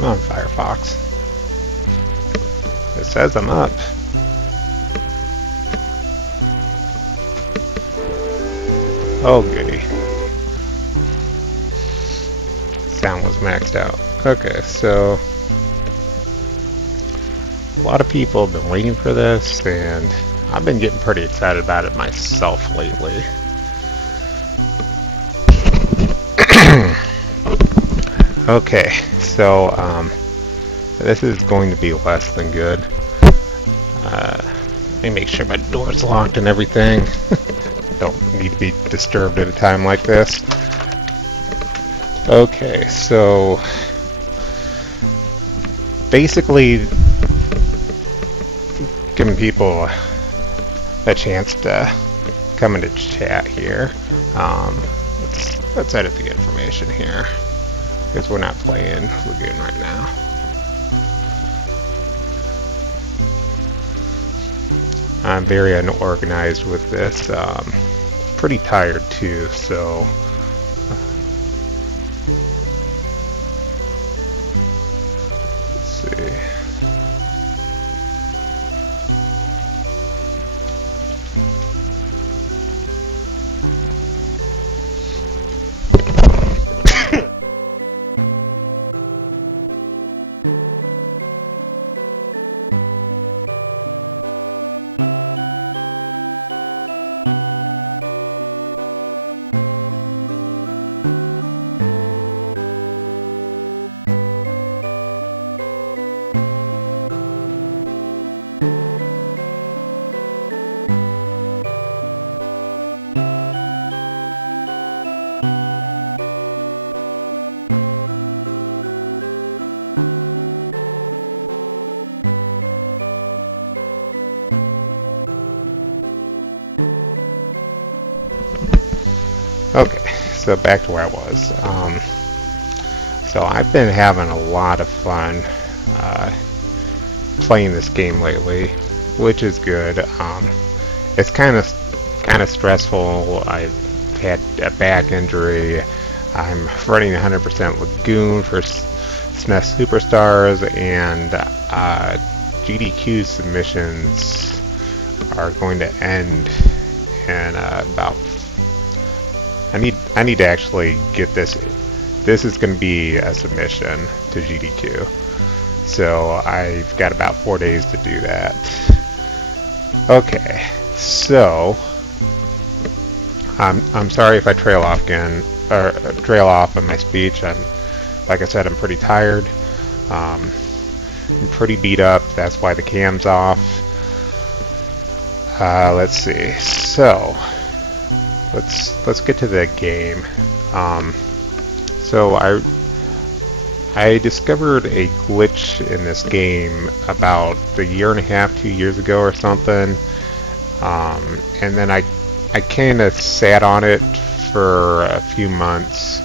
Come on, Firefox. It says I'm up. Oh, goody. Sound was maxed out. Okay, so a lot of people have been waiting for this, and I've been getting pretty excited about it myself lately. Okay, so this is going to be less than good. Let me make sure my door's locked and everything. Don't need to be disturbed at a time like this. Okay, so basically giving people a chance to come into chat here. Let's edit the information here because we're not playing Lagoon right now. I'm very unorganized with this. Pretty tired too, so let's see. Okay, so back to where I was. So I've been having a lot of fun playing this game lately, which is good. It's kind of stressful. I've had a back injury. I'm running 100% Lagoon for SNES Superstars, and GDQ submissions are going to end in about. I need to actually get this. This is going to be a submission to GDQ, so I've got about 4 days to do that. Okay, so I'm sorry if I trail off again, or trail off in my speech. Like I said, I'm pretty tired. I'm pretty beat up. That's why the cam's off. Let's see. So let's get to the game. So I discovered a glitch in this game about a year and a half, 2 years ago or something, and then I kind of sat on it for a few months,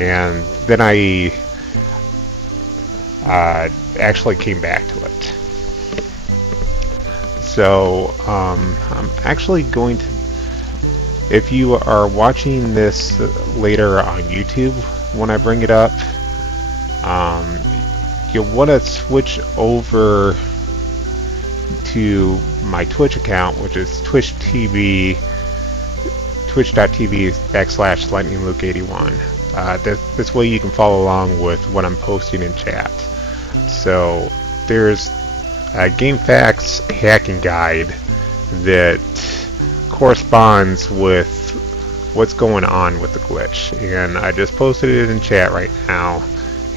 and then I actually came back to it. So I'm actually going to. If you are watching this later on YouTube when I bring it up, you'll want to switch over to my Twitch account, which is twitch.tv /LightningLuke81. This way you can follow along with what I'm posting in chat. So there's a GameFAQs hacking guide that corresponds with what's going on with the glitch, and I just posted it in chat right now,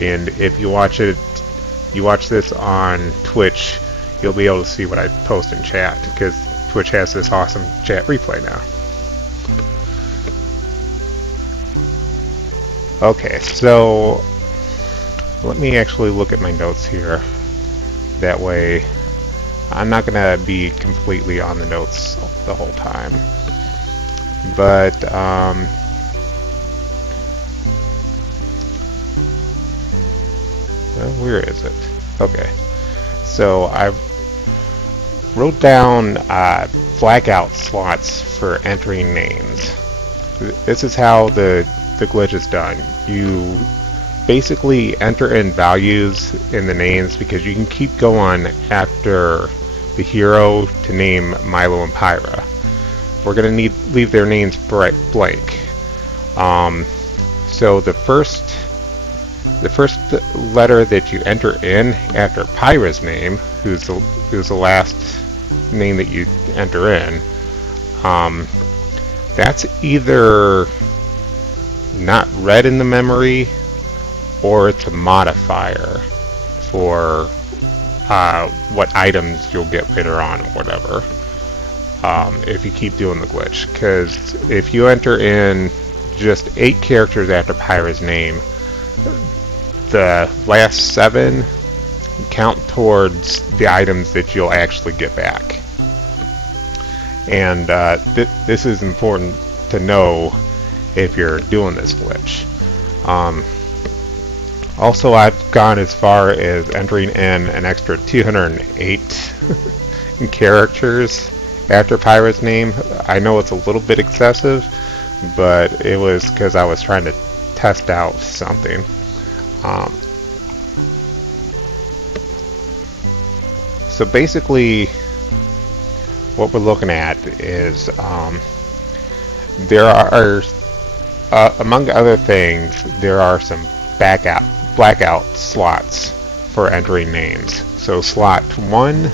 and if you watch this on Twitch, you'll be able to see what I post in chat, because Twitch has this awesome chat replay now. Okay, so let me actually look at my notes here. That way I'm not going to be completely on the notes the whole time. But, where is it? Okay. So I wrote down blackout slots for entering names. This is how the glitch is done. You basically enter in values in the names because you can keep going after the hero to name Milo and Pyra. We're going to leave their names blank. So the first letter that you enter in after Pyra's name, who's the last name that you enter in, that's either not read in the memory or it's a modifier for what items you'll get later on or whatever, if you keep doing the glitch. Because if you enter in just 8 characters after Pyra's name, the last 7 count towards the items that you'll actually get back. And this is important to know if you're doing this glitch. Also, I've gone as far as entering in an extra 208 characters after Pyra's name. I know it's a little bit excessive, but it was because I was trying to test out something. So basically, what we're looking at is there are, among other things, there are some blackout slots for entering names. So slot 1,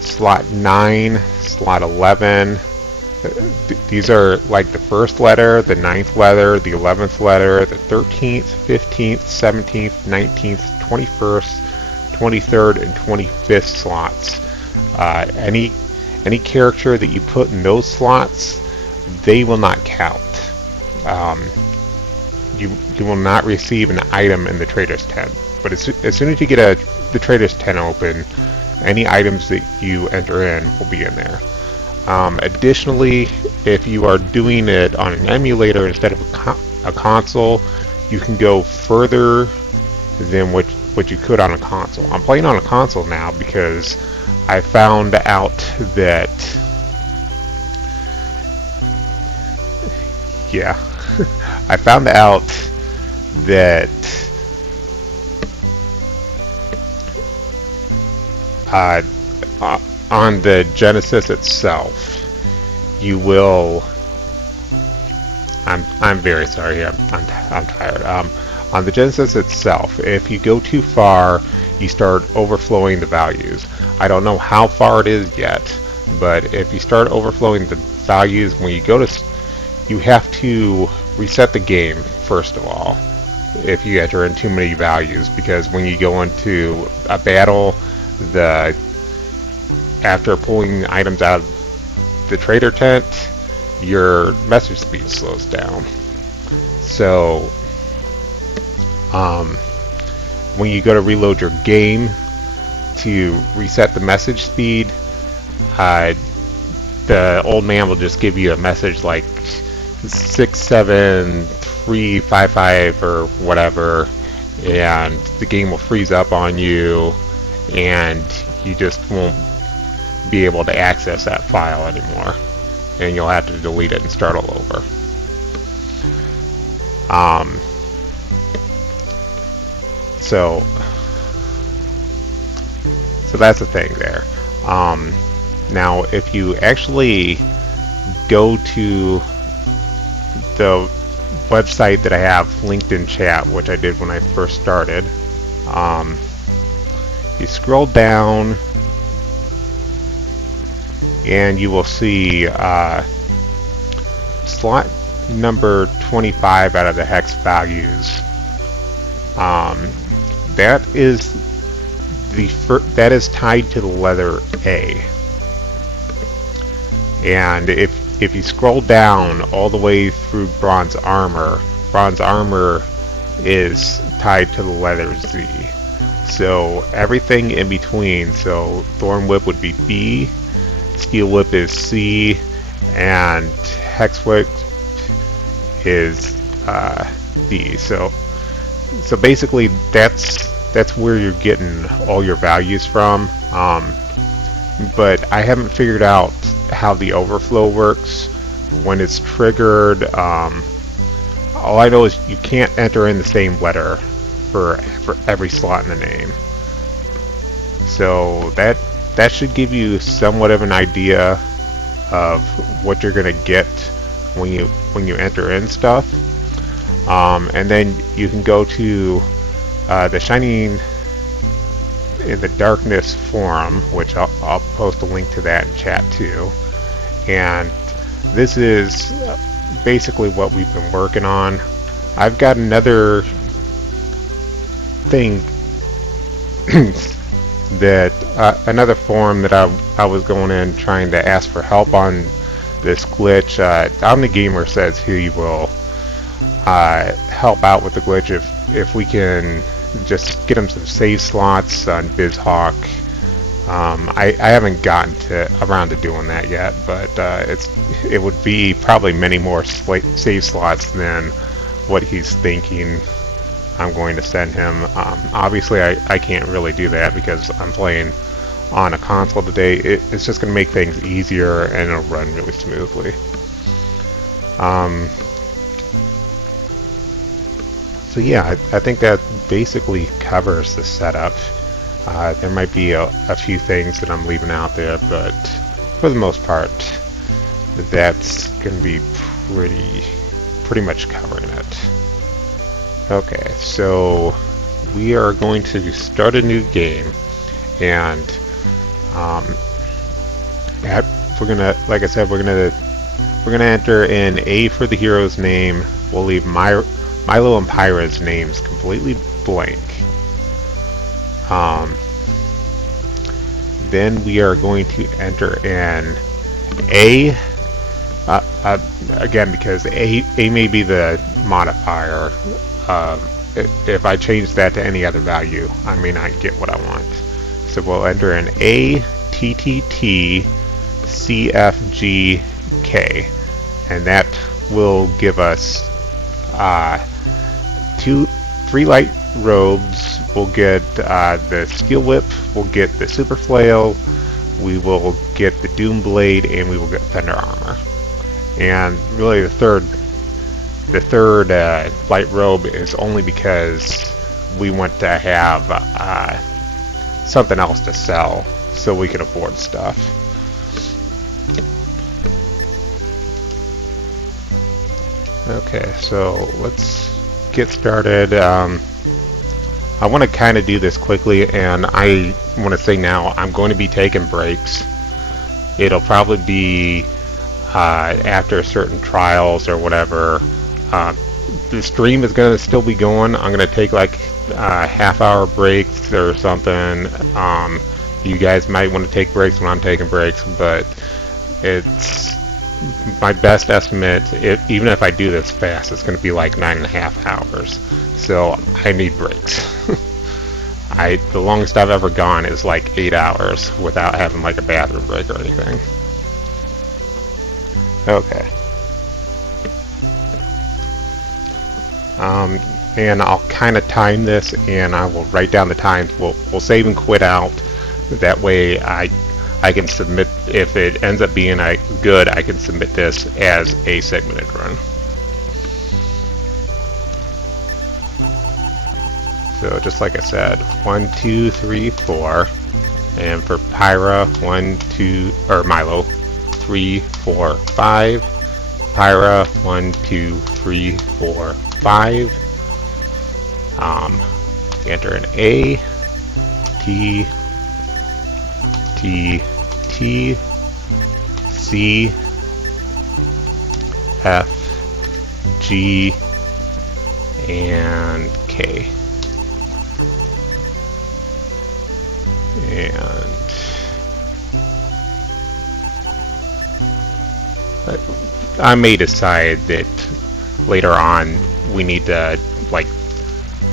slot 9, slot 11. These are like the first letter, the 9th letter, the 11th letter, the 13th, 15th, 17th, 19th, 21st, 23rd, and 25th slots. Any character that you put in those slots, they will not count. You will not receive an item in the Trader's Tent. But as soon as you get the Trader's Tent open, any items that you enter in will be in there. Additionally, if you are doing it on an emulator instead of a console, you can go further than what you could on a console. I'm playing on a console now because I found out that, yeah, I found out that on the Genesis itself, you will. I'm very sorry here. I'm tired. On the Genesis itself, if you go too far, you start overflowing the values. I don't know how far it is yet, but if you start overflowing the values, when you go to, you have to reset the game first of all if you enter in too many values, because when you go into a battle, after pulling items out of the trader tent, your message speed slows down. So when you go to reload your game to reset the message speed, the old man will just give you a message like 67355 or whatever, and the game will freeze up on you, and you just won't be able to access that file anymore, and you'll have to delete it and start all over. So that's the thing there. Now, if you actually go to the website that I have linked in chat, which I did when I first started, you scroll down and you will see slot number 25 out of the hex values. That is tied to the letter A, and if you scroll down all the way through bronze armor is tied to the letter Z. So everything in between, so Thorn Whip would be B, Steel Whip is C, and Hex Whip is D. So basically that's where you're getting all your values from. But I haven't figured out how the overflow works when it's triggered. All I know is you can't enter in the same letter for every slot in the name. So that should give you somewhat of an idea of what you're gonna get when you enter in stuff. And then you can go to the Shining in the Darkness forum, which I'll post a link to that in chat too. And this is basically what we've been working on. I've got another thing that another forum that I was going in trying to ask for help on this glitch. OmniGamer says he will help out with the glitch if we can just get him some save slots on BizHawk. I haven't gotten around to doing that yet, but it would be probably many more save slots than what he's thinking I'm going to send him. Obviously, I can't really do that because I'm playing on a console today. It's just going to make things easier and it'll run really smoothly. So yeah, I think that basically covers the setup. There might be a few things that I'm leaving out there, but for the most part, that's going to be pretty much covering it. Okay, so we are going to start a new game, and we're gonna, like I said, we're gonna enter in A for the hero's name. We'll leave Milo and Pyra's names completely blank. Then we are going to enter in A, again, because A may be the modifier. If I change that to any other value, I may not get what I want. So we'll enter in A, T, T, T, C, F, G, K, and that will give us 3 light robes. We'll get the steel whip, we'll get the super flail, we will get the doom blade, and we will get thunder armor. And really the third light robe is only because we want to have something else to sell so we can afford stuff. Okay, so let's get started. I want to kind of do this quickly, and I want to say now I'm going to be taking breaks. It'll probably be after certain trials or whatever. The stream is going to still be going. I'm going to take like half-hour breaks or something. You guys might want to take breaks when I'm taking breaks, but it's my best estimate. Even if I do this fast, it's going to be like 9.5 hours. So I need breaks. The longest I've ever gone is like 8 hours without having like a bathroom break or anything. Okay. And I'll kind of time this, and I will write down the times. We'll save and quit out. That way I can submit, if it ends up being good, I can submit this as a segmented run. So just like I said, 1, 2, 3, 4, and for Pyra, 1, 2, or Milo, 3, 4, 5. Pyra, 1, 2, 3, 4, 5. Enter an A, T, T, T, C, F, G, and K. And I may decide that later on we need to, like,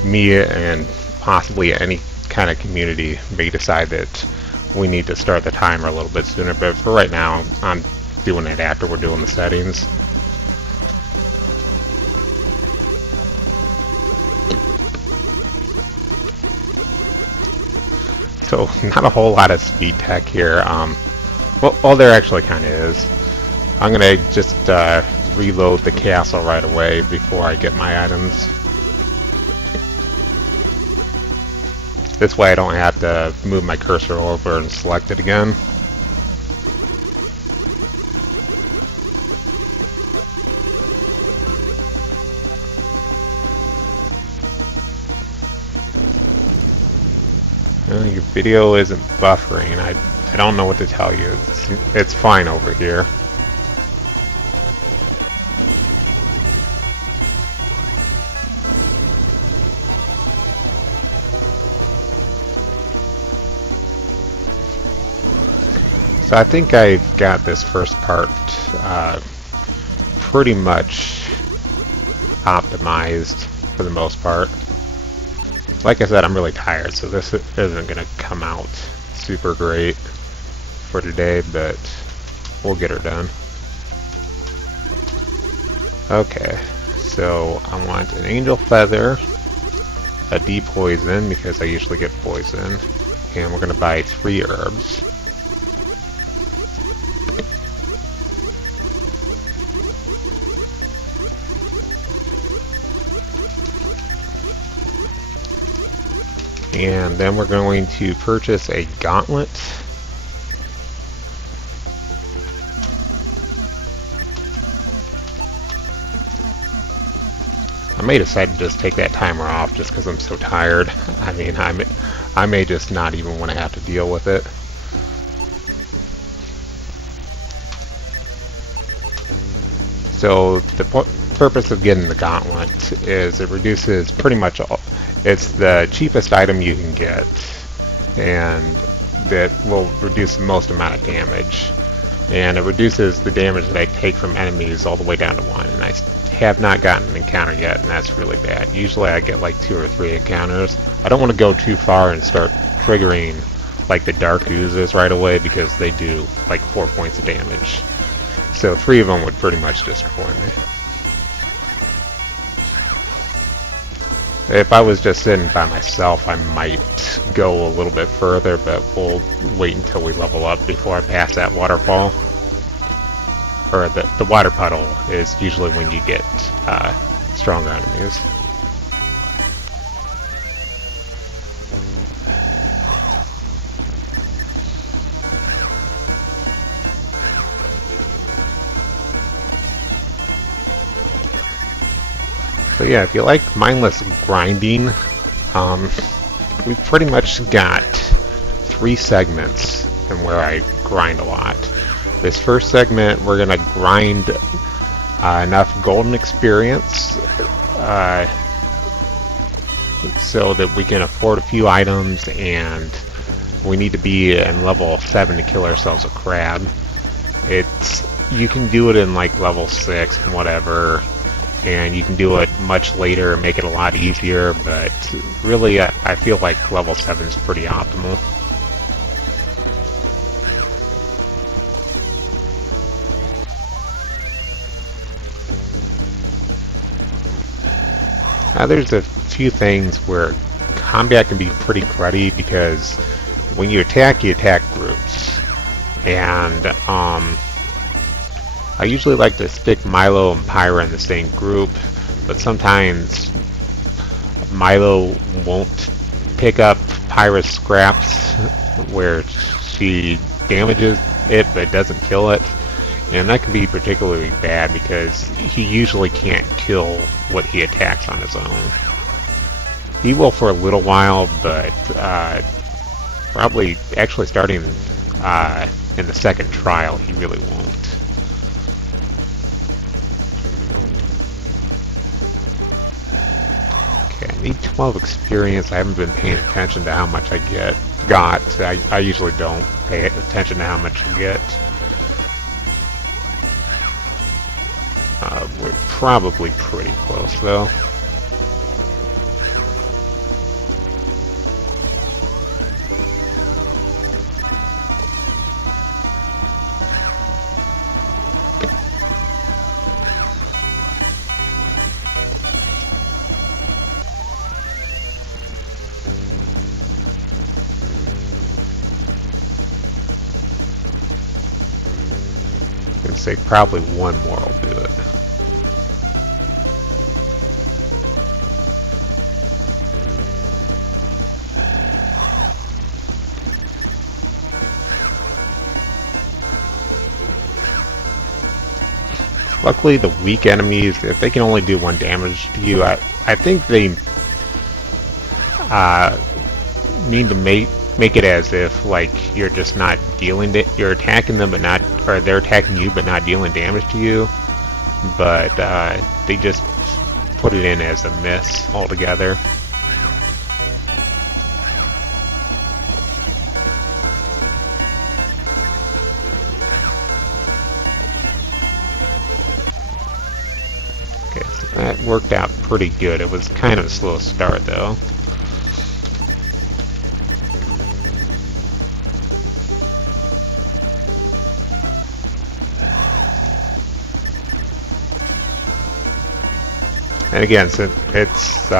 me and possibly any kind of community may decide that we need to start the timer a little bit sooner, but for right now I'm doing it after we're doing the settings. So not a whole lot of speed tech here. Well, there actually kind of is. I'm gonna just reload the castle right away before I get my items. This way I don't have to move my cursor over and select it again. Well, your video isn't buffering. I don't know what to tell you. It's fine over here. So I think I've got this first part pretty much optimized for the most part. Like I said, I'm really tired, so this isn't going to come out super great for today, but we'll get her done. Okay, so I want an angel feather, a depoison because I usually get poisoned, and we're going to buy 3 herbs. And then we're going to purchase a gauntlet. I may decide to just take that timer off just because I'm so tired. I mean, I may just not even want to have to deal with it. So the purpose of getting the gauntlet is it reduces pretty much all. It's the cheapest item you can get, and that will reduce the most amount of damage. And it reduces the damage that I take from enemies all the way down to 1. And I have not gotten an encounter yet, and that's really bad. Usually I get like 2 or 3 encounters. I don't want to go too far and start triggering like the dark oozes right away because they do like 4 points of damage. So 3 of them would pretty much destroy me. If I was just sitting by myself, I might go a little bit further, but we'll wait until we level up before I pass that waterfall. Or the water puddle is usually when you get stronger enemies. So yeah, if you like mindless grinding, we've pretty much got 3 segments in where I grind a lot. This first segment, we're going to grind enough golden experience so that we can afford a few items, and we need to be in level 7 to kill ourselves a crab. You can do it in like level 6 and whatever, and you can do it much later and make it a lot easier, but really I feel like level 7 is pretty optimal. There's a few things where combat can be pretty cruddy because when you attack groups, and I usually like to stick Milo and Pyra in the same group, but sometimes Milo won't pick up Pyra's scraps where she damages it but doesn't kill it, and that can be particularly bad because he usually can't kill what he attacks on his own. He will for a little while, but probably actually starting in the second trial he really won't. Okay, I need 12 experience. I haven't been paying attention to how much I got. I usually don't pay attention to how much I get. We're probably pretty close though. I'm gonna say probably 1 more will do it. Luckily, the weak enemies, if they can only do 1 damage to you, I think they uh, need to make it as if like you're just not dealing it. You're attacking them, but not, or they're attacking you, but not dealing damage to you. But they just put it in as a miss altogether. Okay, so that worked out pretty good. It was kind of a slow start though. And again, so it's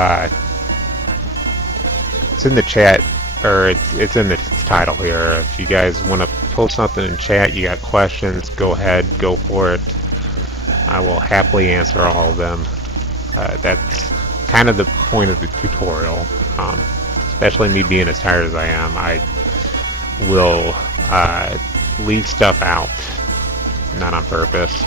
in the chat, or it's in the title here. If you guys want to post something in chat, you got questions, go ahead, go for it. I will happily answer all of them. That's kind of the point of the tutorial. Especially me being as tired as I am, I will leave stuff out, not on purpose.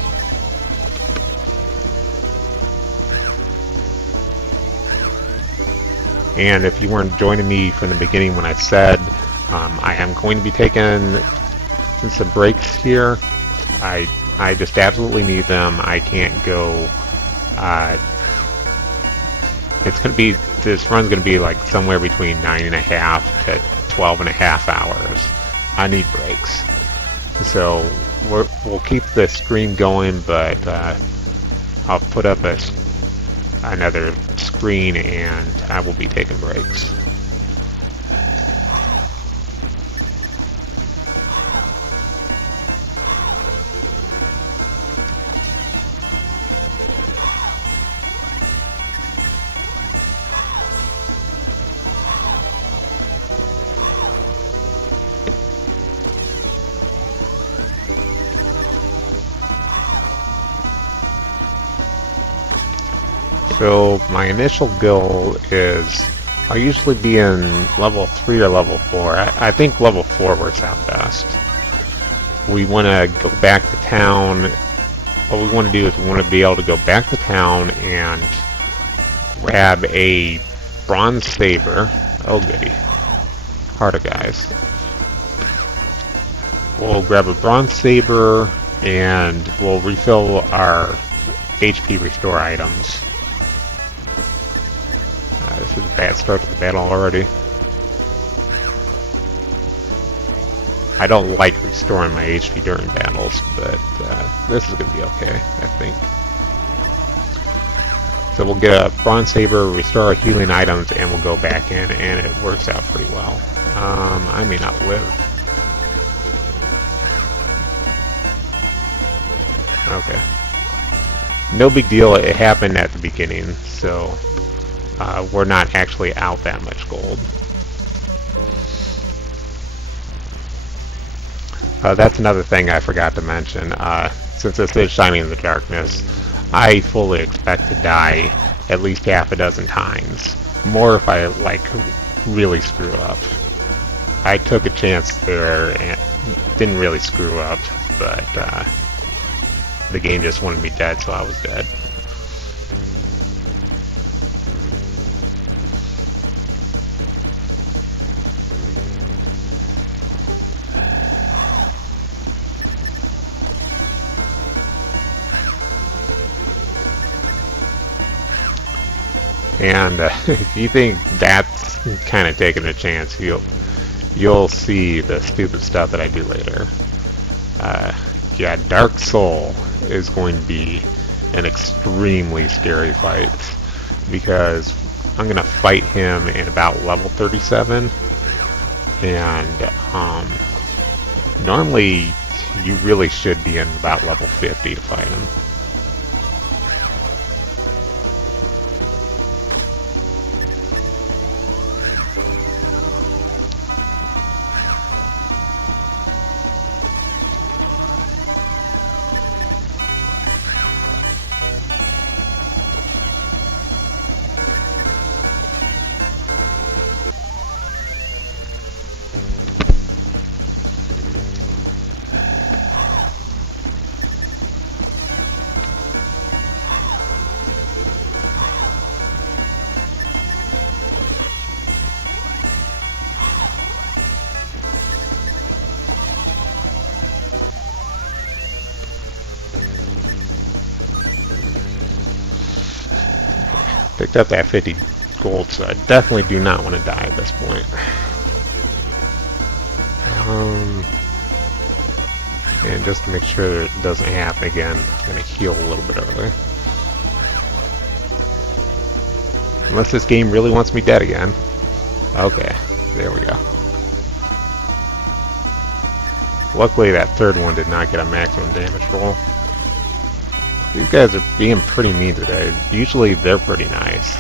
And if you weren't joining me from the beginning when I said I am going to be taking some breaks here, I just absolutely need them. I can't go. It's going to be, this run's going to be like somewhere between 9.5 to 12.5 hours. I need breaks. So we'll keep the stream going, but I'll put up another screen and I will be taking breaks. So my initial goal is I'll usually be in level 3 or level 4. I think level 4 works out best. We want to go back to town. What we want to do is we want to be able to go back to town and grab a bronze saber. Oh goody. Harder guys. We'll grab a bronze saber and we'll refill our HP restore items. This is a bad start to the battle already. I don't like restoring my HP during battles, but this is going to be okay, I think. So we'll get a bronze saber, restore our healing items, and we'll go back in, and it works out pretty well. I may not live. Okay. No big deal, it happened at the beginning, so we're not actually out that much gold. That's another thing I forgot to mention. Since this is Shining in the Darkness, I fully expect to die at least half a dozen times. More if I, like, really screw up. I took a chance there and didn't really screw up, but the game just wanted me dead, so I was dead. And if you think that's kind of taking a chance, you'll see the stupid stuff that I do later. Yeah, Dark Soul is going to be an extremely scary fight because I'm going to fight him in about level 37, and normally you really should be in about level 50 to fight him. Picked up that 50 gold, so I definitely do not want to die at this point. And just to make sure that it doesn't happen again, I'm going to heal a little bit early. Unless this game really wants me dead again. Okay, there we go. Luckily that third one did not get a maximum damage roll. These guys are being pretty mean today. Usually they're pretty nice.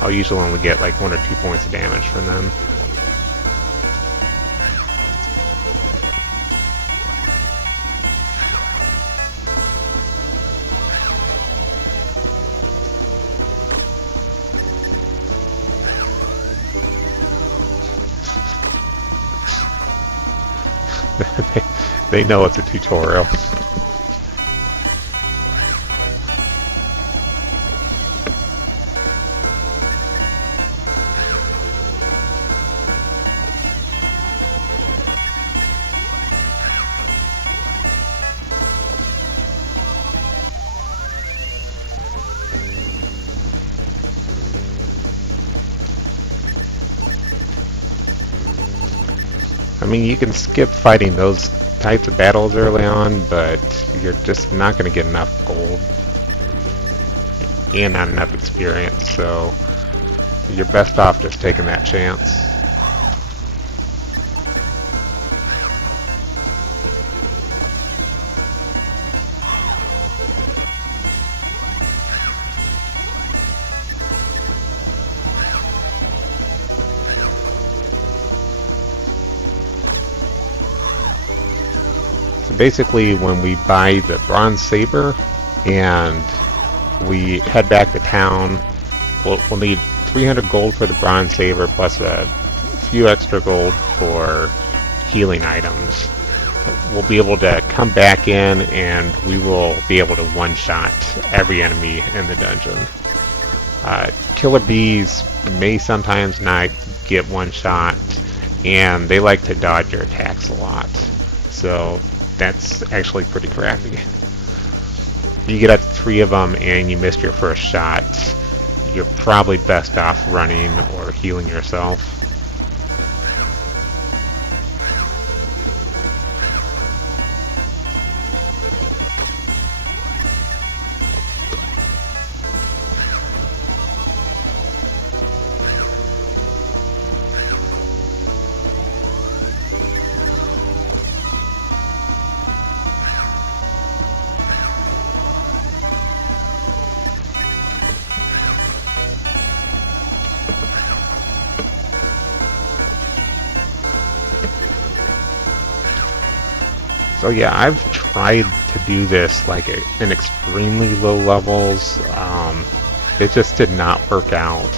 I'll usually only get like 1 or 2 points of damage from them. They know it's a tutorial. I mean, you can skip fighting those types of battles early on, but you're just not going to get enough gold and not enough experience, so you're best off just taking that chance. Basically, when we buy the bronze saber and we head back to town, we'll need 300 gold for the bronze saber plus a few extra gold for healing items. We'll be able to come back in and we will be able to one-shot every enemy in the dungeon. Killer bees may sometimes not get one-shot, and they like to dodge your attacks a lot. So that's actually pretty crappy. You get up to 3 of them and you missed your first shot, you're probably best off running or healing yourself. So yeah, I've tried to do this like in extremely low levels. It just did not work out.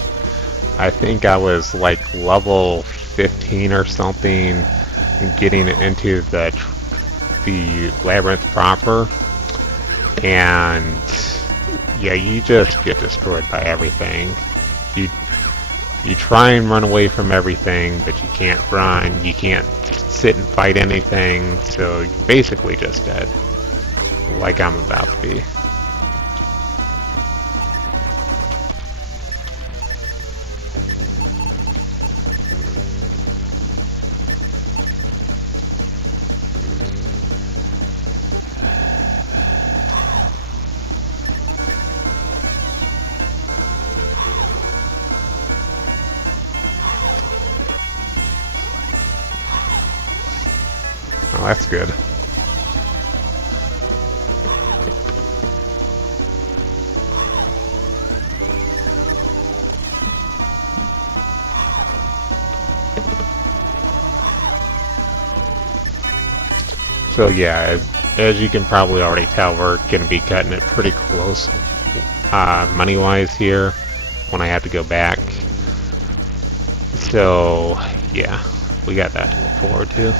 I think I was like level 15 or something and getting into the labyrinth proper, and yeah, you just get destroyed by everything. You try and run away from everything, but you can't run, you can't sit and fight anything, so you're basically just dead, like I'm about to be. Oh, that's good. So yeah, as you can probably already tell, we're going to be cutting it pretty close money-wise here when I have to go back. So yeah, we got that to look forward to.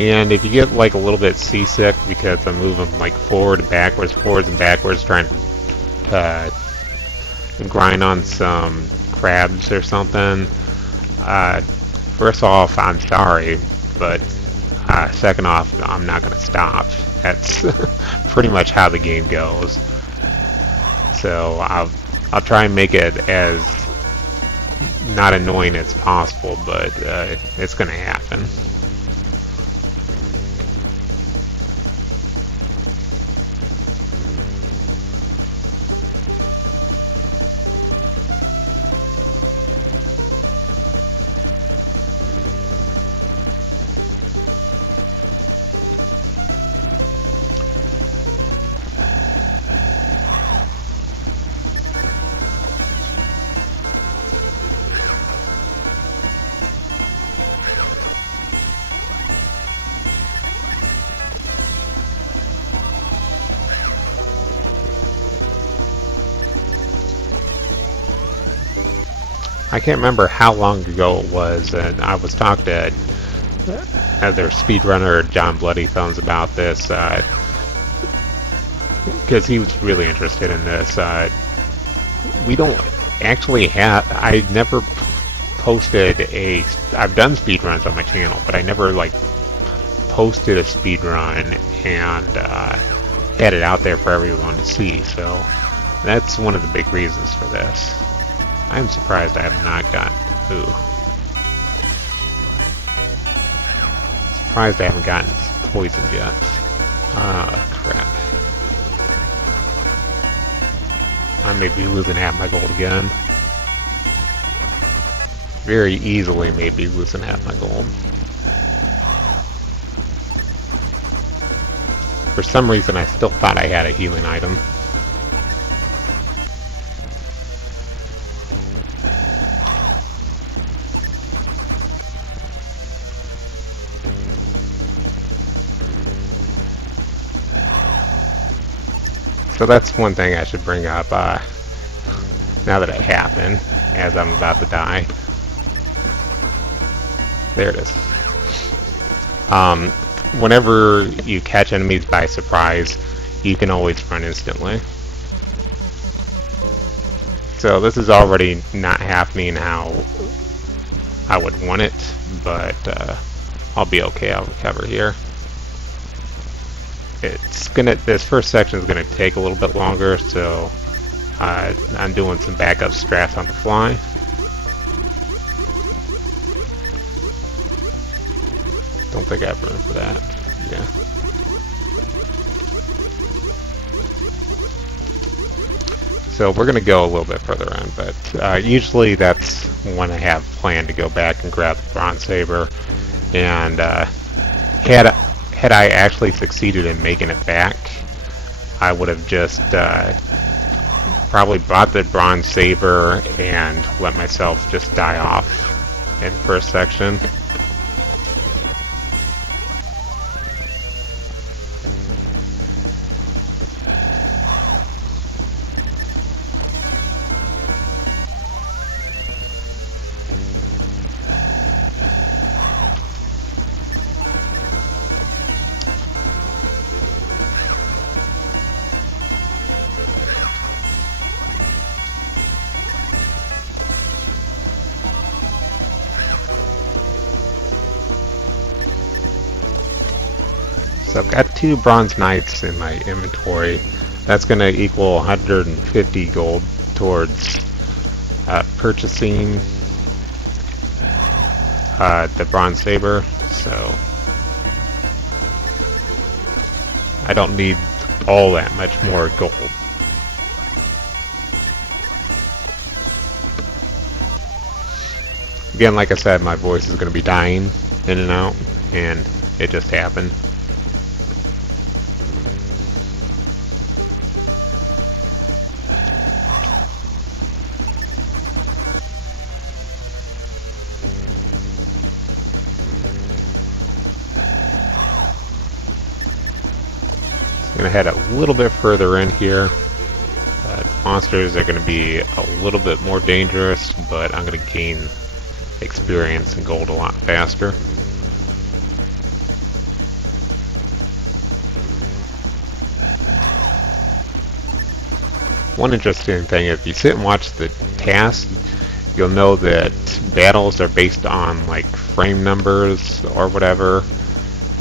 And if you get like a little bit seasick because I'm moving like forwards and backwards, trying to grind on some crabs or something, first off, I'm sorry, but second off, I'm not going to stop. That's pretty much how the game goes. So I'll try and make it as not annoying as possible, but it's going to happen. I can't remember how long ago it was, and I was talking to other speedrunner John Bloody Thumbs about this, because he was really interested in this. We don't actually have, I never posted I've done speedruns on my channel, but I never like posted a speedrun and had it out there for everyone to see, so that's one of the big reasons for this. I'm surprised I have not gotten... Ooh. Surprised I haven't gotten poisoned yet. Ah, crap. I may be losing half my gold again. Very easily may be losing half my gold. For some reason I still thought I had a healing item. So that's one thing I should bring up now that it happened, as I'm about to die. There it is. Whenever you catch enemies by surprise, you can always run instantly. So this is already not happening how I would want it, but I'll be okay. I'll recover here. This first section is gonna take a little bit longer, so I'm doing some backup strats on the fly. Don't think I have room for that. Yeah. So we're gonna go a little bit further on, but usually that's when I have planned to go back and grab the bronze saber. And had I actually succeeded in making it back, I would have just probably bought the bronze saber and let myself just die off in the first section. So I've got 2 bronze knights in my inventory. That's going to equal 150 gold towards purchasing the bronze saber. So I don't need all that much more gold. Again, like I said, my voice is going to be dying in and out, and it just happened. I'm going to head a little bit further in here. Monsters are going to be a little bit more dangerous, but I'm going to gain experience and gold a lot faster. One interesting thing, if you sit and watch the task, you'll know that battles are based on like frame numbers or whatever,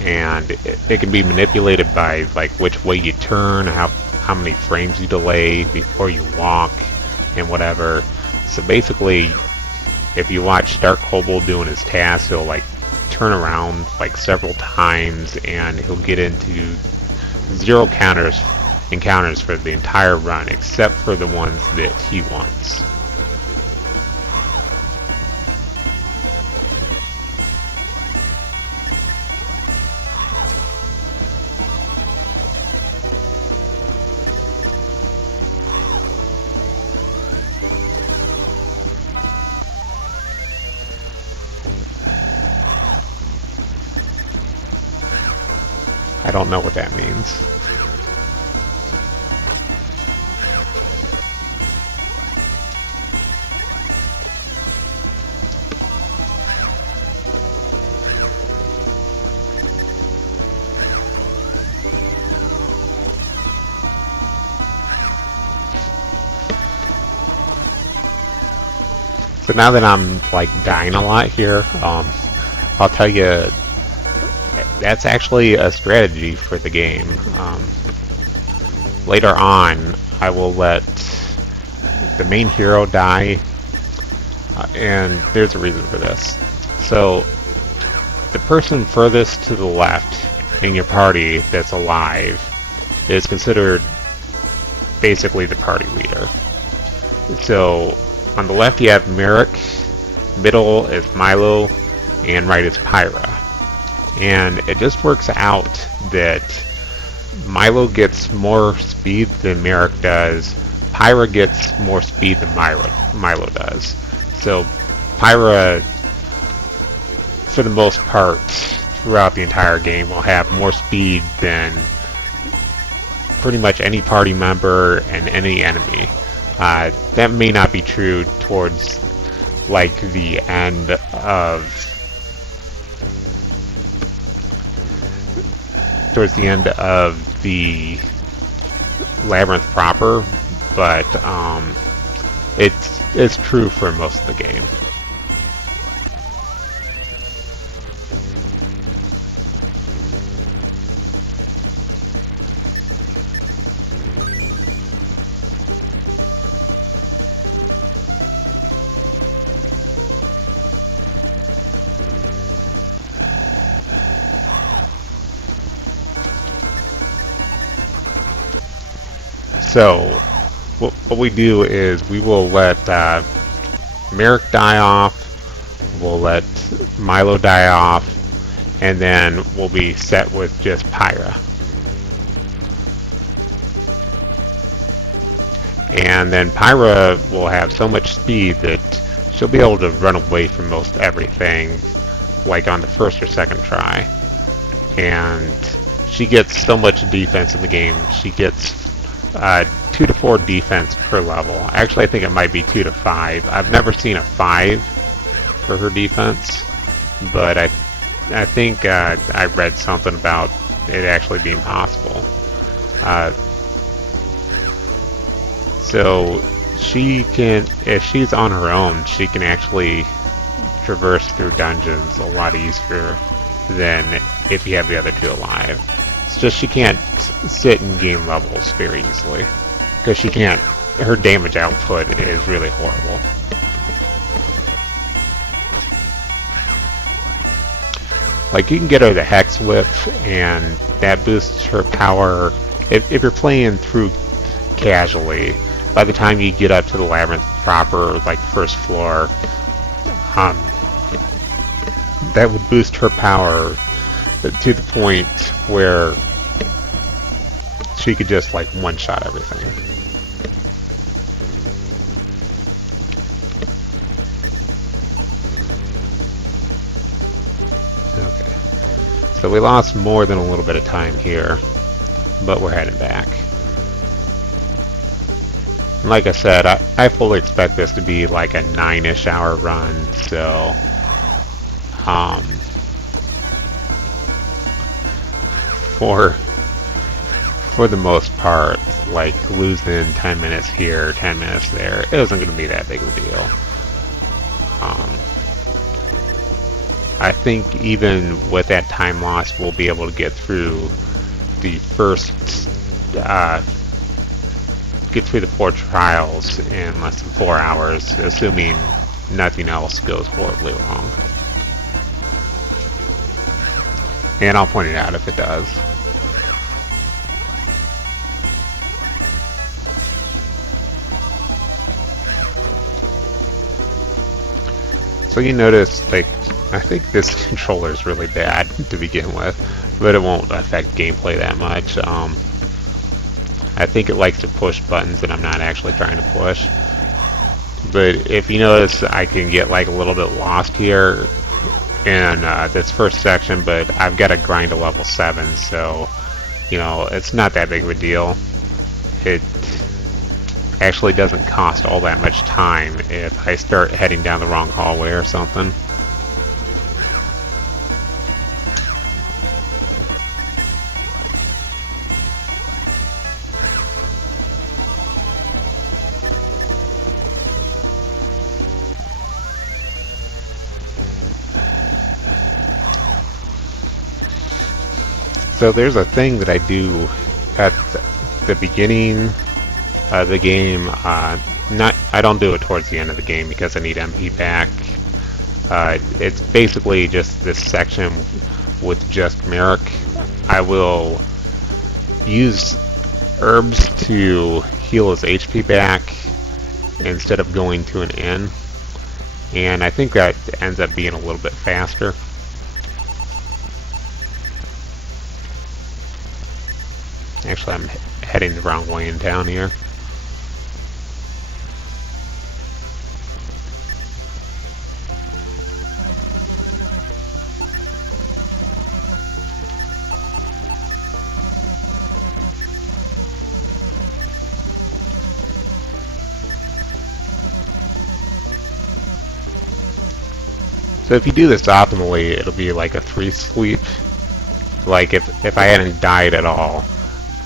and it can be manipulated by like which way you turn, how many frames you delay before you walk, and whatever. So basically, if you watch Dark Kobold doing his task, he'll like turn around like several times, and he'll get into 0 encounters for the entire run, except for the ones that he wants. I don't know what that means. So now that I'm like dying a lot here, I'll tell you that's actually a strategy for the game. Later on, I will let the main hero die, and there's a reason for this. So the person furthest to the left in your party that's alive is considered basically the party leader. So on the left you have Merrick, middle is Milo, and right is Pyra. And it just works out that Milo gets more speed than Merrick does. Pyra gets more speed than Milo does. So Pyra, for the most part, throughout the entire game, will have more speed than pretty much any party member and any enemy. That may not be true towards like the end of the labyrinth proper, but it's true for most of the game. So, what we do is we will let Merrick die off, we'll let Milo die off, and then we'll be set with just Pyra. And then Pyra will have so much speed that she'll be able to run away from most everything, like on the first or second try. And she gets so much defense in the game. She gets 2 to 4 defense per level. Actually, I think it might be 2 to 5. I've never seen a 5 for her defense, but I think I read something about it actually being possible. So she can, if she's on her own, she can actually traverse through dungeons a lot easier than if you have the other two alive. It's just she can't sit and gain levels very easily, because she can't, her damage output is really horrible. Like, you can get her the Hex Whip, and that boosts her power. If you're playing through casually, by the time you get up to the labyrinth proper, like first floor, that would boost her power to the point where she could just like one-shot everything. Okay, so we lost more than a little bit of time here, but we're heading back. And like I said, I fully expect this to be like a 9-ish hour run, so for the most part, like losing 10 minutes here, 10 minutes there, it wasn't going to be that big of a deal. Um, I think even with that time loss, we'll be able to get through the first, uh, get through the 4 trials in less than 4 hours, assuming nothing else goes horribly wrong. And I'll point it out if it does. So you notice, like, I think this controller is really bad to begin with, but it won't affect gameplay that much. I think it likes to push buttons that I'm not actually trying to push. But if you notice, I can get like a little bit lost here in this first section, but I've got to grind to level 7, so, you know, it's not that big of a deal. It actually doesn't cost all that much time if I start heading down the wrong hallway or something. So there's a thing that I do at the beginning of the game. I don't do it towards the end of the game because I need MP back. It's basically just this section with just Merrick. I will use herbs to heal his HP back instead of going to an inn, and I think that ends up being a little bit faster. Actually, I'm heading the wrong way in town here. So if you do this optimally, it'll be like a 3 sweep. Like if I hadn't died at all,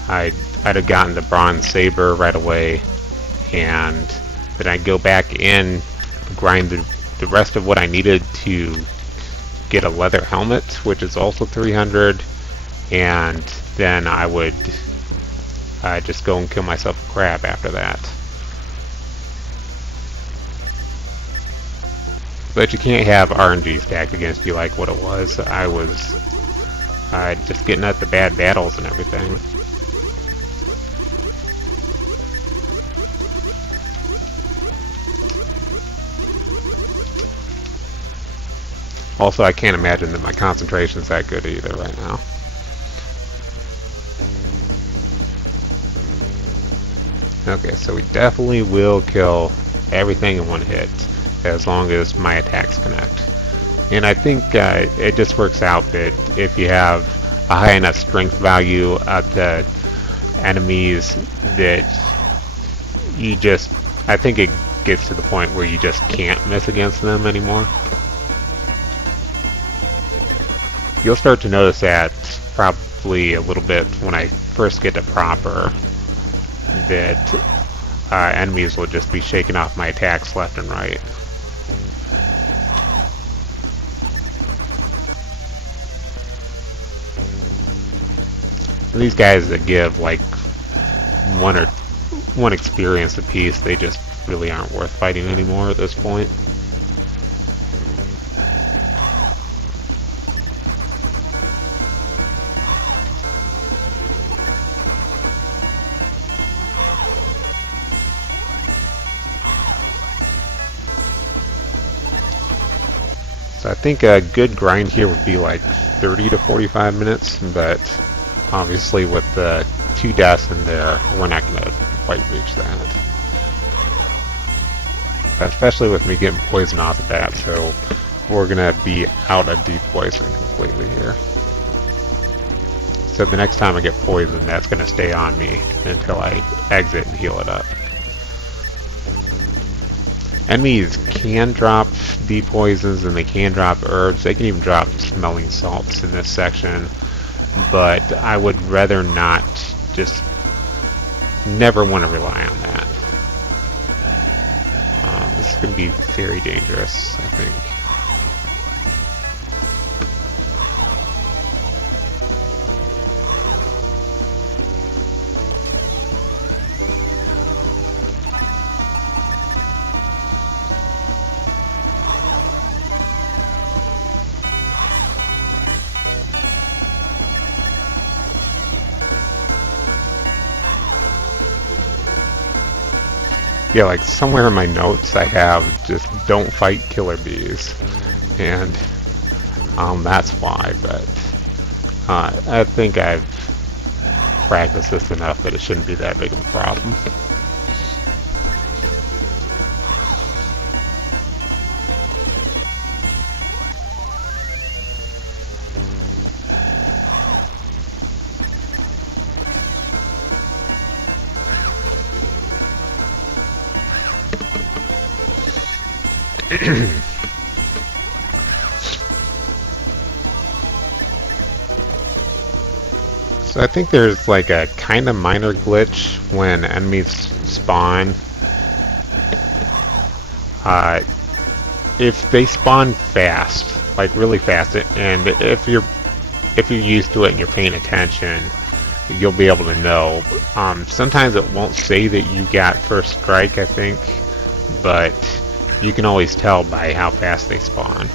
I'd have gotten the bronze saber right away, and then I'd go back in, grind the rest of what I needed to get a leather helmet, which is also 300, and then I would just go and kill myself a crab after that. But you can't have RNG stacked against you like what it was. I was just getting at the bad battles and everything. Also, I can't imagine that my concentration's that good either right now. Okay, so we definitely will kill everything in one hit, as long as my attacks connect. And I think it just works out that if you have a high enough strength value at the enemies, that you just, I think it gets to the point where you just can't miss against them anymore. You'll start to notice that probably a little bit when I first get to proper, that enemies will just be shaking off my attacks left and right. These guys that give like one experience apiece, they just really aren't worth fighting anymore at this point. So I think a good grind here would be like 30 to 45 minutes, but obviously with the 2 deaths in there, we're not going to quite reach that. Especially with me getting poison off the bat, so we're going to be out of deep poison completely here. So the next time I get poisoned, that's going to stay on me until I exit and heal it up. Enemies can drop deep poisons and they can drop herbs. They can even drop smelling salts in this section, but I would rather not, just never want to rely on that. going to be very dangerous, I think. Yeah, like somewhere in my notes I have just don't fight killer bees, and that's why. But I think I've practiced this enough that it shouldn't be that big of a problem. So I think there's like a kind of minor glitch when enemies spawn. If they spawn fast, like really fast, and if you're used to it and you're paying attention, you'll be able to know. Sometimes it won't say that you got first strike, I think, but you can always tell by how fast they spawn.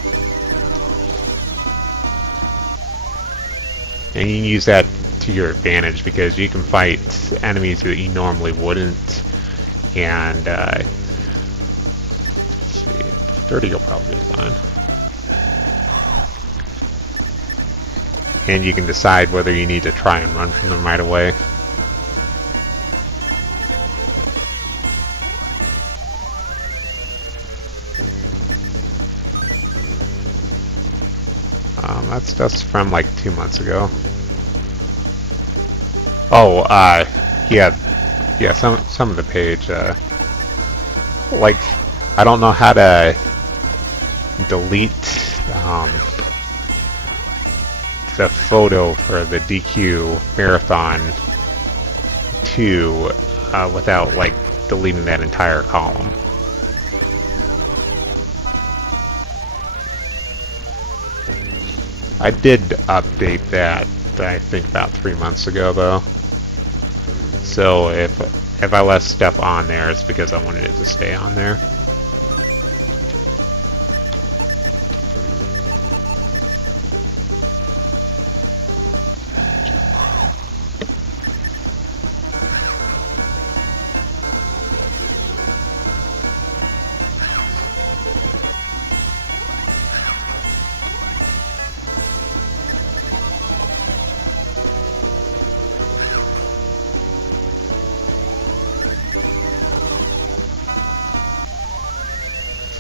And you can use that to your advantage because you can fight enemies that you normally wouldn't. And let's see, 30 will probably be fine. And you can decide whether you need to try and run from them right away. That's just from like 2 months ago. Oh, yeah, some of the page, like, I don't know how to delete the photo for the DQ Marathon 2 without, like, deleting that entire column. I did update that, I think, about 3 months ago, though. So if I left stuff on there, it's because I wanted it to stay on there.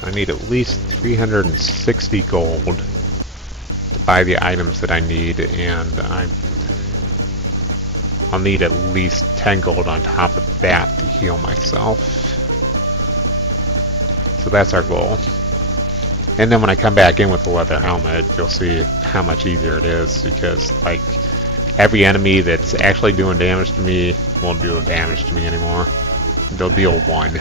I need at least 360 gold to buy the items that I need, and I'll need at least 10 gold on top of that to heal myself. So that's our goal. And then when I come back in with the leather helmet, you'll see how much easier it is, because like every enemy that's actually doing damage to me won't do damage to me anymore. They'll deal 1.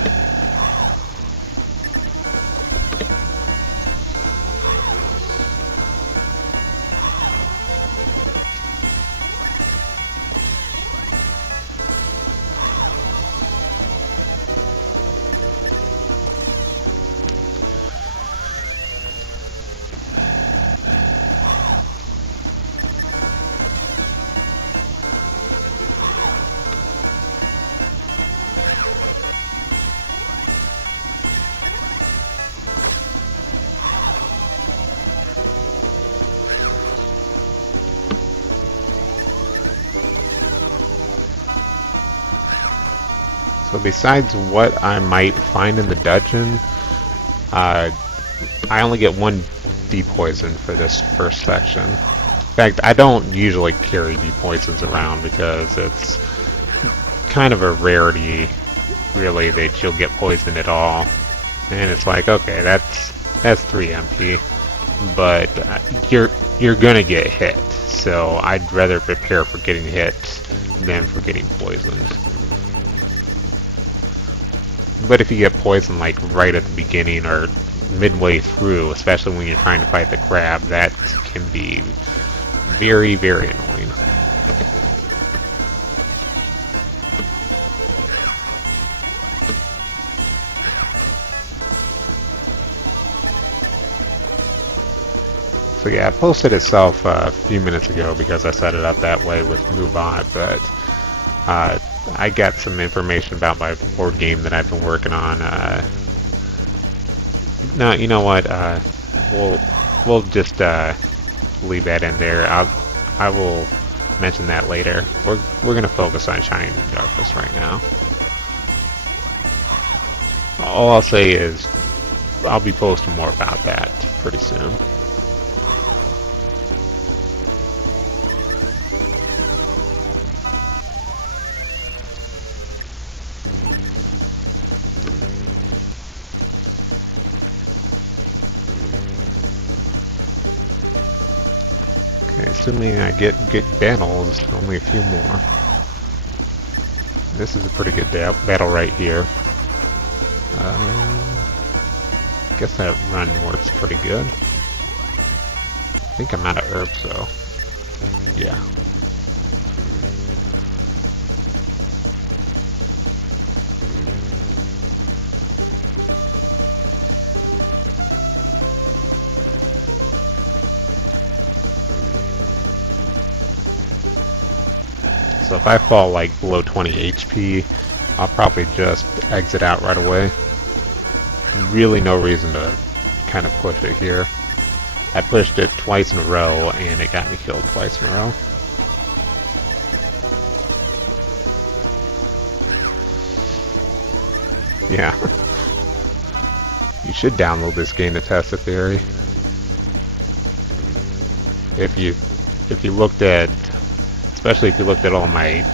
So besides what I might find in the dungeon, I only get 1 depoison for this first section. In fact, I don't usually carry depoisons around because it's kind of a rarity, really, that you'll get poisoned at all. And it's like, okay, that's 3 MP, but you're gonna get hit. So I'd rather prepare for getting hit than for getting poisoned. But if you get poisoned like right at the beginning or midway through, especially when you're trying to fight the crab, that can be very, very annoying. So yeah, it posted itself a few minutes ago because I set it up that way with MooBot, but I got some information about my board game that I've been working on. No, you know what? We'll just leave that in there. I will mention that later. We're gonna focus on Shining in the Darkness right now. All I'll say is I'll be posting more about that pretty soon. Okay, assuming I get good battles, only a few more. This is a pretty good battle right here. I guess that run works pretty good. I think I'm out of herbs though. Yeah. So if I fall like below 20 HP, I'll probably just exit out right away. Really no reason to kind of push it here. I pushed it twice in a row and it got me killed twice in a row. Yeah. You should download this game to test the theory. If you looked at, especially if you looked at all my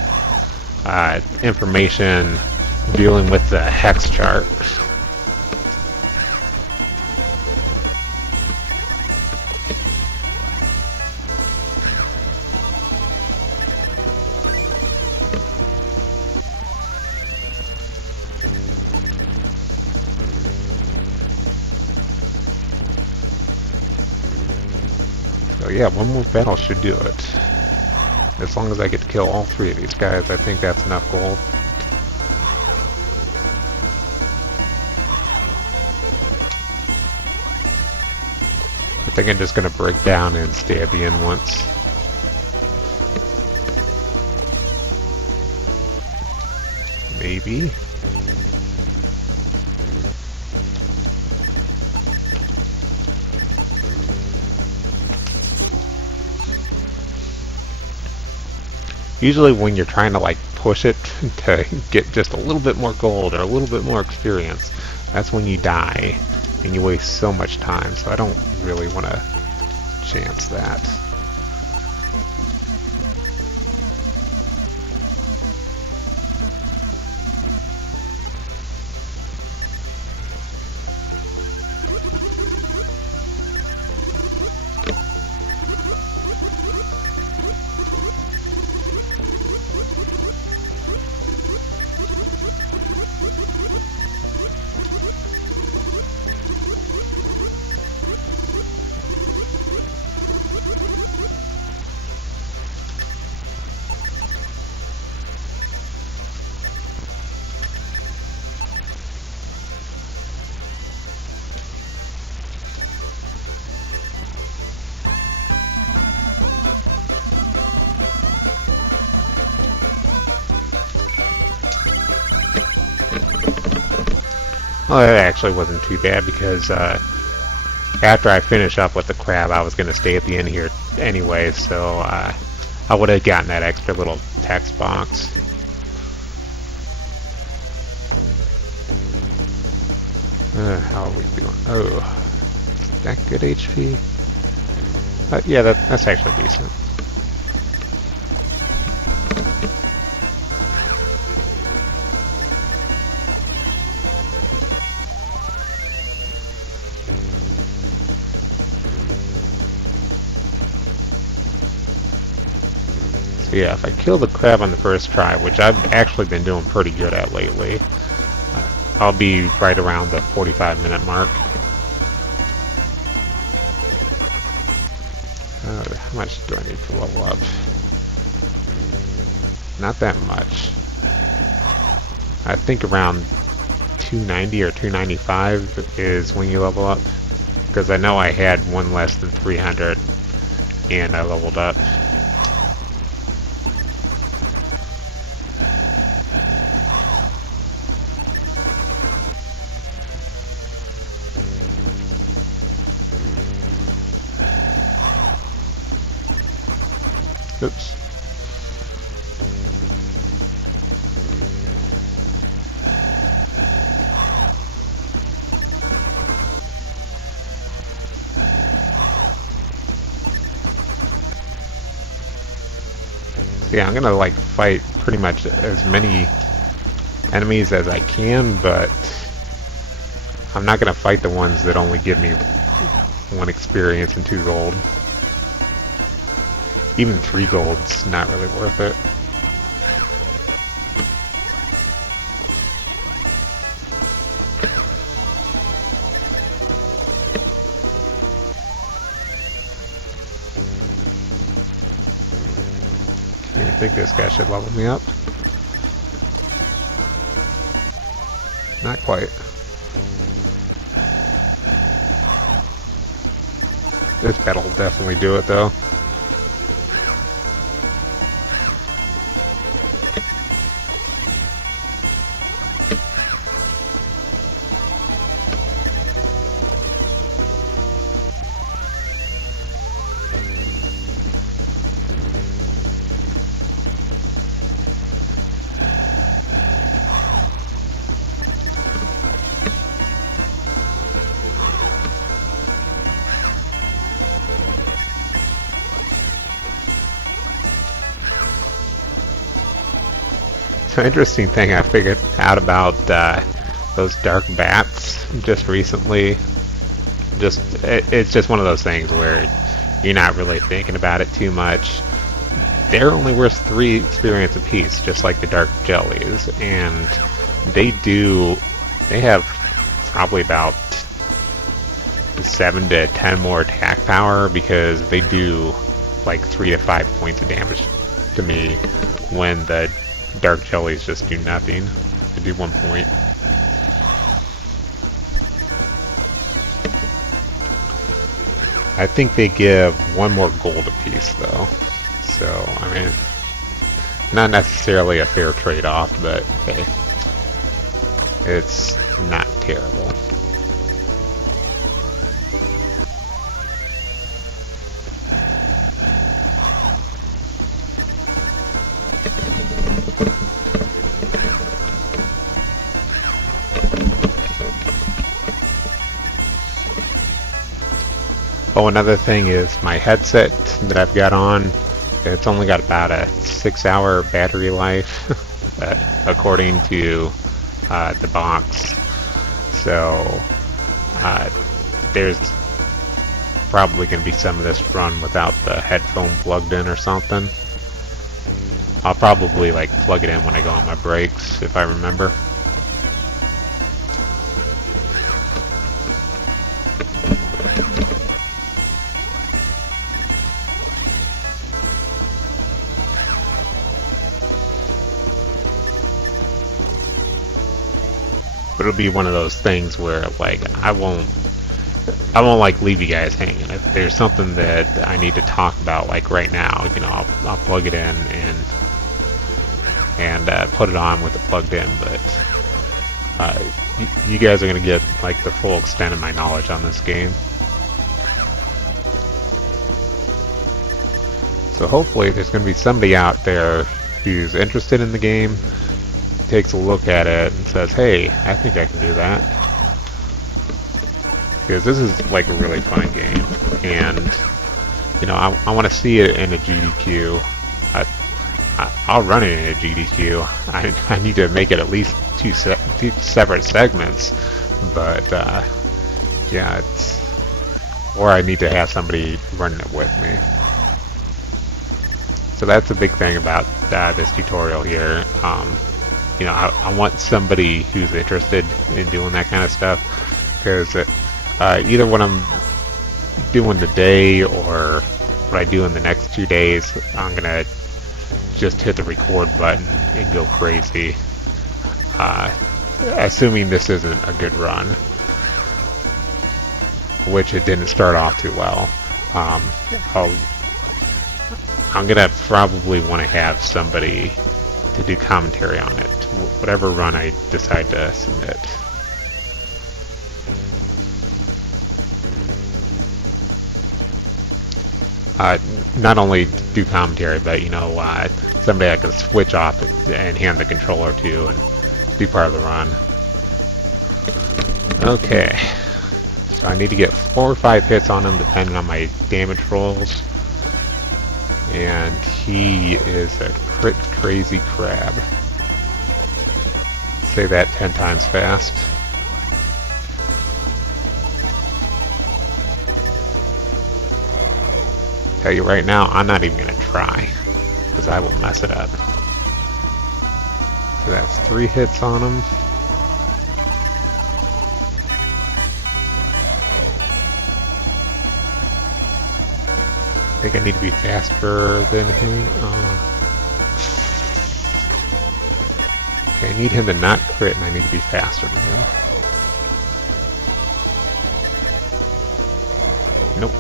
information dealing with the hex chart. So yeah, one more battle should do it. As long as I get to kill all three of these guys, I think that's enough gold. I think I'm just gonna break down and stay at the end once. Maybe. Usually when you're trying to like push it to get just a little bit more gold or a little bit more experience, that's when you die and you waste so much time, so I don't really want to chance that. Well, that actually wasn't too bad because after I finish up with the crab, I was going to stay at the end here anyway, so I would have gotten that extra little text box. How are we doing? Oh, is that good HP? Yeah, that's actually decent. So yeah, if I kill the crab on the first try, which I've actually been doing pretty good at lately, I'll be right around the 45-minute mark. How much do I need to level up? Not that much. I think around 290 or 295 is when you level up. Because I know I had one less than 300 and I leveled up. Oops. So yeah, I'm gonna like fight pretty much as many enemies as I can, but I'm not gonna fight the ones that only give me 1 experience and 2 gold. Even 3 gold's not really worth it. I think this guy should level me up. Not quite. This battle will definitely do it though. So interesting thing I figured out about those dark bats just recently. It's just one of those things where you're not really thinking about it too much. They're only worth 3 experience apiece, just like the dark jellies, and they have probably about 7 to 10 more attack power because they do like 3 to 5 points of damage to me when the dark jellies just do nothing. They do 1 point. I think they give 1 more gold apiece though. So, I mean, not necessarily a fair trade-off, but hey, it's not terrible. Oh, another thing is my headset that I've got on, it's only got about a 6-hour battery life, according to the box. So there's probably going to be some of this run without the headphone plugged in or something. I'll probably like plug it in when I go on my breaks, if I remember. But it'll be one of those things where like I won't like leave you guys hanging. If there's something that I need to talk about like right now, you know, I'll plug it in and put it on with it plugged in. But you guys are gonna get like the full extent of my knowledge on this game. So hopefully there's gonna be somebody out there who's interested in the game, takes a look at it and says, hey, I think I can do that. Because this is like a really fun game, and you know, I want to see it in a GDQ. I'll run it in a GDQ. I need to make it at least two separate segments, but yeah, it's, or I need to have somebody running it with me. So that's a big thing about this tutorial here. you know, I want somebody who's interested in doing that kind of stuff, because either what I'm doing today or what I do in the next 2 days, I'm gonna just hit the record button and go crazy, assuming this isn't a good run, which it didn't start off too well. I'm gonna probably want to have somebody to do commentary on it, whatever run I decide to submit. Not only do commentary, but, you know, somebody I can switch off and hand the controller to and be part of the run. Okay, so I need to get 4 or 5 hits on him depending on my damage rolls. And he is a crit crazy crab. Say that 10 times fast. Tell you right now, I'm not even gonna try, because I will mess it up. So that's 3 hits on him. I think I need to be faster than him. Okay, I need him to not crit, and I need to be faster than him. Nope.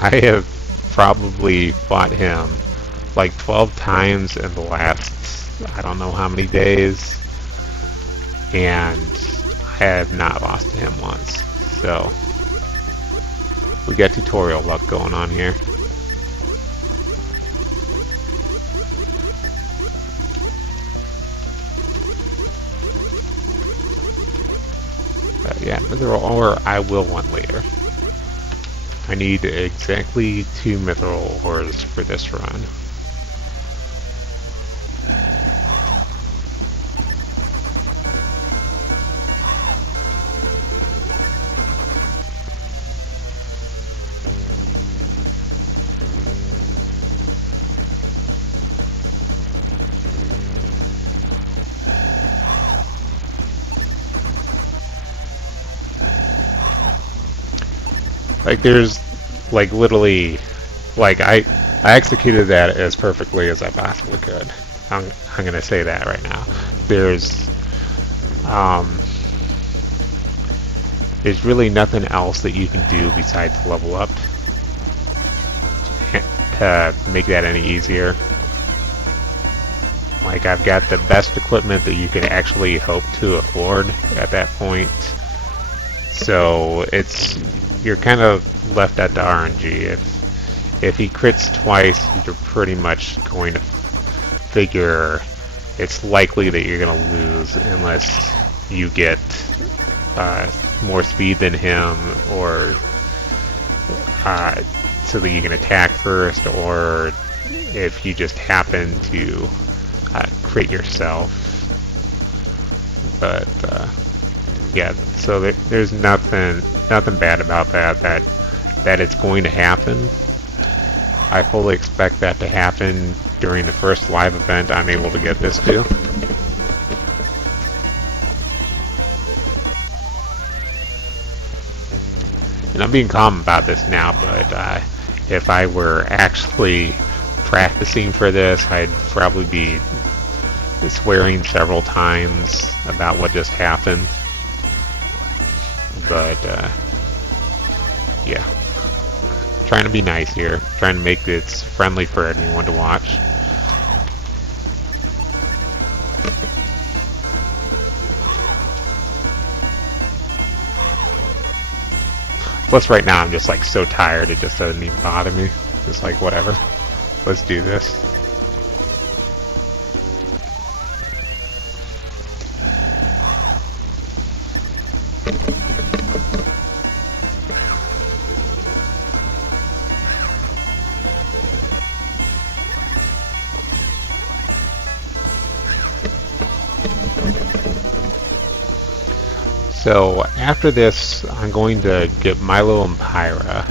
I have probably fought him like 12 times in the last, I don't know how many days, and I have not lost to him once. So we got tutorial luck going on here. Yeah, mithril ore I will want later. I need exactly 2 mithril ores for this run. Like, there's, like, literally, like, I executed that as perfectly as I possibly could. I'm gonna say that right now. There's really nothing else that you can do besides level up to make that any easier. Like, I've got the best equipment that you can actually hope to afford at that point. So you're kind of left at the RNG. If he crits twice, you're pretty much going to figure it's likely that you're going to lose unless you get more speed than him, or so that you can attack first, or if you just happen to crit yourself. But yeah, so there's nothing bad about that it's going to happen. I fully expect that to happen during the first live event I'm able to get this to. And I'm being calm about this now, but if I were actually practicing for this, I'd probably be swearing several times about what just happened. But yeah, trying to be nice here, trying to make it friendly for anyone to watch. Plus right now I'm just like so tired it just doesn't even bother me. Just like, whatever, let's do this. So after this, I'm going to get Milo and Pyra,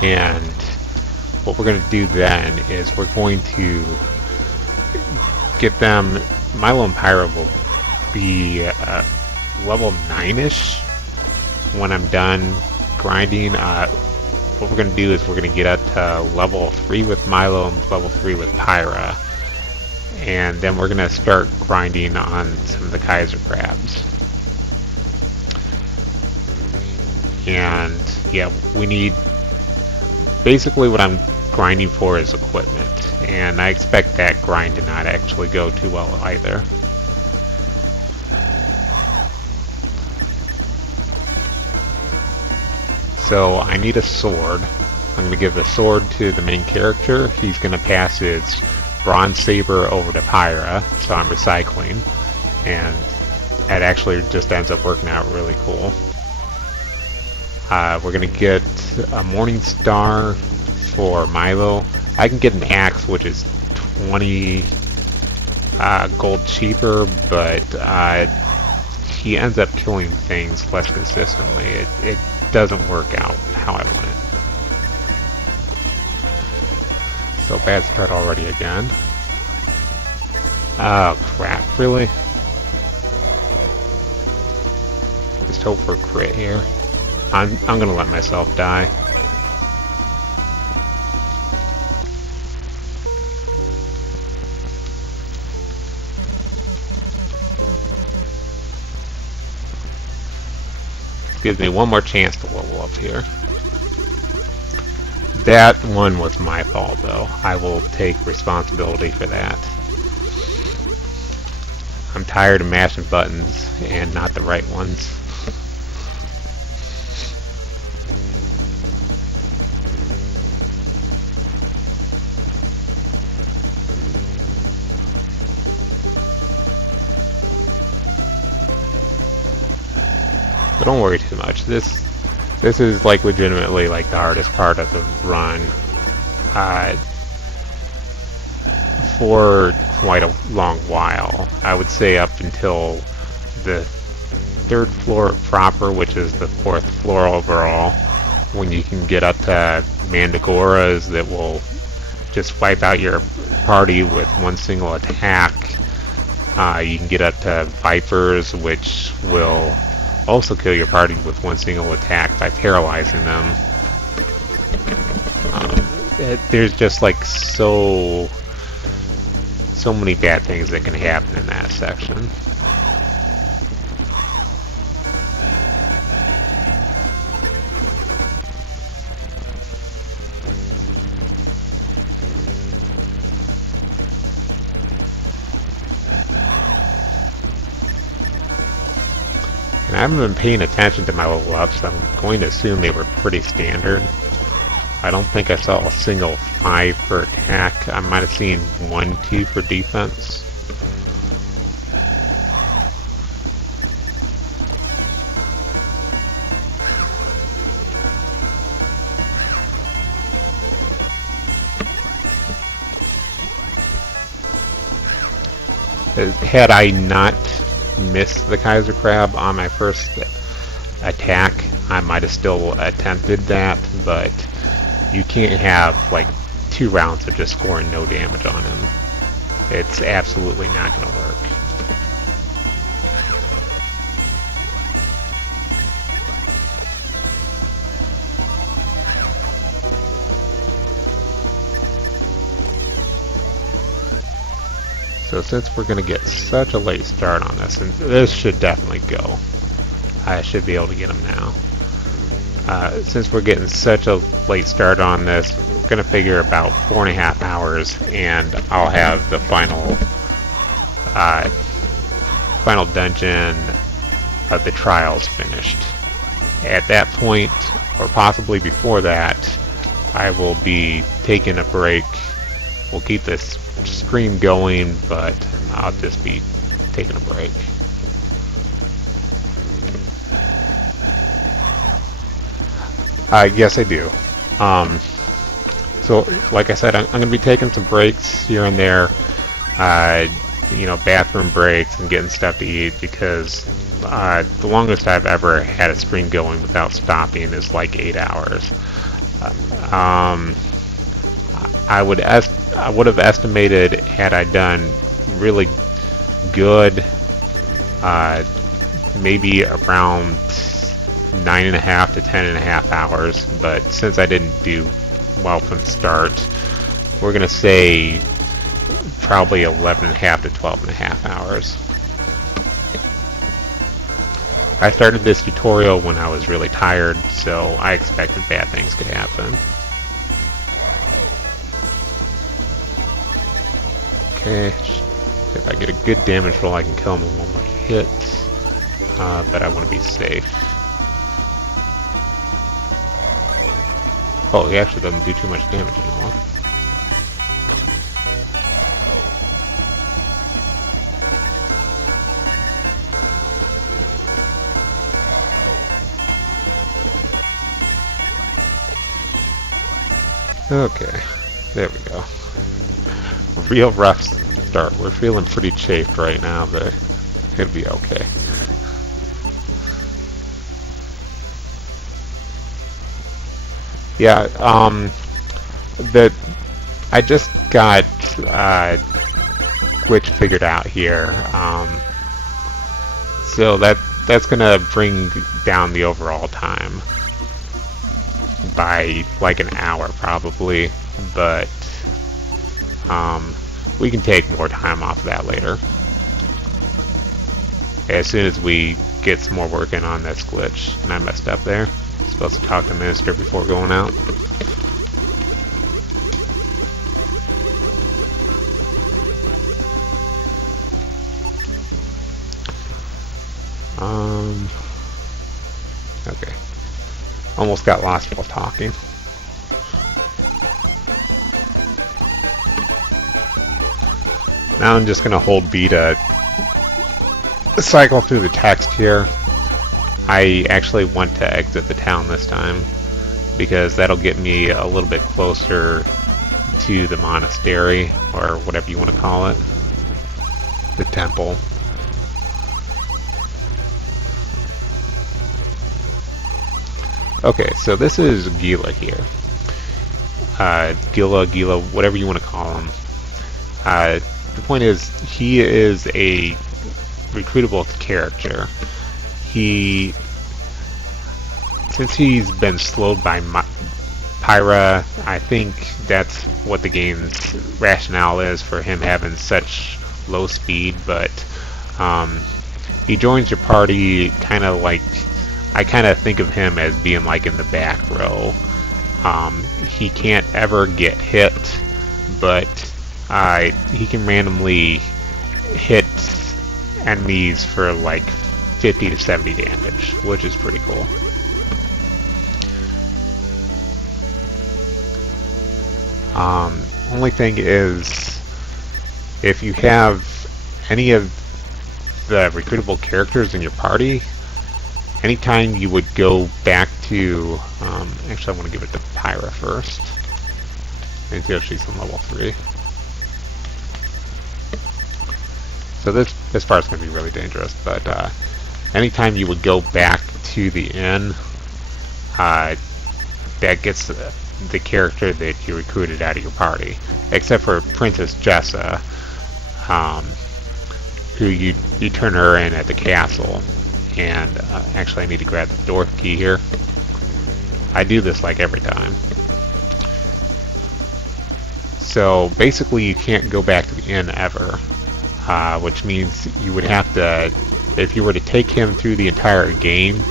and what we're going to do then is we're going to get them. Milo and Pyra will be level 9-ish when I'm done grinding. What we're going to do is we're going to get up to level 3 with Milo and level 3 with Pyra. And then we're going to start grinding on some of the Kaiser crabs. And yeah, we need, basically what I'm grinding for is equipment. And I expect that grind to not actually go too well either. So I need a sword. I'm going to give the sword to the main character. He's going to pass his bronze saber over to Pyra, so I'm recycling. And that actually just ends up working out really cool. We're going to get a Morning Star for Milo. I can get an axe, which is 20 gold cheaper, but he ends up killing things less consistently. It doesn't work out how I want it. So bad start already again. Oh crap, really? Just hope for a crit here. I'm gonna let myself die. Gives me one more chance to level up here. That one was my fault, though. I will take responsibility for that. I'm tired of mashing buttons and not the right ones. But don't worry too much. This is like legitimately like the hardest part of the run for quite a long while. I would say up until the 3rd floor proper, which is the 4th floor overall, when you can get up to Manticoras that will just wipe out your party with one single attack. You can get up to Vipers, which will also kill your party with one single attack by paralyzing them. There's just like so many bad things that can happen in that section. And I haven't been paying attention to my level ups. I'm going to assume they were pretty standard. I don't think I saw a single 5 for attack. I might have seen 1, 2 for defense. Had I not missed the Kaiser Crab on my first attack, I might have still attempted that, but you can't have like 2 rounds of just scoring no damage on him. It's absolutely not going to work. So since we're going to get such a late start on this, and this should definitely go, I should be able to get them now. Since we're getting such a late start on this, we're going to figure about 4.5 hours, and I'll have the final dungeon of the trials finished. At that point, or possibly before that, I will be taking a break. We'll keep this stream going, but I'll just be taking a break. Yes, I do. So, like I said, I'm going to be taking some breaks here and there, bathroom breaks and getting stuff to eat, because the longest I've ever had a stream going without stopping is like 8 hours. I would have estimated, had I done really good, maybe around 9.5 to 10.5 hours, but since I didn't do well from the start, we're gonna say probably 11.5 to 12.5 hours. I started this tutorial when I was really tired, so I expected bad things could happen. Okay, if I get a good damage roll, I can kill him in one more hit, but I want to be safe. Oh, he actually doesn't do too much damage anymore. Okay, there we go. Real rough start. We're feeling pretty chafed right now, but it'll be okay. Yeah, I just got glitch figured out here. So that's gonna bring down the overall time by like an hour probably, but we can take more time off of that later. As soon as we get some more work in on this glitch. And I messed up there. Supposed to talk to Minister before going out. Okay. Almost got lost while talking. Now I'm just gonna hold B to cycle through the text here. I actually want to exit the town this time because that'll get me a little bit closer to the monastery, or whatever you want to call it, the temple. Okay, so this is Gila here. Gila, whatever you want to call him. The point is, he is a recruitable character. Since he's been slowed by Pyra, I think that's what the game's rationale is for him having such low speed, but he joins your party kind of like, I kind of think of him as being like in the back row. He can't ever get hit, but he can randomly hit enemies for like 50 to 70 damage, which is pretty cool. Only thing is, if you have any of the recruitable characters in your party, anytime you would go back to, actually I want to give it to Pyra first, until she's on level 3. So this part's going to be really dangerous, but anytime you would go back to the inn, that gets the character that you recruited out of your party, except for Princess Jessa, who you turn her in at the castle. And actually I need to grab the door key here. I do this like every time. So basically you can't go back to the inn ever, which means you would have to, if you were to take him through the entire game,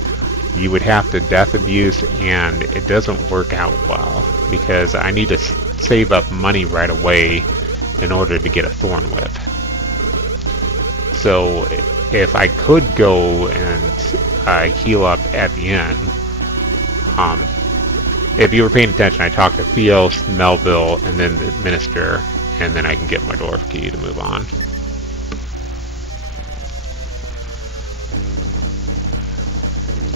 you would have to death abuse, and it doesn't work out well because I need to save up money right away in order to get a thorn whip. So if I could go and heal up at the end, if you were paying attention, I talked to Theos, Melville, and then the Minister, and then I can get my dwarf key to move on.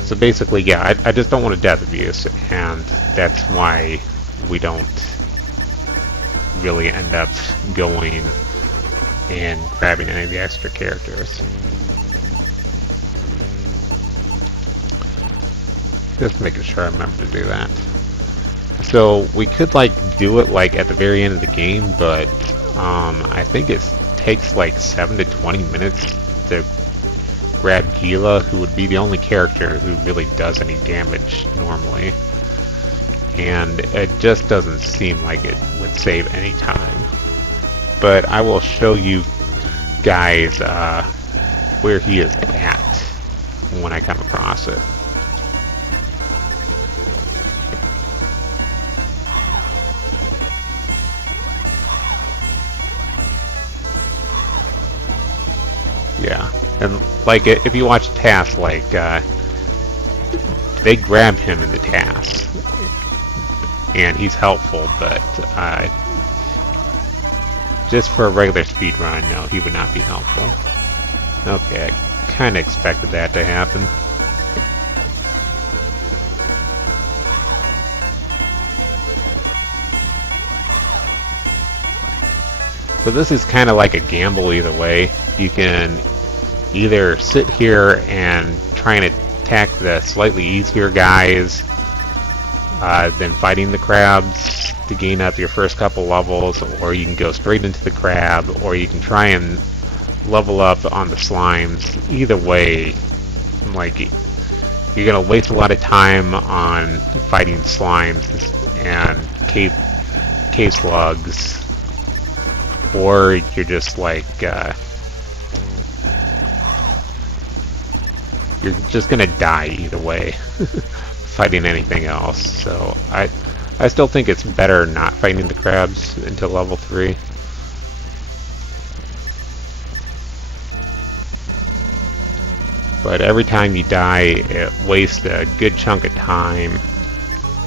So basically, yeah, I just don't want to death abuse, and that's why we don't really end up going and grabbing any of the extra characters. Just making sure I remember to do that. So we could like do it like at the very end of the game, but I think it takes like 7 to 20 minutes to grab Gila, who would be the only character who really does any damage normally. And it just doesn't seem like it would save any time. But I will show you guys where he is at when I come across it. Yeah, and like if you watch tasks, like they grab him in the tasks, and he's helpful, but just for a regular speed run, no, he would not be helpful. Okay, I kind of expected that to happen. So this is kind of like a gamble either way. You can either sit here and try and attack the slightly easier guys than fighting the crabs to gain up your first couple levels, or you can go straight into the crab, or you can try and level up on the slimes. Either way, like, you're gonna waste a lot of time on fighting slimes and cave slugs, or you're just like you're just gonna die either way fighting anything else. So I still think it's better not fighting the crabs until level 3. But every time you die, it wastes a good chunk of time.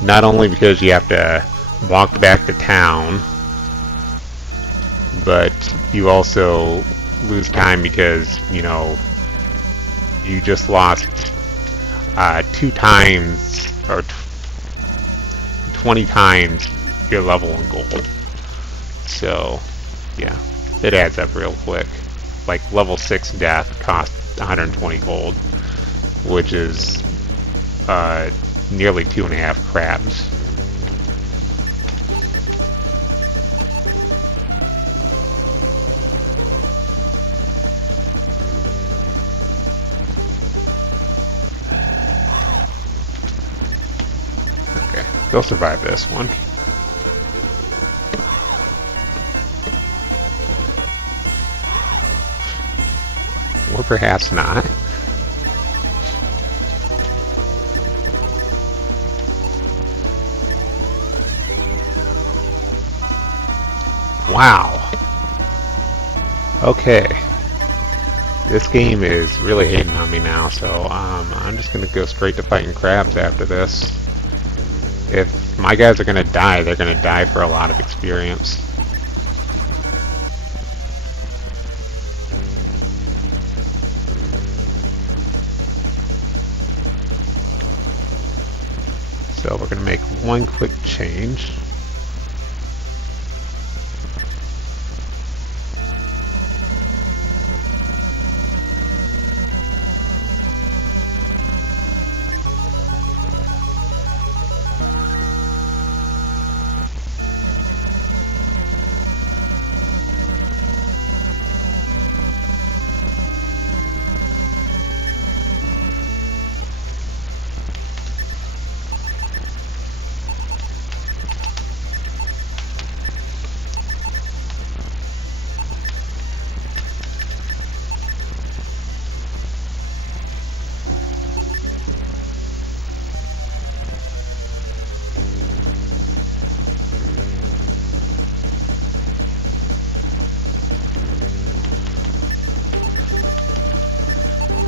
Not only because you have to walk back to town, but you also lose time because, you know, you just lost 2 times or 20 times your level in gold. So yeah, it adds up real quick. Like level 6 death costs 120 gold, which is nearly 2.5 crabs. Okay, they'll survive this one. Or perhaps not. Wow. Okay. This game is really hating on me now, so I'm just going to go straight to fighting crabs after this. If my guys are going to die, they're going to die for a lot of experience. So we're going to make one quick change.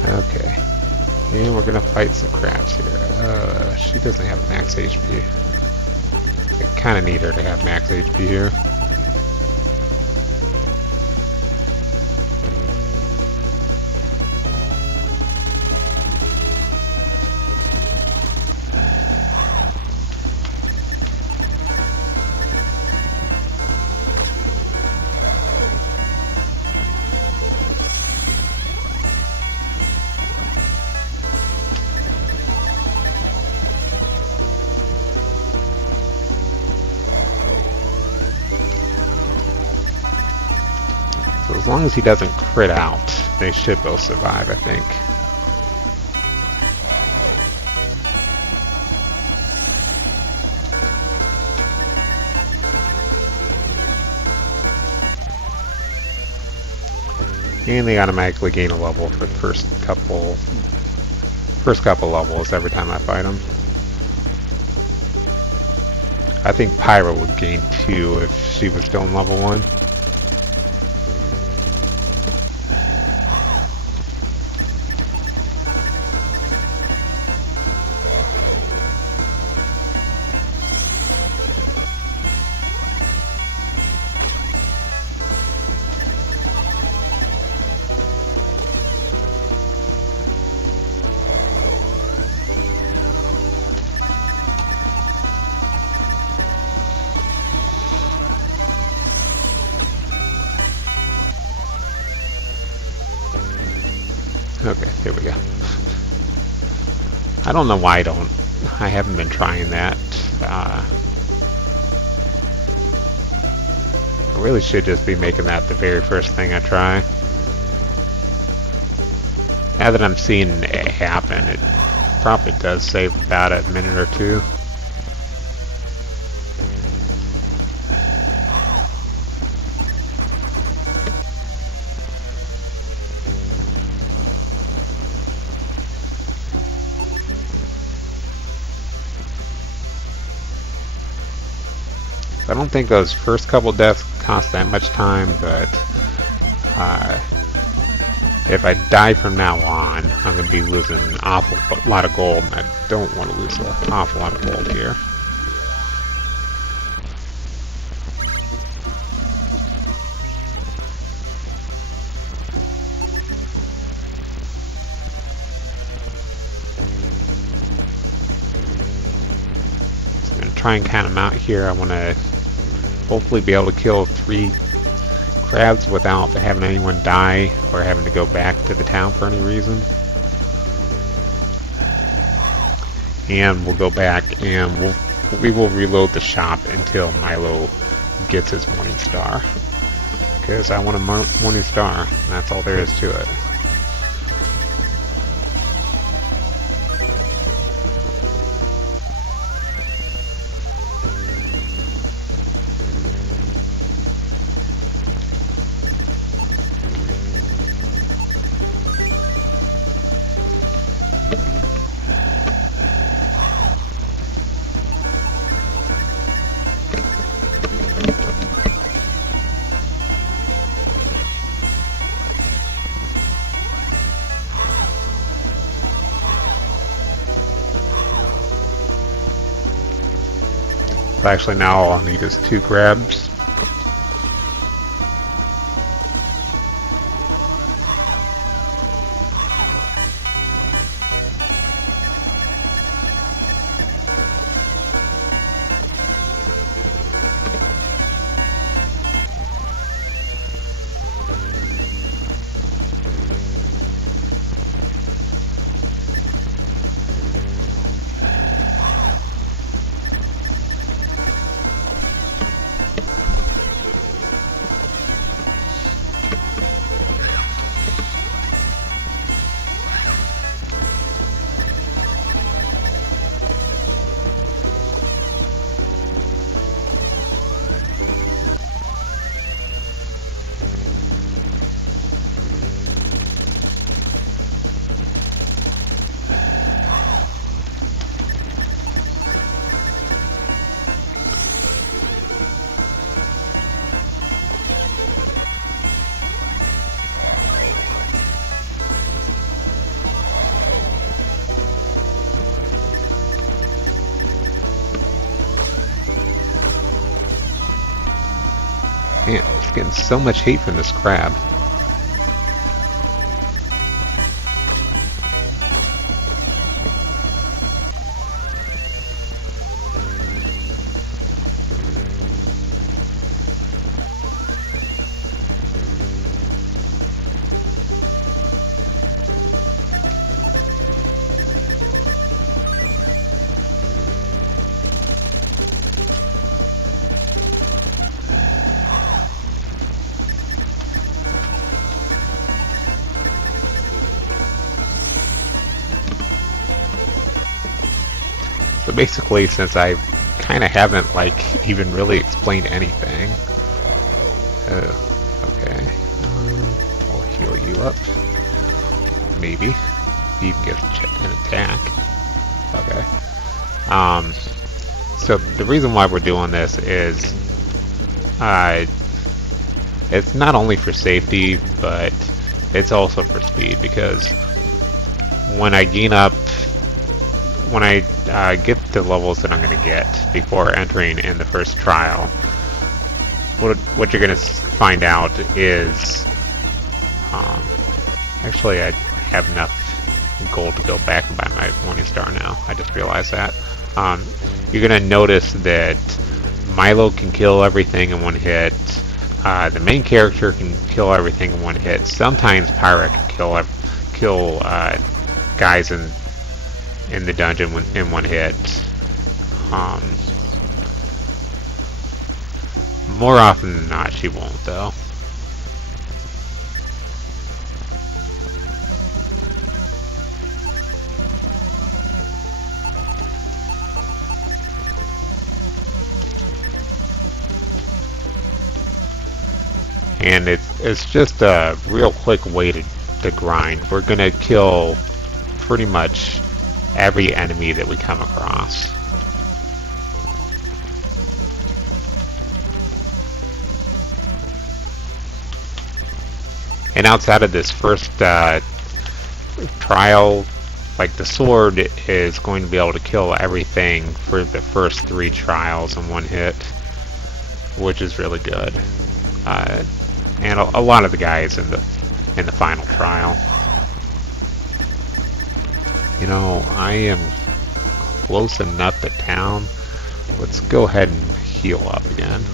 Okay, and we're gonna fight some crabs here. She doesn't have max HP. I kinda need her to have max HP here. As long as he doesn't crit out, they should both survive, I think. And they automatically gain a level for the first couple levels every time I fight them. I think Pyra would gain 2 if she was still in level 1. Okay, here we go. I don't know why I haven't been trying that. I really should just be making that the very first thing I try. Now that I'm seeing it happen, it probably does save about a minute or two. I don't think those first couple deaths cost that much time, but if I die from now on, I'm going to be losing an awful lot of gold, and I don't want to lose an awful lot of gold here. So I'm going to try and count them out here. I want to hopefully be able to kill 3 crabs without having anyone die or having to go back to the town for any reason. And we'll go back and we will reload the shop until Milo gets his morning star. Because I want a morning star. That's all there is to it. Actually, now all I need is 2 crabs. Man, it's getting so much hate from this crab. basically, since I kind of haven't like even really explained anything. Okay. I'll heal you up. Maybe. You can get an attack. Okay. So the reason why we're doing this is it's not only for safety, but it's also for speed, because when I get the levels that I'm going to get before entering in the first trial, what you're going to find out is, actually I have enough gold to go back and buy my Morning Star now. I just realized that. You're going to notice that Milo can kill everything in one hit. The main character can kill everything in one hit. Sometimes Pyra can kill guys in the dungeon in one hit. More often than not, she won't, though. And it's just a real quick way to grind. We're gonna kill pretty much every enemy that we come across. And outside of this first trial, like the sword is going to be able to kill everything for the first 3 trials in one hit, which is really good. And a lot of the guys in the final trial. You know, I am close enough to town. Let's go ahead and heal up again.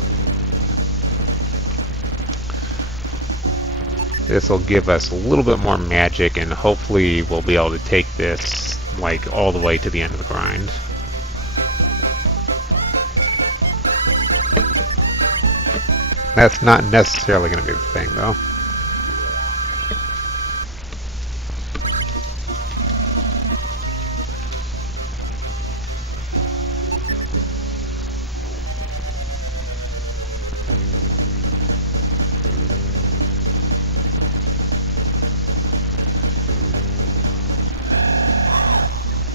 This will give us a little bit more magic, and hopefully we'll be able to take this like all the way to the end of the grind. That's not necessarily going to be the thing, though.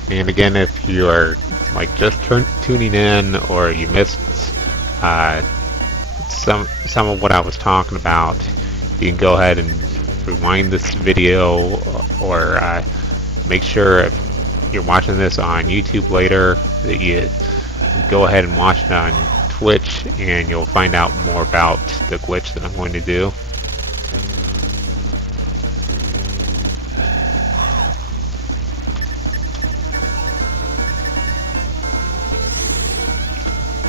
And again, if you're like just tuning in, or you missed some of what I was talking about, you can go ahead and rewind this video, or make sure if you're watching this on YouTube later that you go ahead and watch it on Twitch, and you'll find out more about the glitch that I'm going to do.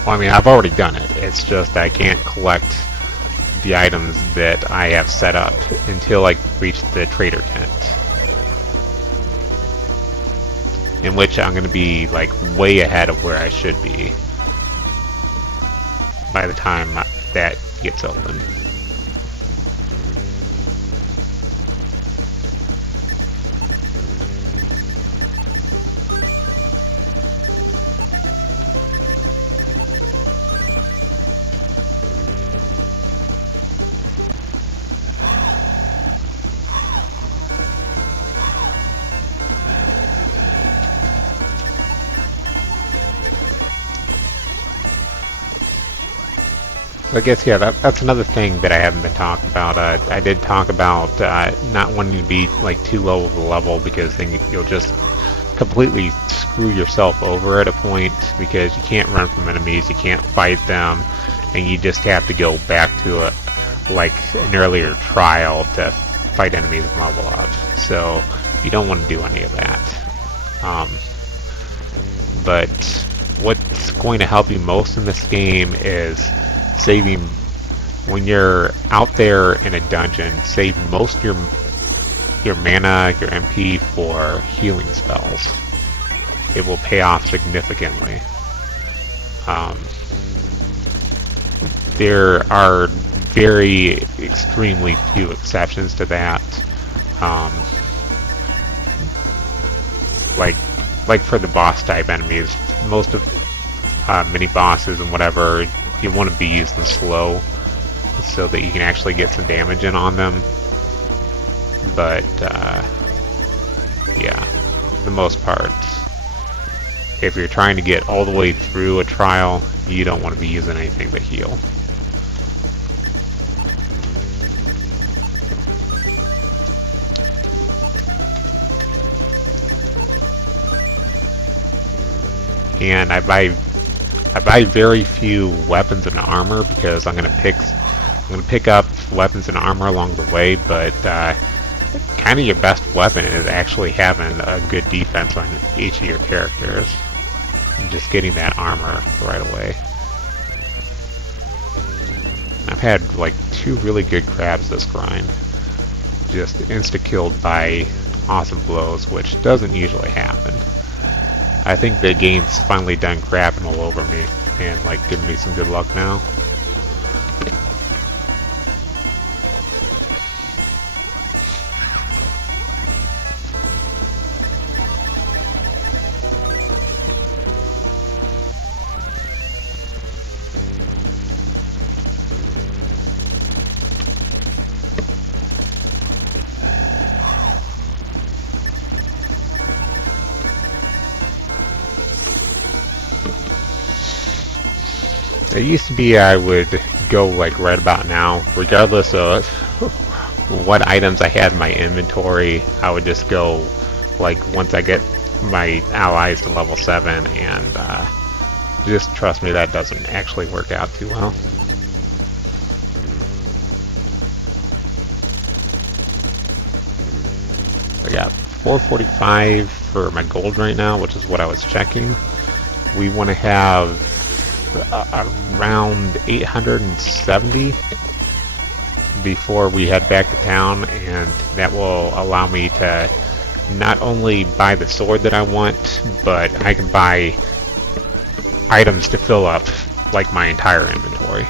Well, I mean, I've already done it. It's just I can't collect the items that I have set up until I reach the trader tent, in which I'm going to be like way ahead of where I should be by the time that gets open. I guess, yeah, that's another thing that I haven't been talking about. I did talk about not wanting to be like too low of a level, because then you'll just completely screw yourself over at a point, because you can't run from enemies, you can't fight them, and you just have to go back to like an earlier trial to fight enemies and level up. So you don't want to do any of that. But what's going to help you most in this game is saving. When you're out there in a dungeon, save most your mana, your MP for healing spells. It will pay off significantly. There are very extremely few exceptions to that. Like for the boss type enemies, most of mini bosses and whatever, you want to be using slow so that you can actually get some damage in on them. But yeah, for the most part, if you're trying to get all the way through a trial, you don't want to be using anything but heal. And I buy very few weapons and armor because I'm gonna pick up weapons and armor along the way, but kind of your best weapon is actually having a good defense on each of your characters and just getting that armor right away. I've had like 2 really good crabs this grind, just insta-killed by awesome blows, which doesn't usually happen. I think the game's finally done crapping all over me and like giving me some good luck now. It used to be I would go like right about now, regardless of what items I had in my inventory. I would just go like once I get my allies to level 7, and just trust me, that doesn't actually work out too well. I got 445 for my gold right now, which is what I was checking. We want to have around 870 before we head back to town, and that will allow me to not only buy the sword that I want, but I can buy items to fill up like my entire inventory.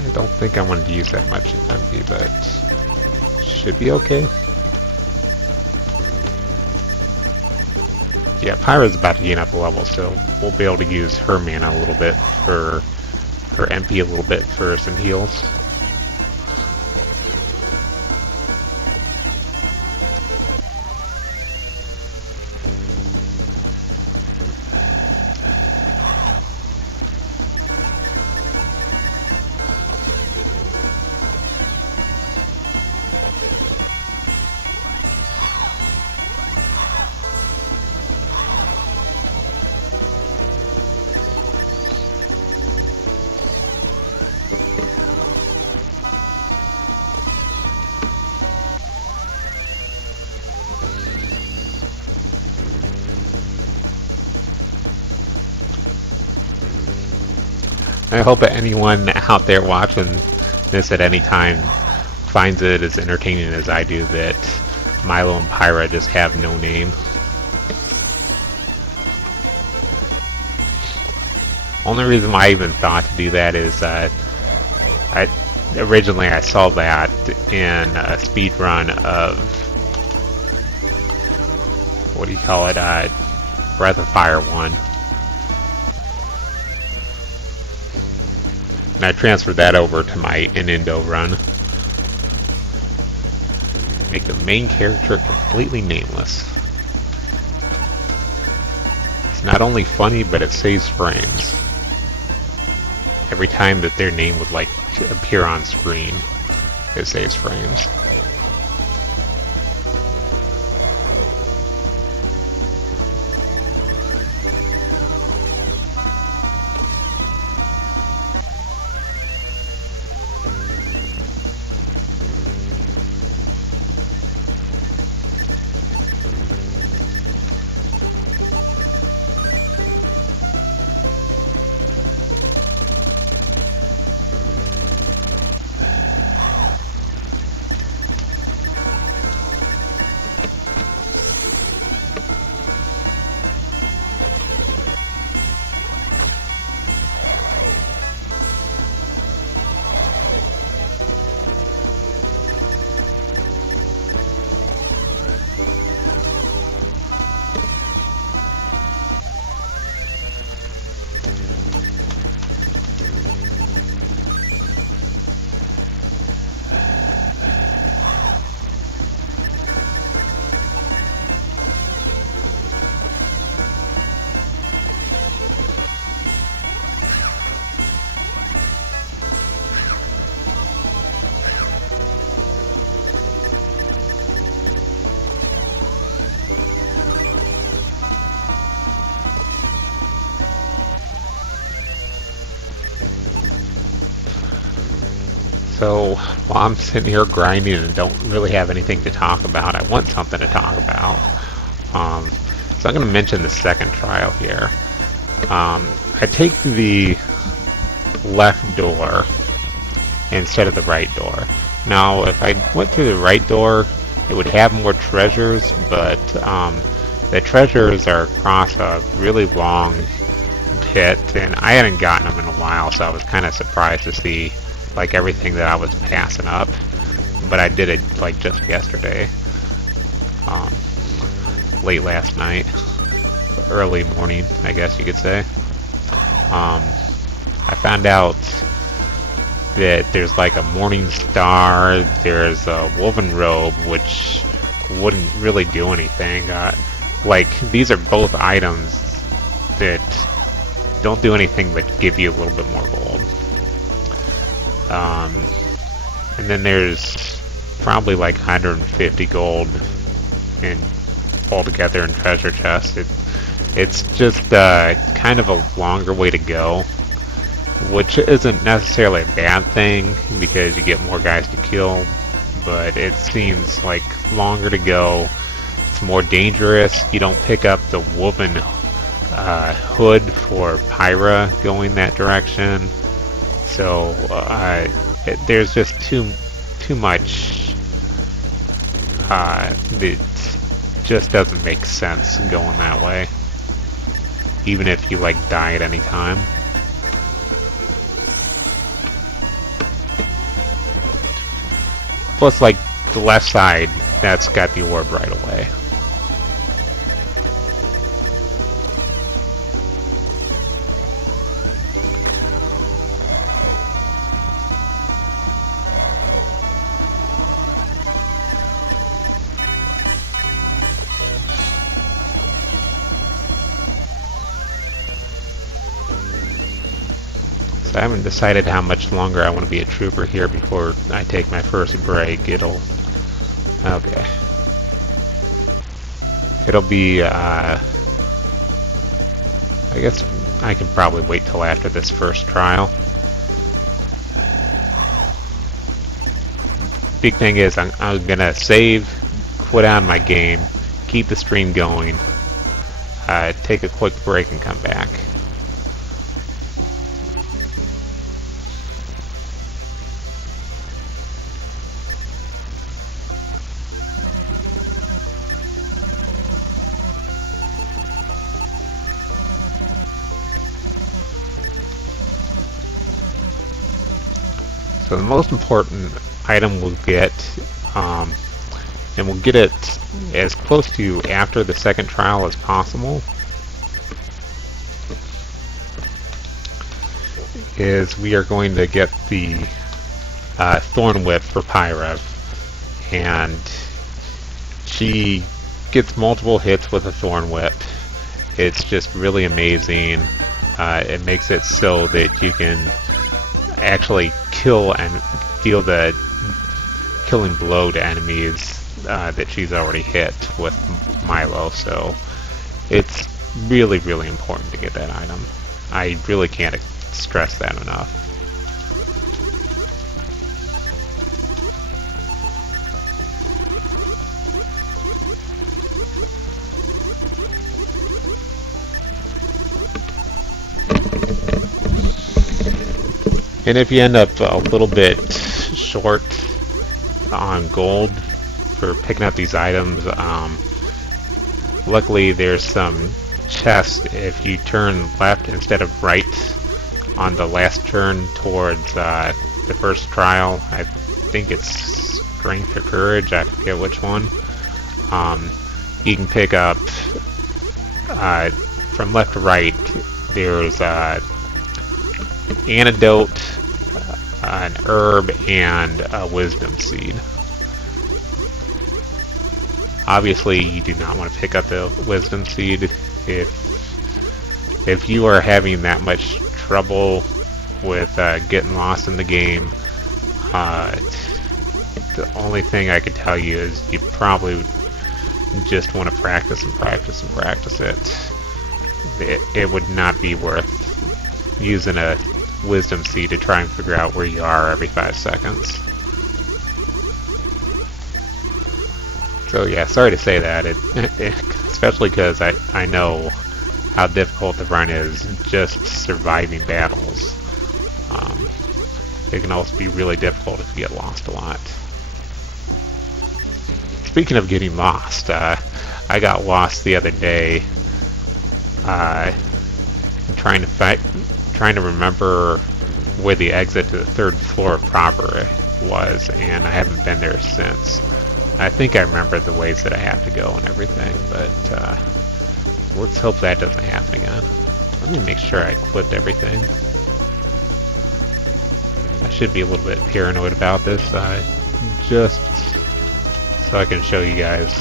I don't think I wanted to use that much MP, but should be okay. Yeah, Pyra's about to gain up a level, so we'll be able to use her mana a little bit for her MP, a little bit for some heals. I hope that anyone out there watching this at any time finds it as entertaining as I do, that Milo and Pyra just have no name. Only reason why I even thought to do that is originally I saw that in a speedrun of, what do you call it, Breath of Fire 1. And I transferred that over to my Inindo run. Make the main character completely nameless. It's not only funny, but it saves frames. Every time that their name would like appear on screen, it saves frames. So while I'm sitting here grinding and don't really have anything to talk about, I want something to talk about. So I'm going to mention the second trial here. I take the left door instead of the right door. Now, if I went through the right door, it would have more treasures, but the treasures are across a really long pit, and I hadn't gotten them in a while, so I was kind of surprised to see like everything that I was passing up. But I did it like just yesterday, late last night, early morning, I guess you could say. I found out that there's like a morning star, there's a woven robe, which wouldn't really do anything. Like, these are both items that don't do anything but give you a little bit more gold. And then there's probably like 150 gold in altogether in treasure chest. It's just kind of a longer way to go, which isn't necessarily a bad thing because you get more guys to kill, but it seems like longer to go. It's more dangerous. You don't pick up the woven hood for Pyra going that direction, so there's just too much that just doesn't make sense going that way, even if you like die at any time. Plus, like, the left side, that's got the orb right away. So I haven't decided how much longer I want to be a trooper here before I take my first break. Okay. It'll be, I guess I can probably wait till after this first trial. Big thing is I'm gonna save, quit on my game, keep the stream going, take a quick break and come back. So the most important item we'll get, and we'll get it as close to after the second trial as possible, is we are going to get the Thorn Whip for Pyra, and she gets multiple hits with a Thorn Whip. It's just really amazing. It makes it so that you can actually kill and deal the killing blow to enemies that she's already hit with Milo, so it's really, really important to get that item. I really can't stress that enough. And if you end up a little bit short on gold for picking up these items, luckily there's some chests if you turn left instead of right on the last turn towards the first trial. I think it's strength or courage, I forget which one. You can pick up from left to right. There's antidote, an herb, and a wisdom seed. Obviously you do not want to pick up the wisdom seed if you are having that much trouble with getting lost in the game. The only thing I could tell you is you probably just want to practice and practice and practice it. It would not be worth using a wisdom seed to try and figure out where you are every 5 seconds. So yeah, sorry to say that, especially because I know how difficult the run is just surviving battles. It can also be really difficult if you get lost a lot. Speaking of getting lost, I got lost the other day. Trying to remember where the exit to the 3rd floor proper was, and I haven't been there since. I think I remember the ways that I have to go and everything, but let's hope that doesn't happen again. Let me make sure I clipped everything. I should be a little bit paranoid about this, just so I can show you guys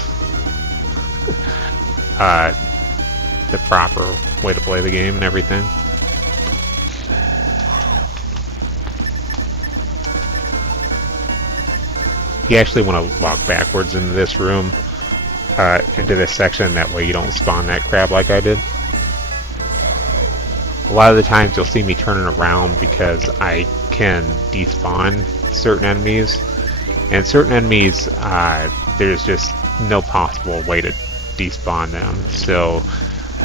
the proper way to play the game and everything. You actually want to walk backwards into this room, into this section, that way you don't spawn that crab like I did. A lot of the times you'll see me turning around because I can despawn certain enemies, and certain enemies there's just no possible way to despawn them. So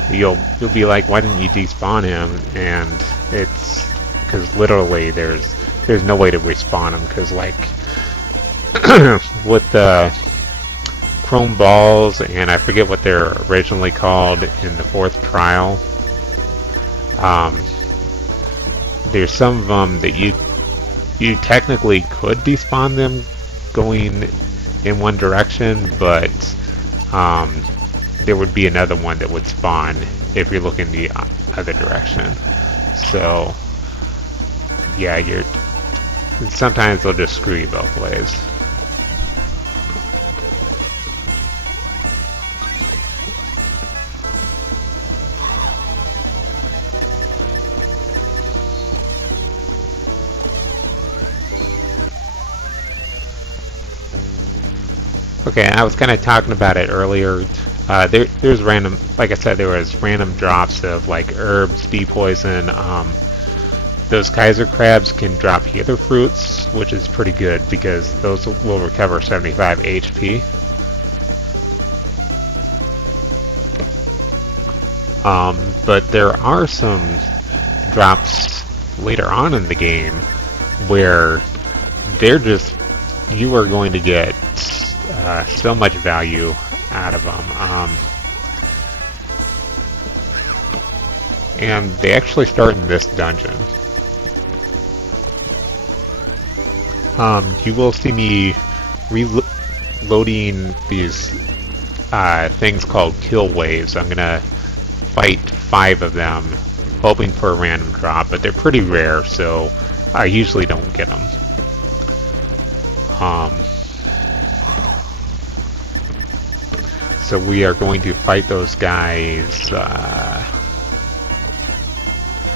you'll be like, why didn't you despawn him? And it's because literally there's no way to respawn him, because like with the chrome balls, and I forget what they're originally called in the 4th trial, there's some of them that you technically could despawn them going in one direction, but there would be another one that would spawn if you're looking the other direction. So yeah, sometimes they'll just screw you both ways. Okay, I was kind of talking about it earlier. There's random, like I said, there was random drops of like herbs, depoison. Those Kaiser crabs can drop healer fruits, which is pretty good because those will recover 75 HP. But there are some drops later on in the game where they're just, you are going to get so much value out of them. And they actually start in this dungeon. You will see me reloading these things called kill waves. I'm gonna fight 5 of them, hoping for a random drop, but they're pretty rare, so I usually don't get them. So we are going to fight those guys, how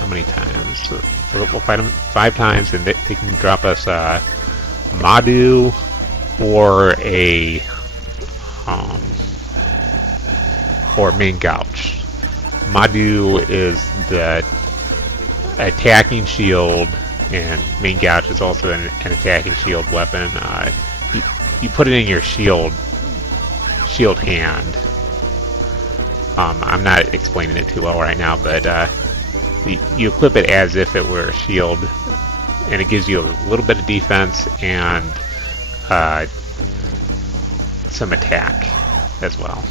many times? So we'll fight them 5 times, and they can drop us Madhu or a or main gouge. Madhu is the attacking shield, and main gouge is also an attacking shield weapon. You put it in your shield hand. I'm not explaining it too well right now, but you equip it as if it were a shield, and it gives you a little bit of defense and some attack as well.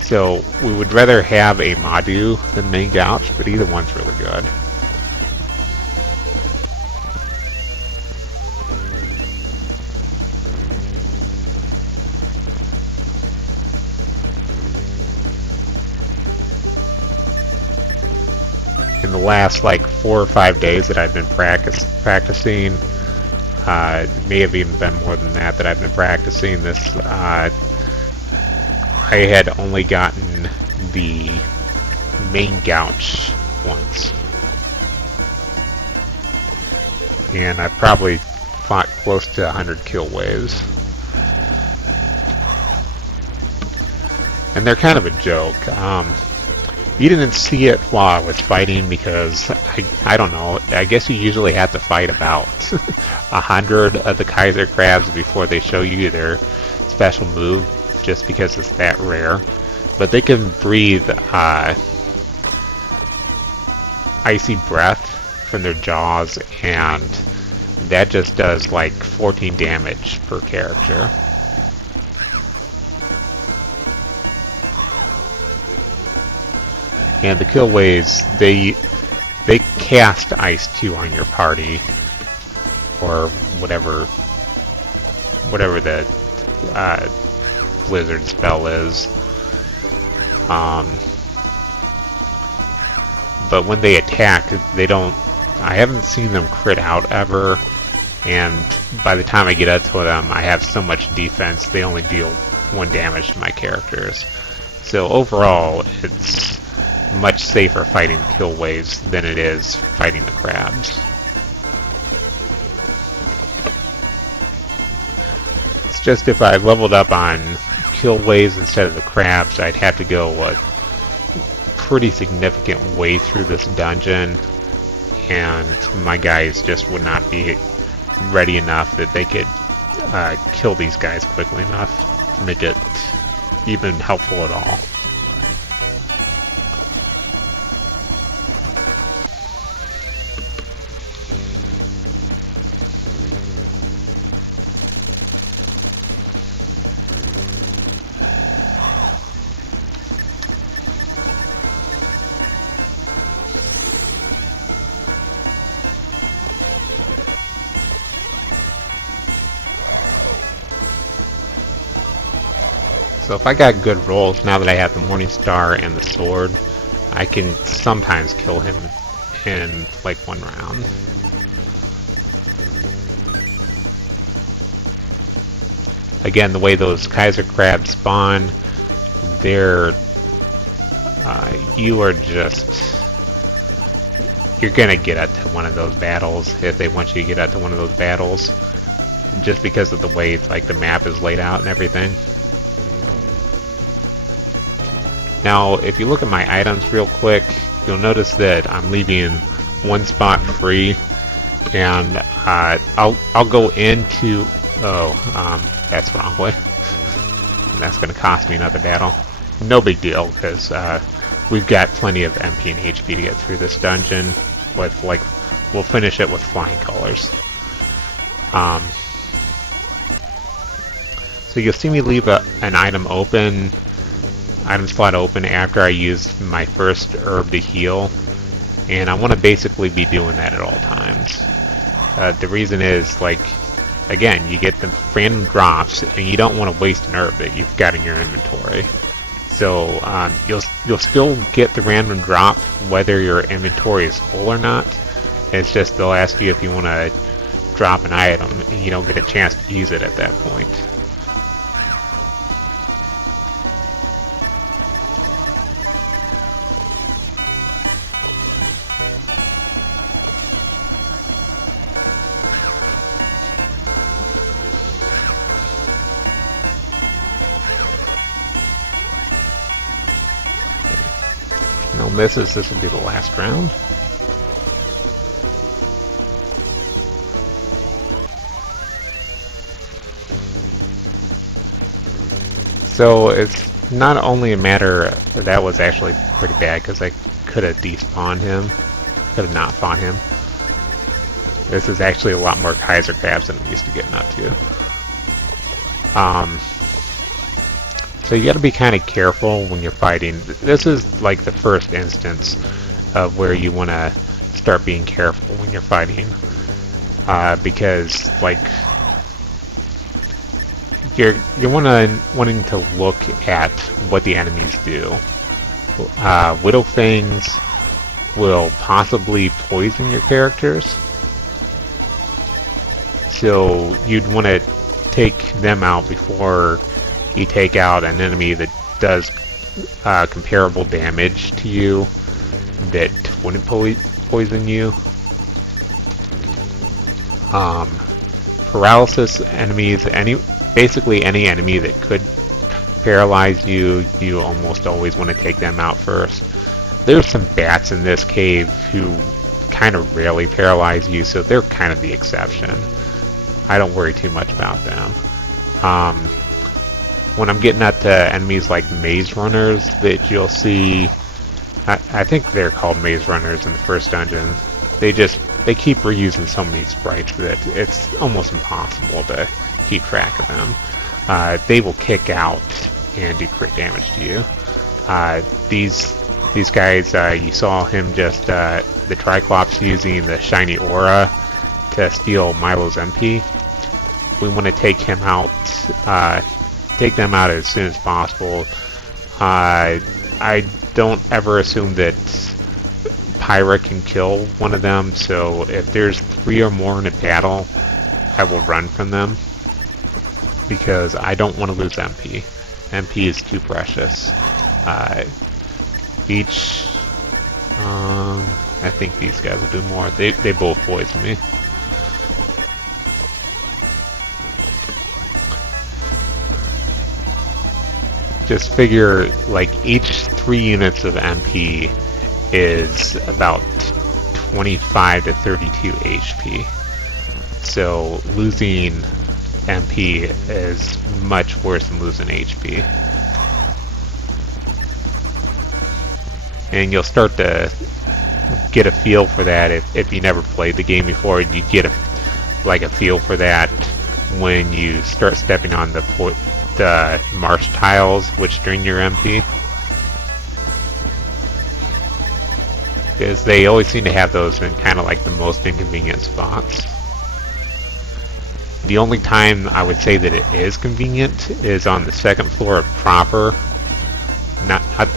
So we would rather have a Madhu than main gouge, but either one's really good. In the last like 4 or 5 days that I've been practicing, may have even been more than that I've been practicing this, I had only gotten the main gouge once, and I probably fought close to 100 kill waves, and they're kind of a joke. You didn't see it while I was fighting because I don't know. I guess you usually have to fight about 100 of the Kaiser crabs before they show you their special move, just because it's that rare. But they can breathe icy breath from their jaws, and that just does like 14 damage per character. And the kill waves, they cast ice too on your party, or whatever the blizzard spell is. But when they attack, they don't. I haven't seen them crit out ever, and by the time I get up to them, I have so much defense. They only deal 1 damage to my characters. So overall, it's much safer fighting kill waves than it is fighting the crabs. It's just if I leveled up on kill waves instead of the crabs, I'd have to go a pretty significant way through this dungeon, and my guys just would not be ready enough that they could kill these guys quickly enough to make it even helpful at all. So if I got good rolls, now that I have the Morning Star and the sword, I can sometimes kill him in like 1 round. Again, the way those Kaiser crabs spawn, they're you're gonna get out to one of those battles if they want you to get out to one of those battles, just because of the way like the map is laid out and everything. Now, if you look at my items real quick, you'll notice that I'm leaving 1 spot free, and I'll go into. That's the wrong way. That's going to cost me another battle. No big deal, because we've got plenty of MP and HP to get through this dungeon. With we'll finish it with flying colors. So you'll see me leave an item slot open after I use my first herb to heal, and I want to basically be doing that at all times. The reason is, again, you get the random drops, and you don't want to waste an herb that you've got in your inventory. So you'll still get the random drop whether your inventory is full or not. It's just they'll ask you if you want to drop an item, and you don't get a chance to use it at that point. No misses, this will be the last round. So it's not only a matter that was actually pretty bad because I could have despawned him, could have not fought him. This is actually a lot more Kaiser crabs than I'm used to getting up to. So you got to be kind of careful when you're fighting. This is like the first instance of where you want to start being careful when you're fighting, because you're wanting to look at what the enemies do. Widow Fangs will possibly poison your characters, so you'd want to take them out before you take out an enemy that does comparable damage to you that wouldn't poison you. Paralysis enemies, basically any enemy that could paralyze you, you almost always want to take them out first. There's some bats in this cave who kind of rarely paralyze you, so they're kind of the exception. I don't worry too much about them. Um, when I'm getting at enemies like maze runners that you'll see, I think they're called maze runners in the first dungeon. They keep reusing so many sprites that it's almost impossible to keep track of them. They will kick out and do crit damage to you. These guys, you saw him just the Triclops using the shiny aura to steal Milo's MP. We want to take him out, take them out as soon as possible. I don't ever assume that Pyra can kill one of them, so if there's 3 or more in a battle, I will run from them because I don't want to lose MP. MP is too precious. I think these guys will do more. They both poison me. Just figure like each 3 units of MP is about 25 to 32 HP. So losing MP is much worse than losing HP. And you'll start to get a feel for that if you never played the game before. You get a feel for that when you start stepping on the marsh tiles, which drain your MP. Because they always seem to have those in kind of like the most inconvenient spots. The only time I would say that it is convenient is on the second floor of proper.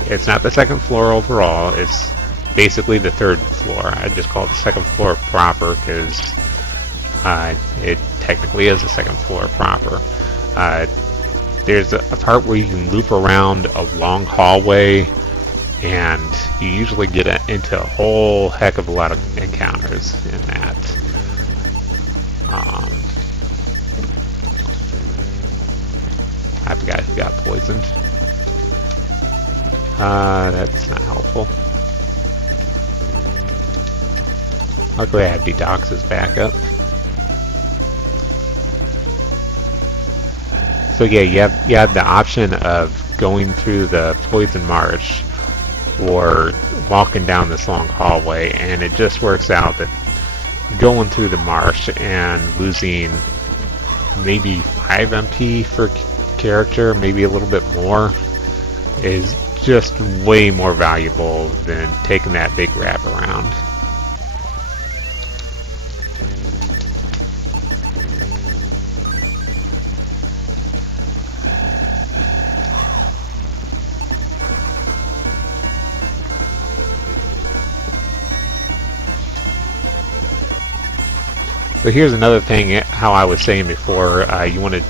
It's not the second floor overall, it's basically the 3rd floor. I just call it the second floor proper because it technically is the second floor proper. There's a part where you can loop around a long hallway, and you usually get into a whole heck of a lot of encounters in that. I forgot who got poisoned. That's not helpful. Luckily I have Detox as backup. So yeah, you have the option of going through the poison marsh or walking down this long hallway, and it just works out that going through the marsh and losing maybe 5 MP for character, maybe a little bit more, is just way more valuable than taking that big wrap around. So here's another thing, how I was saying before, you want to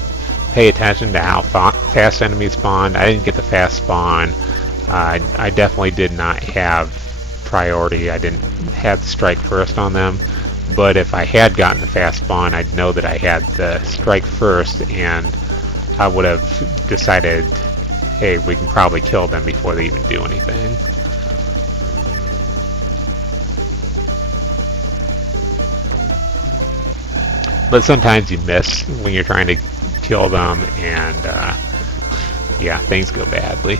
pay attention to how fast enemies spawn. I didn't get the fast spawn. I definitely did not have priority. I didn't have the strike first on them. But if I had gotten the fast spawn, I'd know that I had the strike first, and I would have decided, hey, we can probably kill them before they even do anything. But sometimes you miss when you're trying to kill them, and yeah, things go badly.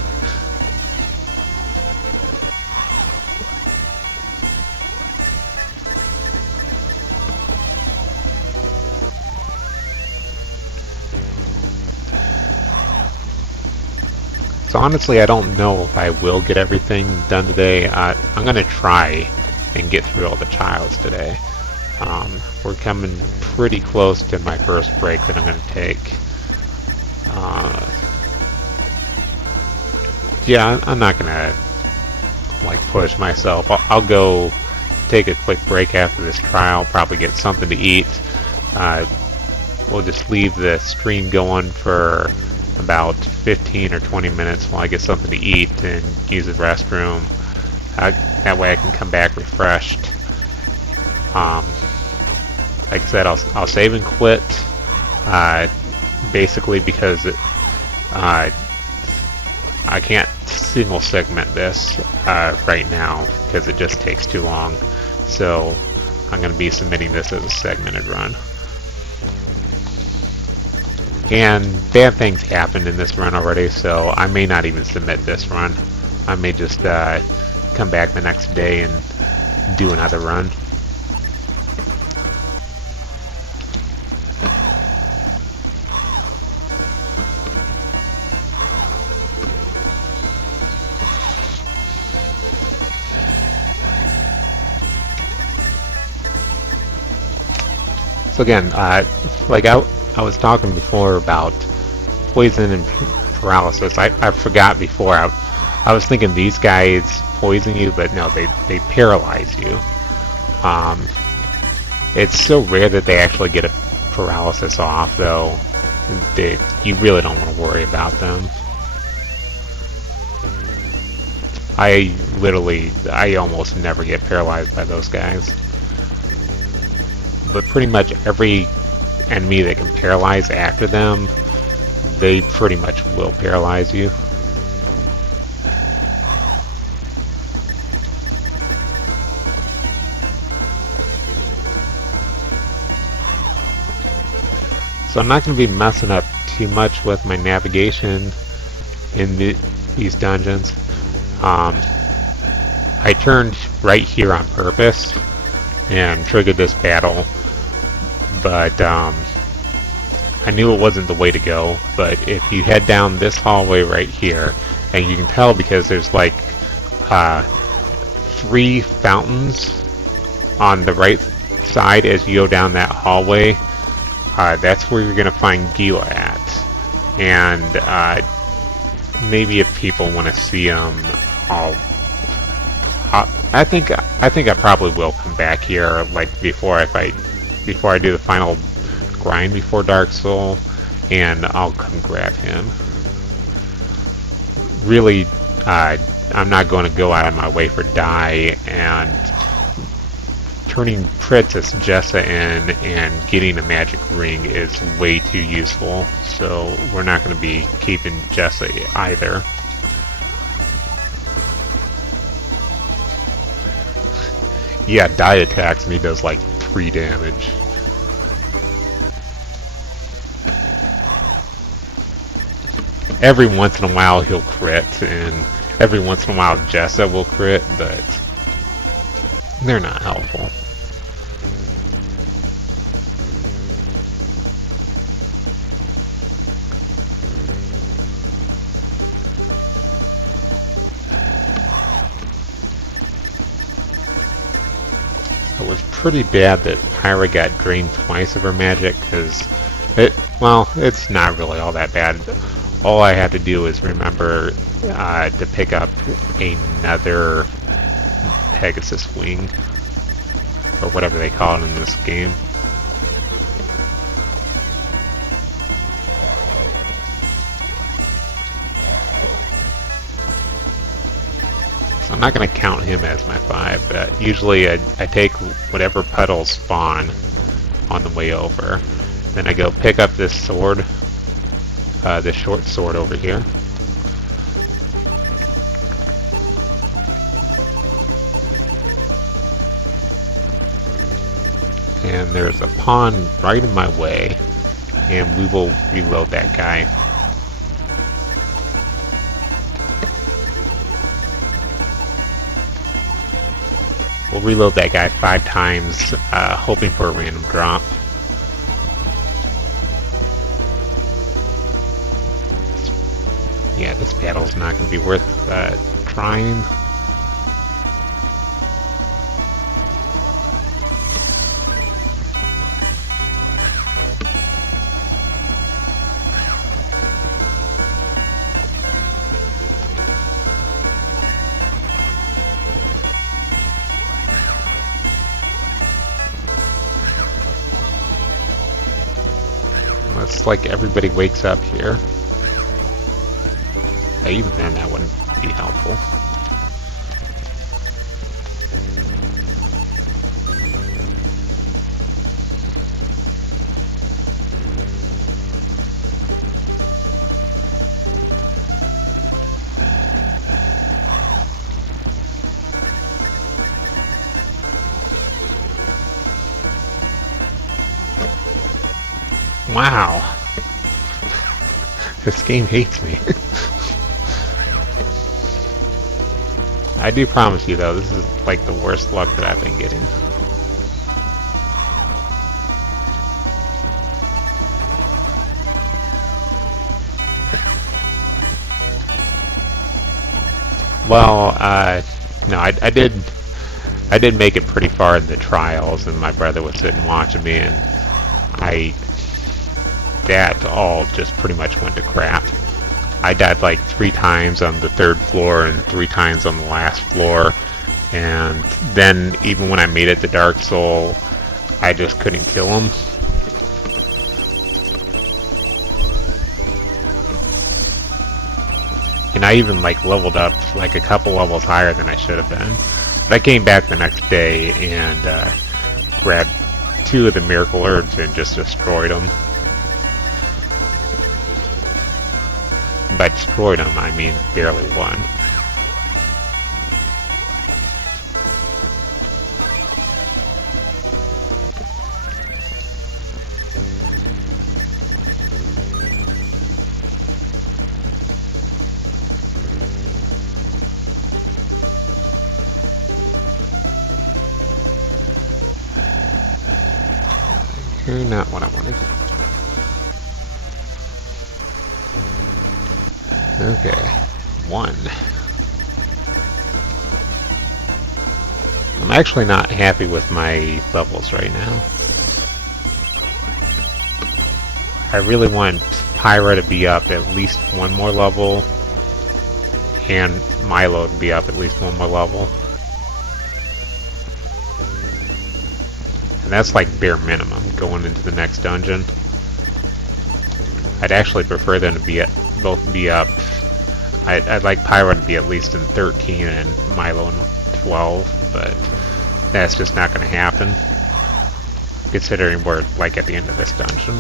So honestly, I don't know if I will get everything done today. I'm going to try and get through all the trials today. We're coming pretty close to my first break that I'm going to take. Yeah, I'm not going to like push myself. I'll go take a quick break after this trial, probably get something to eat. We'll just leave the stream going for about 15 or 20 minutes while I get something to eat and use the restroom. That way I can come back refreshed. Like I said, I'll save and quit, basically because I can't single segment this right now because it just takes too long. So I'm going to be submitting this as a segmented run. And bad things happened in this run already, so I may not even submit this run. I may just come back the next day and do another run. So again, like I was talking before about poison and paralysis. I forgot before. I was thinking these guys poison you, but no, they paralyze you. It's so rare that they actually get a paralysis off, though. You really don't want to worry about them. I almost never get paralyzed by those guys. But pretty much every enemy that can paralyze after them, they pretty much will paralyze you. So I'm not going to be messing up too much with my navigation in these dungeons. I turned right here on purpose and triggered this battle, but I knew it wasn't the way to go. But if you head down this hallway right here, and you can tell because there's like 3 fountains on the right side as you go down that hallway, that's where you're gonna find Gila at. And maybe if people want to see them, I think I probably will come back here like before I do the final grind before Dark Soul, and I'll come grab him. Really, I'm not going to go out of my way for Dai, and turning Princess Jessa in and getting a magic ring is way too useful, so we're not going to be keeping Jessa either. Yeah, Dai attacks and he does like 3 damage. Every once in a while he'll crit, and every once in a while Jessa will crit, but they're not helpful. It was pretty bad that Pyra got drained twice of her magic, because it's not really all that bad. All I had to do is remember to pick up another Pegasus wing, or whatever they call it in this game. So I'm not going to count him as my 5, but usually I take whatever puddles spawn on the way over. Then I go pick up this sword, this short sword over here. And there's a pawn right in my way, and we will reload that guy. We'll reload that guy 5 times, hoping for a random drop. Yeah, this battle's not going to be worth trying. Looks like everybody wakes up here. Even then, that wouldn't be helpful. Wow. This game hates me. I do promise you, though, this is like the worst luck that I've been getting. Well, no, I did make it pretty far in the trials, and my brother was sitting watching me, and that all just pretty much went to crap. I died like 3 times on the 3rd floor and 3 times on the last floor, and then even when I made it to Dark Soul, I just couldn't kill him. And I even like leveled up like a couple levels higher than I should have been. But I came back the next day and grabbed 2 of the miracle herbs and just destroyed them. By destroyed them, I mean barely won. You're not what I wanted. Okay, 1. I'm actually not happy with my levels right now. I really want Pyra to be up at least 1 more level, and Milo to be up at least 1 more level. And that's like bare minimum going into the next dungeon. I'd actually prefer them to be both be up. I'd like Pyra to be at least in 13 and Milo in 12, but that's just not going to happen, considering we're like at the end of this dungeon.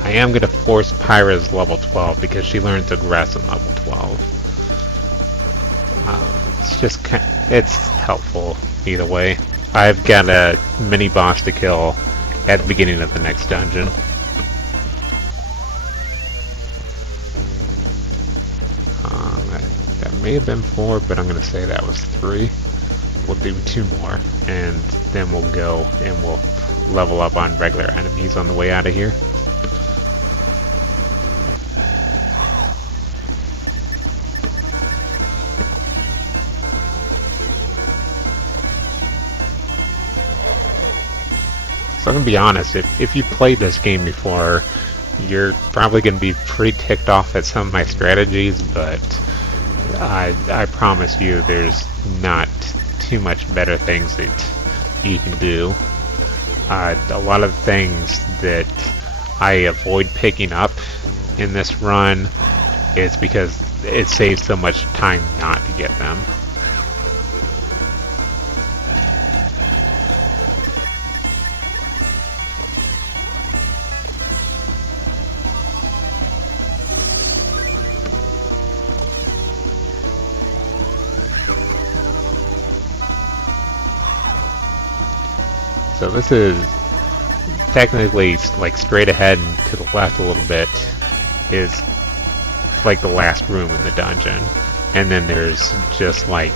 I am going to force Pyra's level 12 because she learned to grass in level 12. It's just it's helpful either way. I've got a mini boss to kill at the beginning of the next dungeon. That may have been 4, but I'm going to say that was 3. We'll do 2 more, and then we'll go and we'll level up on regular enemies on the way out of here. So I'm going to be honest, if you played this game before, you're probably going to be pretty ticked off at some of my strategies, but I promise you there's not too much better things that you can do. A lot of things that I avoid picking up in this run is because it saves so much time not to get them. So this is technically like straight ahead and to the left a little bit is like the last room in the dungeon, and then there's just like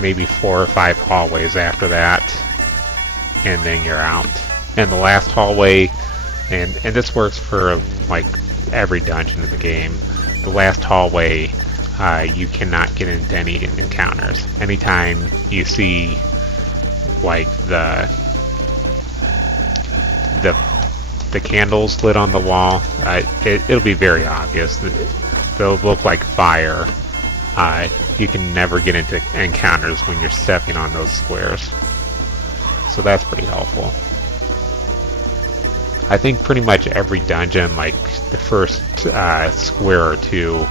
maybe 4 or 5 hallways after that, and then you're out. And the last hallway, and this works for like every dungeon in the game, the last hallway you cannot get into any encounters. Anytime you see like the candles lit on the wall, it'll be very obvious. They'll look like fire. You can never get into encounters when you're stepping on those squares. So that's pretty helpful. I think pretty much every dungeon, like the first square or two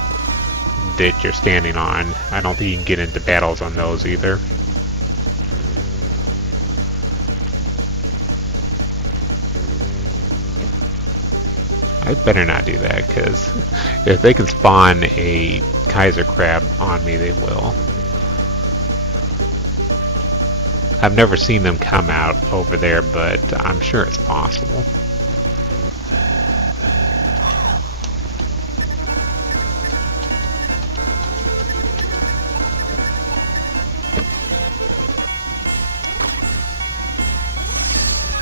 that you're standing on, I don't think you can get into battles on those either. I better not do that, because if they can spawn a Kaiser Crab on me, they will. I've never seen them come out over there, but I'm sure it's possible.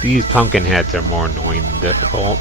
These pumpkin heads are more annoying than difficult.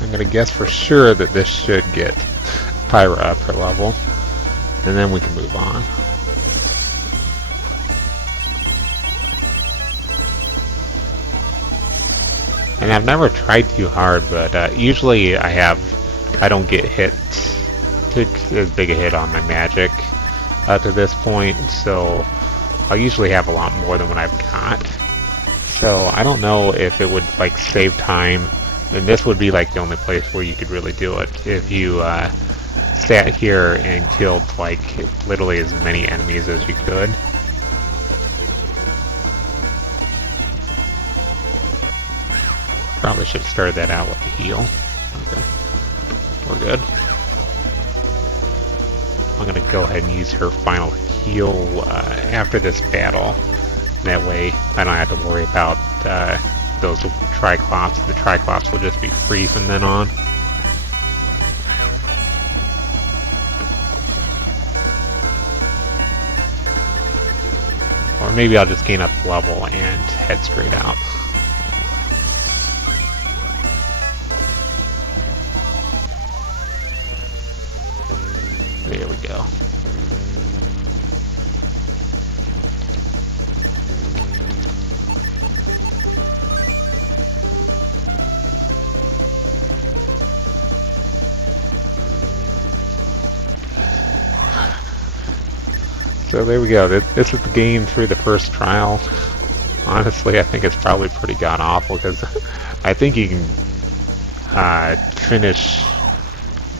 I'm gonna guess for sure that this should get Pyra up her level, and then we can move on. And I've never tried too hard, but usually I don't get hit, took as big a hit on my magic to this point, so I'll usually have a lot more than what I've got. So I don't know if it would like save time. And this would be like the only place where you could really do it if you sat here and killed like literally as many enemies as you could. Probably should have started that out with the heal. Okay, we're good. I'm gonna go ahead and use her final heal after this battle. That way I don't have to worry about those Triclops. The Triclops will just be free from then on. Or maybe I'll just gain up level and head straight out. There we go. So there we go. This is the game through the first trial. Honestly, I think it's probably pretty god-awful, because I think you can finish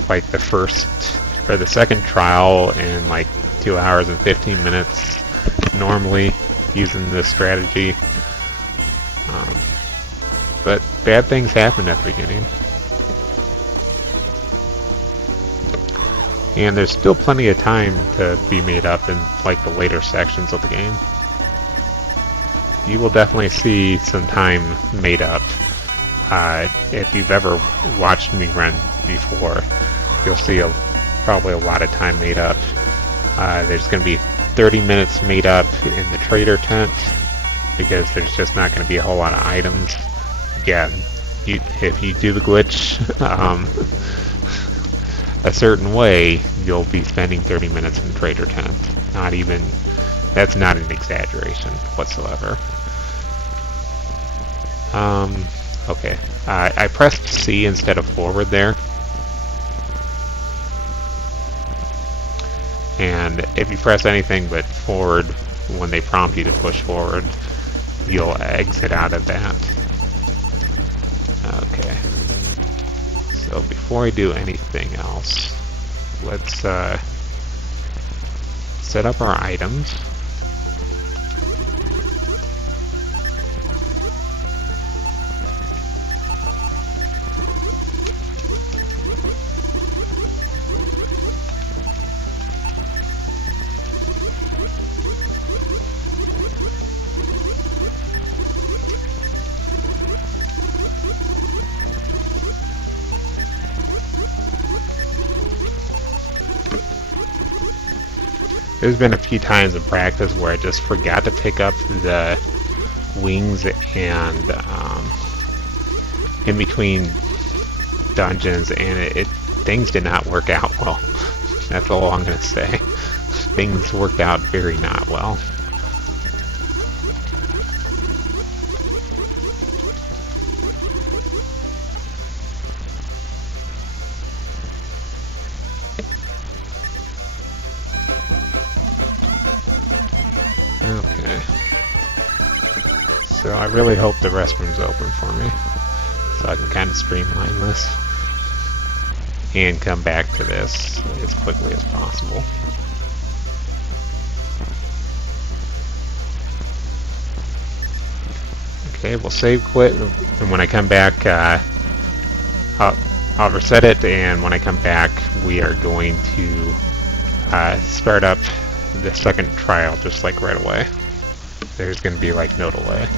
like the first or the second trial in like 2 hours and 15 minutes normally using this strategy. But bad things happen at the beginning. And there's still plenty of time to be made up in like the later sections of the game. You will definitely see some time made up. If you've ever watched me run before, you'll see probably a lot of time made up. There's going to be 30 minutes made up in the trader tent, because there's just not going to be a whole lot of items. Yeah, if you do the glitch a certain way, you'll be spending 30 minutes in the trader tent. That's not an exaggeration whatsoever. Okay, I pressed C instead of forward there. And if you press anything but forward when they prompt you to push forward, you'll exit out of that. Okay. So before I do anything else, let's set up our items. There's been a few times in practice where I just forgot to pick up the wings and in between dungeons, and things did not work out well. That's all I'm gonna say. Things worked out very not well. Okay. So I really hope the restroom's open for me, so I can kind of streamline this and come back to this as quickly as possible. Okay, we'll save quit, and when I come back, I'll reset it, and when I come back, we are going to start up the second trial just like right away. There's going to be like no delay.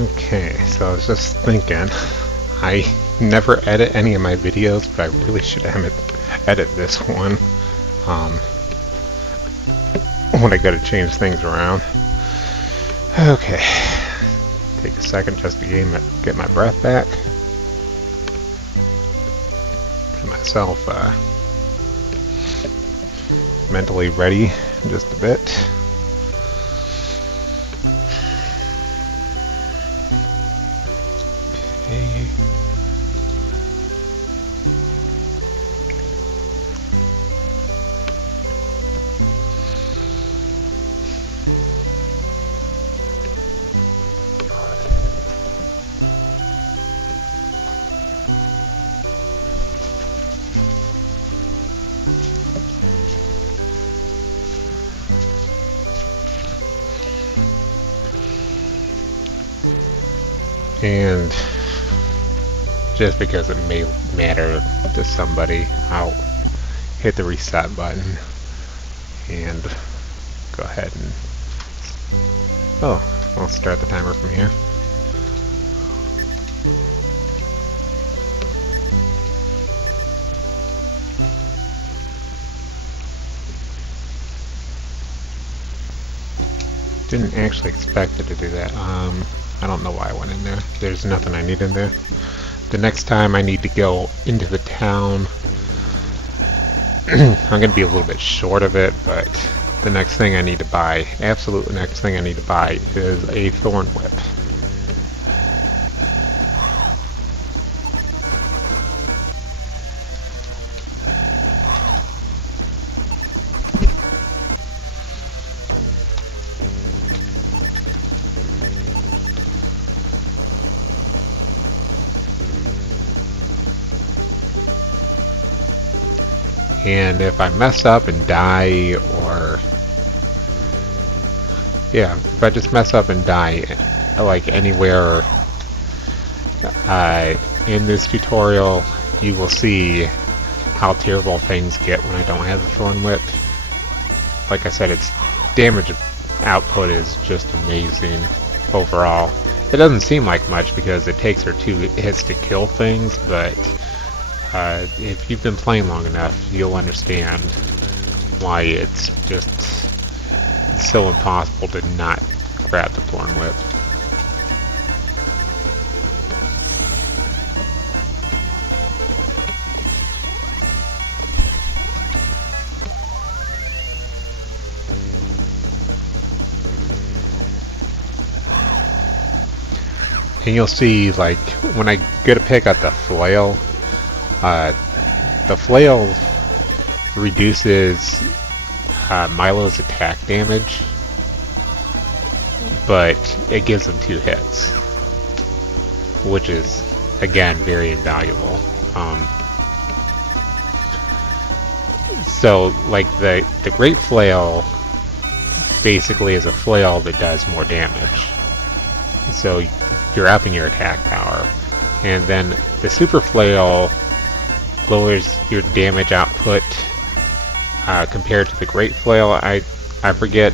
Okay, so I was just thinking, I never edit any of my videos, but I really should edit this one when I gotta change things around. Okay, take a second just to get my breath back. Get myself mentally ready in just a bit. Okay. And just because it may matter to somebody, I'll hit the reset button and go ahead and I'll start the timer from here. Didn't actually expect it to do that. I don't know why I went in there. There's nothing I need in there. The next time I need to go into the town, I'm going to be a little bit short of it, but the next thing I need to buy, absolute next thing I need to buy, is a thorn whip. And if I mess up and die, or yeah, if I just mess up and die, like anywhere in this tutorial, you will see how terrible things get when I don't have the thorn whip. Like I said, its damage output is just amazing overall. It doesn't seem like much because it takes her 2 hits to kill things, but if you've been playing long enough, you'll understand why it's just so impossible to not grab the thorn whip. And you'll see, like, when I go to pick up the flail reduces Milo's attack damage, but it gives him 2 hits, which is, again, very invaluable. So, like, the Great Flail basically is a flail that does more damage. So you're upping your attack power. And then the Super Flail lowers your damage output compared to the Great Flail. I forget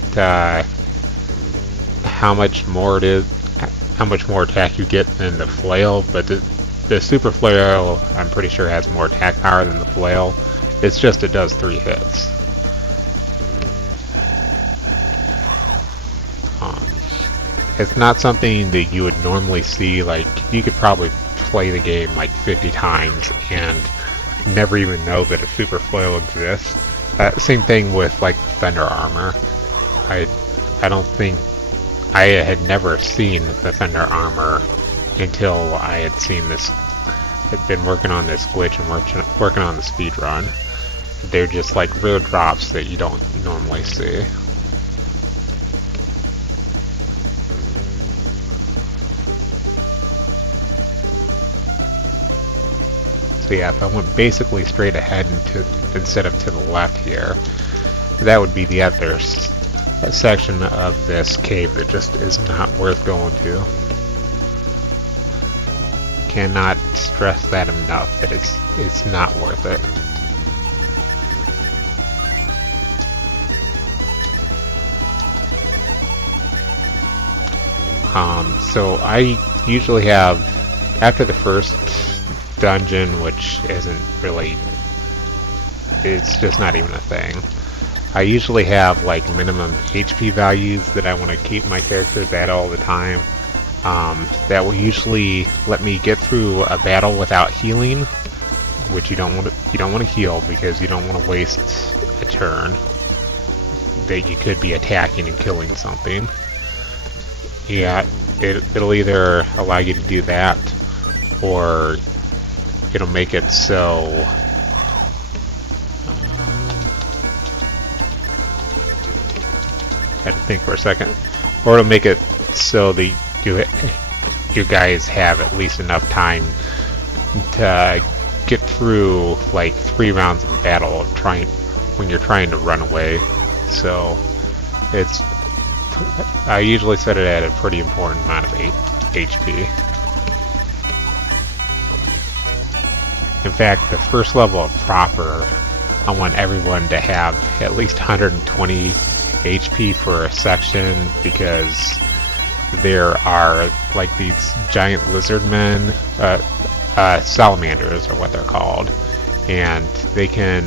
how much more attack you get than the Flail, but the Super Flail, I'm pretty sure, has more attack power than the Flail. It's just it does 3 hits. It's not something that you would normally see. Like, you could probably play the game like 50 times and never even know that a Super Flail exists. Same thing with like Thunder Armor. I don't think I had never seen the Thunder Armor until I had seen this. I've been working on this glitch and working on the speedrun. They're just like real drops that you don't normally see. So yeah, if I went basically straight ahead instead of to the left here, that would be the other section of this cave that just is not worth going to. Cannot stress that enough, that it's not worth it. So I usually have, after the first dungeon, which isn't really, it's just not even a thing, I usually have like minimum HP values that I want to keep my characters at all the time. That will usually let me get through a battle without healing, which you don't want to heal because you don't want to waste a turn that you could be attacking and killing something. Yeah, it'll either allow you to do that, or it'll make it so had to think for a second, or it'll make it so that you guys have at least enough time to get through like 3 rounds of battle of when you're trying to run away. So I usually set it at a pretty important amount of HP. In fact, the first level of proper, I want everyone to have at least 120 HP for a section, because there are like these giant lizard men, salamanders are what they're called, and they can,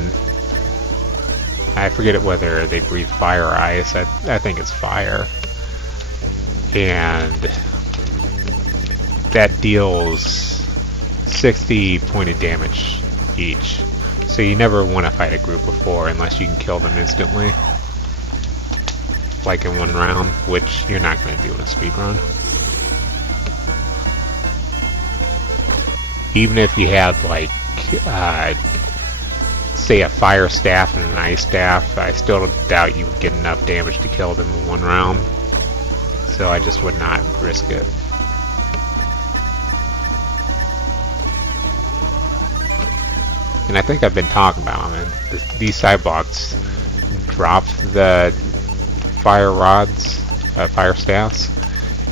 I forget it whether they breathe fire or ice, I think it's fire, and that deals 60 pointed damage each. So you never want to fight a group of 4 unless you can kill them instantly, like in 1 round, which you're not going to do in a speedrun. Even if you had like say a fire staff and an ice staff, I still doubt you would get enough damage to kill them in 1 round, so I just would not risk it. And I think I've been talking about them, and these side blocks drop the fire rods, fire staffs,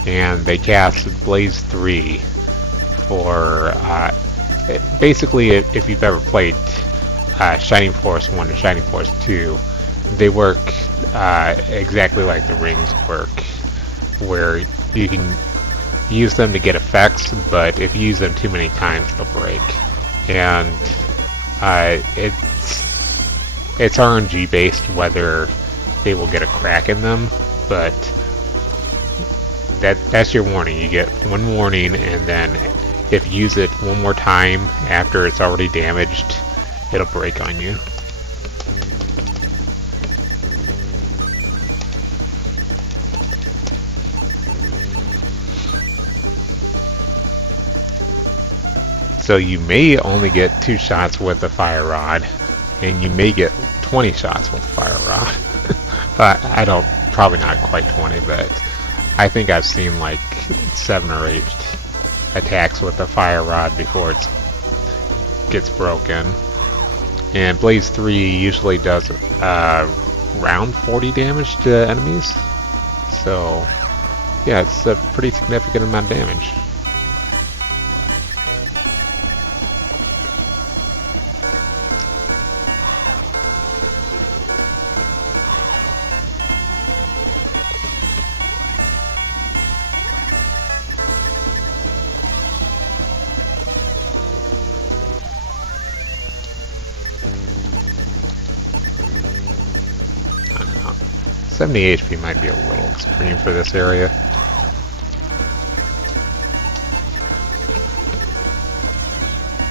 and they cast Blaze 3 for, basically if you've ever played Shining Force 1 and Shining Force 2, they work exactly like the rings work, where you can use them to get effects, but if you use them too many times, they'll break. And it's RNG based whether they will get a crack in them, but that's your warning. You get 1 warning, and then if you use it 1 more time after it's already damaged, it'll break on you. So you may only get 2 shots with the fire rod, and you may get 20 shots with the fire rod. I don't, probably not quite 20, but I think I've seen like 7 or 8 attacks with the fire rod before it gets broken. And Blaze 3 usually does around 40 damage to enemies, so yeah, it's a pretty significant amount of damage. I don't know. 70 HP might be a little extreme for this area.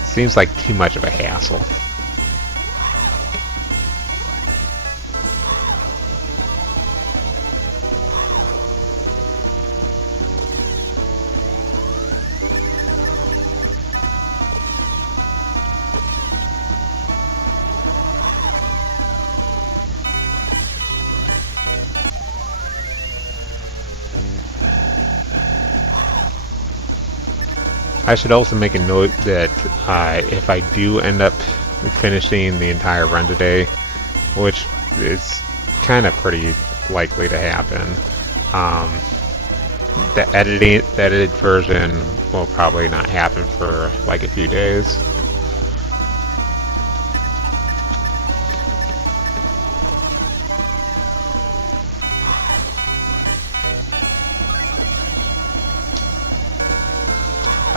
Seems like too much of a hassle. I should also make a note that if I do end up finishing the entire run today, which is kind of pretty likely to happen, the edited version will probably not happen for like a few days.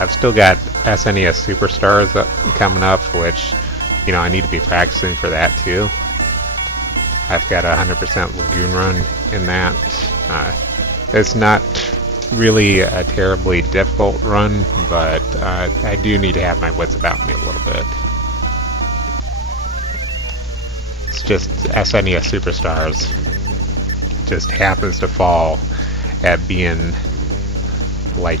I've still got SNES Superstars coming up, which, you know, I need to be practicing for that too. I've got a 100% Lagoon run in that. It's not really a terribly difficult run, but I do need to have my wits about me a little bit. It's just SNES Superstars just happens to fall at being like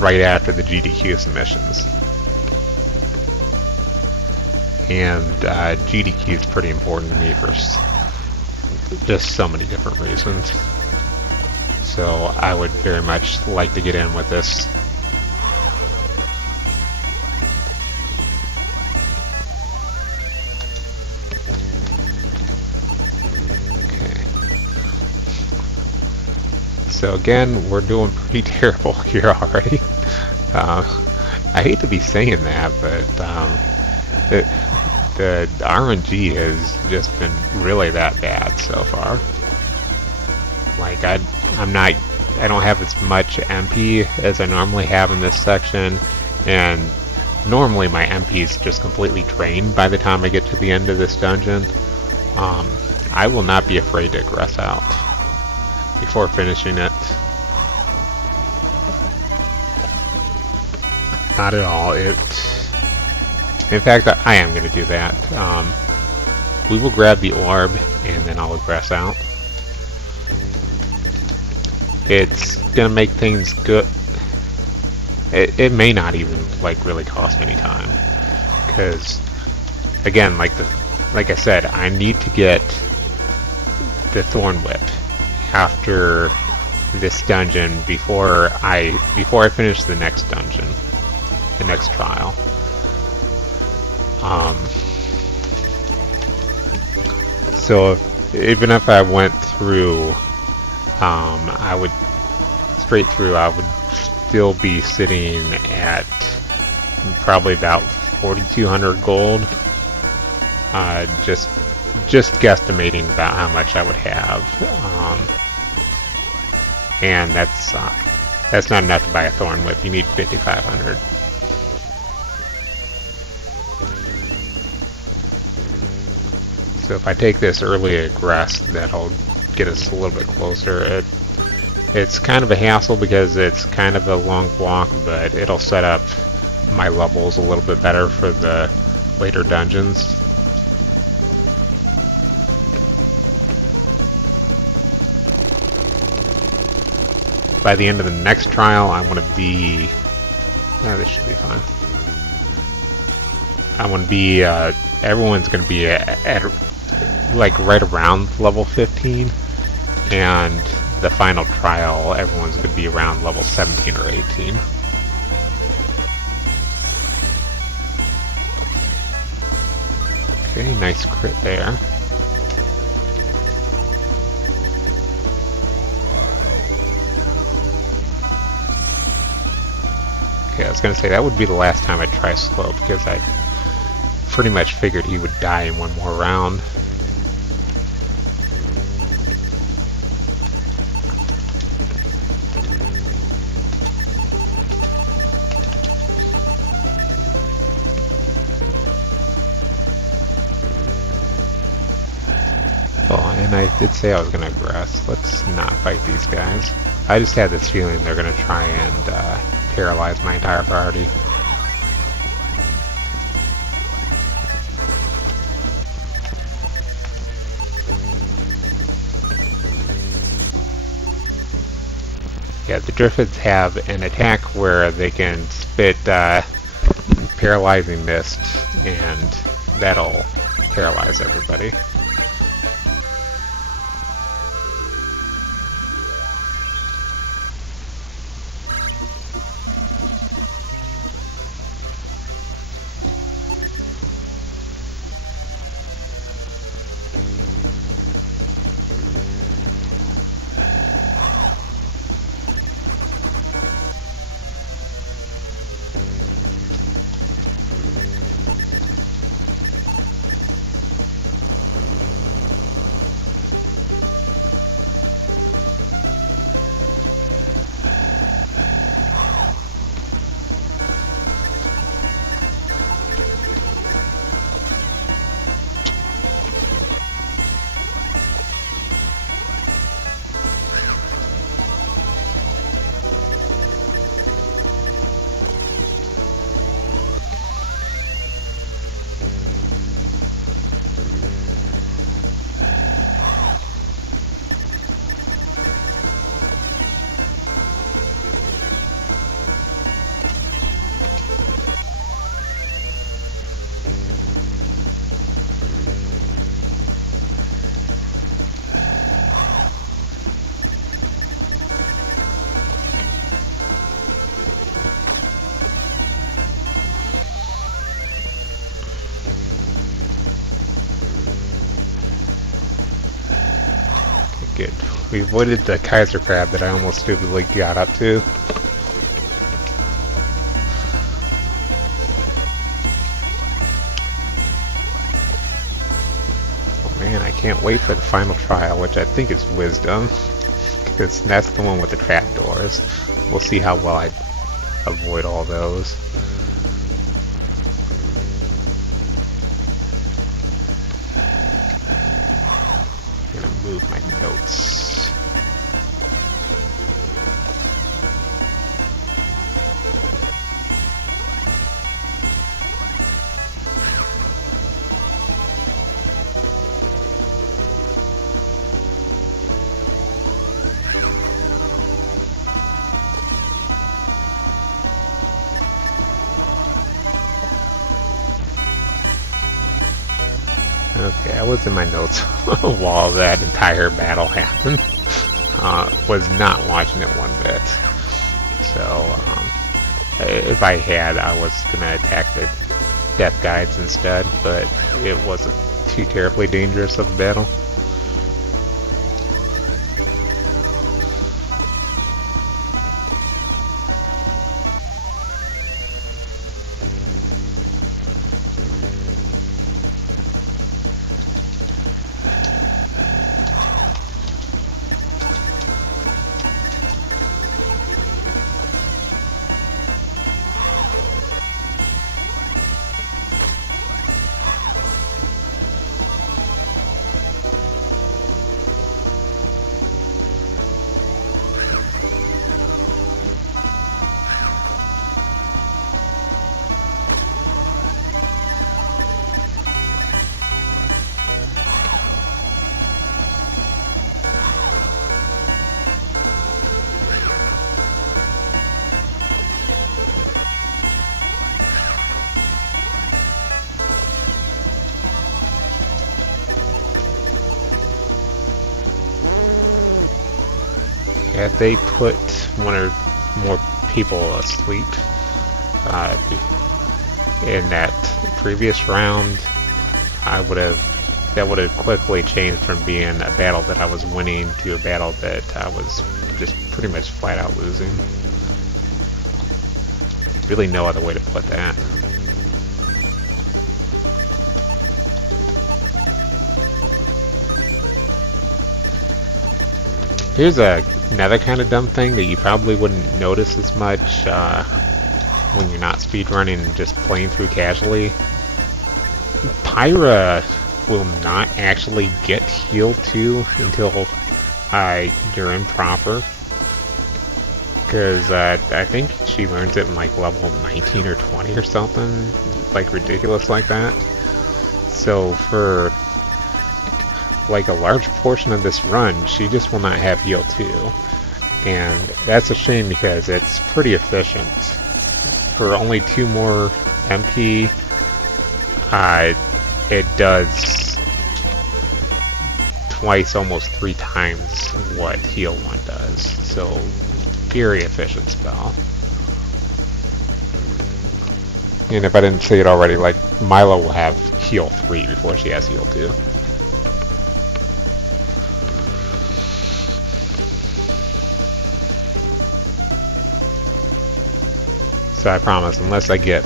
right after the GDQ submissions. And GDQ is pretty important to me for just so many different reasons. So I would very much like to get in with this. Okay. So again, we're doing pretty terrible here already. I hate to be saying that, but the RNG has just been really that bad so far. Like I don't have as much MP as I normally have in this section, and normally my MP is just completely drained by the time I get to the end of this dungeon. I will not be afraid to aggress out before finishing it. Not at all. In fact, I am going to do that. We will grab the orb, and then I'll aggress out. It's going to make things good. It may not even, like, really cost any time. Because, again, like I said, I need to get the Thorn Whip after this dungeon before I finish the next dungeon, the next trial. So even if I went through, I would still be sitting at probably about 4,200 gold. Just guesstimating about how much I would have, and that's not enough to buy a Thorn Whip. You need 5,500. So if I take this early aggress, that'll get us a little bit closer. It's kind of a hassle because it's kind of a long block, but it'll set up my levels a little bit better for the later dungeons. By the end of the next trial, I want to be... this should be fine. I want to be... everyone's going to be at like right around level 15, and the final trial, everyone's going to be around level 17 or 18. Okay, nice crit there. Okay, I was going to say that would be the last time I'd try slow, because I pretty much figured he would die in one more round. Oh, and I did say I was going to aggress. Let's not fight these guys. I just had this feeling they're going to try and paralyze my entire party. Yeah, the Driffids have an attack where they can spit paralyzing mist, and that'll paralyze everybody. Good. We avoided the Kaiser crab that I almost stupidly got up to. Oh man, I can't wait for the final trial, which I think is wisdom. Because that's the one with the trapdoors. We'll see how well I avoid all those. I'm gonna move my notes. Okay, I was in my notes while that entire battle happened. Was not watching it one bit. So, if I had, I was gonna attack the death guides instead, but it wasn't too terribly dangerous of a battle. Had they put one or more people asleep in that previous round, that would have quickly changed from being a battle that I was winning to a battle that I was just pretty much flat out losing. Really no other way to put that. Here's another kind of dumb thing that you probably wouldn't notice as much when you're not speedrunning and just playing through casually. Pyra will not actually get heal 2 until you're in proper. Because I think she learns it in like level 19 or 20 or something, like ridiculous like that. So for like a large portion of this run, she just will not have heal 2. And that's a shame because it's pretty efficient. For only 2 more MP, it does twice, almost 3 times what heal 1 does. So, very efficient spell. And if I didn't say it already, like, Milo will have heal 3 before she has heal 2. So I promise, unless I get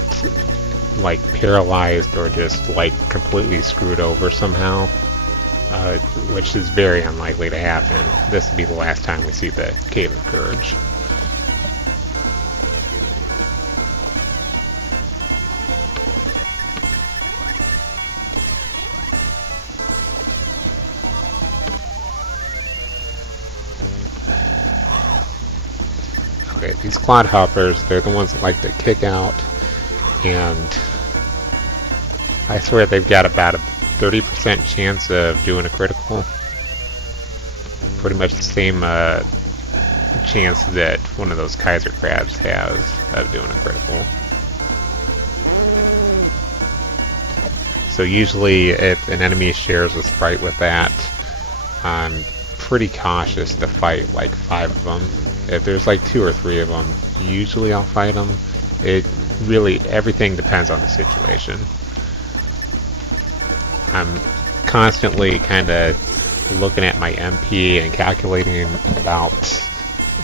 like paralyzed or just like completely screwed over somehow, which is very unlikely to happen, this will be the last time we see the Cave of Courage. Okay, these clodhoppers, they're the ones that like to kick out, and I swear they've got about a 30% chance of doing a critical. Pretty much the same chance that one of those Kaiser crabs has of doing a critical. So usually if an enemy shares a sprite with that, I'm pretty cautious to fight like 5 of them. If there's like 2 or 3 of them, usually I'll fight them. It really, everything depends on the situation. I'm constantly kind of looking at my MP and calculating about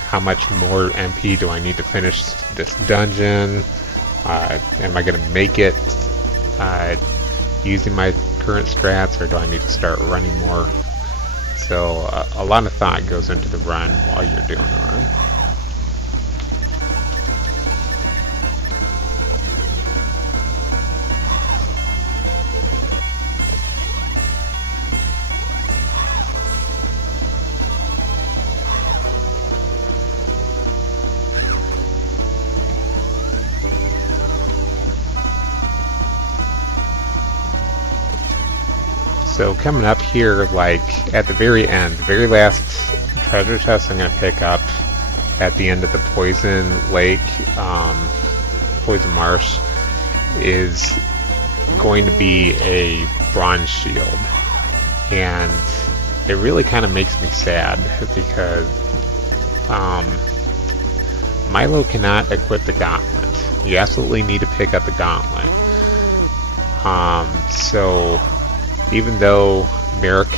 how much more MP do I need to finish this dungeon. Am I going to make it using my current strats, or do I need to start running more? So a lot of thought goes into the run while you're doing the run. So coming up here, like at the very end, the very last treasure chest I'm going to pick up at the end of the Poison Lake, Poison Marsh, is going to be a bronze shield. And it really kind of makes me sad because Milo cannot equip the gauntlet. You absolutely need to pick up the gauntlet. So even though Merrick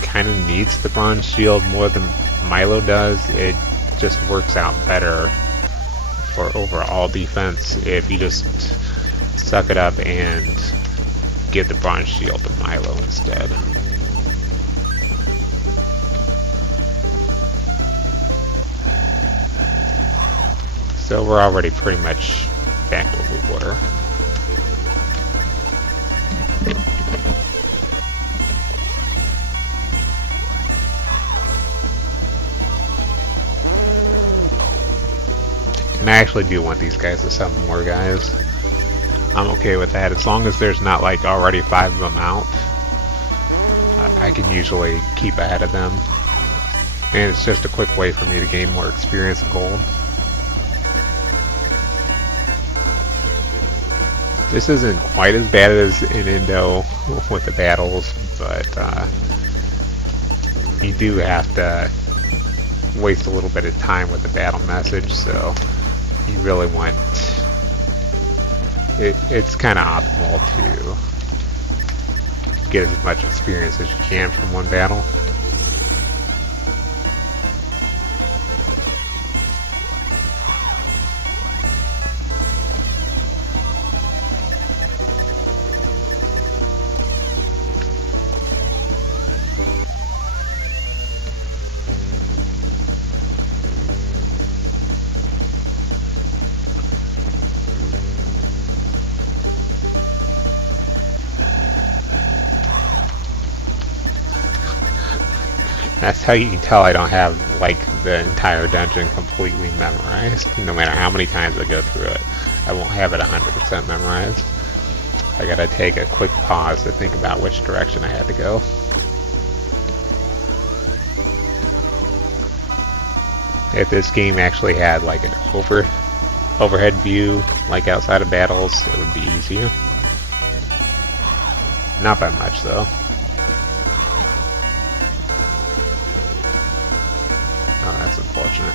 kind of needs the bronze shield more than Milo does, it just works out better for overall defense if you just suck it up and give the bronze shield to Milo instead. So we're already pretty much back where we were. And I actually do want these guys to summon more guys. I'm okay with that. As long as there's not like already 5 of them out, I can usually keep ahead of them. And it's just a quick way for me to gain more experience and gold. This isn't quite as bad as in Indo with the battles, but you do have to waste a little bit of time with the battle message, so you really want it's kind of optimal to get as much experience as you can from one battle. That's how you can tell I don't have like the entire dungeon completely memorized. No matter how many times I go through it, I won't have it 100% memorized. I gotta take a quick pause to think about which direction I had to go. If this game actually had like an overhead view, like outside of battles, it would be easier. Not by much though. Oh, that's unfortunate.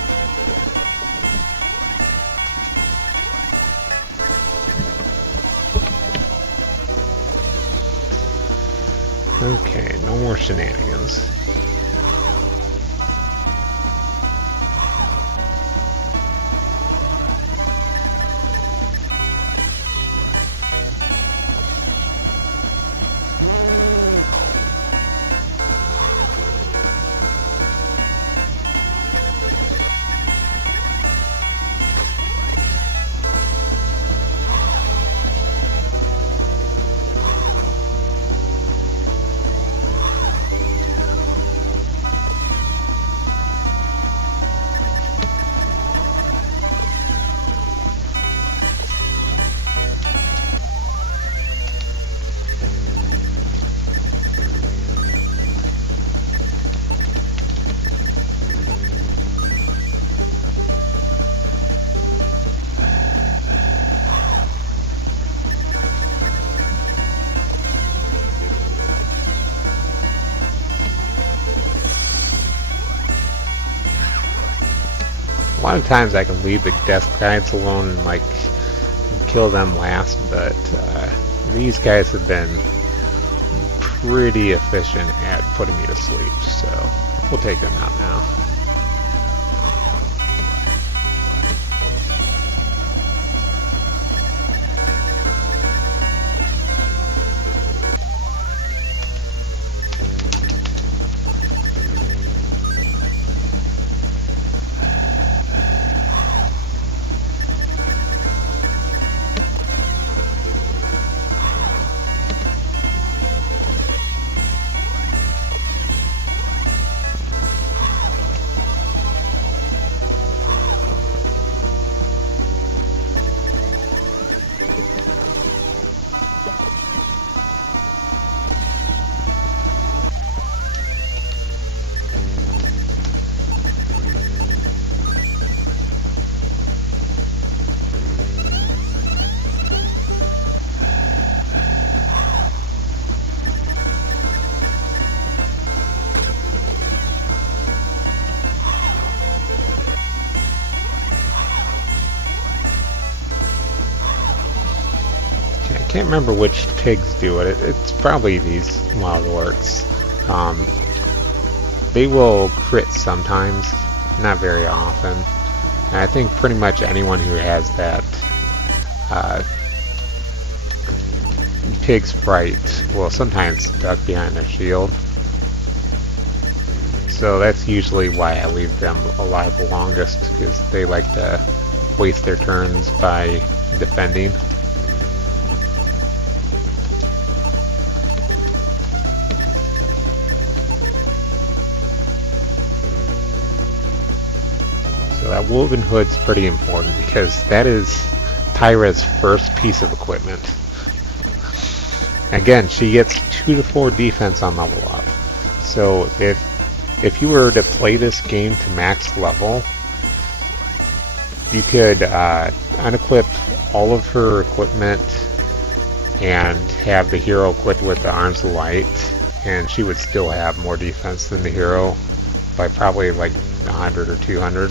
Okay, no more shenanigans. A lot of times I can leave the death guides alone and like kill them last, but these guys have been pretty efficient at putting me to sleep, so we'll take them out now. I can't remember which pigs do it. It's probably these wild orcs. They will crit sometimes, not very often. And I think pretty much anyone who has that pig sprite will sometimes duck behind their shield. So that's usually why I leave them alive the longest, because they like to waste their turns by defending. So that woven hood's pretty important because that is Pyra's first piece of equipment. Again, she gets 2 to 4 defense on level up. So if you were to play this game to max level, you could unequip all of her equipment and have the hero equipped with the Arms of Light, and she would still have more defense than the hero by probably like 100 or 200.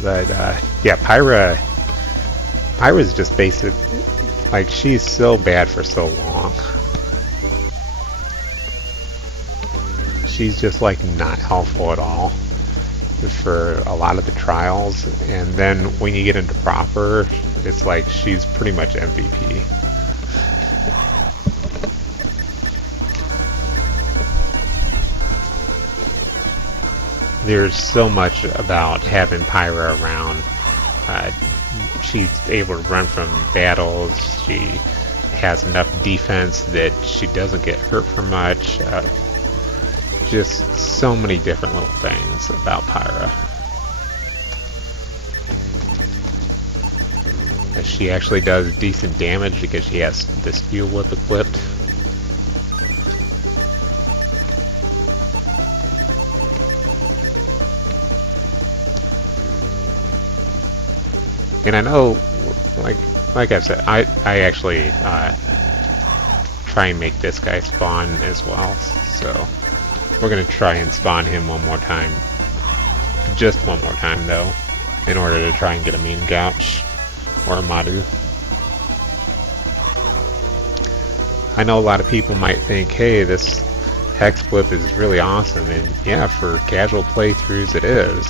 But yeah, Pyra's just basic. Like, she's so bad for so long. She's just like not helpful at all for a lot of the trials, and then when you get into proper, it's like she's pretty much MVP. There's so much about having Pyra around. She's able to run from battles. She has enough defense that she doesn't get hurt for much. Just so many different little things about Pyra. She actually does decent damage because she has this fuel whip equipped. And I know, like I've said, I actually try and make this guy spawn as well. So we're gonna try and spawn him one more time, just one more time though, in order to try and get a Mean Gouch or a Madu. I know a lot of people might think, hey, this Hex Flip is really awesome, and yeah, for casual playthroughs it is,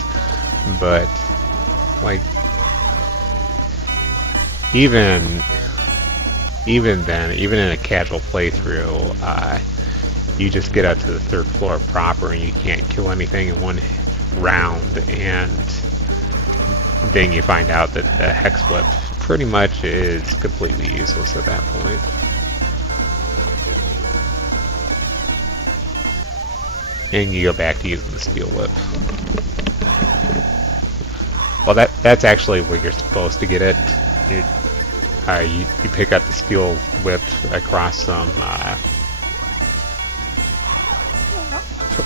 but like, even then, even in a casual playthrough, you just get up to the 3rd floor proper and you can't kill anything in one round, and then you find out that the Hex Flip pretty much is completely useless at that point. And you go back to using the Steel Whip. Well, that's actually where you're supposed to get it. You pick up the Steel Whip across some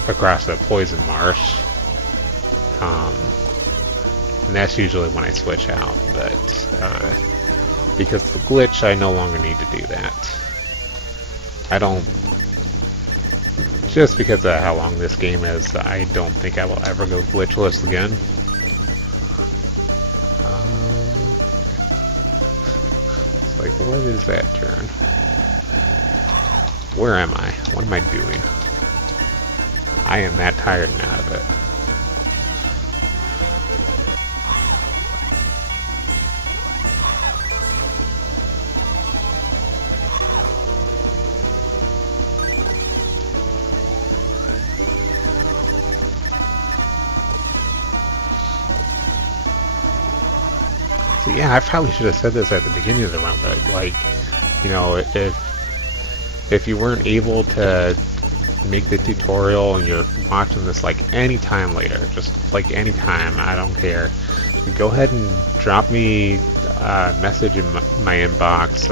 across the poison marsh, and that's usually when I switch out. But because of the glitch, I no longer need to do that. I don't just because of how long this game is, I don't think I will ever go glitchless again. It's like, what is that turn? Where am I? What am I doing? I am that tired and out of it. So yeah, I probably should have said this at the beginning of the run, but like, you know, if you weren't able to make the tutorial and you're watching this like any time later, just like any time, I don't care. Go ahead and drop me a message in my inbox.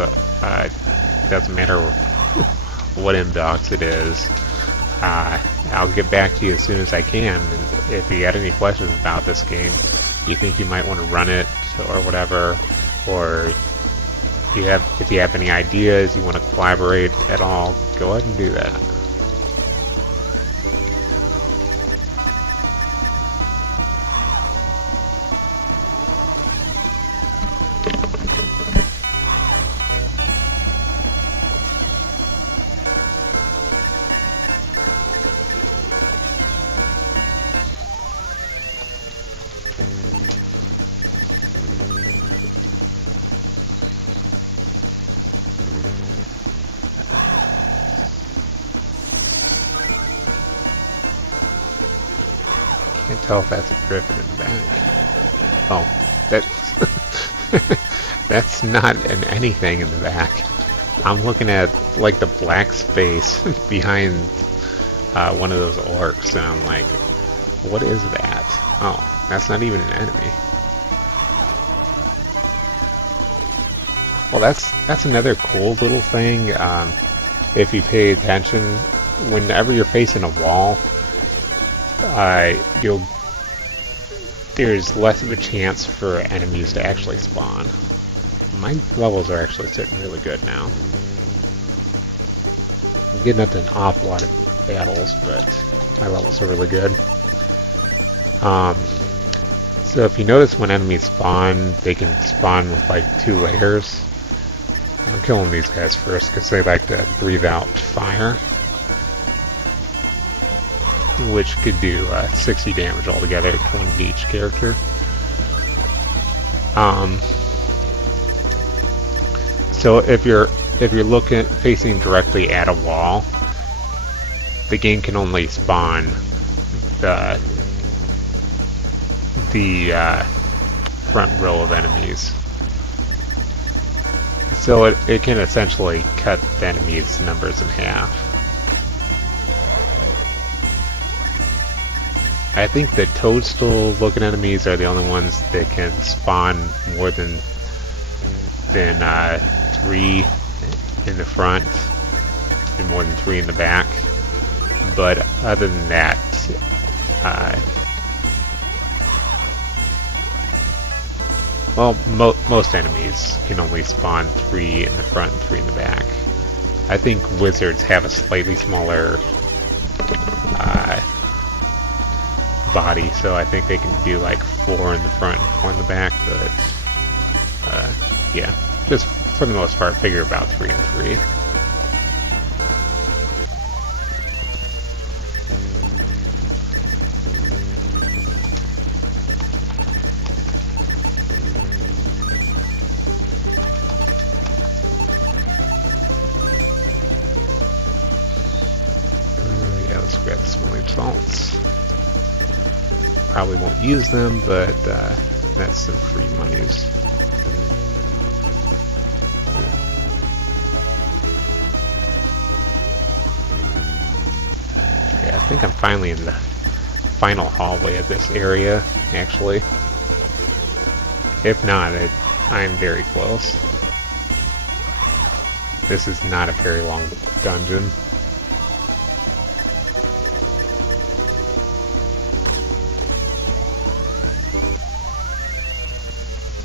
Doesn't matter what inbox it is. I'll get back to you as soon as I can. And if you had any questions about this game, you think you might want to run it or whatever, or if you have any ideas, you want to collaborate at all, go ahead and do that. Can't tell if that's a driven in the back. Oh, that's that's not an anything in the back. I'm looking at like the black space behind one of those orcs, and I'm like, what is that? Oh, that's not even an enemy. Well, that's another cool little thing. If you pay attention, whenever you're facing a wall, there's less of a chance for enemies to actually spawn. My levels are actually sitting really good now. I'm getting up to an awful lot of battles, but my levels are really good. So if you notice when enemies spawn, they can spawn with like 2 layers. I'm killing these guys first because they like to breathe out fire, which could do 60 damage altogether, 20 to each character. So if you're facing directly at a wall, the game can only spawn the front row of enemies. So it can essentially cut the enemies' numbers in half. I think the toadstool-looking enemies are the only ones that can spawn more than 3 in the front and more than 3 in the back. But other than that, well, most enemies can only spawn 3 in the front and 3 in the back. I think wizards have a slightly smaller body, so I think they can do like 4 in the front and 4 in the back, but yeah, just for the most part, figure about 3 and 3. Yeah, let's grab the smelling salts. Probably won't use them, but that's some free monies. Okay, I think I'm finally in the final hallway of this area, actually. If not, I'm very close. This is not a very long dungeon.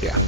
Yeah.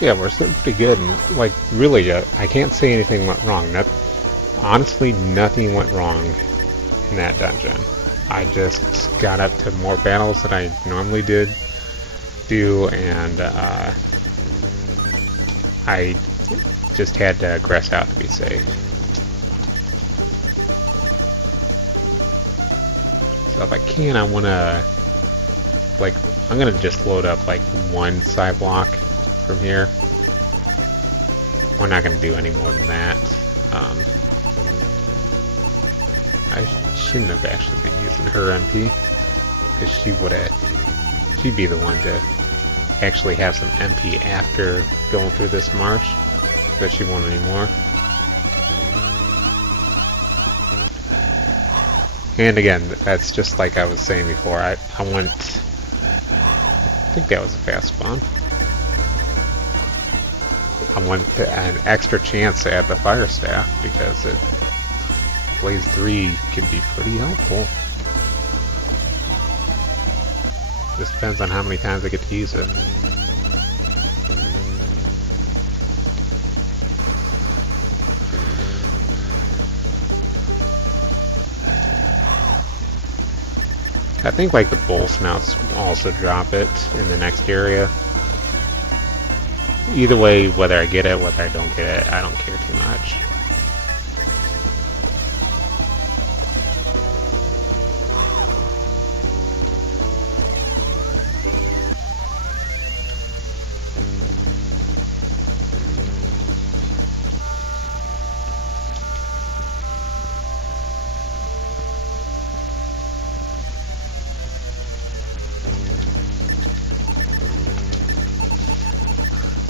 Yeah, we're sitting pretty good, and like really, I can't say anything went wrong. Honestly, nothing went wrong in that dungeon. I just got up to more battles than I normally do, and I just had to aggress out to be safe. So if I can, I want to, like, I'm going to just load up like one side block from here. We're not going to do any more than that. I shouldn't have actually been using her MP, because she'd be the one to actually have some MP after going through this marsh, but she won't anymore. And again, that's just like I was saying before, I think that was a fast spawn. I want an extra chance at the fire staff, because Blaze 3 can be pretty helpful. Just depends on how many times I get to use it. I think like the bull snouts also drop it in the next area. Either way, whether I get it, whether I don't get it, I don't care too much.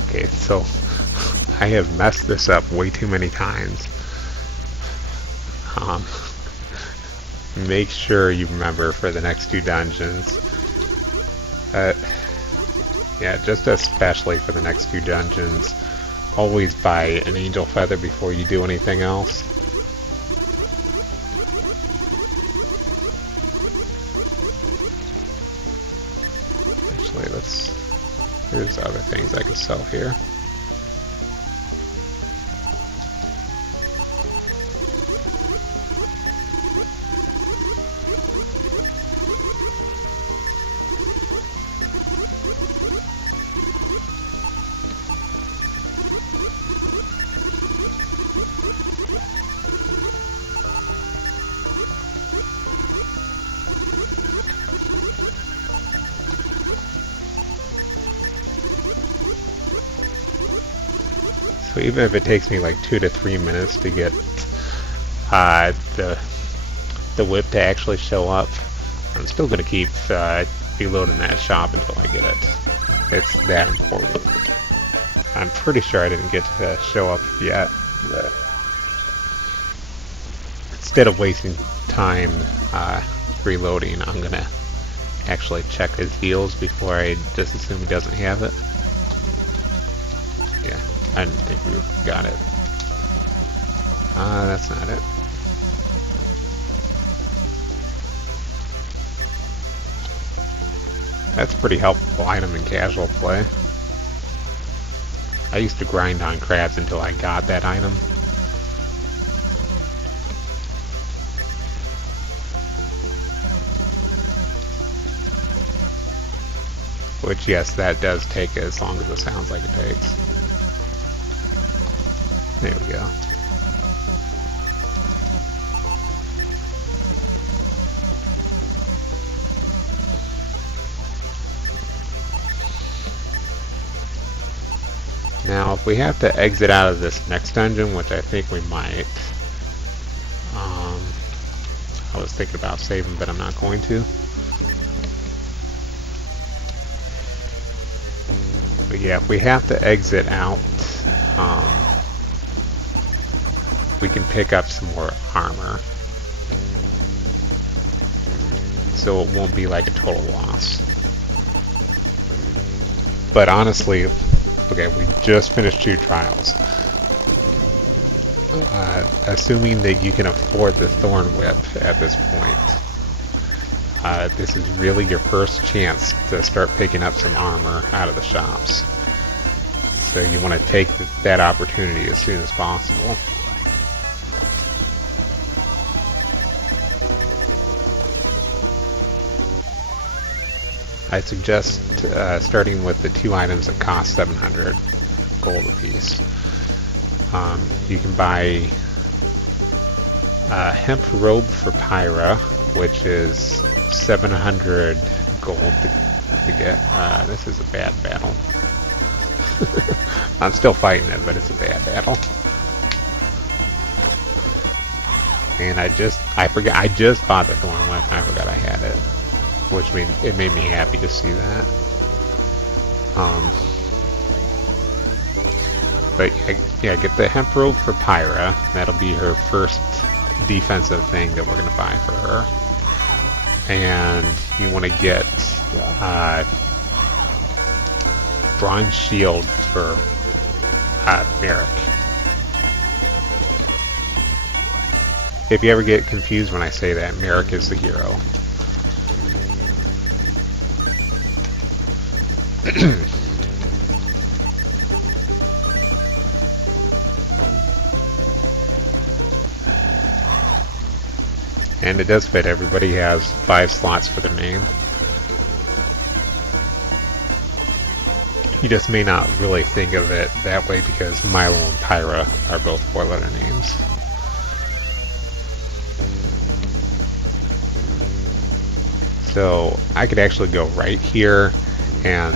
Okay, so I have messed this up way too many times. Make sure you remember for the next two dungeons. Yeah, just especially for the next two dungeons, always buy an angel feather before you do anything else. Actually, there's other things I can sell here. So even if it takes me like 2 to 3 minutes to get the whip to actually show up, I'm still going to keep reloading that shop until I get it. It's that important. I'm pretty sure I didn't get to show up yet, but instead of wasting time reloading, I'm going to actually check his heals before I just assume he doesn't have it. Yeah. I didn't think we got it. That's not it. That's a pretty helpful item in casual play. I used to grind on crabs until I got that item. Which, yes, that does take as long as it sounds like it takes. There we go. Now, if we have to exit out of this next dungeon, which I think we might, I was thinking about saving, but I'm not going to. But yeah, if we have to exit out, we can pick up some more armor. So it won't be like a total loss. But honestly, okay, we just finished 2 trials. Assuming that you can afford the Thorn Whip at this point, this is really your first chance to start picking up some armor out of the shops. So you want to take that opportunity as soon as possible. I suggest starting with the 2 items that cost 700 gold apiece. You can buy a hemp robe for Pyra, which is 700 gold to get. This is a bad battle. I'm still fighting it, but it's a bad battle. And I just bought the thorn whip and I forgot I had it, which it made me happy to see that. But yeah, get the hemp robe for Pyra. That'll be her first defensive thing that we're gonna buy for her. And you want to get bronze shield for Merrick. If you ever get confused when I say that, Merrick is the hero. And it does fit. Everybody has 5 slots for their name. You just may not really think of it that way because Milo and Pyra are both 4-letter names. So I could actually go right here, and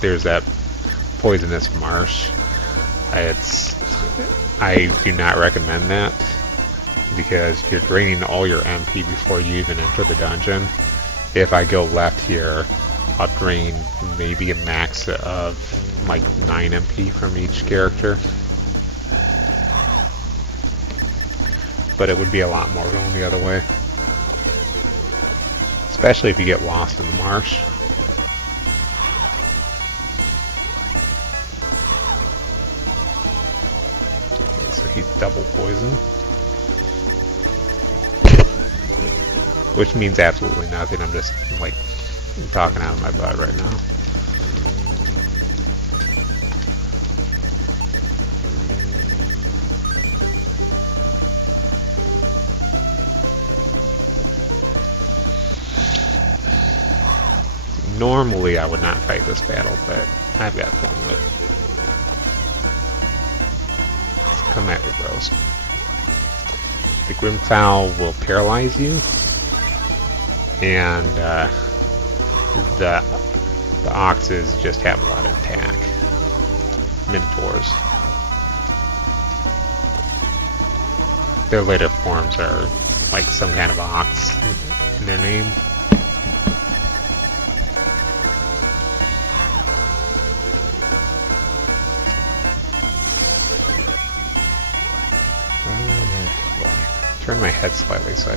there's that poisonous marsh. I do not recommend that, because you're draining all your MP before you even enter the dungeon. If I go left here, I'll drain maybe a max of like 9 MP from each character. But it would be a lot more going the other way. Especially if you get lost in the marsh. Okay, so he's double poison. Which means absolutely nothing. I'm just like talking out of my butt right now. Normally I would not fight this battle, but I've got fun with it. Come at me, bros. The Grimfowl will paralyze you. And the oxes just have a lot of attack. Minotaurs. Their later forms are like some kind of ox in their name. Turn my head slightly so I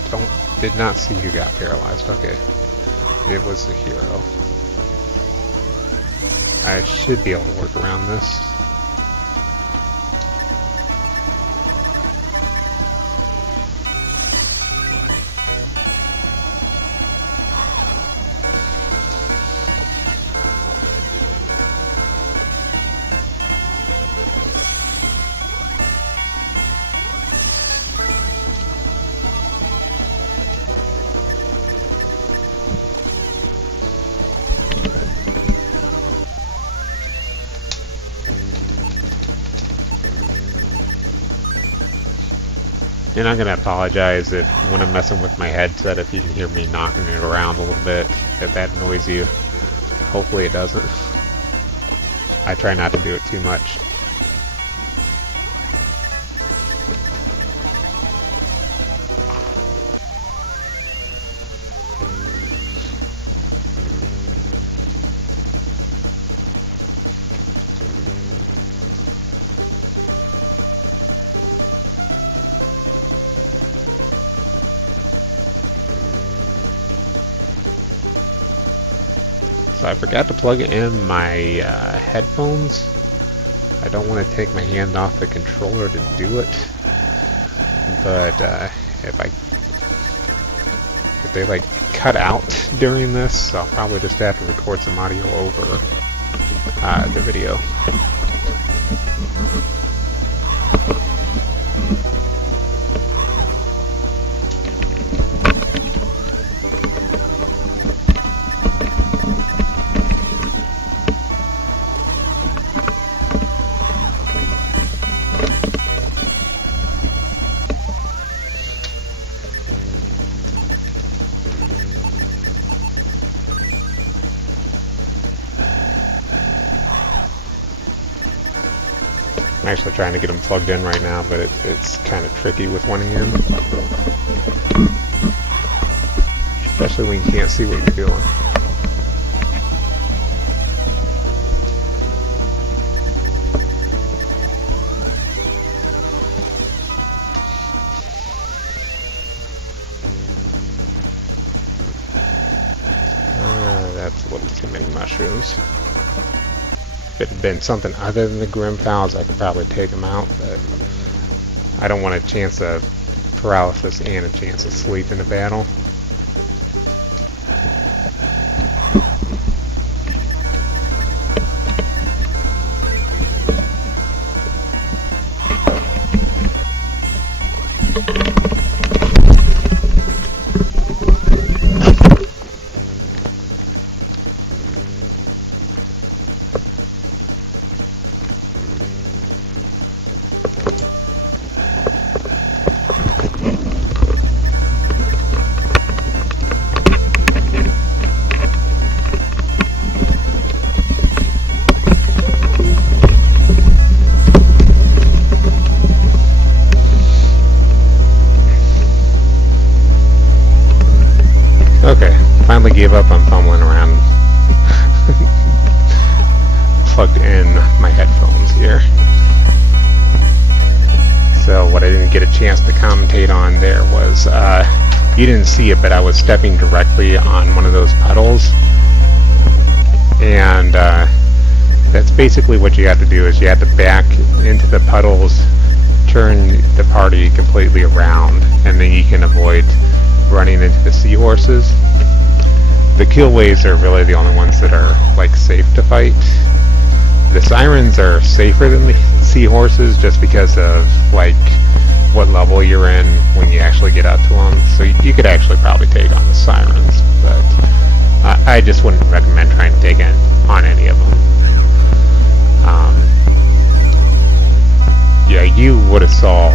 did not see who got paralyzed. Okay, it was the hero. I should be able to work around this. And I'm gonna apologize if when I'm messing with my headset, if you can hear me knocking it around a little bit, if that annoys you. Hopefully it doesn't. I try not to do it too much. So I forgot to plug in my headphones. I don't want to take my hand off the controller to do it, but if they like cut out during this, I'll probably just have to record some audio over the video. I'm actually trying to get them plugged in right now, but it's kind of tricky with one hand. Especially when you can't see what you're doing. That's a little too many mushrooms. If it had been something other than the Grim Fowls, I could probably take them out, but I don't want a chance of paralysis and a chance of sleep in a battle. Okay, finally gave up on fumbling around. Plugged in my headphones here. So what I didn't get a chance to commentate on there was, you didn't see it, but I was stepping directly on one of those puddles. And that's basically what you have to do, is you have to back into the puddles, turn the party completely around, and then you can avoid running into the seahorses. The kill waves are really the only ones that are like safe to fight. The sirens are safer than the seahorses just because of like what level you're in when you actually get out to them. So you could actually probably take on the sirens, but I just wouldn't recommend trying to take on any of them. Yeah, you would have saw,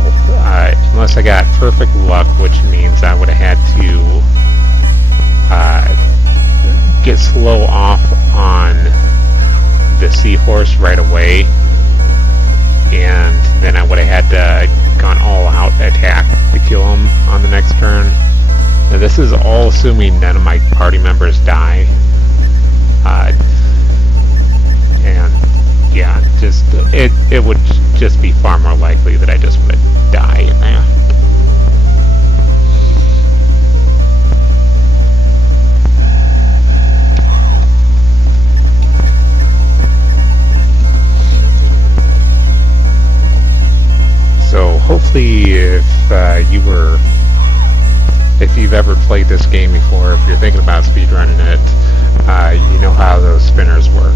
unless I got perfect luck, which means I would have had to get slow off on the seahorse right away, and then I would have had to gone all out attack to kill him on the next turn. Now this is all assuming none of my party members die, and yeah, just it would just be far more likely that I just would die in there. So hopefully, if you've ever played this game before, if you're thinking about speedrunning it, you know how those spinners work.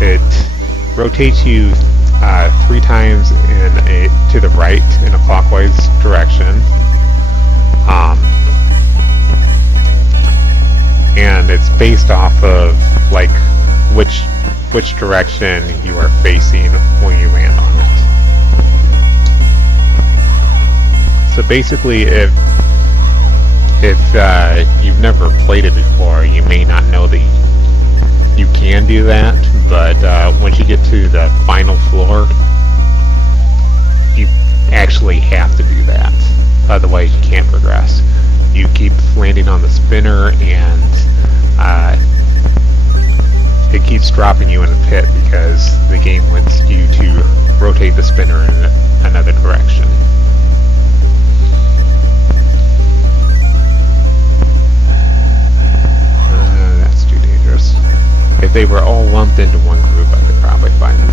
It rotates you 3 times to the right in a clockwise direction, and it's based off of like which direction you are facing when you land on it. So basically, if you've never played it before, you may not know that you can do that, but once you get to the final floor, you actually have to do that. Otherwise, you can't progress. You keep landing on the spinner, and it keeps dropping you in a pit because the game wants you to rotate the spinner in another direction. That's too dangerous. If they were all lumped into one group, I could probably find them.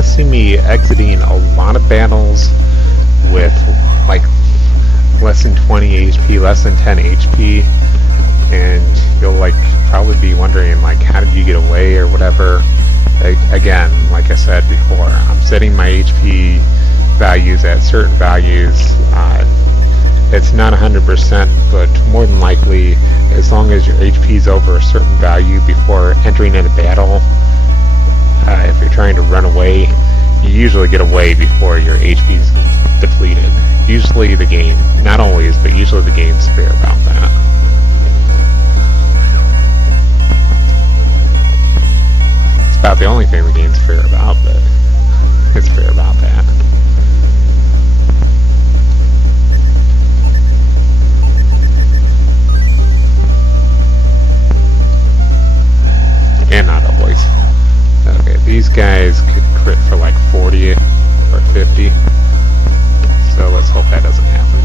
to see me exiting a lot of battles with like less than 20 HP, less than 10 HP, and you'll like probably be wondering like how did you get away or whatever. Again, like I said before, I'm setting my HP values at certain values. It's not 100%, but more than likely, as long as your HP is over a certain value before entering in a battle, if you're trying to run away, you usually get away before your HP is depleted. Usually the game, not always, but usually the game's fair about that. It's about the only thing the game's fair about, but it's fair about that. And not always. Okay, these guys could crit for like 40 or 50. So let's hope that doesn't happen.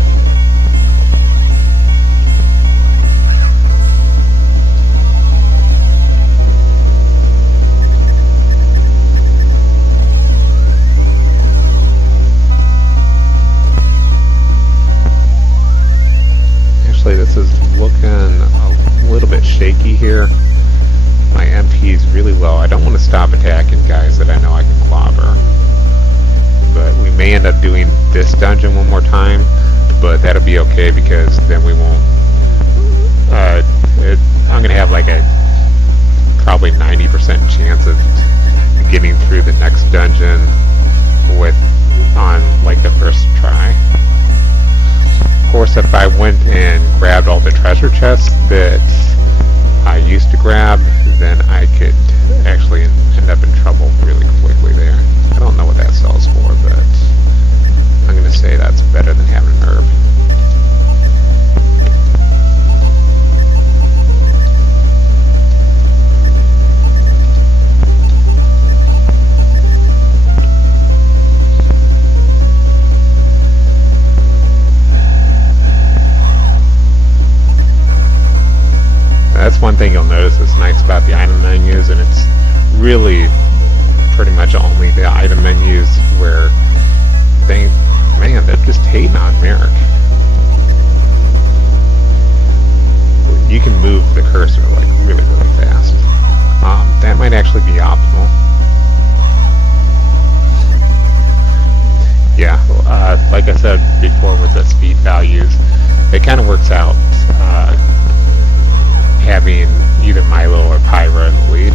Actually, this is looking a little bit shaky here. My MP is really low. I don't want to stop attacking guys that I know I can clobber. But we may end up doing this dungeon one more time, but that'll be okay because then we won't... I'm going to have like a probably 90% chance of getting through the next dungeon on like the first try. Of course, if I went and grabbed all the treasure chests that I used to grab, then I could actually end up in trouble really quickly there. I don't know what that sells for, but I'm going to say that's better than having an herb. That's one thing you'll notice that's nice about the item menus, and it's really pretty much only the item menus where they're just hating on Merrick. You can move the cursor like really, really fast. That might actually be optimal. Yeah, like I said before with the speed values, it kind of works out having either Milo or Pyra in the lead.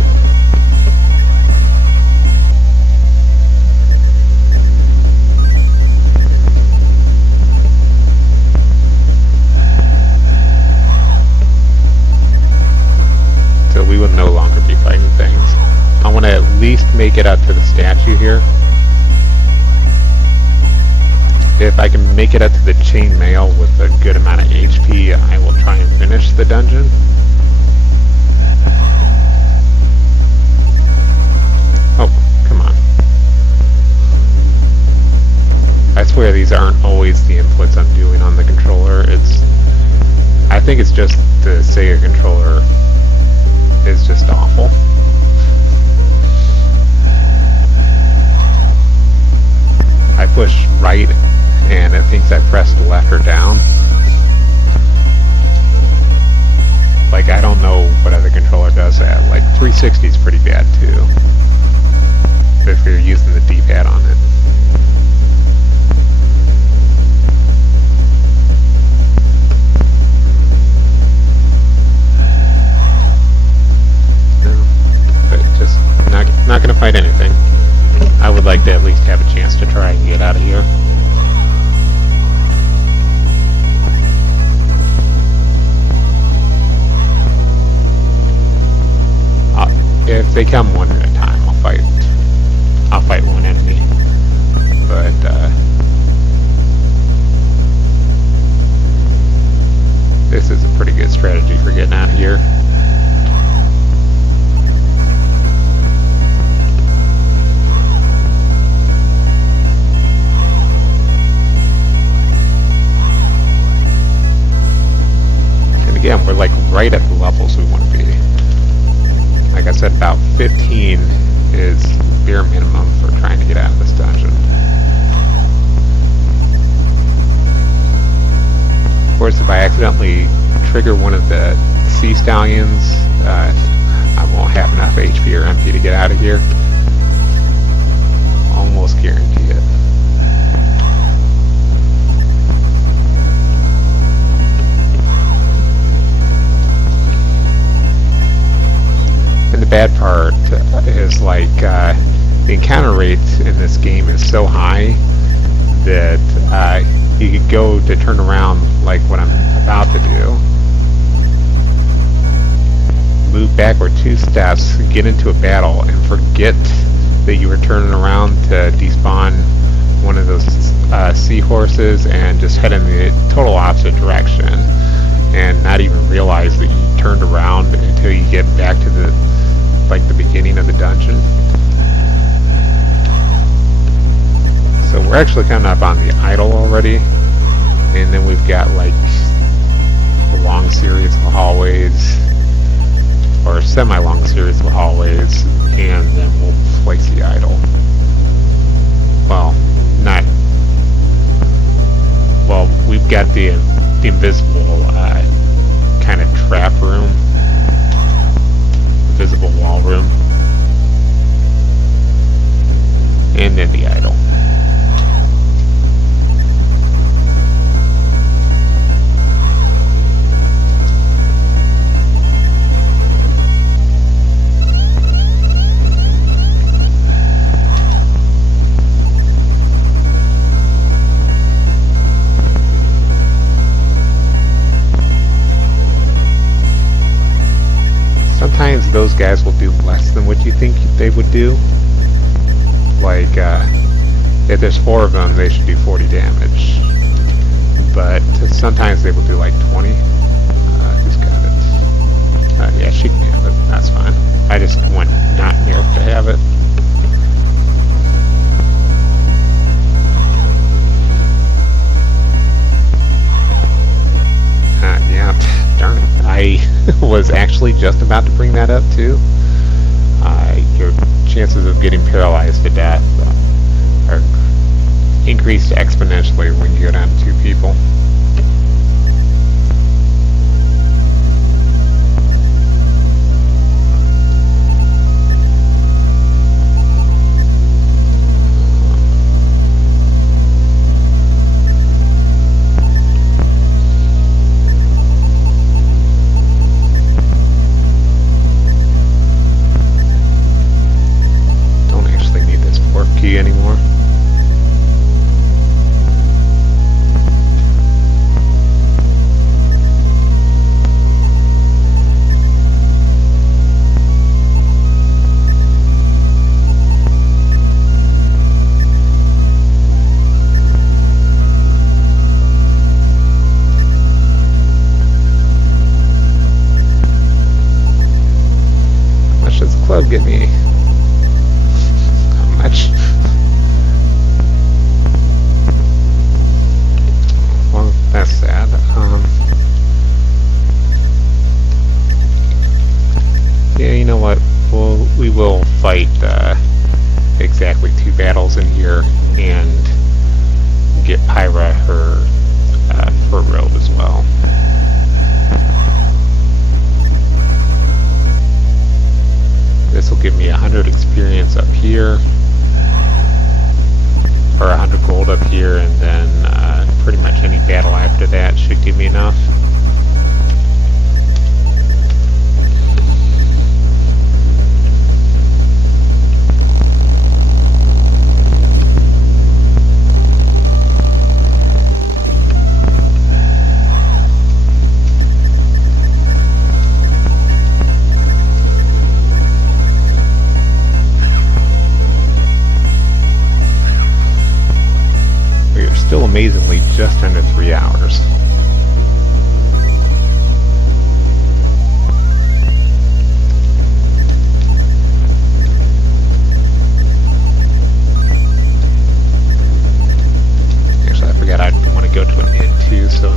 So we will no longer be fighting things. I want to at least make it up to the statue here. If I can make it up to the chainmail with a good amount of HP, I will try and finish the dungeon. Oh, come on. I swear these aren't always the inputs I'm doing on the controller. I think it's just the Sega controller is just awful. I push right and it thinks I pressed left or down. Like, I don't know what other controller does that. Like, 360 is pretty bad too, if you're using the D-pad on it. No, but just not gonna fight anything. I would like to at least have a chance to try and get out of here. If they come one at a time, I'll fight one enemy. But this is a pretty good strategy for getting out of here. And again, we're like right at the levels we want to be. Like I said, about 15 is bare minimum for trying to get out of this dungeon. Of course, if I accidentally trigger one of the sea stallions, I won't have enough HP or MP to get out of here. Almost guarantee it. And the bad part is like the encounter rate in this game is so high that you could go to turn around like what I'm about to do. Move backward 2 steps, get into a battle, and forget that you were turning around to despawn one of those seahorses and just head in the total opposite direction and not even realize that you turned around until you get back to the beginning of the dungeon. So we're actually coming up on the idol already, and then we've got like a long series of hallways, or a semi-long series of hallways, and then we'll place the idol. Well, not. Well, we've got the invisible kind of trap room, visible wall room, and then the idol. Sometimes those guys will do less than what you think they would do. Like, if there's 4 of them, they should do 40 damage. But sometimes they will do like 20. Who's got it? Yeah, she can have it. That's fine. I just want not nerf to have it. Yeah, darn it. I was actually just about to bring that up too. Your chances of getting paralyzed to death are increased exponentially when you go down to 2 people. Anymore. How much does the club get me? How much? That's sad. Yeah, you know what? We will fight exactly 2 battles in here and get Pyra her robe as well. This will give me 100 experience up here, or 100 gold up here, and then pretty much any battle after that should give me enough. Still amazingly just under 3 hours. Actually, I forgot I want to go to an inn too, so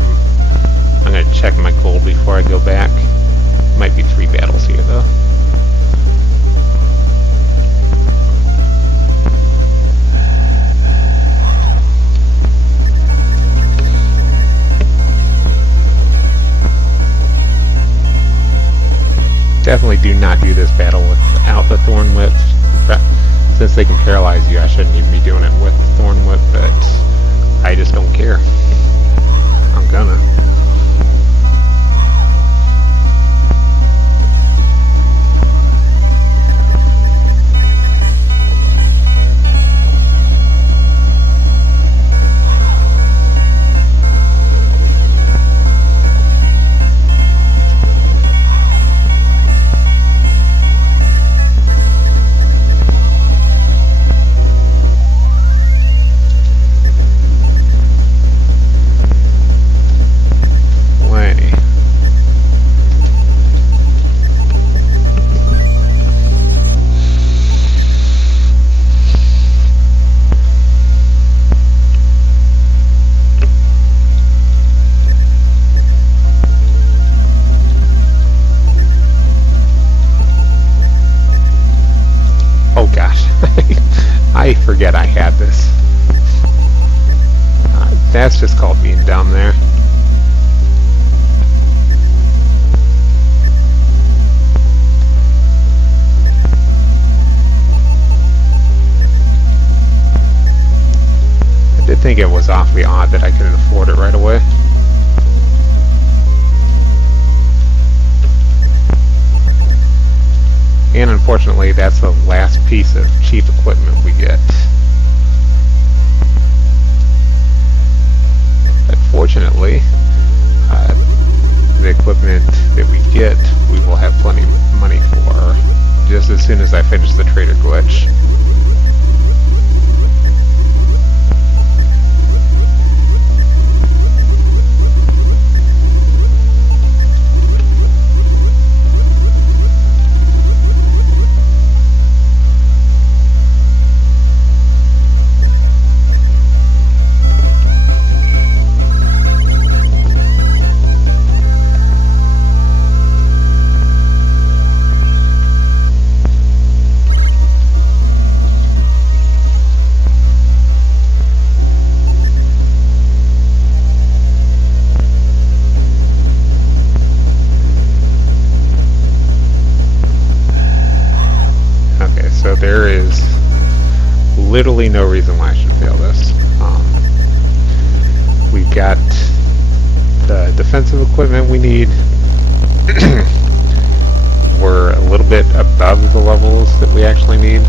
I'm going to check my gold before I go back. Might be 3 battles here though. definitely do not do this battle without the Thorn Whip. Since they can paralyze you, I shouldn't even be doing it with the Thorn Whip, but I just don't care. I'm gonna. Oh gosh, I forget I had this. That's just called being dumb there. I did think it was awfully odd that I couldn't afford it right away. And unfortunately, that's the last piece of cheap equipment we get. But fortunately, the equipment that we get, we will have plenty of money for just as soon as I finish the trader glitch. So there is literally no reason why I should fail this. We've got the defensive equipment we need. We're a little bit above the levels that we actually need.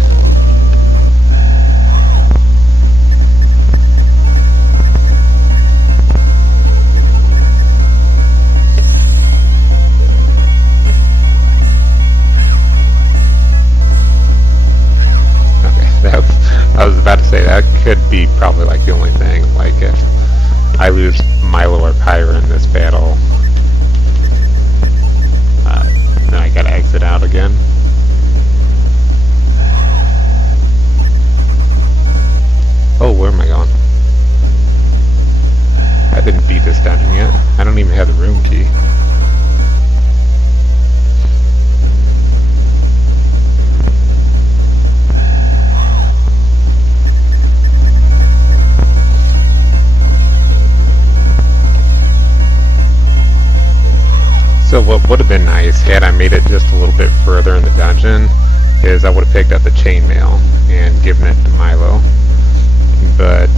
I was about to say that could be probably like the only thing. Like if I lose Milo or Pyra in this battle, then I gotta exit out again. Oh, where am I going? I didn't beat this dungeon yet. I don't even have the room key. So what would have been nice had I made it just a little bit further in the dungeon is I would have picked up the chainmail and given it to Milo. But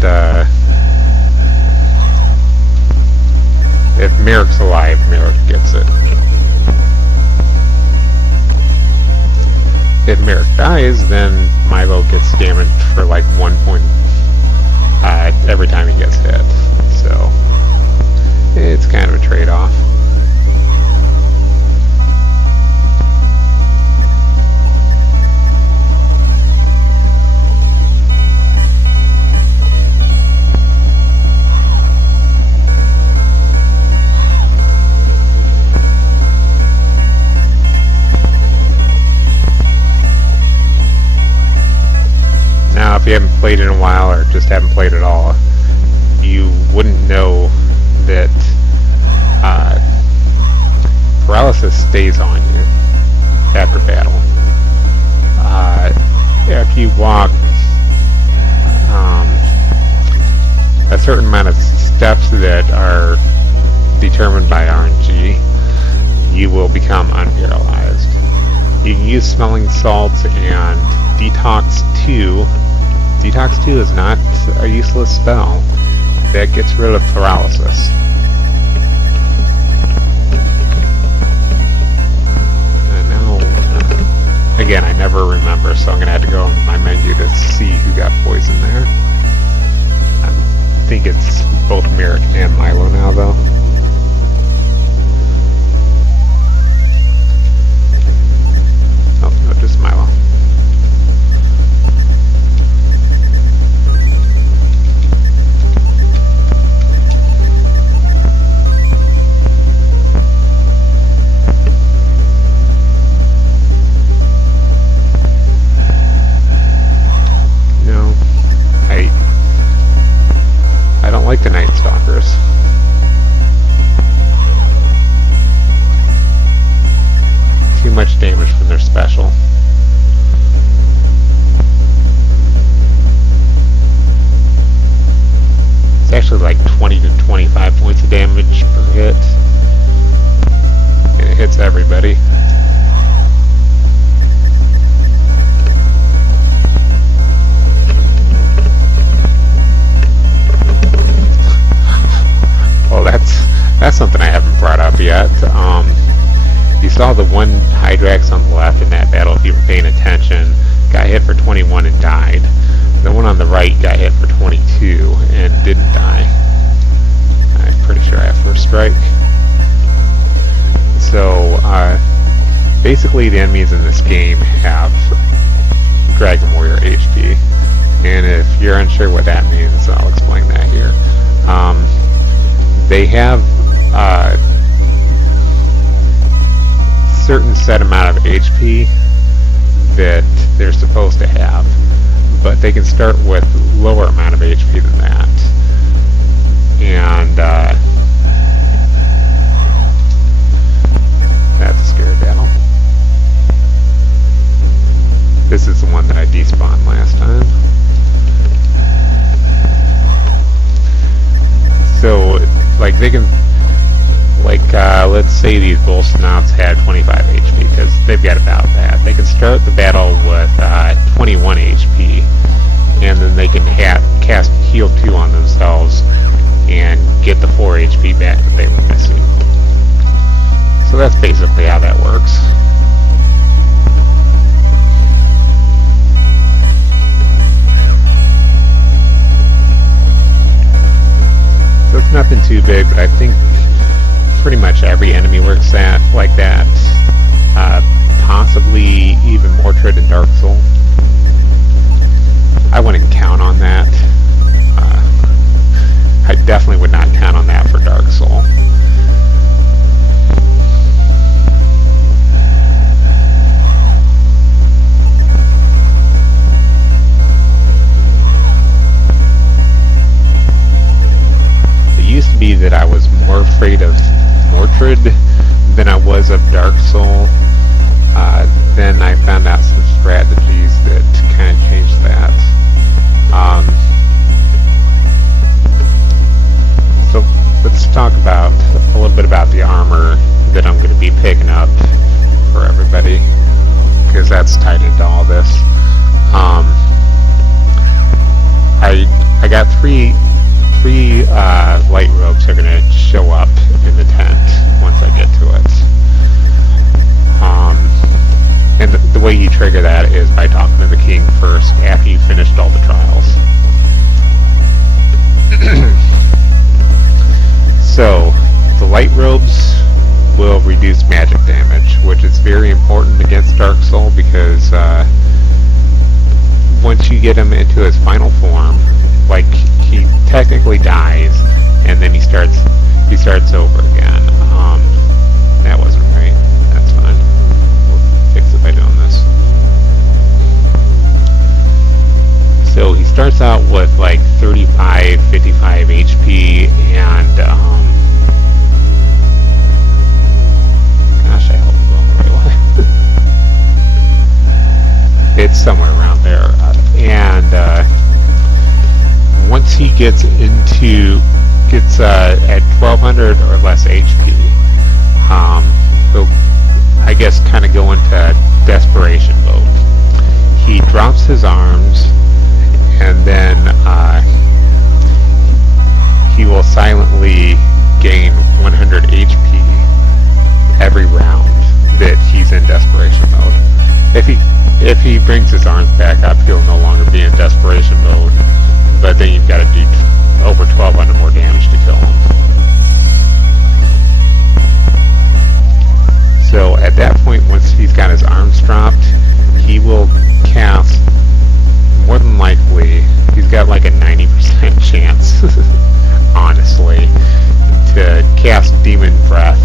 if Merrick's alive, Merrick gets it. If Merrick dies, then Milo gets damaged for like 1 point every time he gets hit. So it's kind of a trade-off. Now, if you haven't played in a while or just haven't played at all, you wouldn't know that paralysis stays on you after battle. If you walk a certain amount of steps that are determined by RNG, you will become unparalyzed. You can use smelling salts and Detox 2. Detox 2 is not a useless spell. That gets rid of paralysis. And now, again, I never remember, so I'm going to have to go in my menu to see who got poisoned there. I think it's both Merrick and Milo now, though. Oh, no, just Milo. No, I don't like the Night Stalkers. Too much damage from their special. It's actually like 20 to 25 points of damage per hit. And it hits everybody. Oh, that's something I haven't brought up yet. You saw the one Hydrax on the left in that battle, if you were paying attention, got hit for 21 and died. The one on the right got hit for 22 and didn't die. I'm pretty sure I have first strike. So, basically the enemies in this game have Dragon Warrior HP. And if you're unsure what that means, I'll explain that here. They have certain set amount of HP that they're supposed to have, but they can start with lower amount of HP than that. And that's a scary battle. This is the one that I despawned last time. So, like, they can, like, let's say these bull snouts had 25 HP, because they've got about that. They can start the battle with 21 HP, and then they can cast Heal 2 on themselves and get the 4 HP back that they were missing. So that's basically how that works. So it's nothing too big, but I think pretty much every enemy works like that. Possibly even Mordred and Dark Soul. I wouldn't count on that. I definitely would not count on that for Dark Soul. It used to be that I was more afraid of Mordred than I was of Dark Soul. Then I found out some strategies that kind of changed that. So let's talk about a little bit about the armor that I'm going to be picking up for everybody, because that's tied into all this. I got three light robes are going to show up in the tent once I get to it. And the way you trigger that is by talking to the king first after you've finished all the trials. So, the light robes will reduce magic damage, which is very important against Dark Soul, because once you get him into his final form, like, he technically dies, and then he starts over again. That wasn't right. That's fine. We'll fix it by doing this. So he starts out with like 35, 55 HP, and gosh, I hope I'm going the right way. It's somewhere around there, and once he gets at 1200 or less HP, he'll, I guess, kind of go into desperation mode. He drops his arms, and then he will silently gain 100 HP every round that he's in desperation mode. If he brings his arms back up, he'll no longer be in desperation mode, but then you've got to do over 1,200 more damage to kill him. So at that point, once he's got his arms dropped, he will cast, more than likely, he's got like a 90% chance, honestly, to cast Demon Breath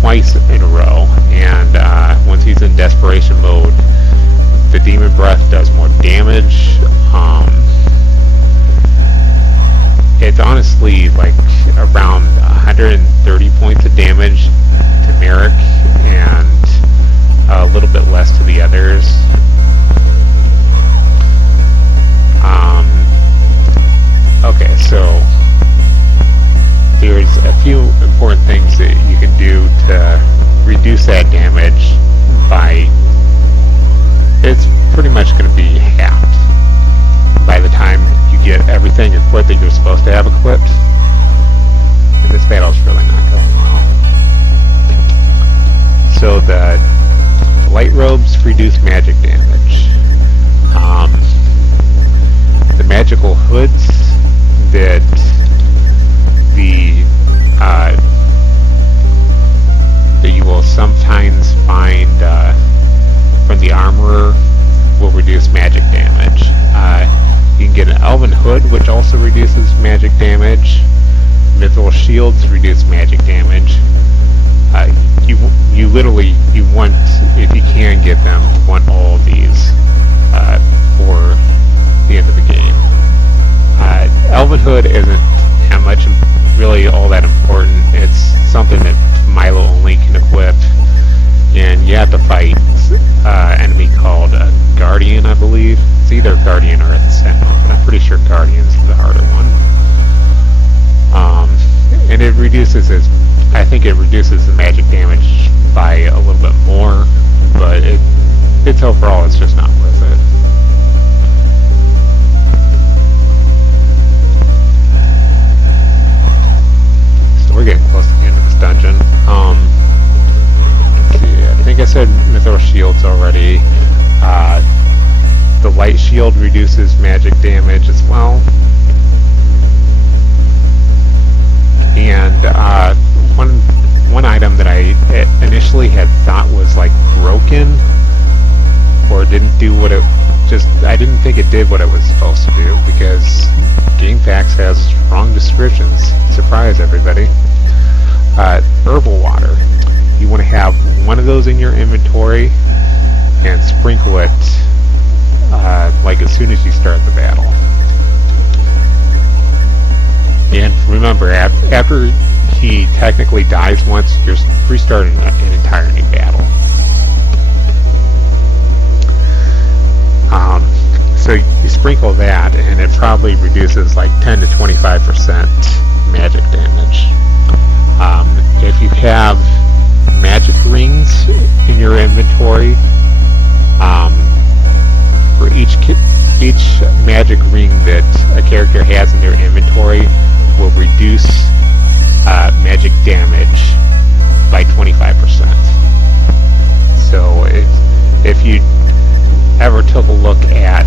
twice in a row. And once he's in desperation mode, the Demon Breath does more damage. It's honestly like around 130 points of damage to Merrick and a little bit less to the others. Okay, so there's a few important things that you can do to reduce that damage by, it's pretty much going to be halved by the time you get everything equipped that you're supposed to have equipped. And this battle's really not going well. So the light robes reduce magic damage. The magical hoods that that you will sometimes find from the armorer will reduce magic damage. You can get an elven hood, which also reduces magic damage. Mithril shields reduce magic damage. You literally, you want, if you can get them, you want all of these for the end of the game. Elven hood isn't that much, really all that important. It's something that Milo only can equip, and you have to fight an enemy called a Guardian, I believe. It's either Guardian or a Sentinel, but I'm pretty sure Guardian's the harder one. And it reduces his, I think it reduces the magic damage by a little bit more, but it's overall, it's just not worth it. So we're getting close to the end of this dungeon. Let's see, I think I said Mithril shields already. The light shield reduces magic damage as well. And one item that I initially had thought was like broken or didn't do what it I didn't think it did what it was supposed to do, because GameFAQs has wrong descriptions. Surprise everybody. Herbal water. You want to have one of those in your inventory and sprinkle it like as soon as you start the battle. And remember, after he technically dies once, you're restarting an entire new battle. So you sprinkle that, and it probably reduces like 10 to 25% magic damage. If you have magic rings in your inventory, for each magic ring that a character has in their inventory will reduce magic damage by 25%. So if you ever took a look at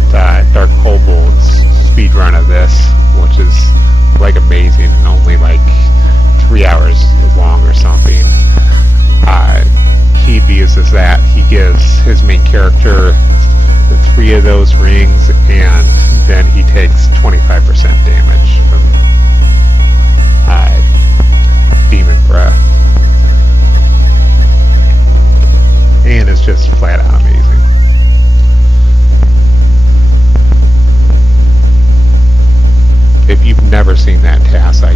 Dark Kobold's speedrun of this, which is like amazing and only like 3 hours long or something, he abuses that. He gives his main character 3 of those rings, and then he takes 25% damage from Demon Breath. And it's just flat out amazing. If you've never seen that task, I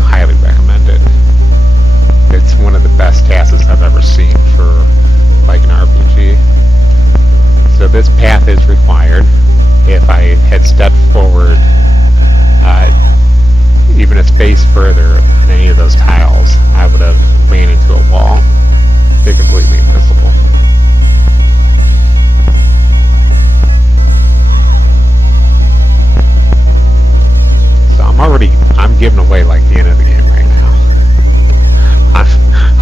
highly recommend it. It's one of the best tasks I've ever seen for like an RPG. So this path is required. If I had stepped forward even a space further on any of those tiles, I would have ran into a wall. They're completely invisible. I'm giving away like the end of the game right now.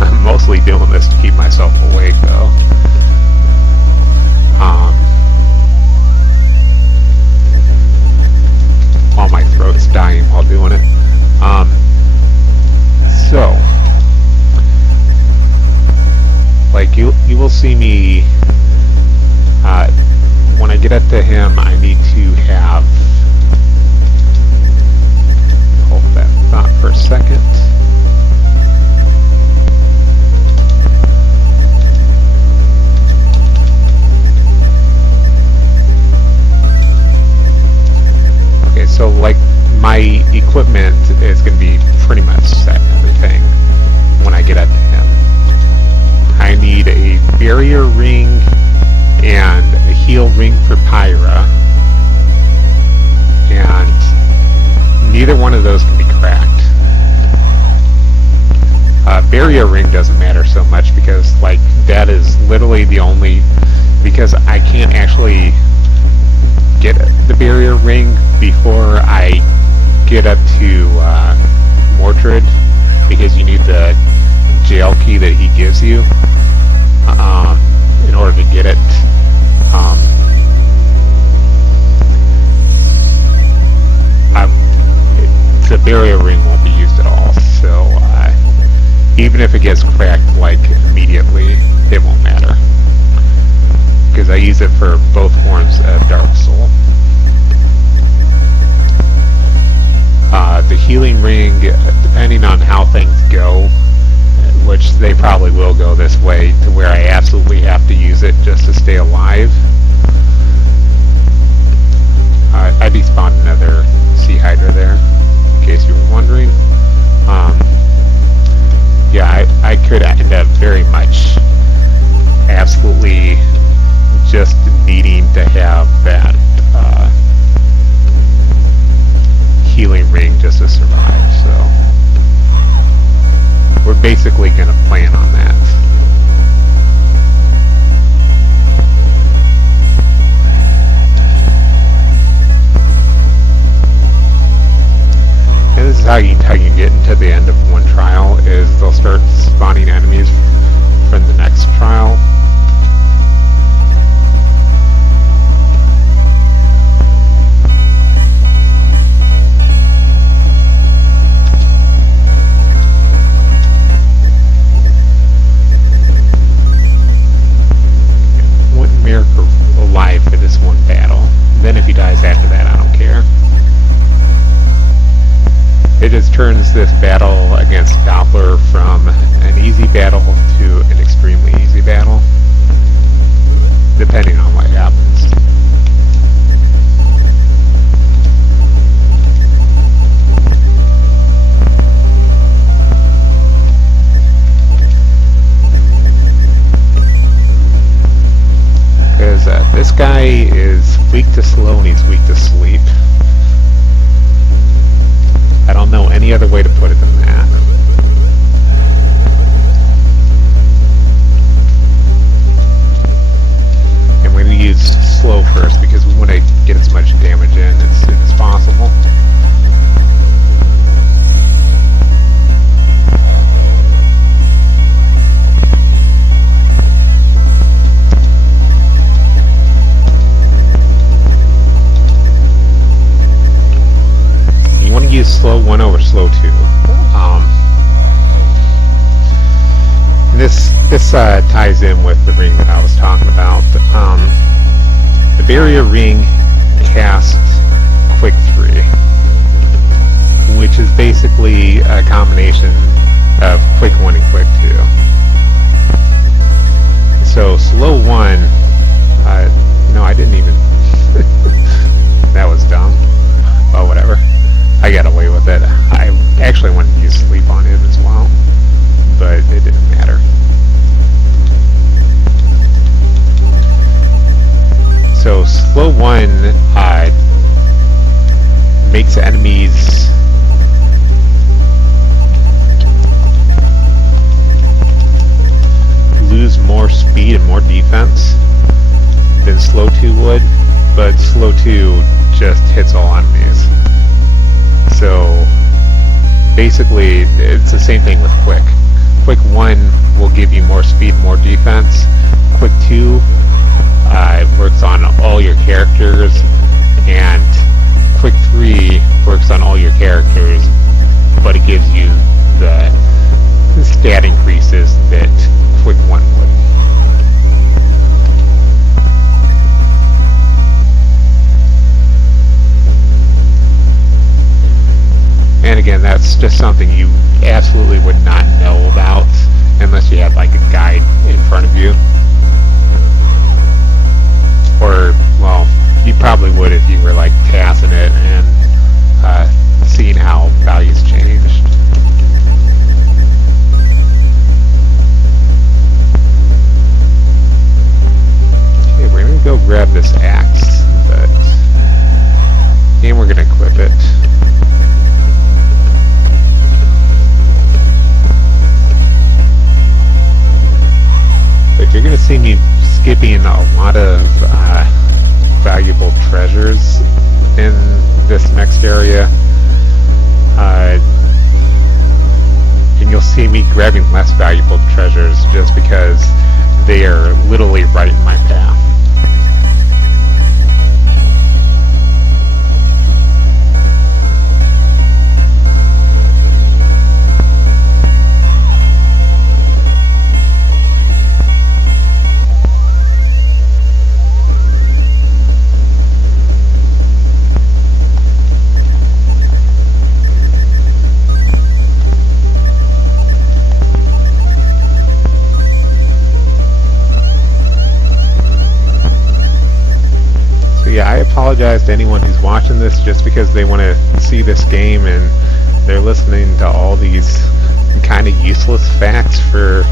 I'm mostly doing this to keep myself awake though. While my throat's dying while doing it. So, like you will see me, when I get up to him, I need to have, hold that thought for a second. Okay, so like my equipment is going to be pretty much set and everything when I get up to him. I need a barrier ring and a heal ring for Pyra, and neither one of those can be cracked. Barrier ring doesn't matter so much because like that is literally the only, because I can't actually get the barrier ring before I get up to Mordred, because you need the jail key that he gives you in order to get it. The barrier ring won't be used at all, so even if it gets cracked like immediately, it won't matter, because I use it for both forms of Dark Soul. The healing ring, depending on how things go, which they probably will go this way to where I absolutely have to use it just to stay alive. I despawned another Sea Hydra there, in case you were wondering. Yeah, I could end up very much absolutely just needing to have that healing ring just to survive, so we're basically going to plan on that. And this is how you get into the end of one trial, is they'll start spawning enemies from the next trial. Alive for this one battle. And then if he dies after that, I don't care. It just turns this battle against Doppler from an easy battle to an extremely easy battle, depending on what happens. Because this guy is weak to slow and he's weak to sleep. I don't know any other way to put it than that. And we're going to use slow first because we want to get as much damage in as soon as possible. You want to use slow 1 over slow 2. This ties in with the ring that I was talking about. The barrier ring casts quick 3, which is basically a combination of quick 1 and quick 2. So slow 1, no, I didn't even that was dumb. Oh, whatever. I got away with it. I actually wanted to use sleep on him as well, but it didn't matter. So slow 1 makes enemies lose more speed and more defense than slow 2 would, but slow 2 just hits all enemies. So basically, it's the same thing with Quick. Quick 1 will give you more speed, more defense. Quick 2 works on all your characters, and Quick 3 works on all your characters, but it gives you the stat increases that Quick 1 would. And again, that's just something you absolutely would not know about unless you had like a guide in front of you. Or, well, you probably would if you were like passing it and seeing how values changed. Okay, we're gonna go grab this axe, and we're gonna equip it. But you're gonna see me skipping a lot of valuable treasures in this next area, and you'll see me grabbing less valuable treasures just because they are literally right in my path. Yeah, I apologize to anyone who's watching this just because they want to see this game and they're listening to all these kind of useless facts for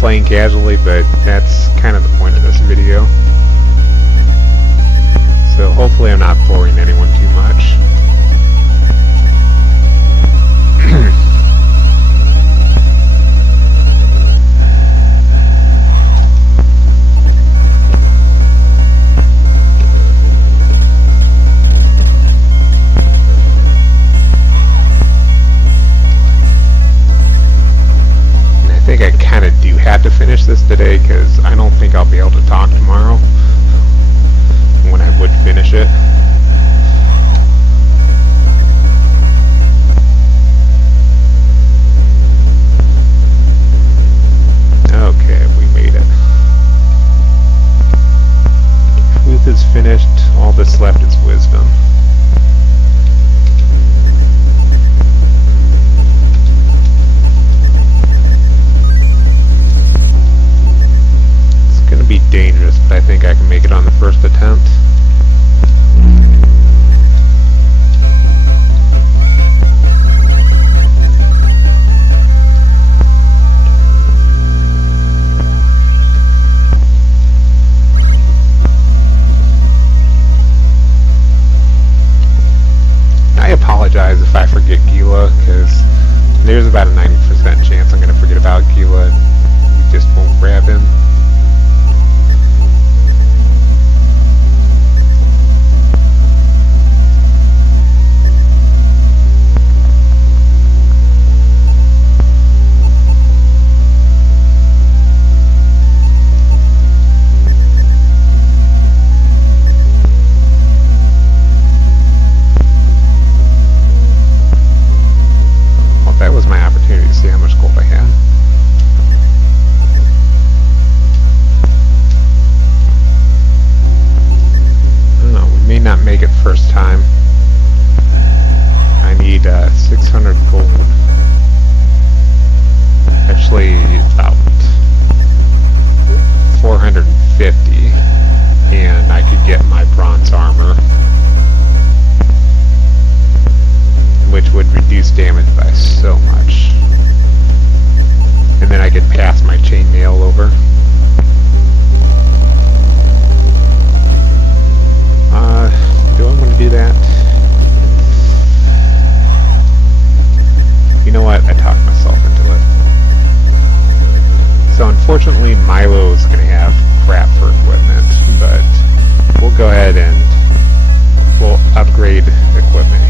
playing casually, but that's kind of the point of this video. So hopefully I'm not boring anyone too much. I kind of do have to finish this today because I don't think I'll be able to talk tomorrow when I would finish it. Okay, we made it. Truth is finished, all that's left is wisdom. Be dangerous, but I think I can make it on the first attempt. I apologize if I forget Gila, because there's about a 90% chance I'm going to forget about Gila and we just won't grab him. That was my opportunity to see how much gold I had. I don't know, we may not make it first time. I need 600 gold. Actually, about 450, and I could get my bronze armor, which would reduce damage by so much. And then I could pass my chainmail over. Do I want to do that? You know what? I talked myself into it. So unfortunately, Milo's going to have crap for equipment, but we'll go ahead and we'll upgrade equipment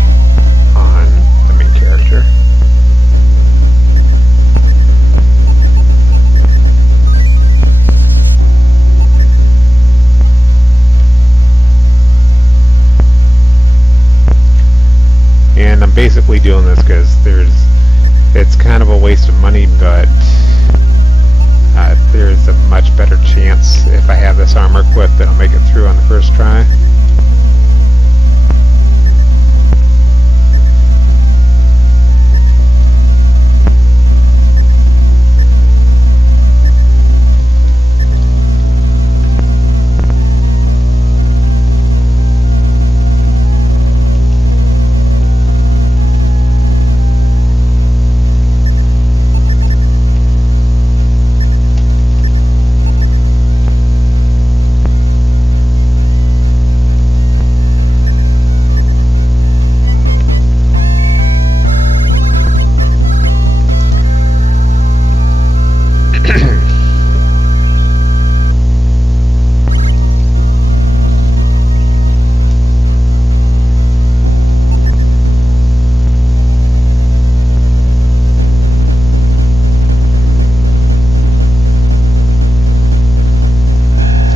on I'm basically doing this because it's kind of a waste of money, but there's a much better chance if I have this armor equipped that I'll make it through on the first try.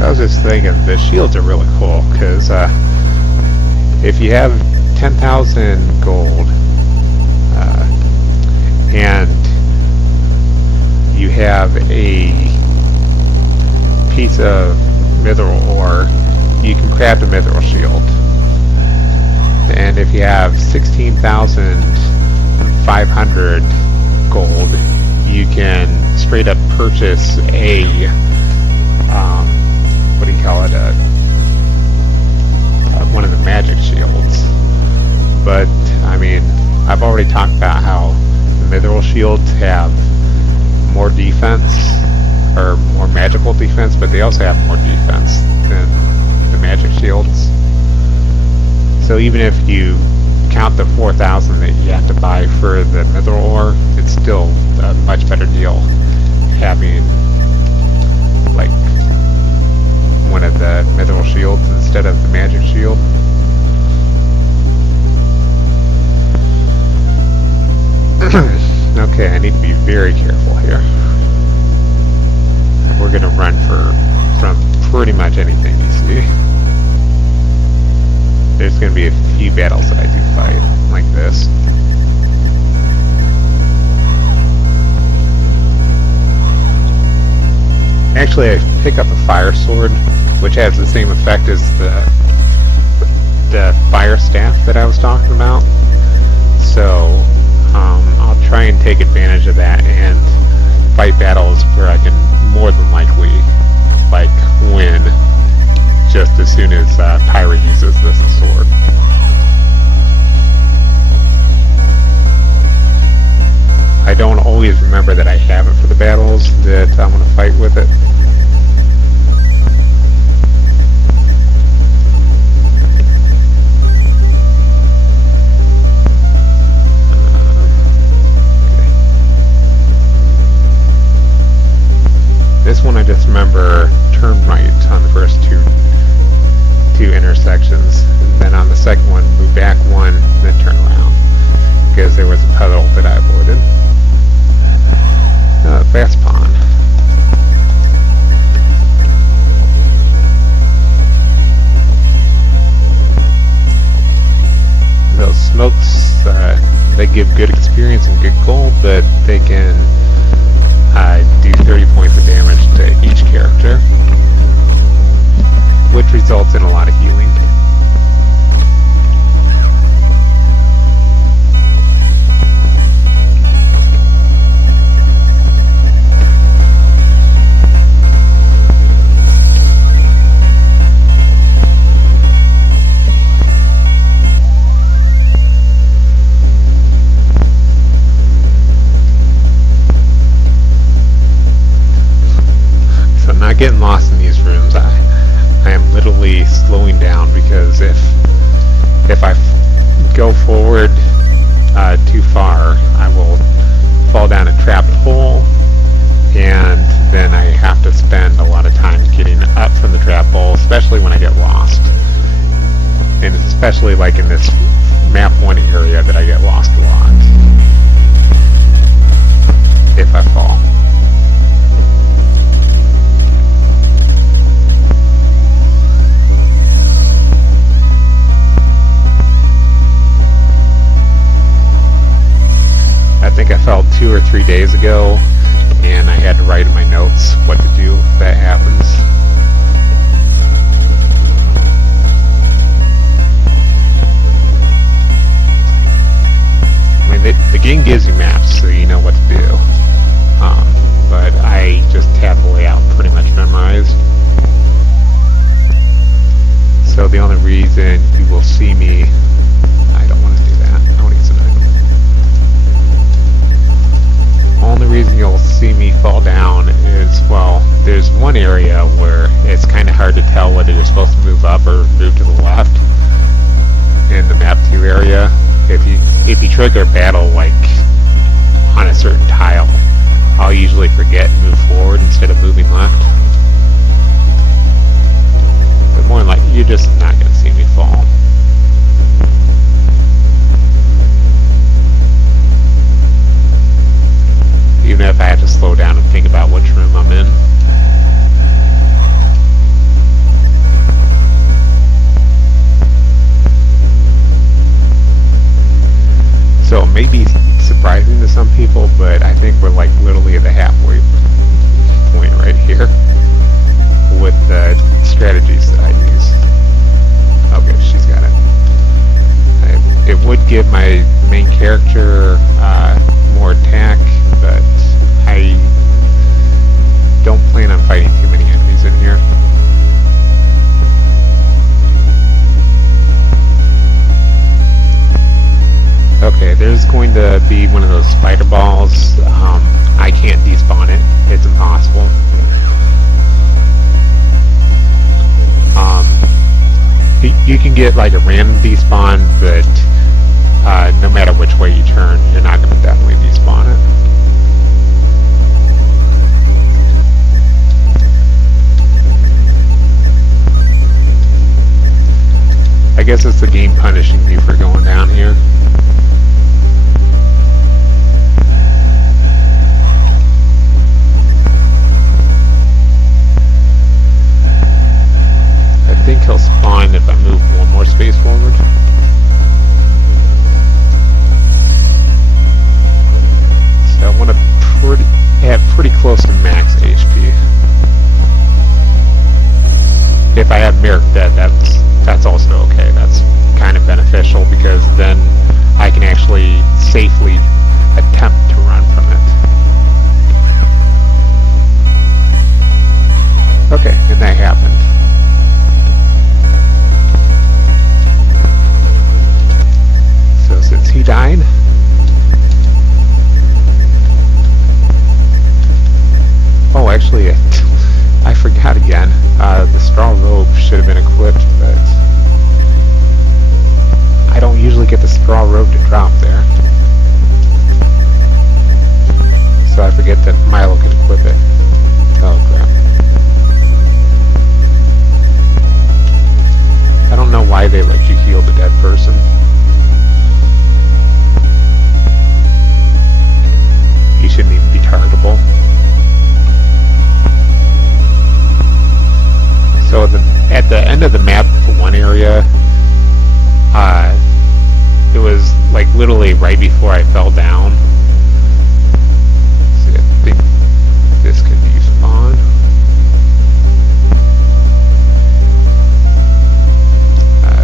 I was just thinking the shields are really cool because if you have 10,000 gold and you have a piece of mithril ore, you can craft a mithril shield. And if you have 16,500 gold, you can straight up purchase a what do you call it, one of the magic shields. But I mean, I've already talked about how the mithril shields have more defense, or more magical defense, but they also have more defense than the magic shields. So even if you count the 4,000 that you have to buy for the mithril ore, it's still a much better deal having like one of the mithril shields instead of the magic shield. Okay, I need to be very careful here. We're gonna run from pretty much anything you see. There's gonna be a few battles that I do fight like this. Actually, I pick up a fire sword, which has the same effect as the fire staff that I was talking about. So I'll try and take advantage of that and fight battles where I can more than likely win just as soon as Pyra uses this sword. I don't always remember that I have it for the battles that I'm going to fight with it. This one I just remember turn right on the first two intersections, and then on the second one move back one, then turn around, because there was a puddle that I avoided. Fast pawn. Those smokes, they give good experience and good gold, but they can do 30 points of damage to each character, which results in a lot of healing. Not getting lost in these rooms. I am literally slowing down, because if I go forward too far, I will fall down a trapped hole, and then I have to spend a lot of time getting up from the trap hole, especially when I get lost. And it's especially like in this map 1 area that I get lost a lot if I fall. think I fell 2 or 3 days ago, and I had to write in my notes what to do if that happens. I mean, the game gives you maps, so you know what to do. But I just have the layout pretty much memorized. So the only reason you will see me... I don't want to do that. I want to use an item. Only reason you'll see me fall down is, well, there's one area where it's kind of hard to tell whether you're supposed to move up or move to the left in the map 2 area. If you trigger a battle like on a certain tile, I'll usually forget and move forward instead of moving left. But more than likely, you're just not going to see me fall. Even if I have to slow down and think about which room I'm in. So it may be surprising to some people, but I think we're like literally at the halfway point right here with the strategies that I use. Okay, she's got it. It would give my main character more attack, but I don't plan on fighting too many enemies in here. Okay, there's going to be one of those spider balls. I can't despawn it. It's impossible. You can get like a random despawn, but no matter which way you turn, you're not going to definitely despawn it. I guess it's the game punishing me for going down here. I think he'll spawn if I move one more space forward. So I want to have pretty close to max HP. If I have Merrick dead, that's also okay. That's kind of beneficial because then I can actually safely attempt to run from it. Okay, and that happened. So since he died, oh, actually, I forgot again. The straw robe should have been equipped, but I don't usually get the straw robe to drop there. So I forget that Milo can equip it. Oh, crap. I don't know why they let you heal the dead person. He shouldn't even be targetable. So at the end of the map for one area, it was like literally right before I fell down. See, I think this could be spawn.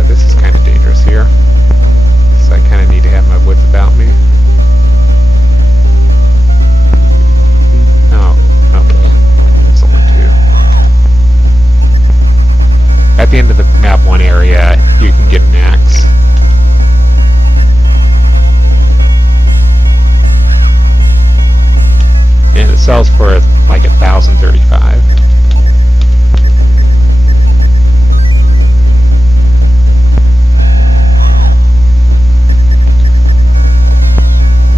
This is kind of dangerous here, so I kind of need to have my wits about me. Oh, okay. There's only 2. At the end of the map 1 area, you can get an axe. And it sells for like 1,035.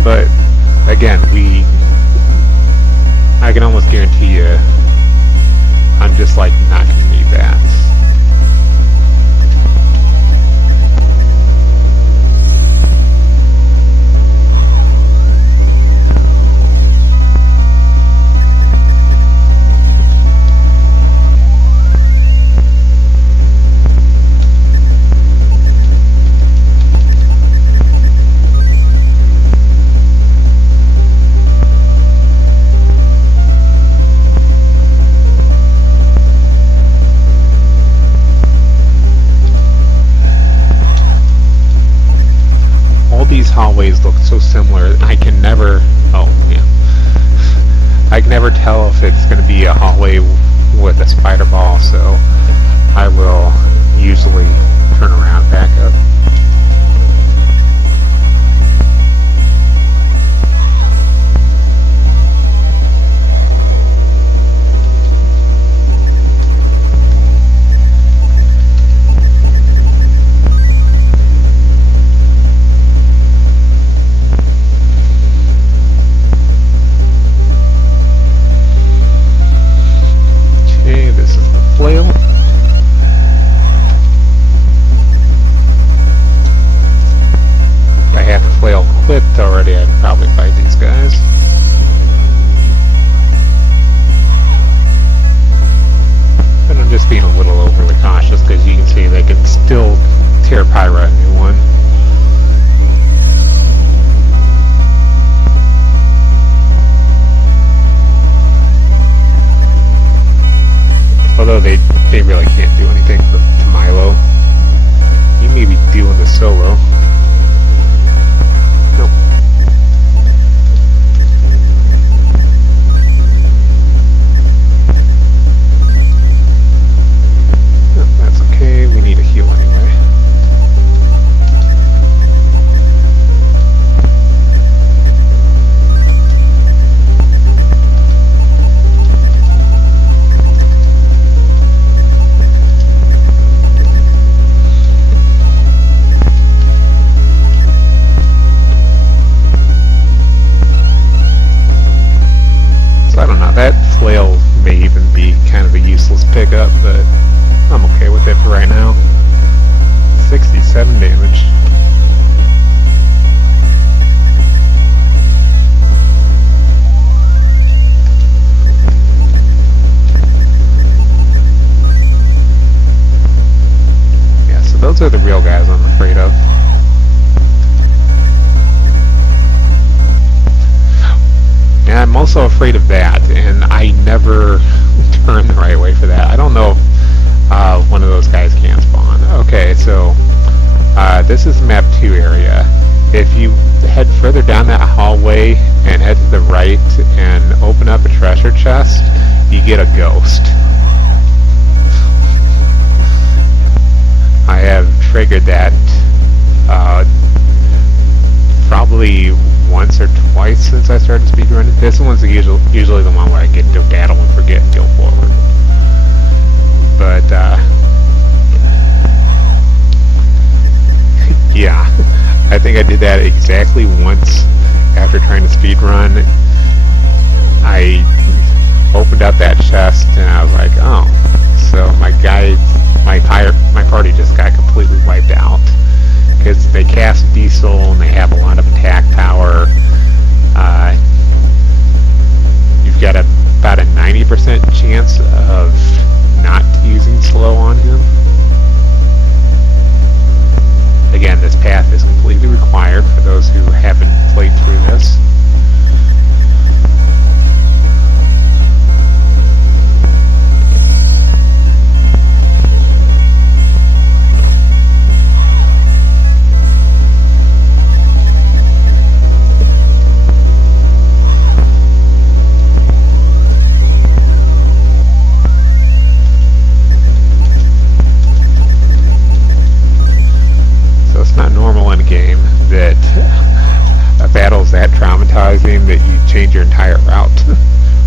But again, I can almost guarantee you, I'm just like not going to need that. hallways look so similar. I can never. Oh yeah. I can never tell if it's going to be a hallway with a spider ball, so I will usually turn around, back up. Flail. If I had the flail equipped already, I'd probably fight these guys. But I'm just being a little overly cautious because you can see they can still tear Pyra a new one. Although they really can't do anything to Milo. He may be doing the solo. Nope. Nope, that's okay. We need a heal anyway. That flail may even be kind of a useless pickup, but I'm okay with it for right now. 67 damage. Yeah, so those are the real guys I'm afraid of. And I'm also afraid of that, and I never turn the right way for that. I don't know if one of those guys can spawn. Okay, so this is map 2 area. If you head further down that hallway and head to the right and open up a treasure chest, you get a ghost. I have triggered that probably once or twice since I started speedrunning. This one's usually the one where I get to battle and forget and go forward. But, yeah, I think I did that exactly once after trying to speedrun. I opened up that chest and I was like, oh, so my party just got completely wiped out. Because they cast Diesel and they have a lot of attack power. You've got about a 90% chance of not using slow on him. Again, this path is completely required for those who haven't played through this. That a battle's that traumatizing that you change your entire route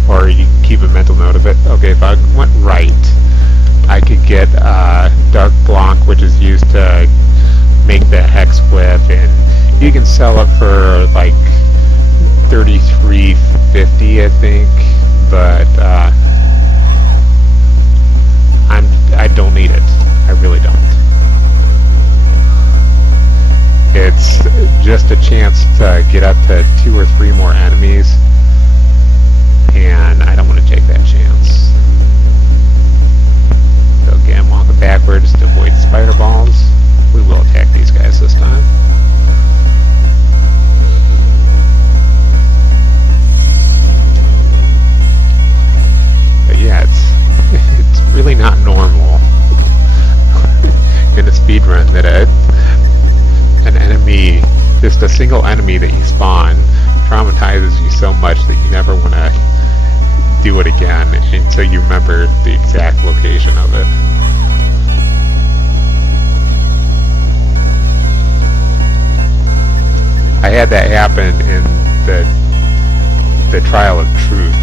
or you keep a mental note of it. Okay, if I went right, I could get Dark Block, which is used to make the Hex Whip, and you can sell it for like $33.50, I think, but I don't need it. I really don't. It's just a chance to get up to 2 or 3 more enemies, and I don't want to take that chance. So again, walking backwards to avoid spider balls. We will attack these guys this time. But yeah, it's really not normal in a speedrun that an enemy just a single enemy that you spawn traumatizes you so much that you never want to do it again until you remember the exact location of it. I had that happen in the Trial of Truth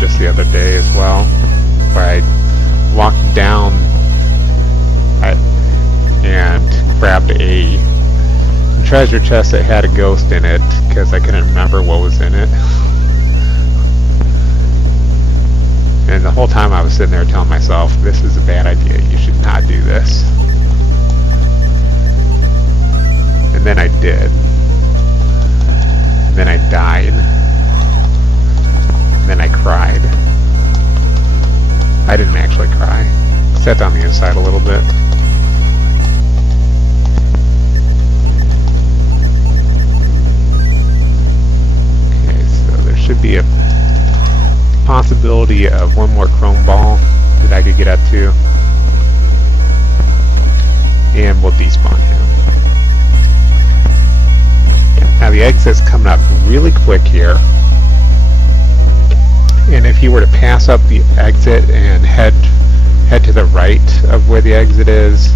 just the other day as well, where I walked down and grabbed a treasure chest that had a ghost in it because I couldn't remember what was in it. And the whole time I was sitting there telling myself, this is a bad idea, you should not do this. And then I did. And then I died. And then I cried. I didn't actually cry. I sat down the inside a little bit. Okay, so there should be a possibility of one more chrome ball that I could get up to. And we'll despawn him. Now the exit's coming up really quick here. And if you were to pass up the exit and head to the right of where the exit is,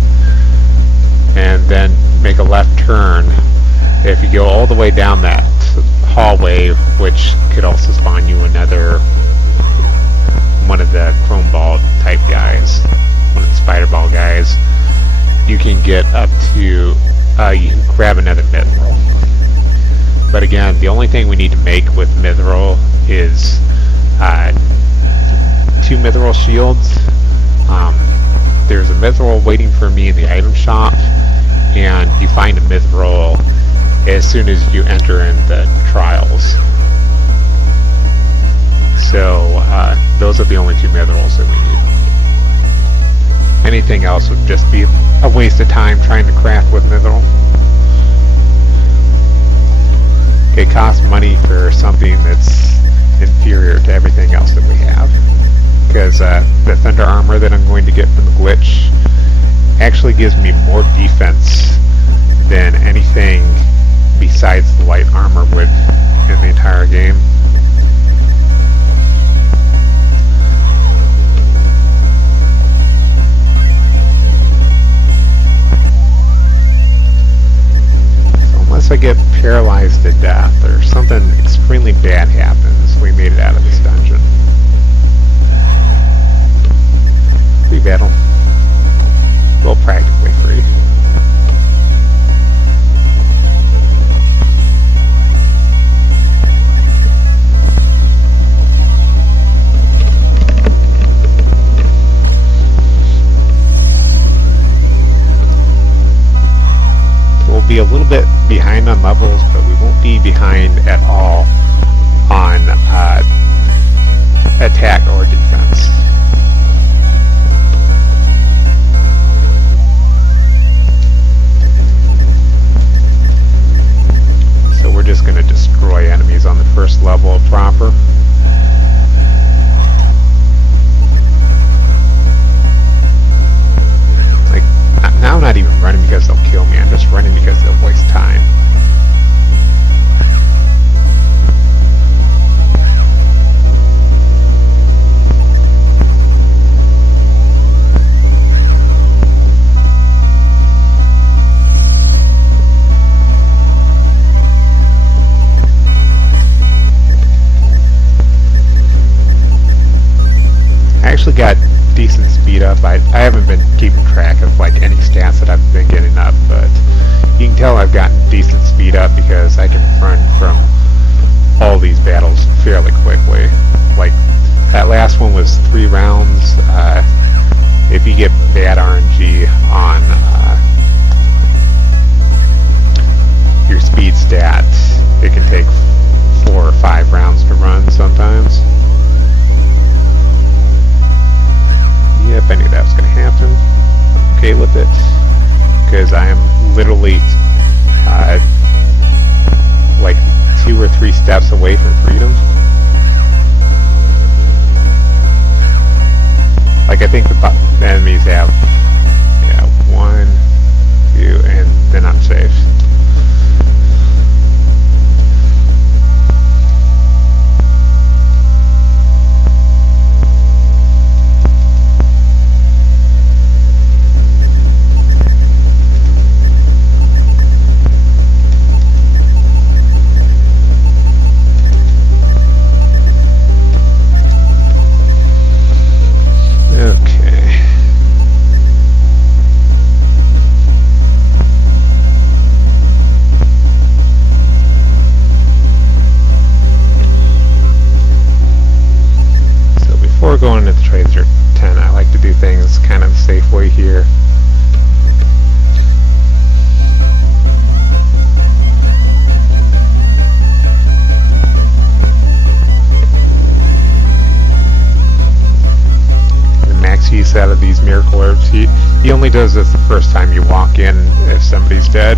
and then make a left turn, if you go all the way down that hallway, which could also spawn you another one of the chrome ball type guys, one of the spider ball guys, you can get up to, you can grab another mithril. But again, the only thing we need to make with mithril is 2 mithril shields. There's a mithril waiting for me in the item shop, and you find a mithril as soon as you enter in the trials. So those are the only 2 mithrils that we need. Anything else would just be a waste of time trying to craft with mithril. It costs money for something that's inferior to everything else that we have. Because the thunder armor that I'm going to get from the glitch actually gives me more defense than anything besides the light armor would in the entire game. Unless I get paralyzed to death or something extremely bad happens, we made it out of this dungeon. Free battle. Well, practically free. We'll be a little bit behind on levels, but we won't be behind at all on attack or defense. So we're just going to destroy enemies on the first level proper. Like, now I'm not even running because they'll kill me, I'm just running because they'll waste time. I actually got decent speed up. I haven't been keeping track of like any stats that I've been getting up, but you can tell I've gotten decent speed up because I can run from all these battles fairly quickly. Like that last one was 3 rounds. If you get bad RNG on your speed stat, it can take 4 or 5 rounds to run sometimes. Yep, I knew that was going to happen. I'm okay with it, because I am literally like 2 or 3 steps away from freedom. Like, I think the enemies have, yeah, 1, 2, and then I'm safe. before going into the Tracer tent, I like to do things kind of the safe way here. The max use out of these miracle herbs, he only does this the first time you walk in if somebody's dead.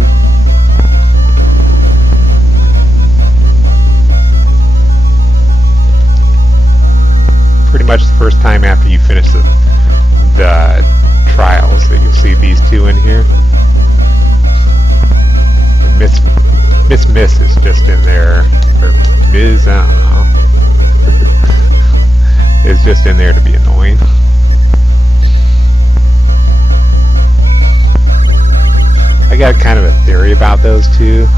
Pretty much the first time after you finish the trials that you'll see these two in here. And Miss is just in there, or Ms. I don't know. Is just in there to be annoying. I got kind of a theory about those two.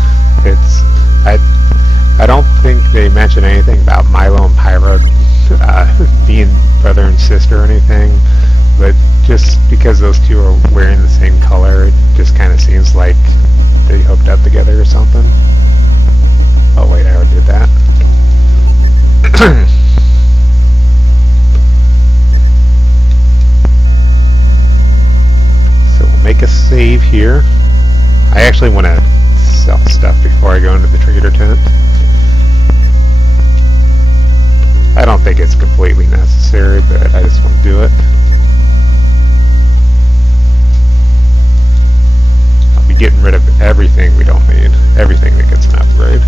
I don't think they mention anything about Milo and Pyro being brother and sister or anything, but just because those two are wearing the same color, it just kind of seems like they hooked up together or something. Oh wait, I already did that. So we'll make a save here. I actually want to sell stuff before I go into the trader tent. I don't think it's completely necessary, but I just want to do it. I'll be getting rid of everything we don't need, everything that gets an upgrade.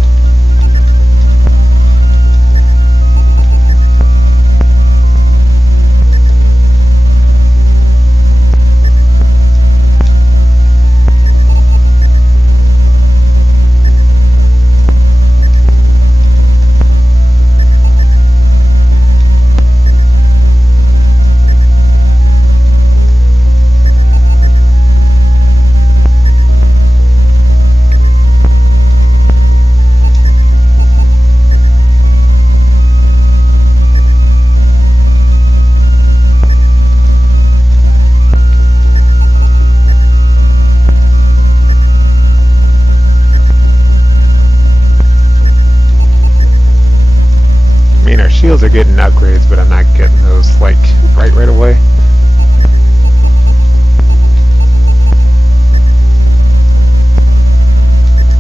Shields are getting upgrades, but I'm not getting those like right away.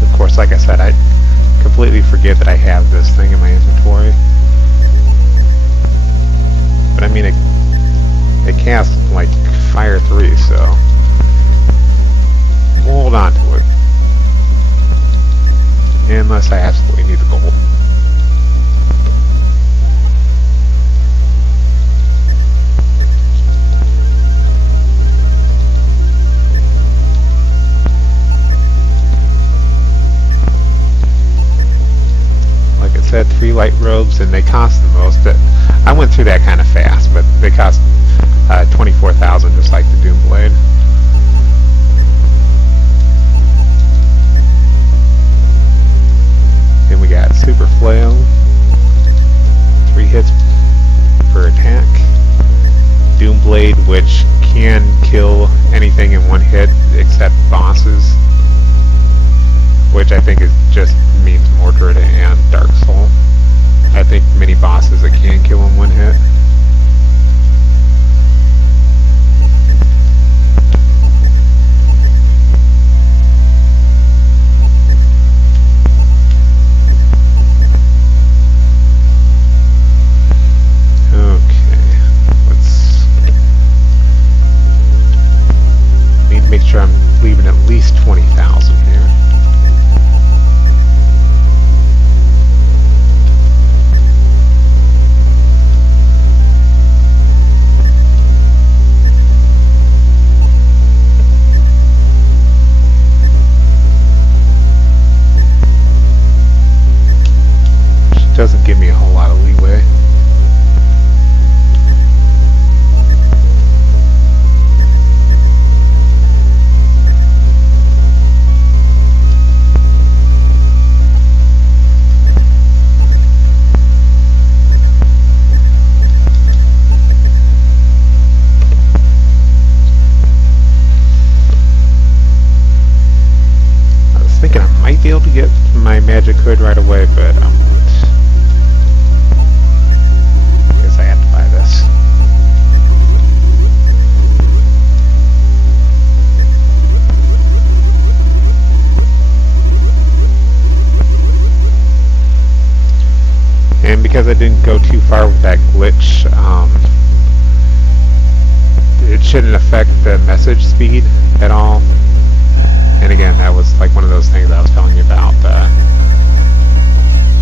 Of course, like I said, I completely forget that I have this thing in my inventory. But I mean, it casts like Fire 3, so we'll hold on to it. Unless I absolutely need the gold. Said 3 light robes, and they cost the most. I went through that kind of fast, but they cost 24,000, just like the Doom Blade. Then we got Super Flail, 3 hits per attack. Doom Blade, which can kill anything in 1 hit except bosses, which I think just means Mordred and Dark Soul. I think many bosses that can kill in 1 hit. Okay, let's need to make sure I'm leaving at least 20,000 here. Doesn't give me a whole lot of leeway. I was thinking I might be able to get my magic hood right away, but I won't. And because I didn't go too far with that glitch, it shouldn't affect the message speed at all. And again, that was like one of those things I was telling you about.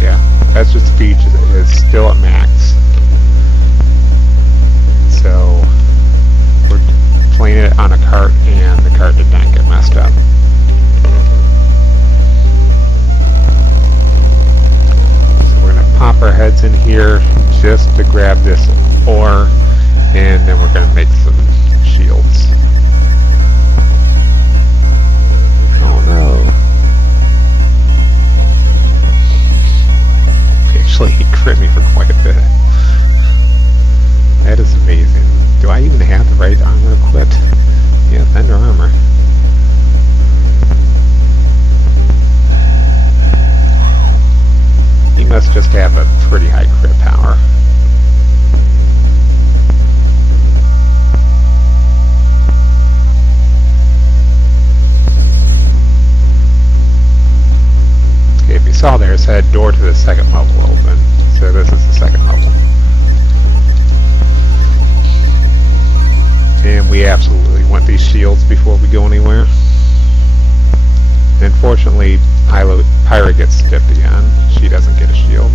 Yeah, message speed is still at max. So we're playing it on a cart, and the cart did not get messed up. So we're going to pop our heads in here just to grab this ore, and then we're going to make some shields. Oh no. Actually, he crit me for quite a bit. That is amazing. Do I even have the right armor equipped? Yeah, Thunder armor. He must just have a pretty high crit power. Okay, if you saw there, it said door to the second level open. So this is the second level. And we absolutely want these shields before we go anywhere. Unfortunately, Pyra gets stiffed again. She doesn't get a shield.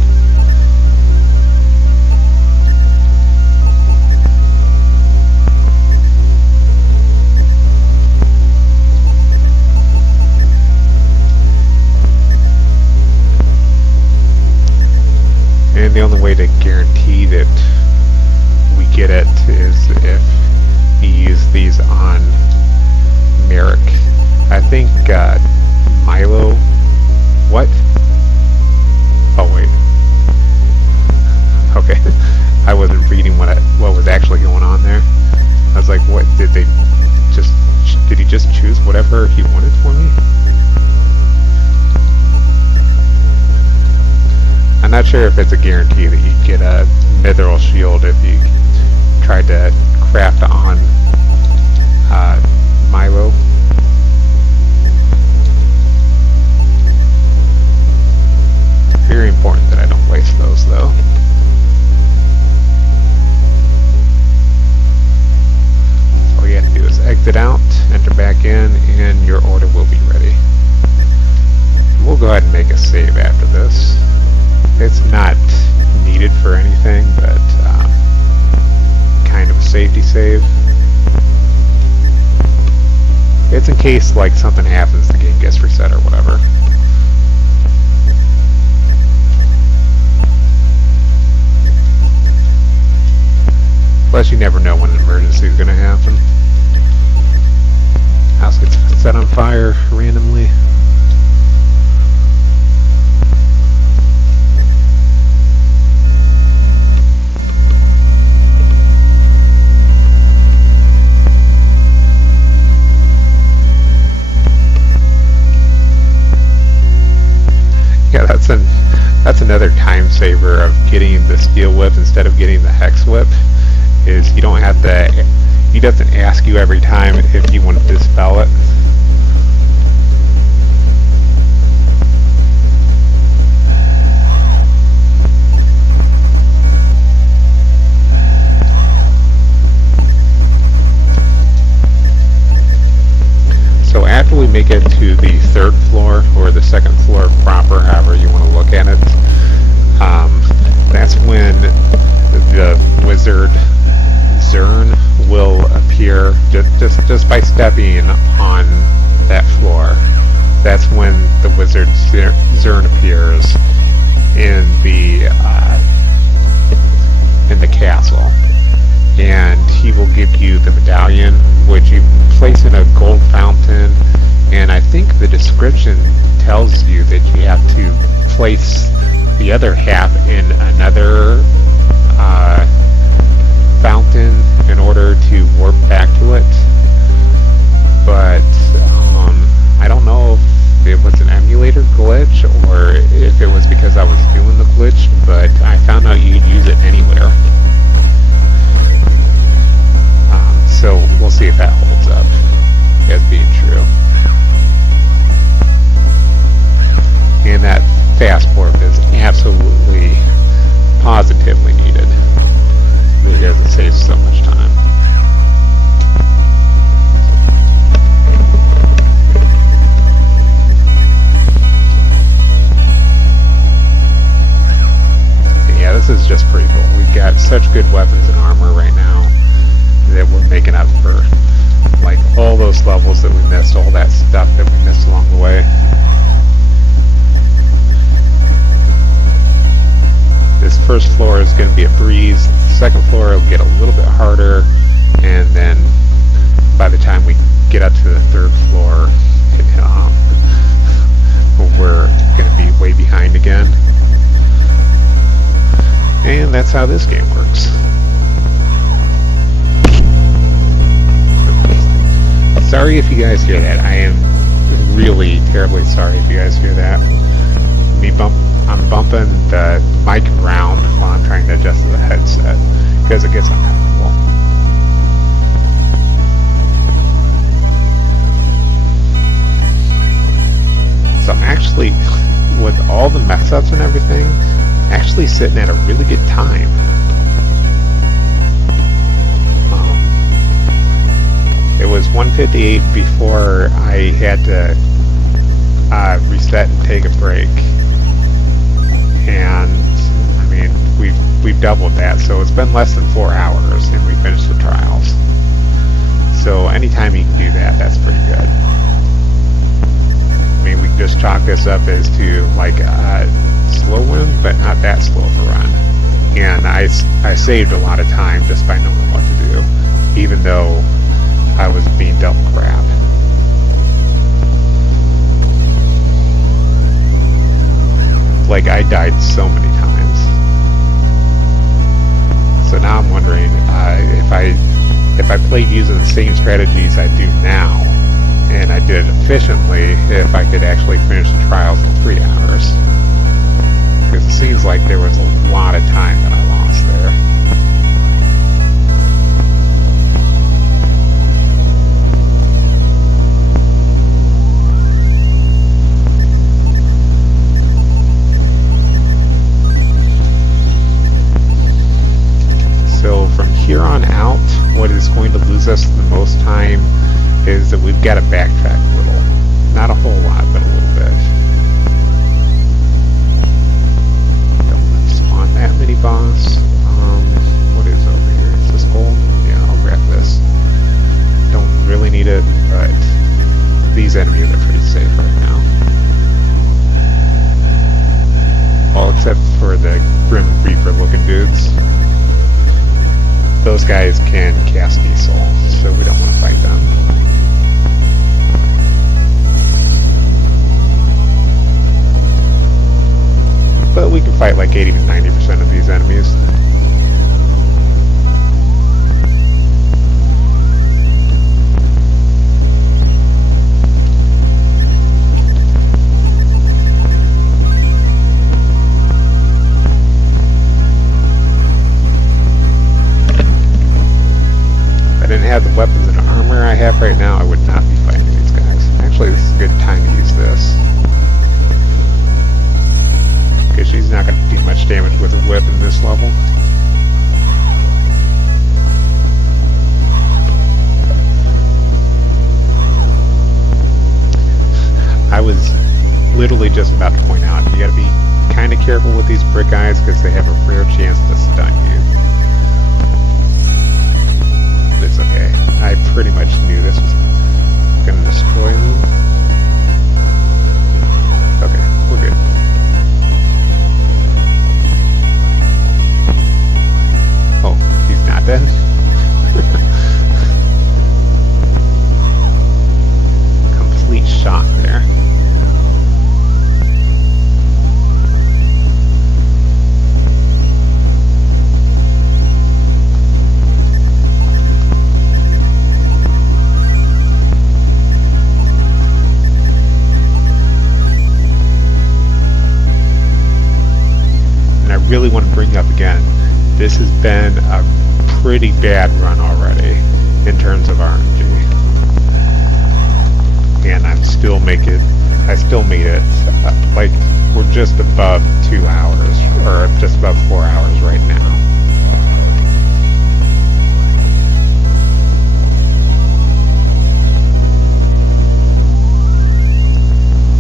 And the only way to guarantee that we get it is if you use these on Merrick. I think Milo. What? Oh wait. Okay, I wasn't reading what was actually going on there. I was like, what did they just? Did he just choose whatever he wanted for me? I'm not sure if it's a guarantee that you get a mithril shield if you tried to craft on Milo. Very important that I don't waste those, though. So all you have to do is exit out, enter back in, and your order will be ready. We'll go ahead and make a save after this. It's not needed for anything, but kind of a safety save. It's in case like something happens, the game gets reset or whatever. Plus, you never know when an emergency is going to happen. House gets set on fire randomly. Yeah, that's another time saver of getting the steel whip instead of getting the hex whip. Is you don't have to. He doesn't ask you every time if you want to dispel it. So after we make it to the third floor, or the second floor proper, however you want to look at it, that's when the wizard Zern will appear just by stepping on that floor. That's when the wizard Zern appears in the castle, and he will give you the medallion, which you place in a gold fountain, and I think the description tells you that you have to place the other half in another fountain in order to warp back to it. But I don't know if it was an emulator glitch or if it was because I was doing the glitch, but I found out you could use it anywhere. So we'll see if that holds up as being true. And that fast warp is absolutely is just pretty cool. We've got such good weapons and armor right now that we're making up for like all those levels that we missed, all that stuff that we missed along the way. This first floor is going to be a breeze. The second floor will get a little bit harder, and then by the time we get up to the third floor, we're going to be way behind again. And that's how this game works. Sorry if you guys hear that. I am really terribly sorry if you guys hear that. I'm bumping the mic around while I'm trying to adjust the headset because it gets uncomfortable. So I'm actually, with all the mess ups and everything, actually sitting at a really good time. It was 1:58 before I had to reset and take a break, and I mean we've doubled that, so it's been less than 4 hours, and we finished the trials. So anytime you can do that, that's pretty good. I mean, we can just chalk this up as to like a slow run, but not that slow of a run. And I saved a lot of time just by knowing what to do, even though I was being dealt crap. Like, I died so many times. So now I'm wondering if I played using the same strategies I do now, and I did it efficiently, if I could actually finish the trials in 3 hours. Because it seems like there was a lot of time that I lost there. So from here on out, what is going to lose us the most time is that we've got to backtrack a little. Not a whole lot, but a little bit. Don't spawn that mini boss. What is over here? Is this gold? Yeah, I'll grab this. Don't really need it, but these enemies are pretty safe right now. All except for the Grim Reaper looking dudes. Those guys can cast diesel, so we don't want to fight them. But we can fight like 80 to 90% of these enemies. If I didn't have the weapons and armor I have right now, I would not be fighting these guys. Actually, this is a good time to use this. Because she's not going to do much damage with a whip in this level. I was literally just about to point out, you got to be kind of careful with these brick eyes because they have a rare chance to stun you. But it's okay. I pretty much knew this was going to destroy them. Okay, we're good. Oh, he's not dead? Complete shock there. And I really want to bring up again, this has been a pretty bad run already in terms of RNG. And I still made it, like, we're just above 2 hours, or just above 4 hours right now.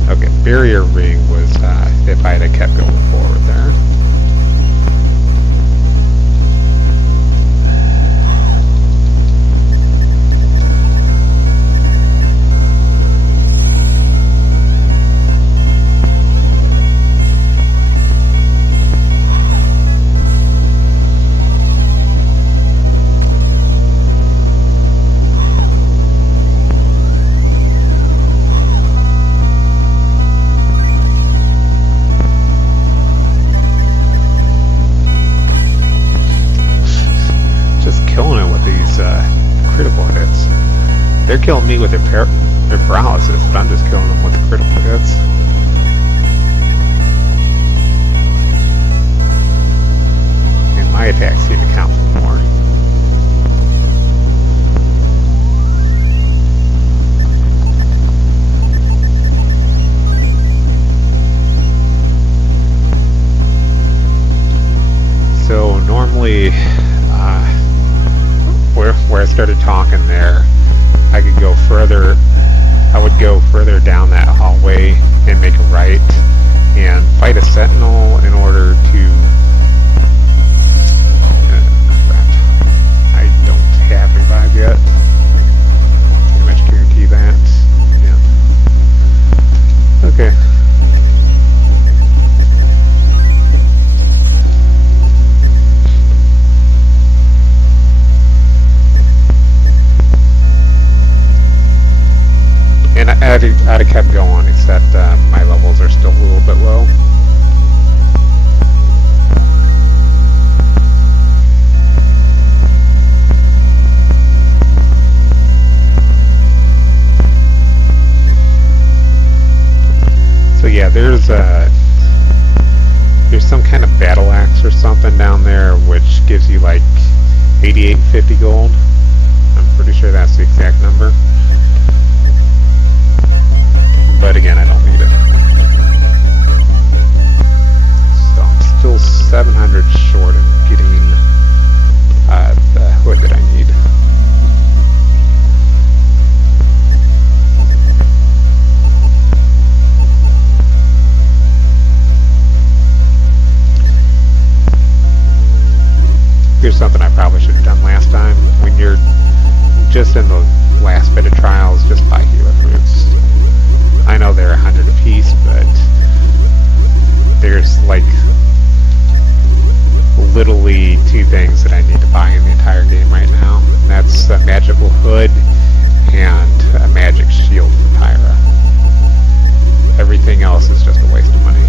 Okay, barrier ring was, if I had kept going forward there. They're killing me with their paralysis, but I'm just killing them with the critical hits. And my attacks seem to count for more. So normally, where I started talking there, I could go further. I would go further down that hallway and make a right and fight a sentinel in order to. I don't have revive yet. Pretty much guarantee that. Yeah. Okay. And I'd have kept going, except my levels are still a little bit low. So yeah, there's some kind of battle axe or something down there, which gives you like 8850 gold. I'm pretty sure that's the exact number. But again, I don't need it. So I'm still 700 short of getting the hood that I need. Here's something I probably should have done last time. When you're just in the last bit of trials, just buy hero fruits. I know they're 100 apiece, but there's like literally two things that I need to buy in the entire game right now. And that's a magical hood and a magic shield for Tyra. Everything else is just a waste of money.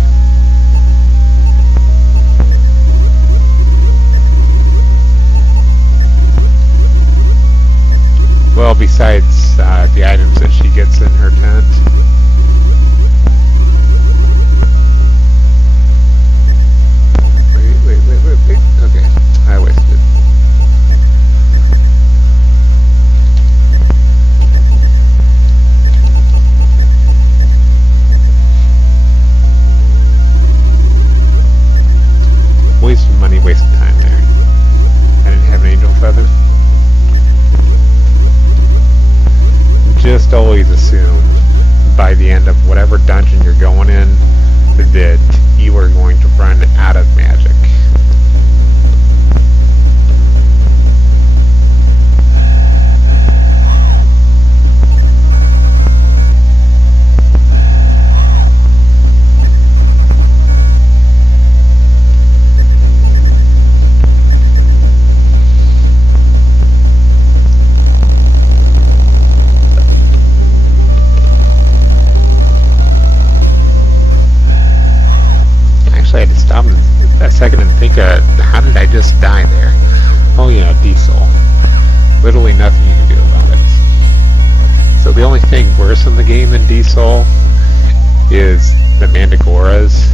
Well, besides the items that she gets in her tent. Wait. Okay, I wasted. Wasted money, wasted time there. I didn't have an angel feather. Just always assume by the end of whatever dungeon you're going in that you are going to run out of magic. I had to stop a second and think, how did I just die there? Oh yeah, D-Soul. Literally nothing you can do about it. So the only thing worse in the game than D-Soul is the Mandragoras.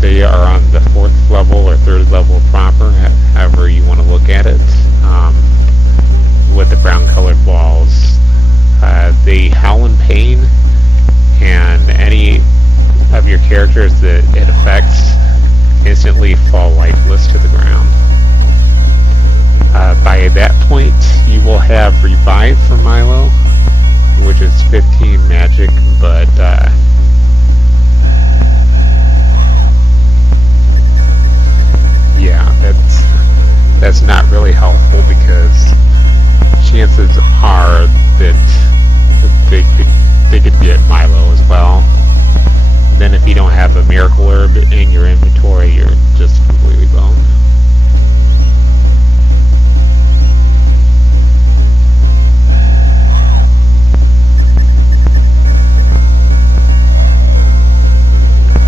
They are on the 4th level or 3rd level proper, however you want to look at it, with the brown colored walls. They howl in pain, and any of your characters that it affects instantly fall lifeless to the ground. By that point, you will have Revive for Milo, which is 15 magic, but yeah, that's not really helpful because chances are that they could get Milo as well. Then if you don't have a miracle herb in your inventory, you're just completely boned.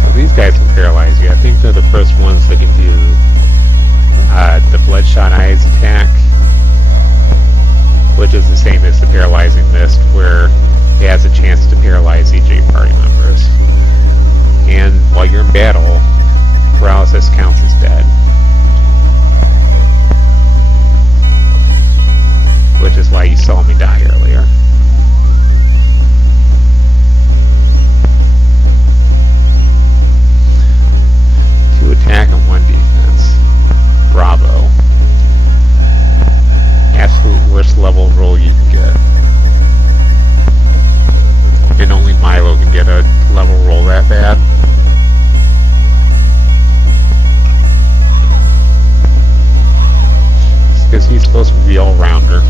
So these guys can paralyze you. I think they're the first ones that can do the Bloodshot Eyes attack, which which is the same as the paralyzing mist, where it has a chance to paralyze each of your party members. And while you're in battle, paralysis counts as dead, which is why you saw me die earlier. Two attack and one defense. Bravo. Absolute worst level roll you can get. And only Milo can get a level roll that bad. Because he's supposed to be the all-rounder.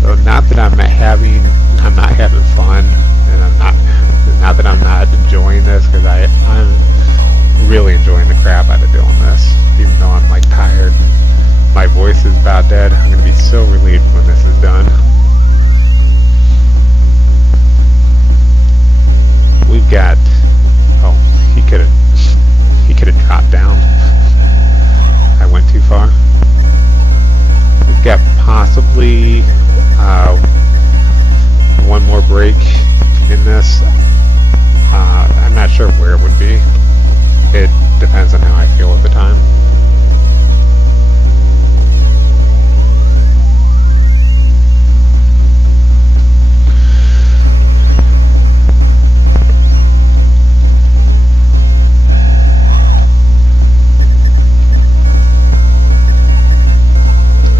So not that I'm not having fun, and not that I'm not enjoying this, because I'm really enjoying the crap out of doing this, even though I'm like tired and my voice is about dead. I'm going to be so relieved when this is done. We've got, oh, he could have dropped down. I went too far. We've got possibly one more break in this. I'm not sure where it would be. It depends on how I feel at the time.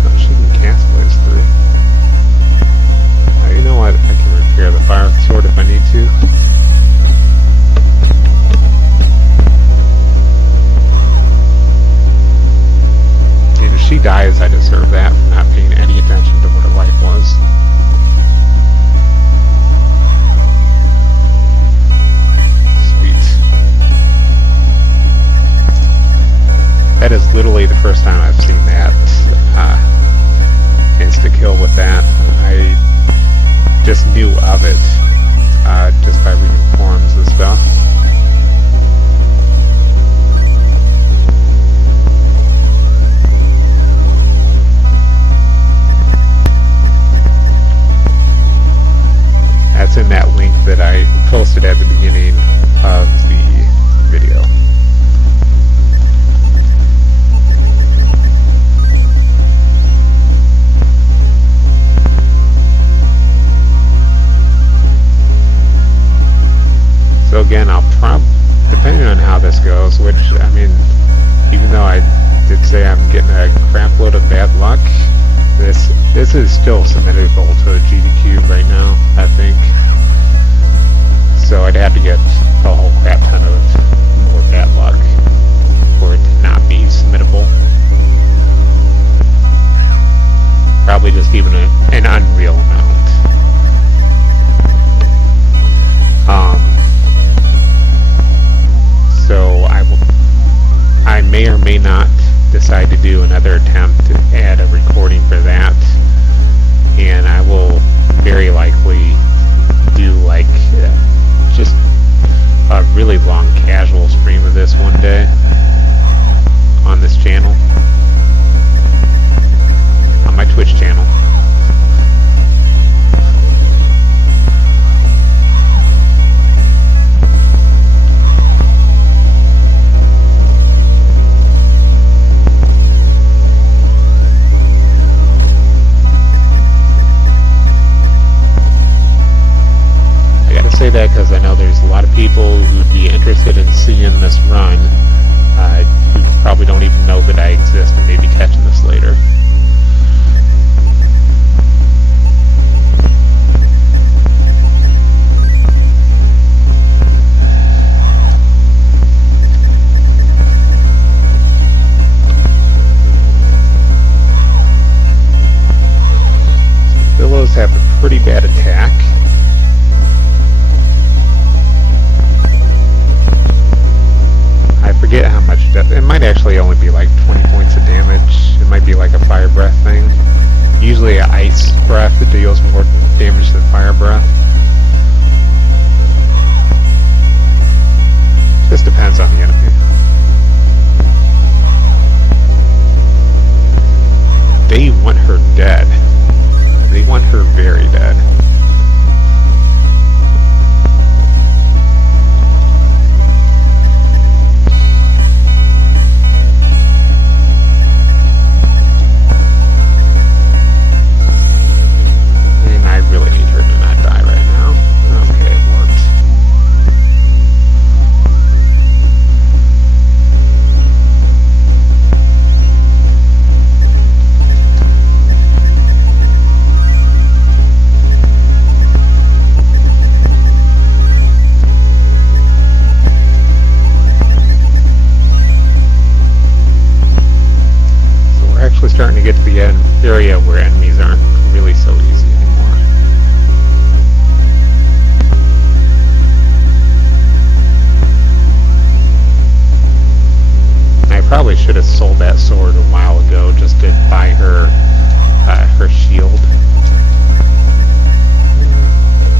Oh, she can cast Blaze 3. You know what? I can repair the fire sword if I need to. If she dies, I deserve that for not paying any attention to what her life was. Sweet. That is literally the first time I've seen that insta-kill with that. I just knew of it just by reading forums and stuff. That's in that link that I posted at the beginning of the video. So again, depending on how this goes, which, I mean, even though I did say I'm getting a crap load of bad luck, this is still submittable to a GDQ right now, I think. So I'd have to get a whole crap ton of more bad luck for it to not be submittable. Probably just even an unreal amount. So I may or may not decide to do another attempt to add a recording for that, and I will very likely do like just a really long casual stream of this one day on this channel, on my Twitch channel. Say that because I know there's a lot of people who'd be interested in seeing this run who probably don't even know that I exist and may be catching this later. Billows have a pretty bad attack. I forget how much death. It might actually actually only be like 20 points of damage. It might be like a fire breath thing. Usually an ice breath deals more damage than fire breath. Just depends on the enemy. They want her dead. They want her very dead. And I really need her to not die right now. Okay, it worked. Starting to get to the area where enemies aren't really so easy anymore. I probably should have sold that sword a while ago just to buy her her shield.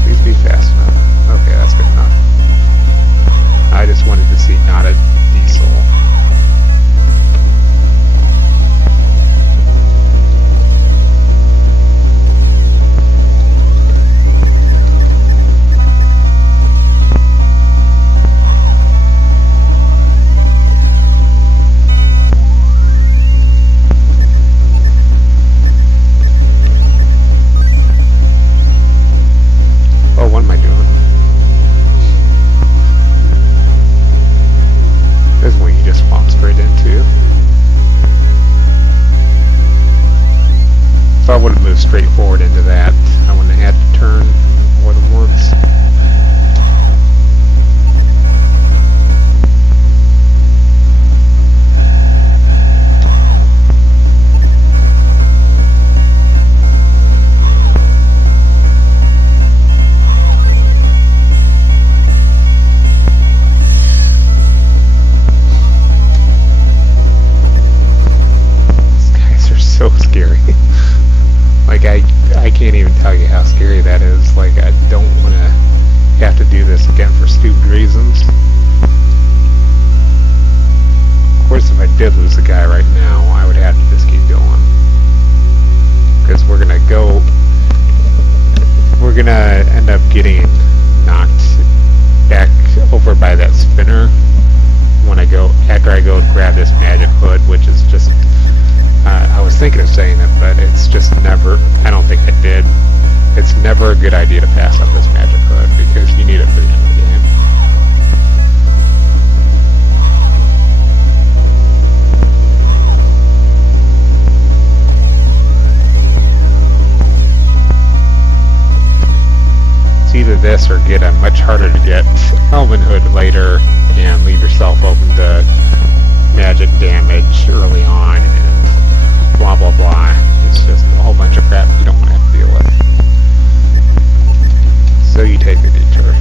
Please be fast enough. Okay, that's good enough. I just wanted to see not a diesel. If I would have moved straight forward into that, I wouldn't have had to turn more than once. These guys are so scary. Like, I can't even tell you how scary that is. Like, I don't want to have to do this again for stupid reasons. Of course, if I did lose a guy right now, I would have to just keep going. Because we're gonna end up getting knocked back over by that spinner when after I go grab this magic hood, which is just I was thinking of saying it, but it's just never, I don't think I did. It's never a good idea to pass up this magic hood because you need it for the end of the game. It's either this or get a much harder to get Elven Hood later and leave yourself open to magic damage early on and blah blah blah. It's just a whole bunch of crap you don't want to have to deal with. So you take the detour.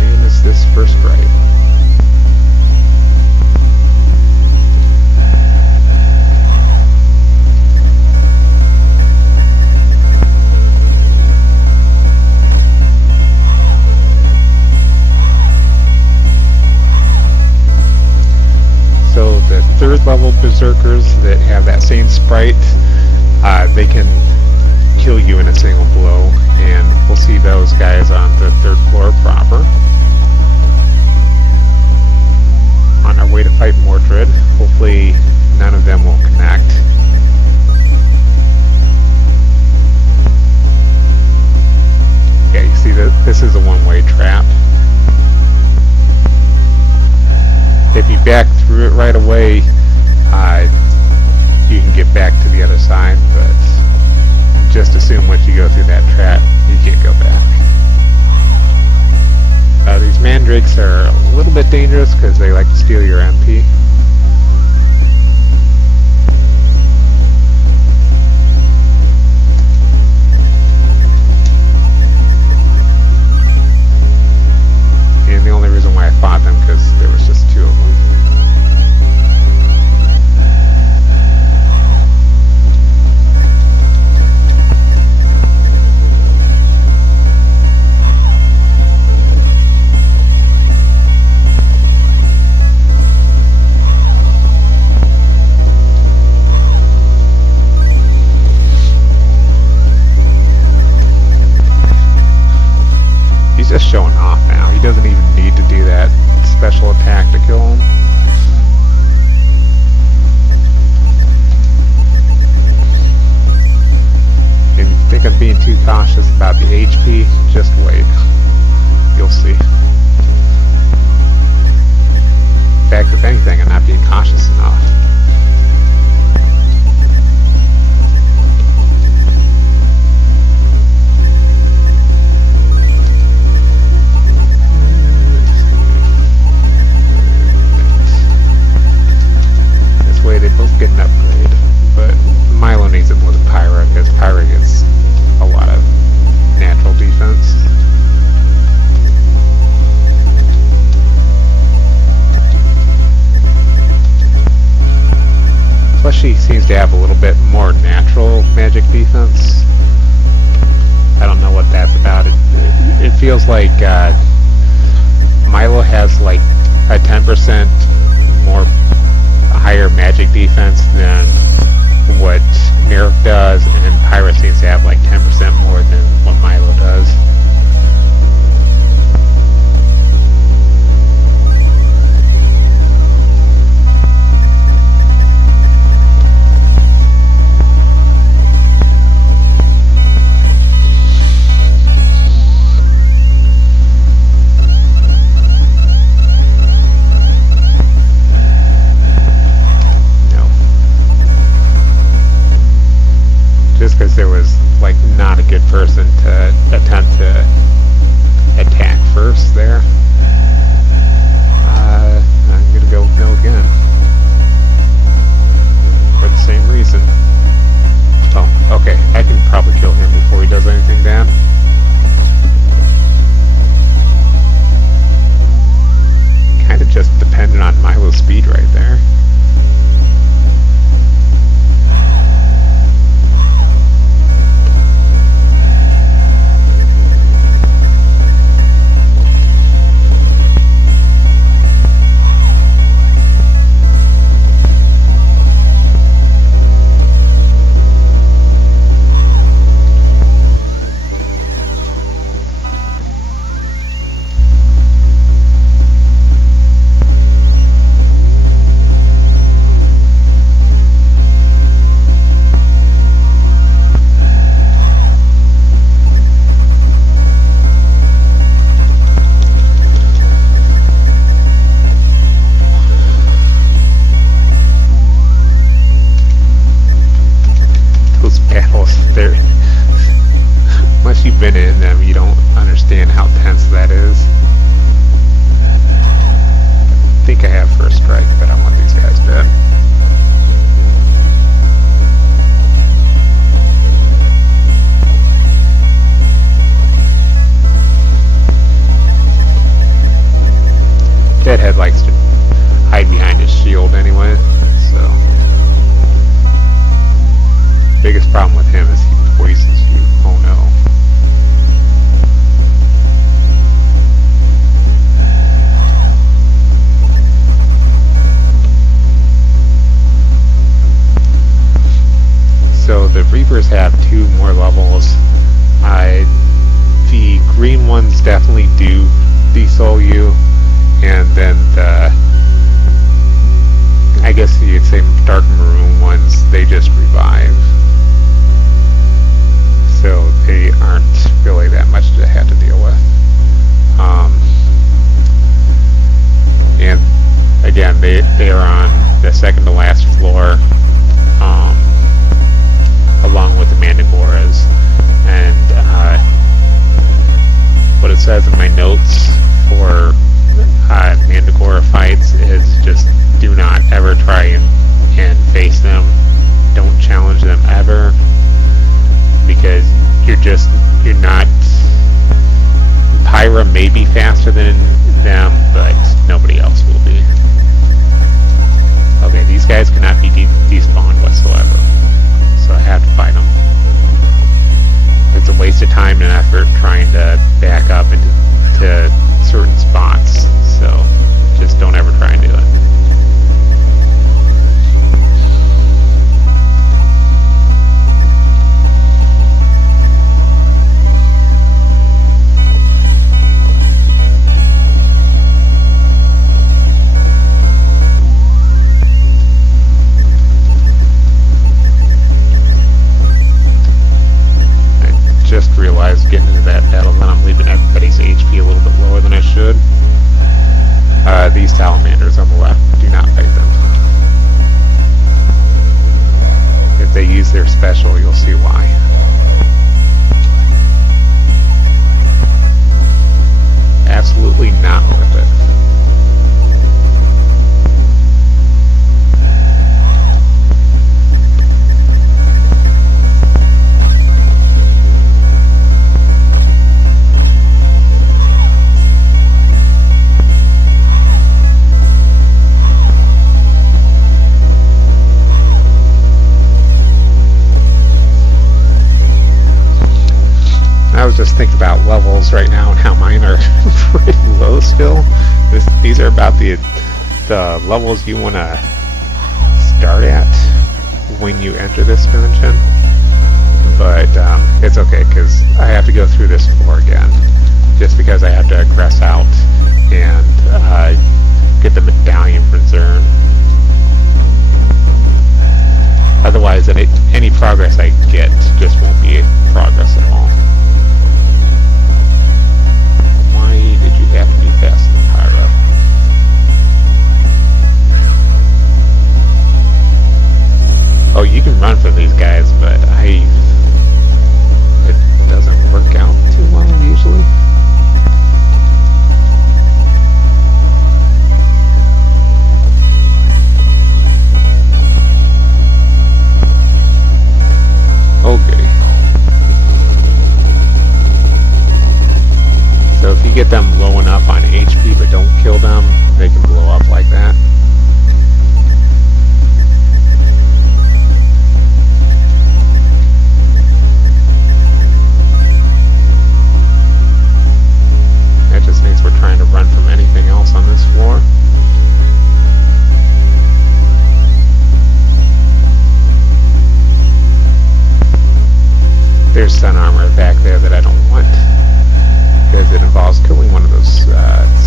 And it's this first right. Third level berserkers that have that same sprite, they can kill you in a single blow, and we'll see those guys on the third floor proper. On our way to fight Mordred, hopefully none of them will connect. Yeah, you see that this is a one-way trap. If you back through it right away, you can get back to the other side, but just assume once you go through that trap, you can't go back. These mandrakes are a little bit dangerous because they like to steal your MP. just showing off now. He doesn't even need to do that special attack to kill him. And you think I'm being too cautious about the HP? Just wait. You'll see. In fact, if anything, I'm not being cautious enough. This way they both get an upgrade, but Milo needs it more than Pyra, because Pyra gets a lot of natural defense. Plus she seems to have a little bit more natural magic defense. I don't know what that's about. It feels like Milo has like a 10% more higher magic defense than what Merrick does, and Pyra seems to have like 10% more than what Milo does. Just because there was like not a good person to attempt to attack first there. I'm gonna go with no again. For the same reason. Oh, okay. I can probably kill him before he does anything bad. Kind of just dependent on Milo's speed right there. Once you've been in them, you don't understand how tense that is. I think I have first strike, but I want these guys dead. Deadhead likes to hide behind his shield anyway, so biggest problem with him is he poisons you. Oh no. So the Reapers have 2 more levels. The green ones definitely do desoul you, and then the, I guess you'd say dark maroon ones, they just revive. So they aren't really that much to have to deal with. And again, they are on the second to last floor, along with the Manticoras. And what it says in my notes for Manticora fights is just do not ever try and face them. Don't challenge them ever, because you're not. Pyra may be faster than them, but nobody else will be. Okay, these guys cannot be despawned whatsoever, so I have to fight them. It's a waste of time and effort trying to back up into certain spots, so just don't ever try and do it. realize getting into that battle that I'm leaving everybody's HP a little bit lower than I should. These salamanders on the left, do not fight them. If they use their special, you'll see why. Absolutely not worth it. I was just thinking about levels right now and how mine are pretty low still. These are about the levels you want to start at when you enter this dimension. But it's okay because I have to go through this floor again, just because I have to aggress out and get the medallion for Zern. Otherwise, any progress I get just won't be progress at all. Why did you have to be faster than Pyro? Oh, you can run from these guys, but it doesn't work out too well usually. Oh goody. So if you get them low enough on HP but don't kill them, they can blow up like that. That just means we're trying to run from anything else on this floor. There's sun armor back there that I don't want, because it involves killing one of those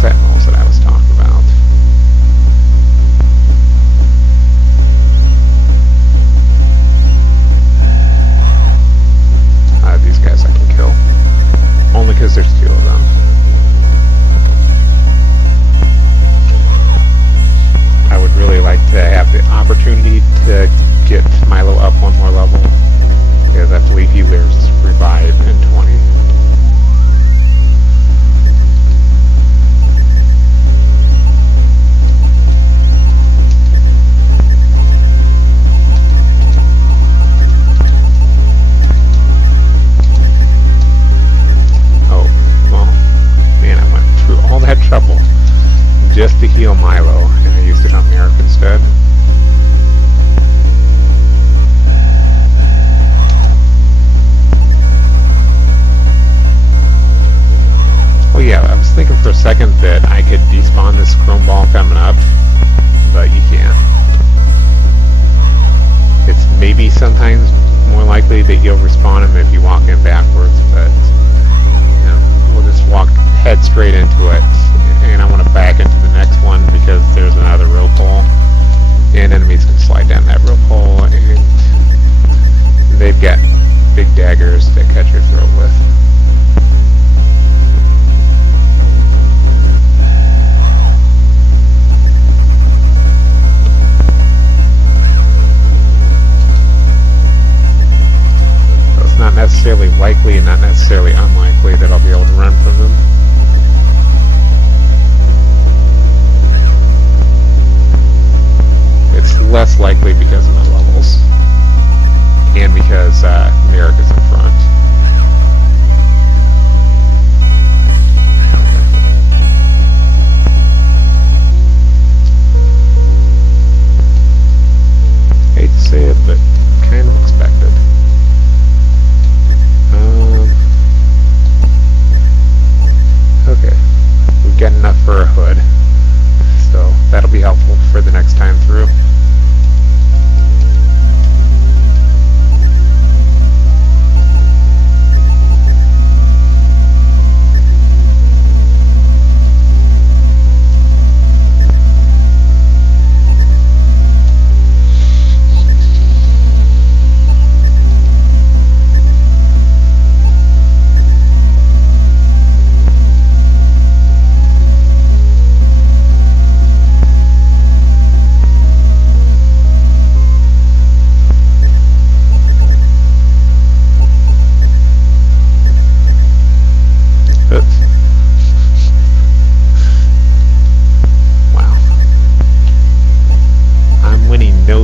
sentinels that I was talking about. These guys I can kill, only because there's two of them. I would really like to have the opportunity to get Milo up one more level, because I believe he lives revive in 20. Oh, well, man, I went through all that trouble just to heal Milo, and I used it on Merrick instead. Oh yeah, I was thinking for a second that I could despawn this chrome ball coming up, but you can't. It's maybe sometimes more likely that you'll respawn him if you walk in backwards, but you know, we'll just walk head straight into it. And I want to back into the next one because there's another rope hole, and enemies can slide down that rope hole, and they've got big daggers to cut your throat with. Not necessarily likely and not necessarily unlikely that I'll be able to run from them. It's less likely because of my levels and because Merrick is in front. Hate to say it, but kind of expected. Okay, we've got enough for a hood, so that'll be helpful for the next time through.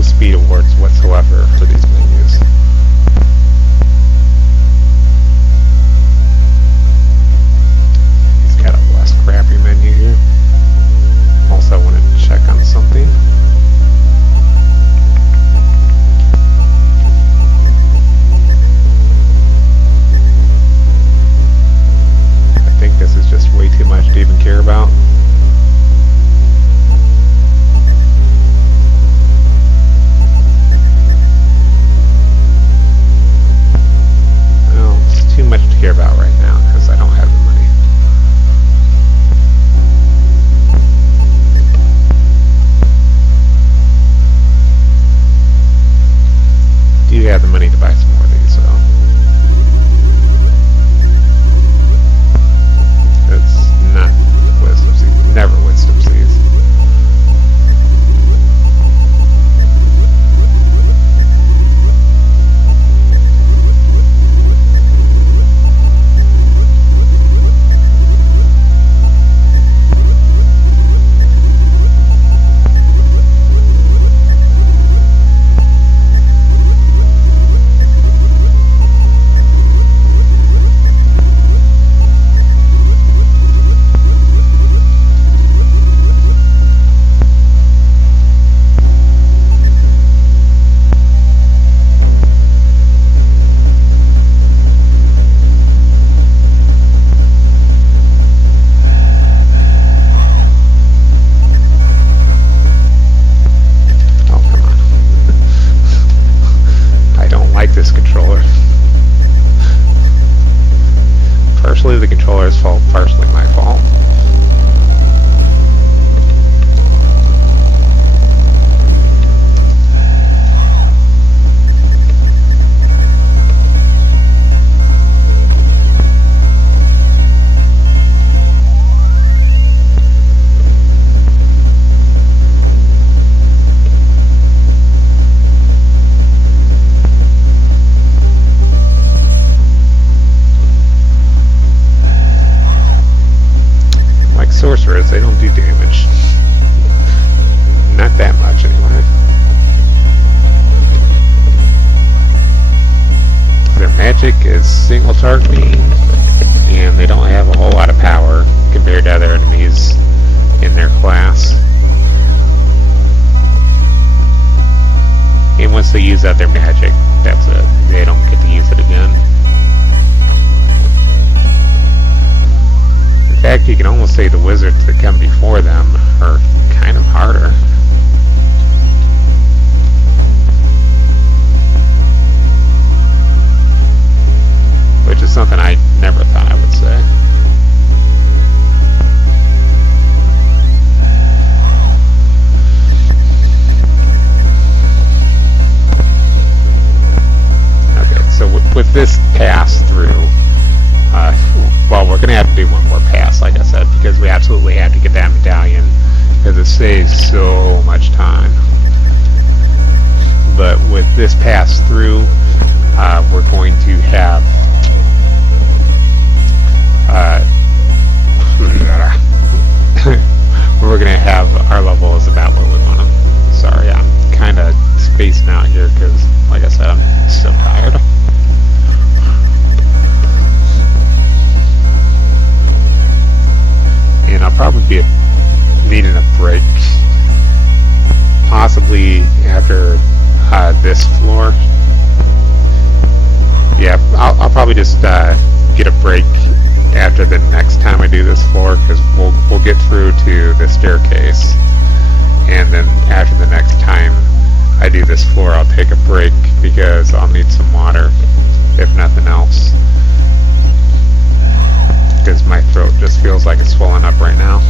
no speed awards whatsoever for these menus. He's got a less crappy menu here. Also, I want to check on something. I think this is just way too much to even care about. Well, it's too much to care about right now because I don't have the money. Do you have the money to buy some more of these, so it's not wisdom seeds. Never wisdom seeds. This controller. Partially the controller's fault, partially my fault. Sorcerers, they don't do damage. Not that much, anyway. Their magic is single targeting, and they don't have a whole lot of power compared to other enemies in their class. And once they use out their magic, that's it. They don't get to use it again. In fact, you can almost say the wizards that come before them are kind of harder. Which is something I never thought I would say. Okay, so with this pass through, well, we're going to have to do one more pass, like I said, because we absolutely have to get that medallion, because it saves so much time. But with this pass through, we're going to have we're going to have our level is about where we want them. Sorry, I'm kind of spacing out here because, like I said, I'm so tired. And I'll probably be needing a break, possibly after this floor. Yeah, I'll probably just get a break after the next time I do this floor, because we'll get through to the staircase, and then after the next time I do this floor, I'll take a break because I'll need some water, if nothing else. Because my throat just feels like it's swollen up right now.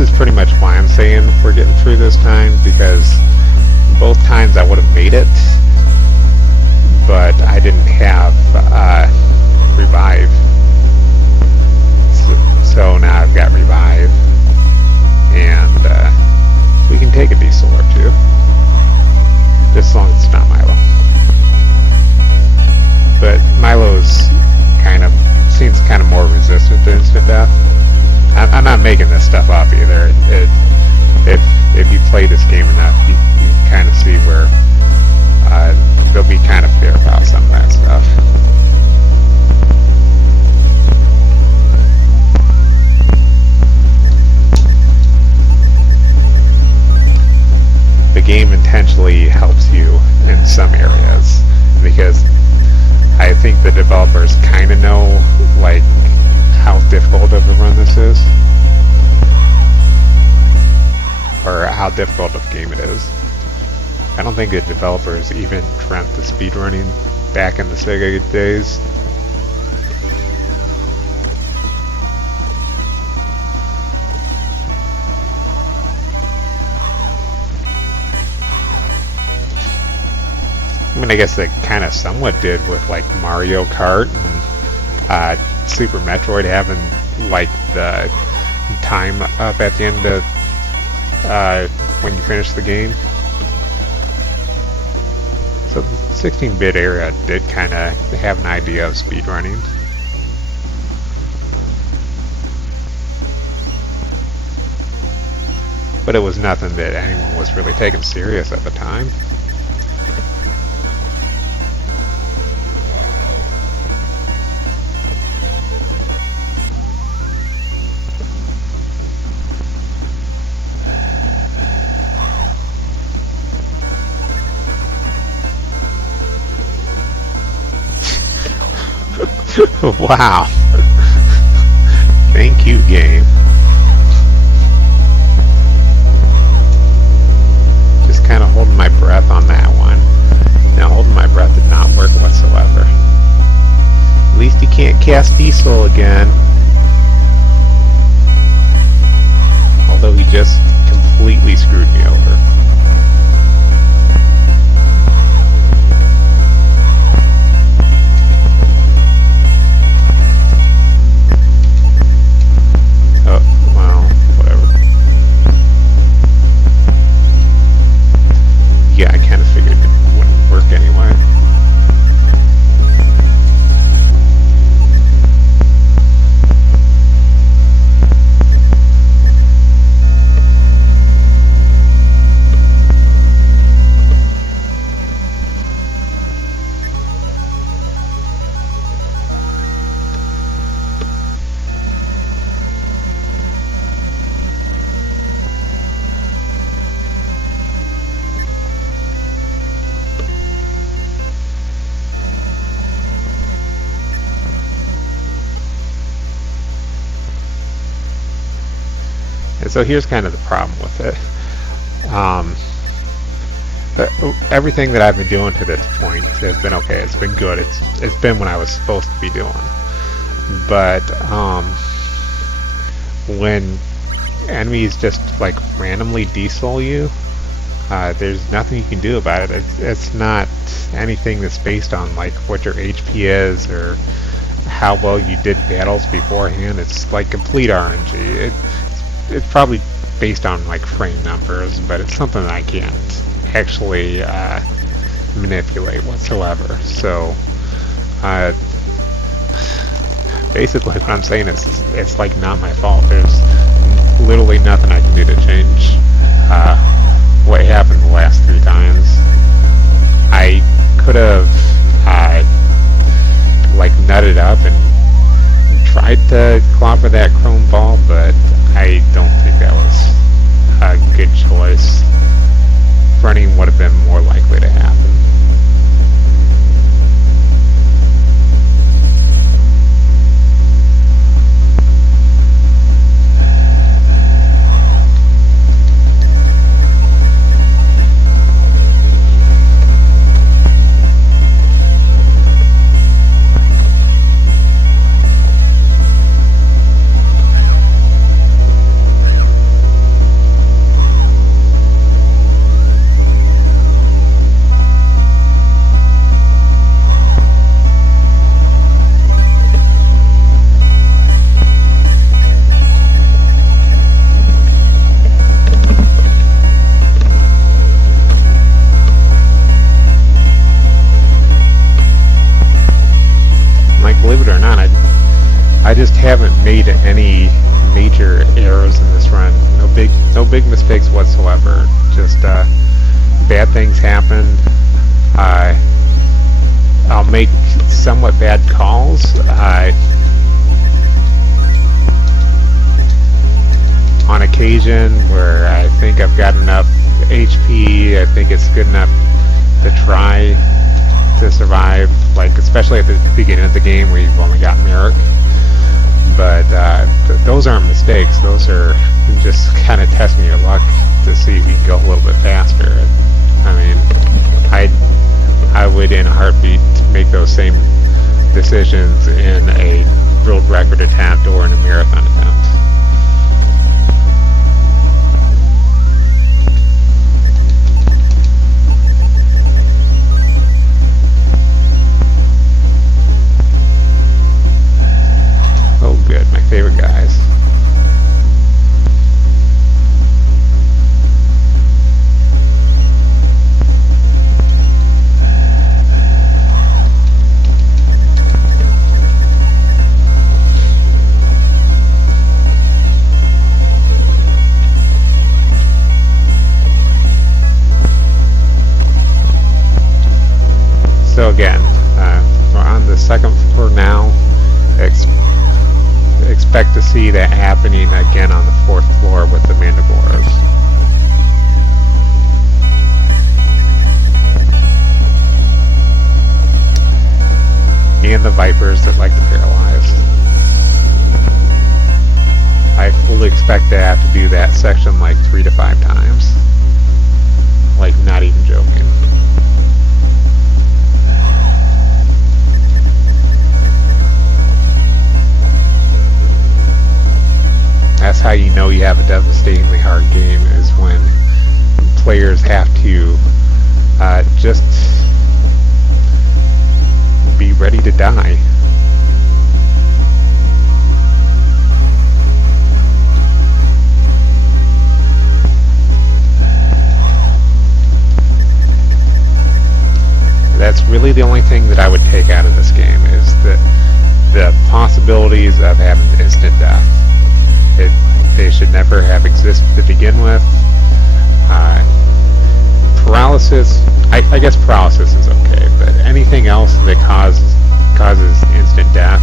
this is pretty much why I'm saying we're getting through this time, because both times I would have made it, but I didn't have revive. So now I've got revive, and we can take a diesel or two, just as long as it's not Milo. But Milo's seems kind of more resistant to instant death. I'm not making this stuff up either. If you play this game enough, you kind of see where they'll be kind of fair about some of that stuff. The game intentionally helps you in some areas, because I think the developers kind of know like how difficult of a run this is, or how difficult of a game it is. I don't think the developers even dreamt the speedrunning back in the Sega days. I mean, I guess they kind of somewhat did with like Mario Kart and Super Metroid having like the time up at the end of when you finish the game. So the 16-bit era did kind of have an idea of speedrunning. But it was nothing that anyone was really taking serious at the time. Wow. Thank you, game. Just kind of holding my breath on that one. Now, holding my breath did not work whatsoever. At least you can't cast Diesel again. Although he just completely screwed me over. Yeah, I kind of figured it wouldn't work anyway. And so here's kind of the problem with it. Everything that I've been doing to this point has been okay. It's been good. It's been what I was supposed to be doing. But when enemies just like randomly diesel you, there's nothing you can do about it. It's not anything that's based on like what your HP is or how well you did battles beforehand. It's like complete RNG. It's probably based on like frame numbers, but it's something that I can't actually manipulate whatsoever. So basically what I'm saying is it's like not my fault. There's literally nothing I can do to change what happened the last 3 times. I could have like nutted up and tried to clobber that chrome ball, but I don't think that was a good choice. Running would have been more likely to happen. believe it or not, I just haven't made any major errors in this run. No big mistakes whatsoever. Just bad things happen. I'll make somewhat bad calls. On occasion, where I think I've got enough HP, I think it's good enough to try to survive, like especially at the beginning of the game where you've only got Merrick. But those aren't mistakes. Those are just kind of testing your luck to see if you can go a little bit faster. I mean, I would in a heartbeat make those same decisions in a world record attempt or in a marathon attempt. Oh good, my favorite guys. So again, we're on the second floor now. Expect to see that happening again on the fourth floor with the Mantiboras. And the Vipers that like to paralyze. I fully expect to have to do that section like 3 to 5 times. Like, not even joking. That's how you know you have a devastatingly hard game, is when players have to just be ready to die. That's really the only thing that I would take out of this game, is the possibilities of having instant death. They should never have existed to begin with. Paralysis, I guess paralysis is okay, but anything else that causes instant death,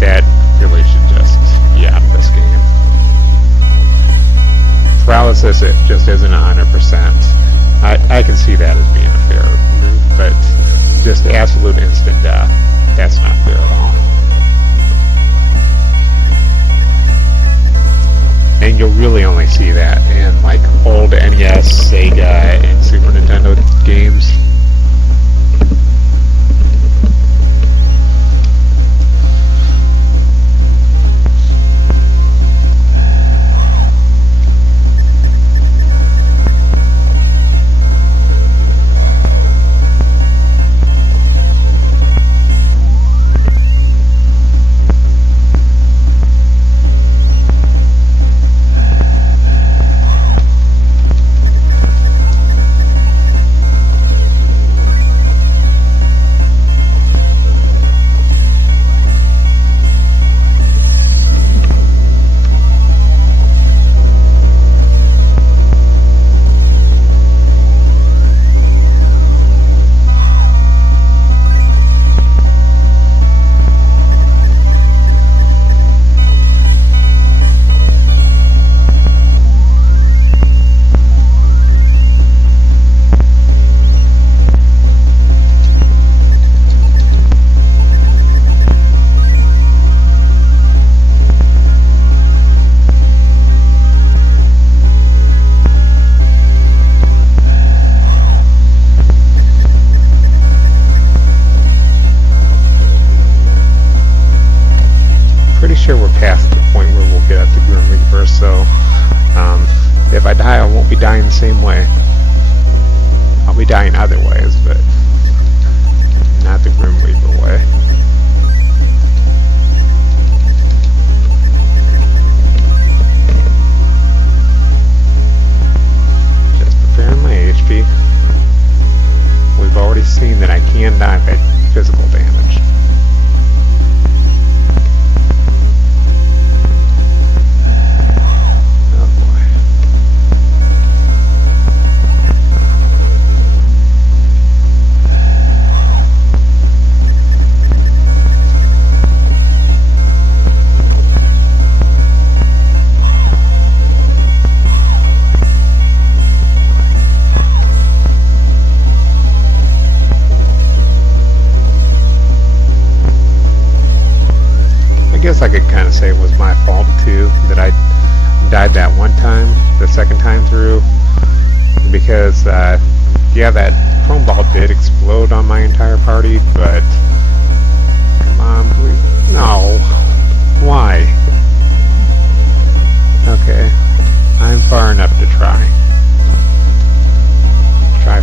that really should just be out of this game. Paralysis, it just isn't 100%. I can see that as being a fair move, but just absolute instant death, that's not fair at all. And you'll really only see that in like old NES, Sega, and Super Nintendo games. Past the point where we'll get up to Grim Reaper, so if I die, I won't be dying the same way. I'll be dying other ways, but not the Grim Reaper way. Just preparing my HP. We've already seen that I can die by physical damage. guess I could kind of say it was my fault too that I died that one time, the second time through, because yeah, that chrome ball did explode on my entire party, but come on, please, no, why? Okay, I'm far enough to try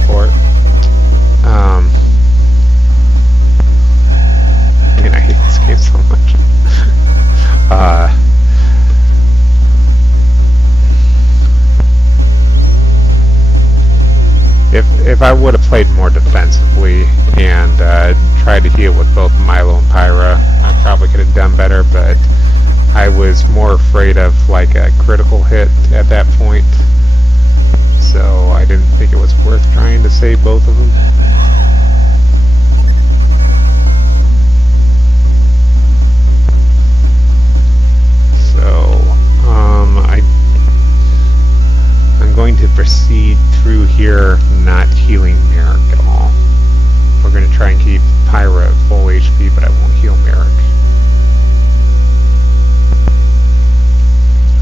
for it. Man, I hate this game so much. If I would have played more defensively and tried to heal with both Milo and Pyra, I probably could have done better, but I was more afraid of like a critical hit at that point, so I didn't think it was worth trying to save both of them. So I'm going to proceed through here not healing Merrick at all. We're going to try and keep Pyra at full HP, but I won't heal Merrick.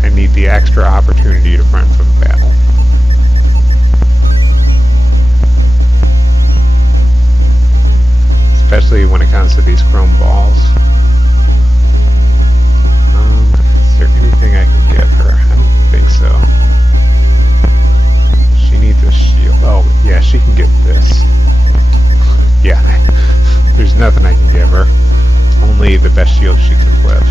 I need the extra opportunity to run from battle. Especially when it comes to these chrome balls. Is there anything I can get her? I don't think so. She needs a shield. Oh, yeah, she can get this. Yeah, there's nothing I can give her. Only the best shield she can equip.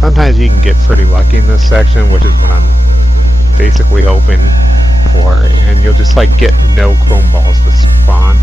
Sometimes you can get pretty lucky in this section, which is what I'm basically hoping for, and you'll just like get no chrome balls to spawn.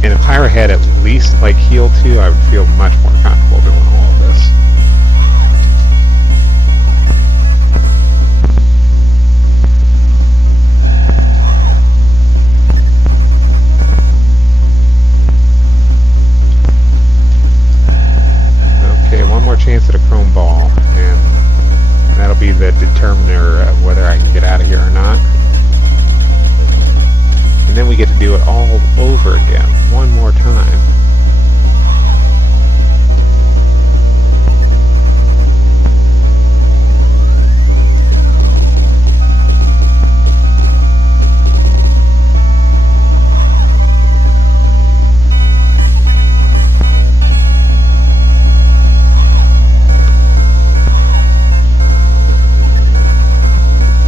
And if Pyra had at least like heal 2, I would feel much more comfortable doing all of this. Okay, one more chance at a chrome ball, and that'll be the determiner of whether I can get out of here or not. And then we get to do it all over again, one more time.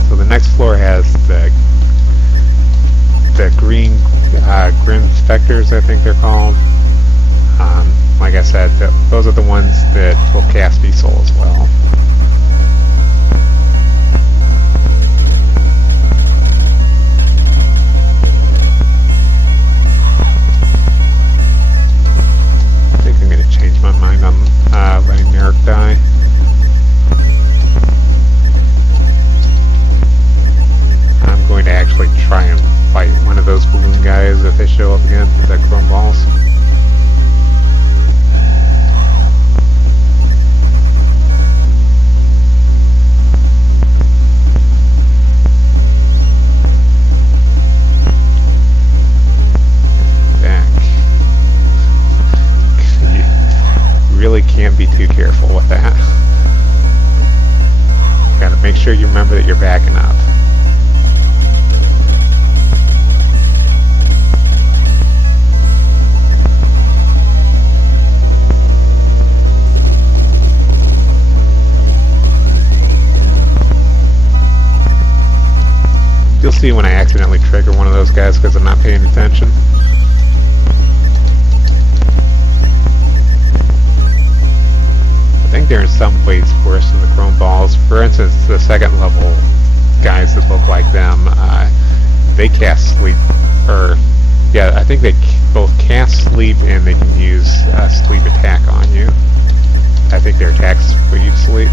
So the next floor has the green Grim Specters, I think they're called. Like I said, those are the ones that will cast V-Soul as well. I think I'm going to change my mind on letting Merrick die. I'm going to actually try and fight one of those balloon guys if they show up again with that chrome balls. Back. You really can't be too careful with that. Gotta make sure you remember that you're backing up. you'll see when I accidentally trigger one of those guys because I'm not paying attention. I think they're in some ways worse than the chrome balls. For instance, the second level guys that look like them, they cast sleep, or yeah, I think they both cast sleep and they can use sleep attack on you. I think their attacks put you to sleep.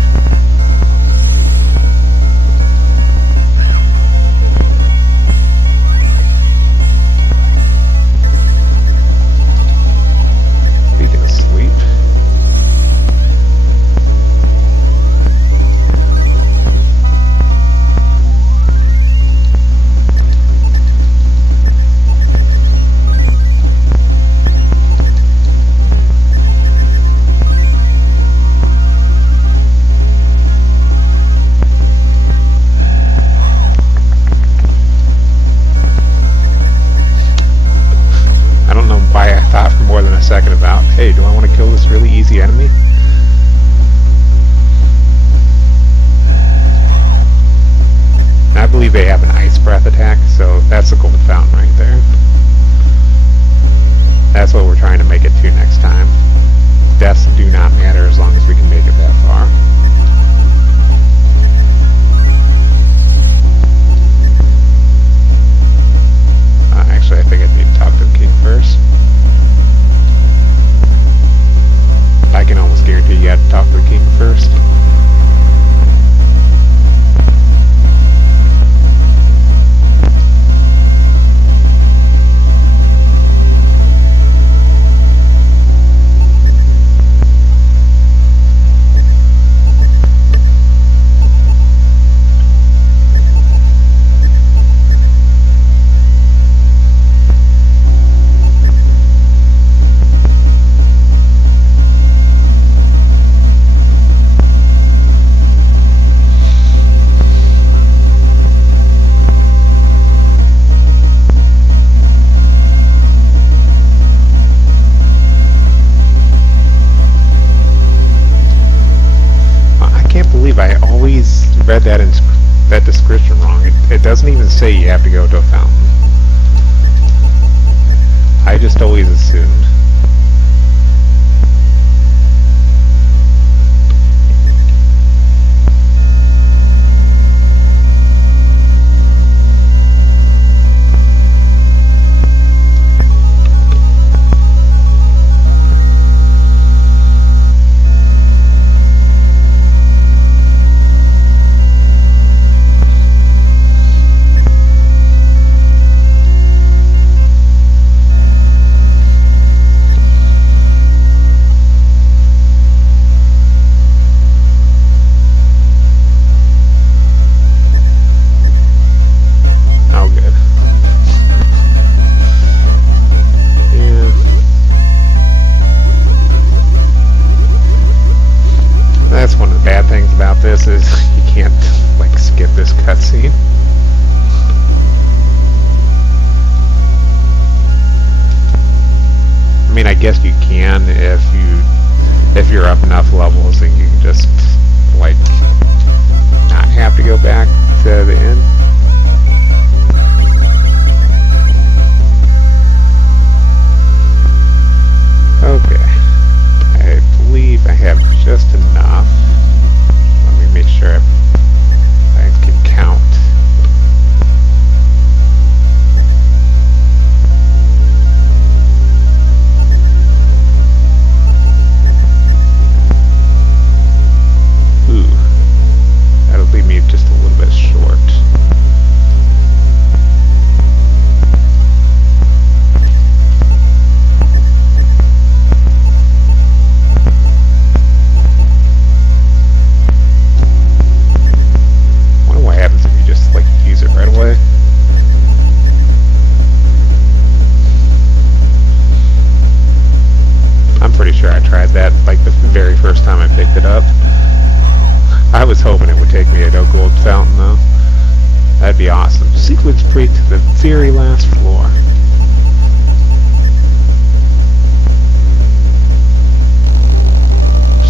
Speaking of sleep, more than a second about, hey, do I want to kill this really easy enemy? And I believe they have an ice breath attack, so that's a gold fountain right there. That's what we're trying to make it to next time. Deaths do not matter as long as we can make it that far. Actually, I think I need to talk to the king first. I can almost guarantee you have to talk to the king first. I always read that description wrong. It doesn't even say you have to go to a fountain. I just always assumed. That's one of the bad things about this is you can't like skip this cutscene. I mean, I guess you can if you're up enough levels and you can just like not have to go back to the end. Okay. I believe I have just enough. Let me make sure I can count. Ooh. That'll leave me just a little bit short. Right away. I'm pretty sure I tried that like the very first time I picked it up. I was hoping it would take me to a gold fountain though. That'd be awesome. Sequence pre to the very last floor.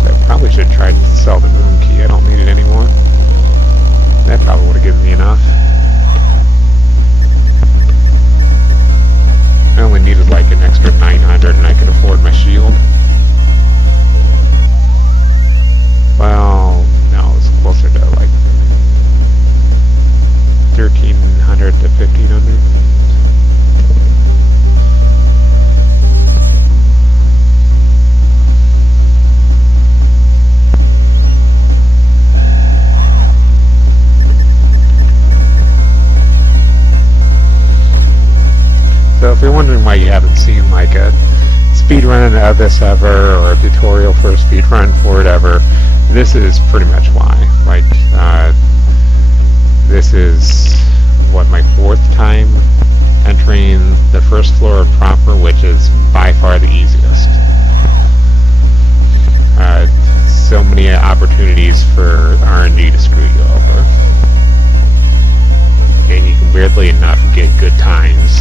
I probably should have tried to sell the room key. I don't need it anymore. That probably would have given me enough. 1200 to 1500. So if you're wondering why you haven't seen like a speedrun of this ever, or a tutorial for a speedrun for whatever, this is pretty much why. Like, this is, what, my 4th time entering the first floor of Proper, which is by far the easiest. So many opportunities for RNG to screw you over. And you can weirdly enough get good times,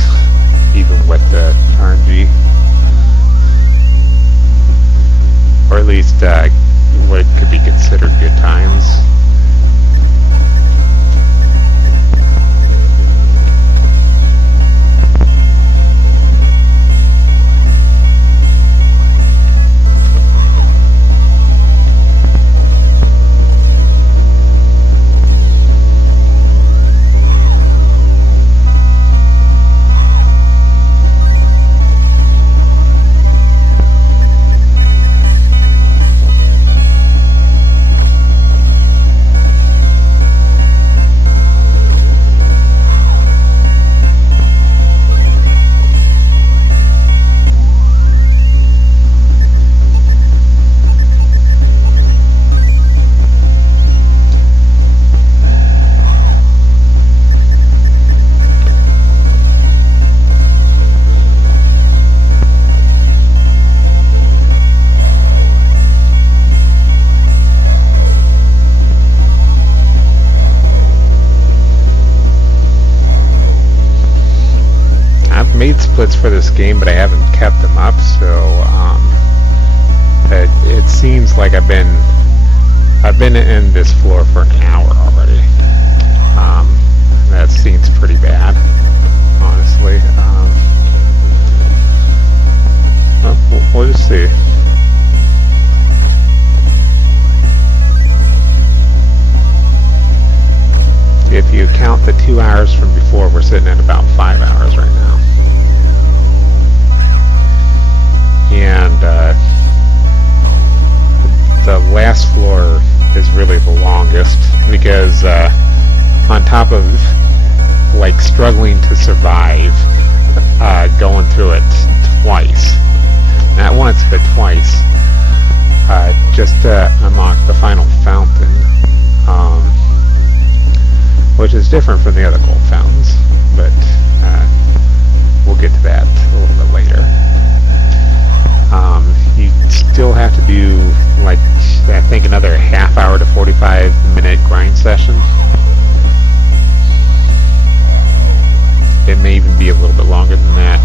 even with the RNG. Or at least what could be considered good times. Made splits for this game, but I haven't kept them up, so it seems like I've been in this floor for an hour already. That seems pretty bad, honestly. Well, we'll just see. If you count the 2 hours from before, we're sitting at about 5 hours right now. And the last floor is really the longest, because on top of like struggling to survive, going through it twice, not once but twice, just to unlock the final fountain, which is different from the other gold fountains, but we'll get to that a little bit later. You still have to do, like, I think another half hour to 45-minute grind session. It may even be a little bit longer than that.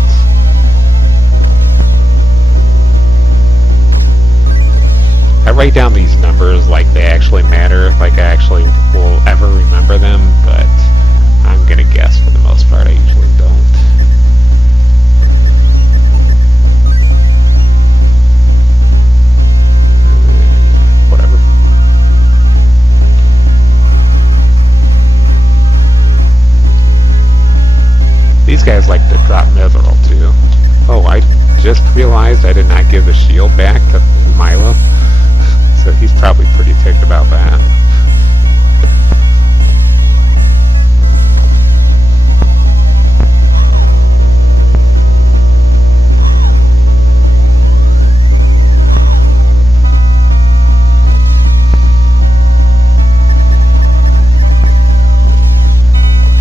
I write down these numbers like they actually matter, like I actually will ever remember them, but I'm gonna guess for the most part I usually don't. Whatever. These guys like to drop miserable too. Oh, I just realized I did not give the shield back to Milo. So he's probably pretty ticked about that.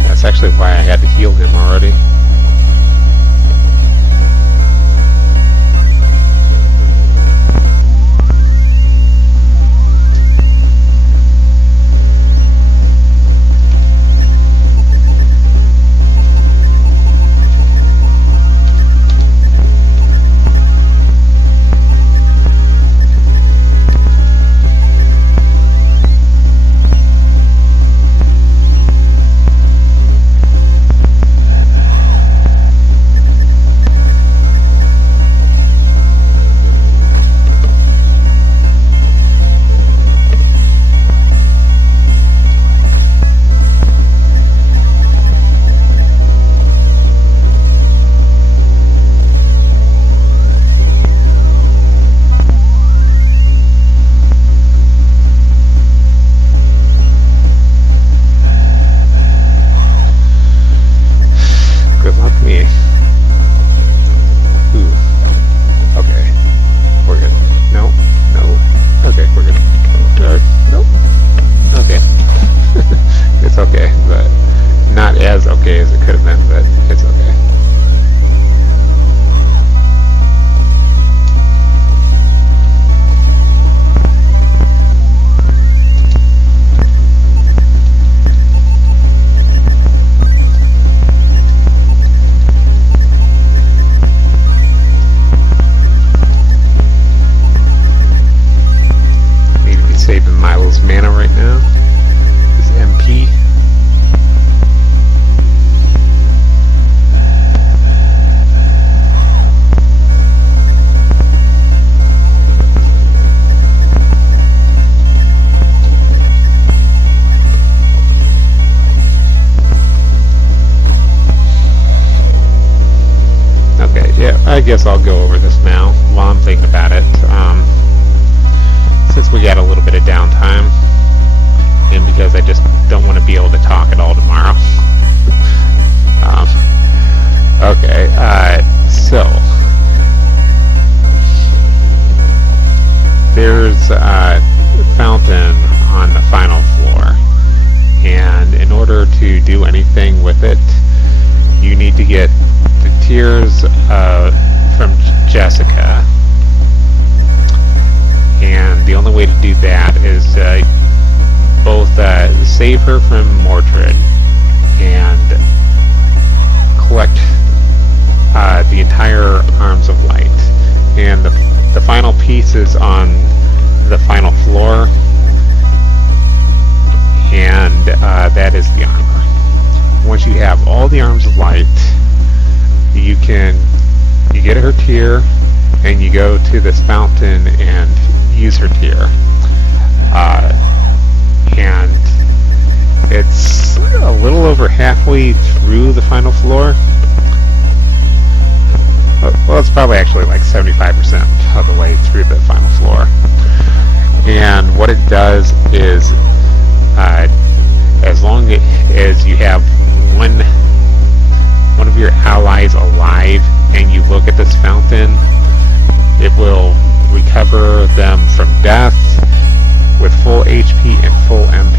That's actually why I had to heal him already. me. Ooh. Okay. We're good. No. No. Okay, we're good. Nope. Okay. It's okay, but not as okay as it could have been, but it's okay. Need to be saving Milo's mana right now. His MP. Okay, yeah, I guess I'll go over this now while I'm thinking about it. Since we got a little bit of downtime, and because I just don't want to be able to talk at all tomorrow. Okay, so there's a fountain on the final floor, and in order to do anything with it, you need to get the tears from Jessica, and the only way to do that is both save her from Mordred and collect the entire Arms of Light. And the final piece is on the final floor, and that is the armor. Once you have all the Arms of Light, you get her tear, and you go to this fountain and use her tear. And it's a little over halfway through the final floor. Well, it's probably actually like 75% of the way through the final floor. And what it does is, as long as you have one of your allies alive and you look at this fountain, it will recover them from death with full HP and full MP.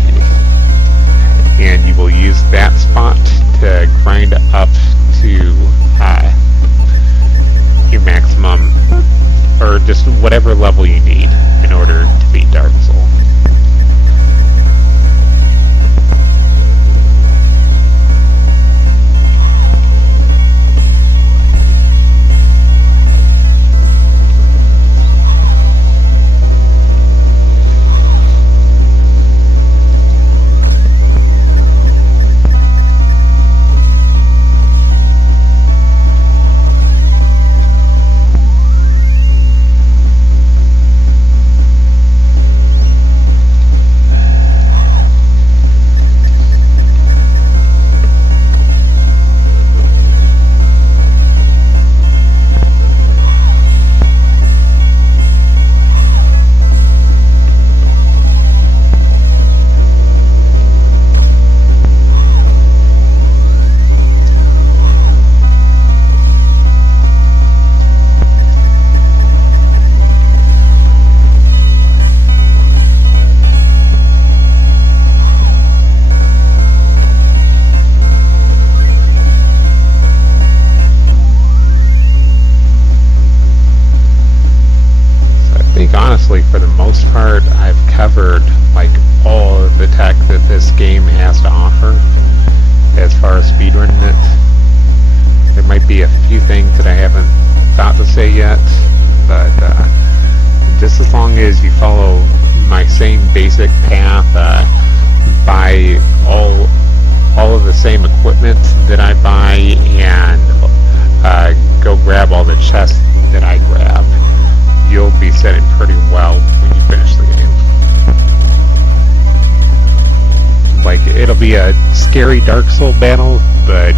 And you will use that spot to grind up to your maximum, or just whatever level you need in order to beat Dark Soul. Honestly, for the most part, I've covered like all of the tech that this game has to offer as far as speedrunning it. There might be a few things that I haven't thought to say yet, but just as long as you follow my same basic path, buy all of the same equipment that I buy, and go grab all the chests that I grab, you'll be setting pretty well when you finish the game. Like, it'll be a scary Dark Soul battle, but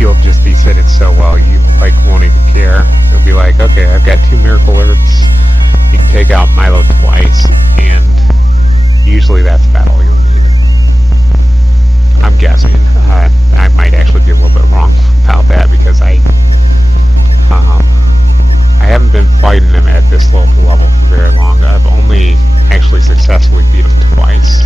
you'll just be sitting so well, you like won't even care. You'll be like, okay, I've got 2 miracle herbs, you can take out Milo twice, and usually that's about all you'll need. I'm guessing. I'm might actually be a little bit wrong about that, because I haven't been fighting him at this low level for very long. I've only actually successfully beat him twice.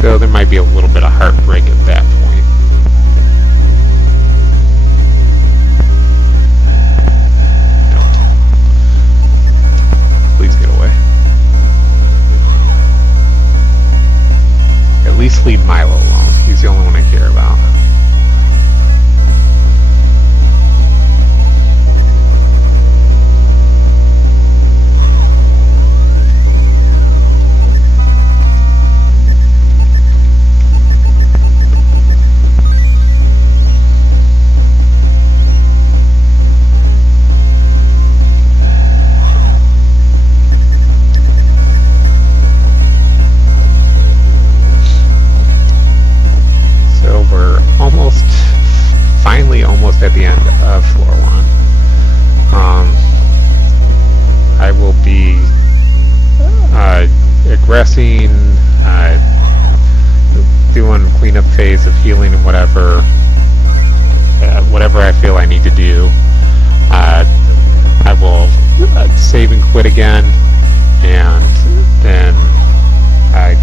So there might be a little bit of heartbreak at that point. No. Please get away. At least leave Milo alone. He's the only one I care about. Almost at the end of floor 1. I will be aggressing, doing cleanup phase of healing and whatever I feel I need to do. I will save and quit again, and then I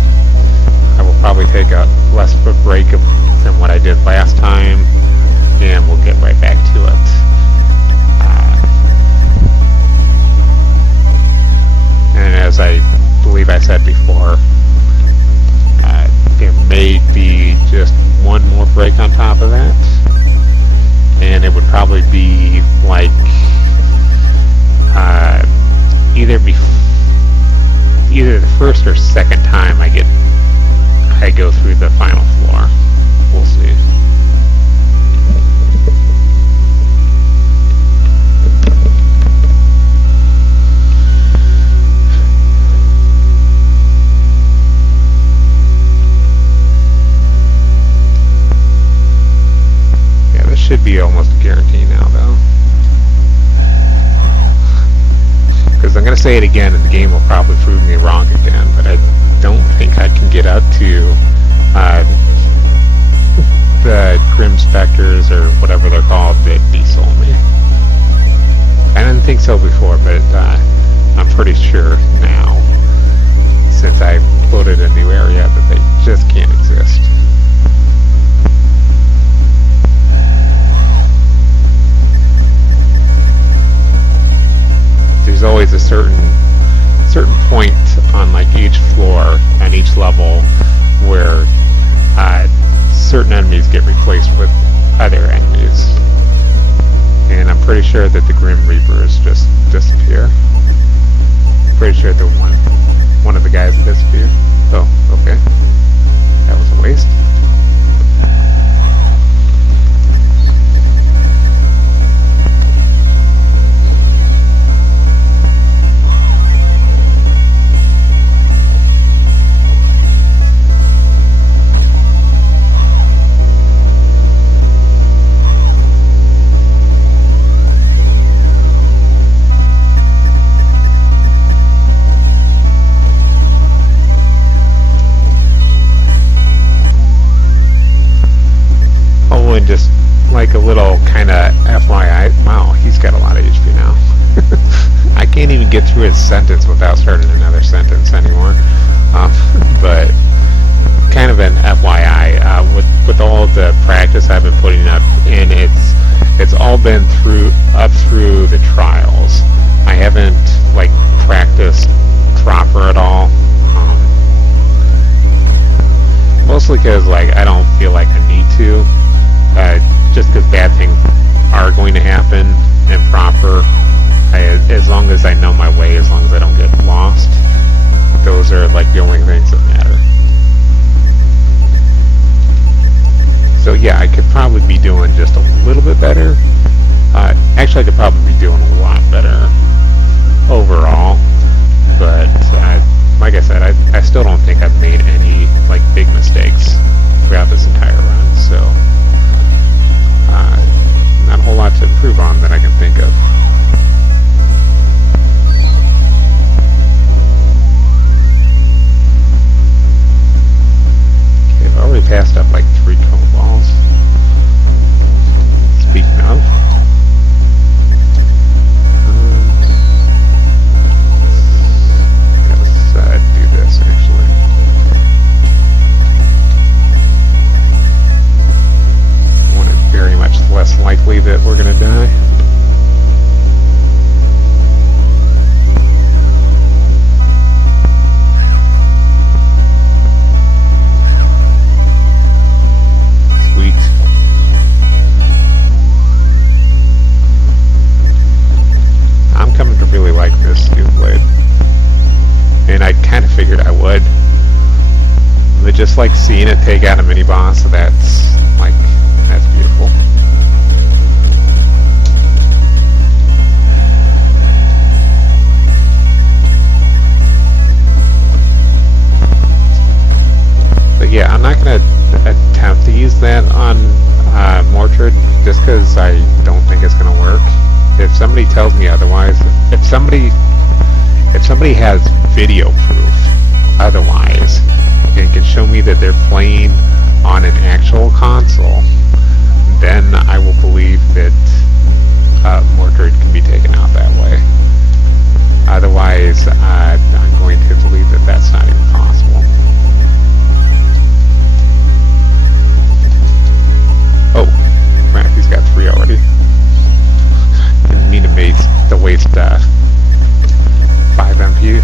will probably take a less of a break than what I did last time, and we'll get right back to it. And as I believe I said before, there may be just one more break on top of that, and it would probably be like either the first or second time I go through the final floor. We'll see. Should be almost a guarantee now, though, because I'm going to say it again and the game will probably prove me wrong again, but I don't think I can get up to the Grim Specters or whatever they're called that de-soul me. I didn't think so before, but I'm pretty sure now, since I loaded a new area, that they just can't exist. There's always a certain point on like each floor and each level where certain enemies get replaced with other enemies, and I'm pretty sure that the Grim Reapers just disappear. Pretty sure they're one of the guys that disappear. Oh, okay, that was a waste. Just like a little kind of FYI, wow, he's got a lot of HP now. I can't even get through his sentence without starting another sentence anymore. But kind of an FYI, with all the practice I've been putting up in, it's all been up through the trials. I haven't like practiced proper at all. Mostly because like I don't feel like I need to. Just because bad things are going to happen, and proper, as long as I know my way, as long as I don't get lost, those are like the only things that matter. So yeah, I could probably be doing just a little bit better. Actually, I could probably be doing a lot better overall, but like I said, I still don't think I've made any like big mistakes throughout this entire run, so not a whole lot to improve on that I can think of. believe that we're gonna die. Sweet. I'm coming to really like this Doom Blade. And I kind of figured I would. But just like seeing it take out a mini boss, that's beautiful. But yeah, I'm not gonna attempt to use that on Mortrid just because I don't think it's gonna work. If somebody tells me otherwise, if somebody has video proof otherwise, and can show me that they're playing on an actual console, then I will believe that Mordred can be taken out that way. Otherwise, I'm going to believe that that's not even possible. Oh, crap, he's got 3 already. Didn't mean to waste 5 MP.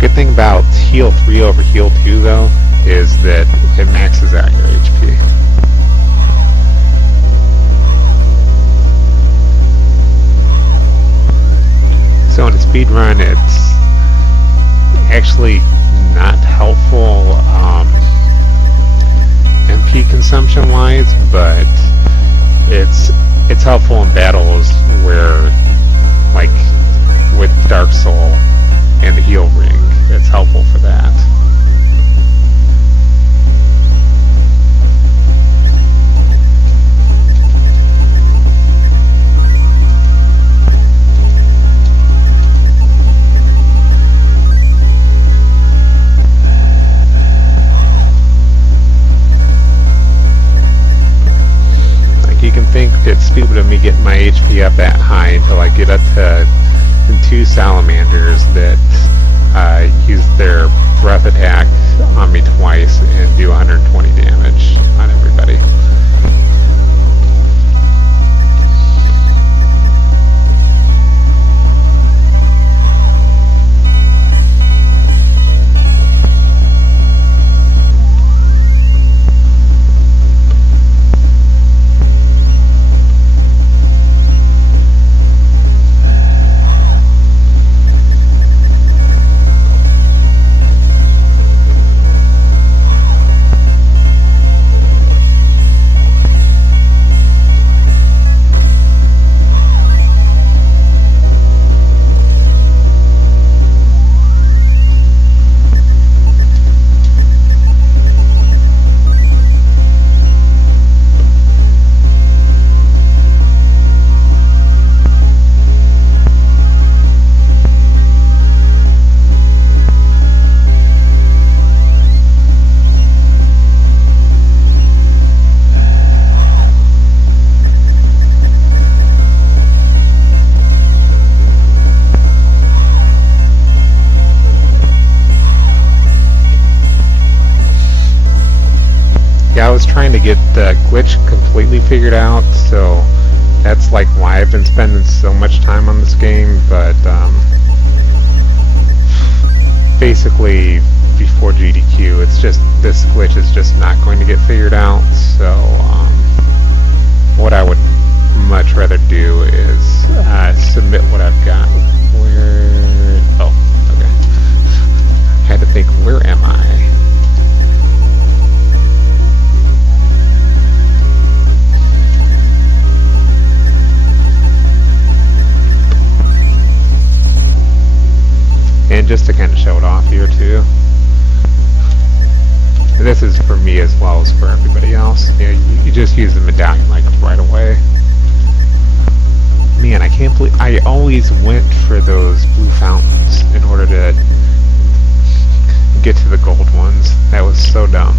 Good thing about heal 3 over heal 2 though is that it maxes out your HP. So in a speedrun, it's actually not helpful MP consumption wise, but it's helpful in battles where, like with Dark Soul and the heal ring, it's helpful for that. Like, you can think it's stupid of me getting my HP up that high until I get up to 2 salamanders that use their breath attack on me twice and do 120 damage on everybody. Yeah, I was trying to get the glitch completely figured out, so that's like why I've been spending so much time on this game, but basically before GDQ, it's just, this glitch is just not going to get figured out, so what I would much rather do is submit what I've got. Where, oh, okay. I had to think, where am I? And just to kind of show it off here too, this is for me as well as for everybody else. You know, you just use the medallion like right away. Man, I can't believe I always went for those blue fountains in order to get to the gold ones. That was so dumb.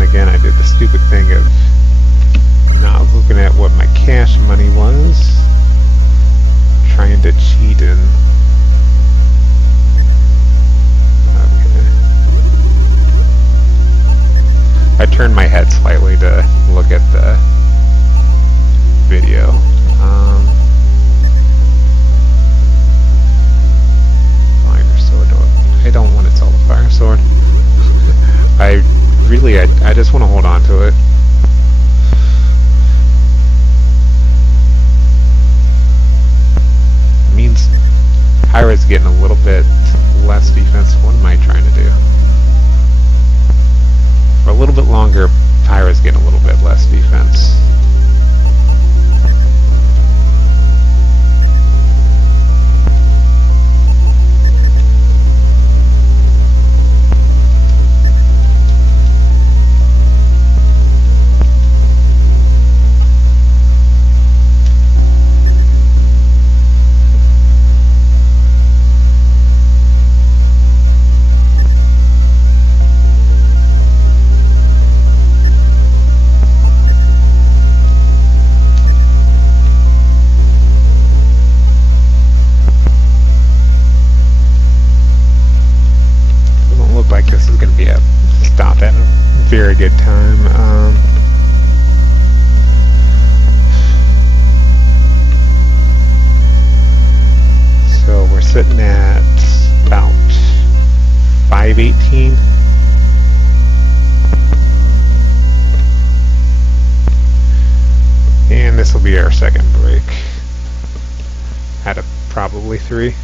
Again, I did the stupid thing of not looking at what my cash money was. turn my head slightly to look at the video. Fire sword. I don't want to sell the fire sword. I just want to hold on to it. It means Pyra's getting a little bit less defense. What am I trying to do? For a little bit longer, Pyra's getting a little bit less defense. Like this is going to be a stop at a very good time. So we're sitting at about 518. And this will be our second break out of probably 3.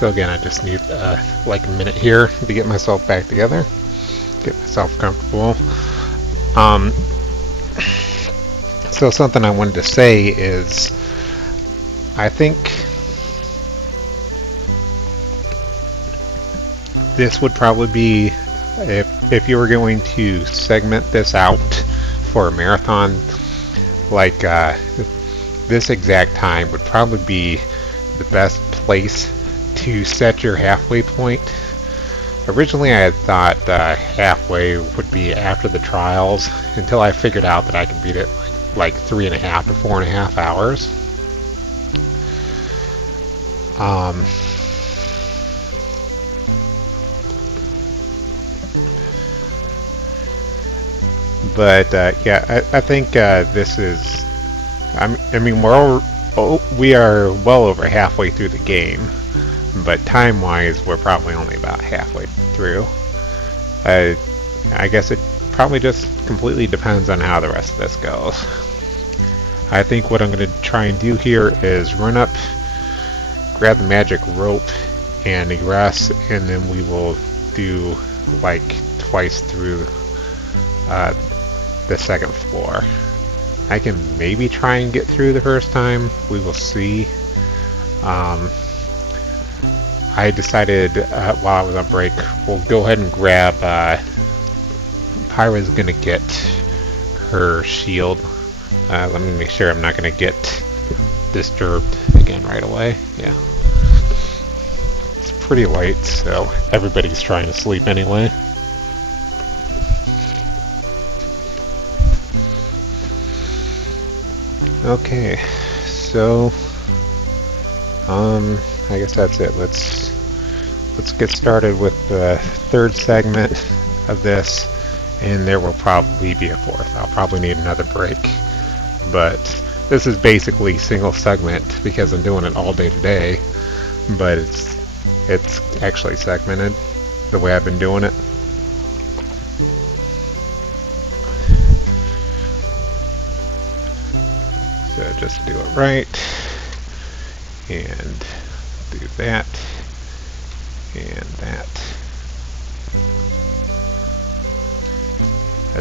So again, I just need like a minute here to get myself back together, get myself comfortable. So something I wanted to say is, I think this would probably be, if you were going to segment this out for a marathon, like this exact time would probably be the best place to set your halfway point. Originally I had thought halfway would be after the trials, until I figured out that I could beat it like 3.5 to 4.5 hours. But yeah, I think this is. I mean, we are well over halfway through the game, but time-wise, we're probably only about halfway through. I guess it probably just completely depends on how the rest of this goes. I think what I'm going to try and do here is run up, grab the magic rope, and egress, and then we will do like twice through the second floor. I can maybe try and get through the first time. We will see. I decided while I was on break, we'll go ahead and grab. Pyra's gonna get her shield. Let me make sure I'm not gonna get disturbed again right away. Yeah. It's pretty late, so everybody's trying to sleep anyway. Okay, so I guess that's it. Let's get started with the third segment of this, and there will probably be a fourth. I'll probably need another break, but this is basically single segment because I'm doing it all day today, but it's actually segmented the way I've been doing it. So just do it right, and do that, and that.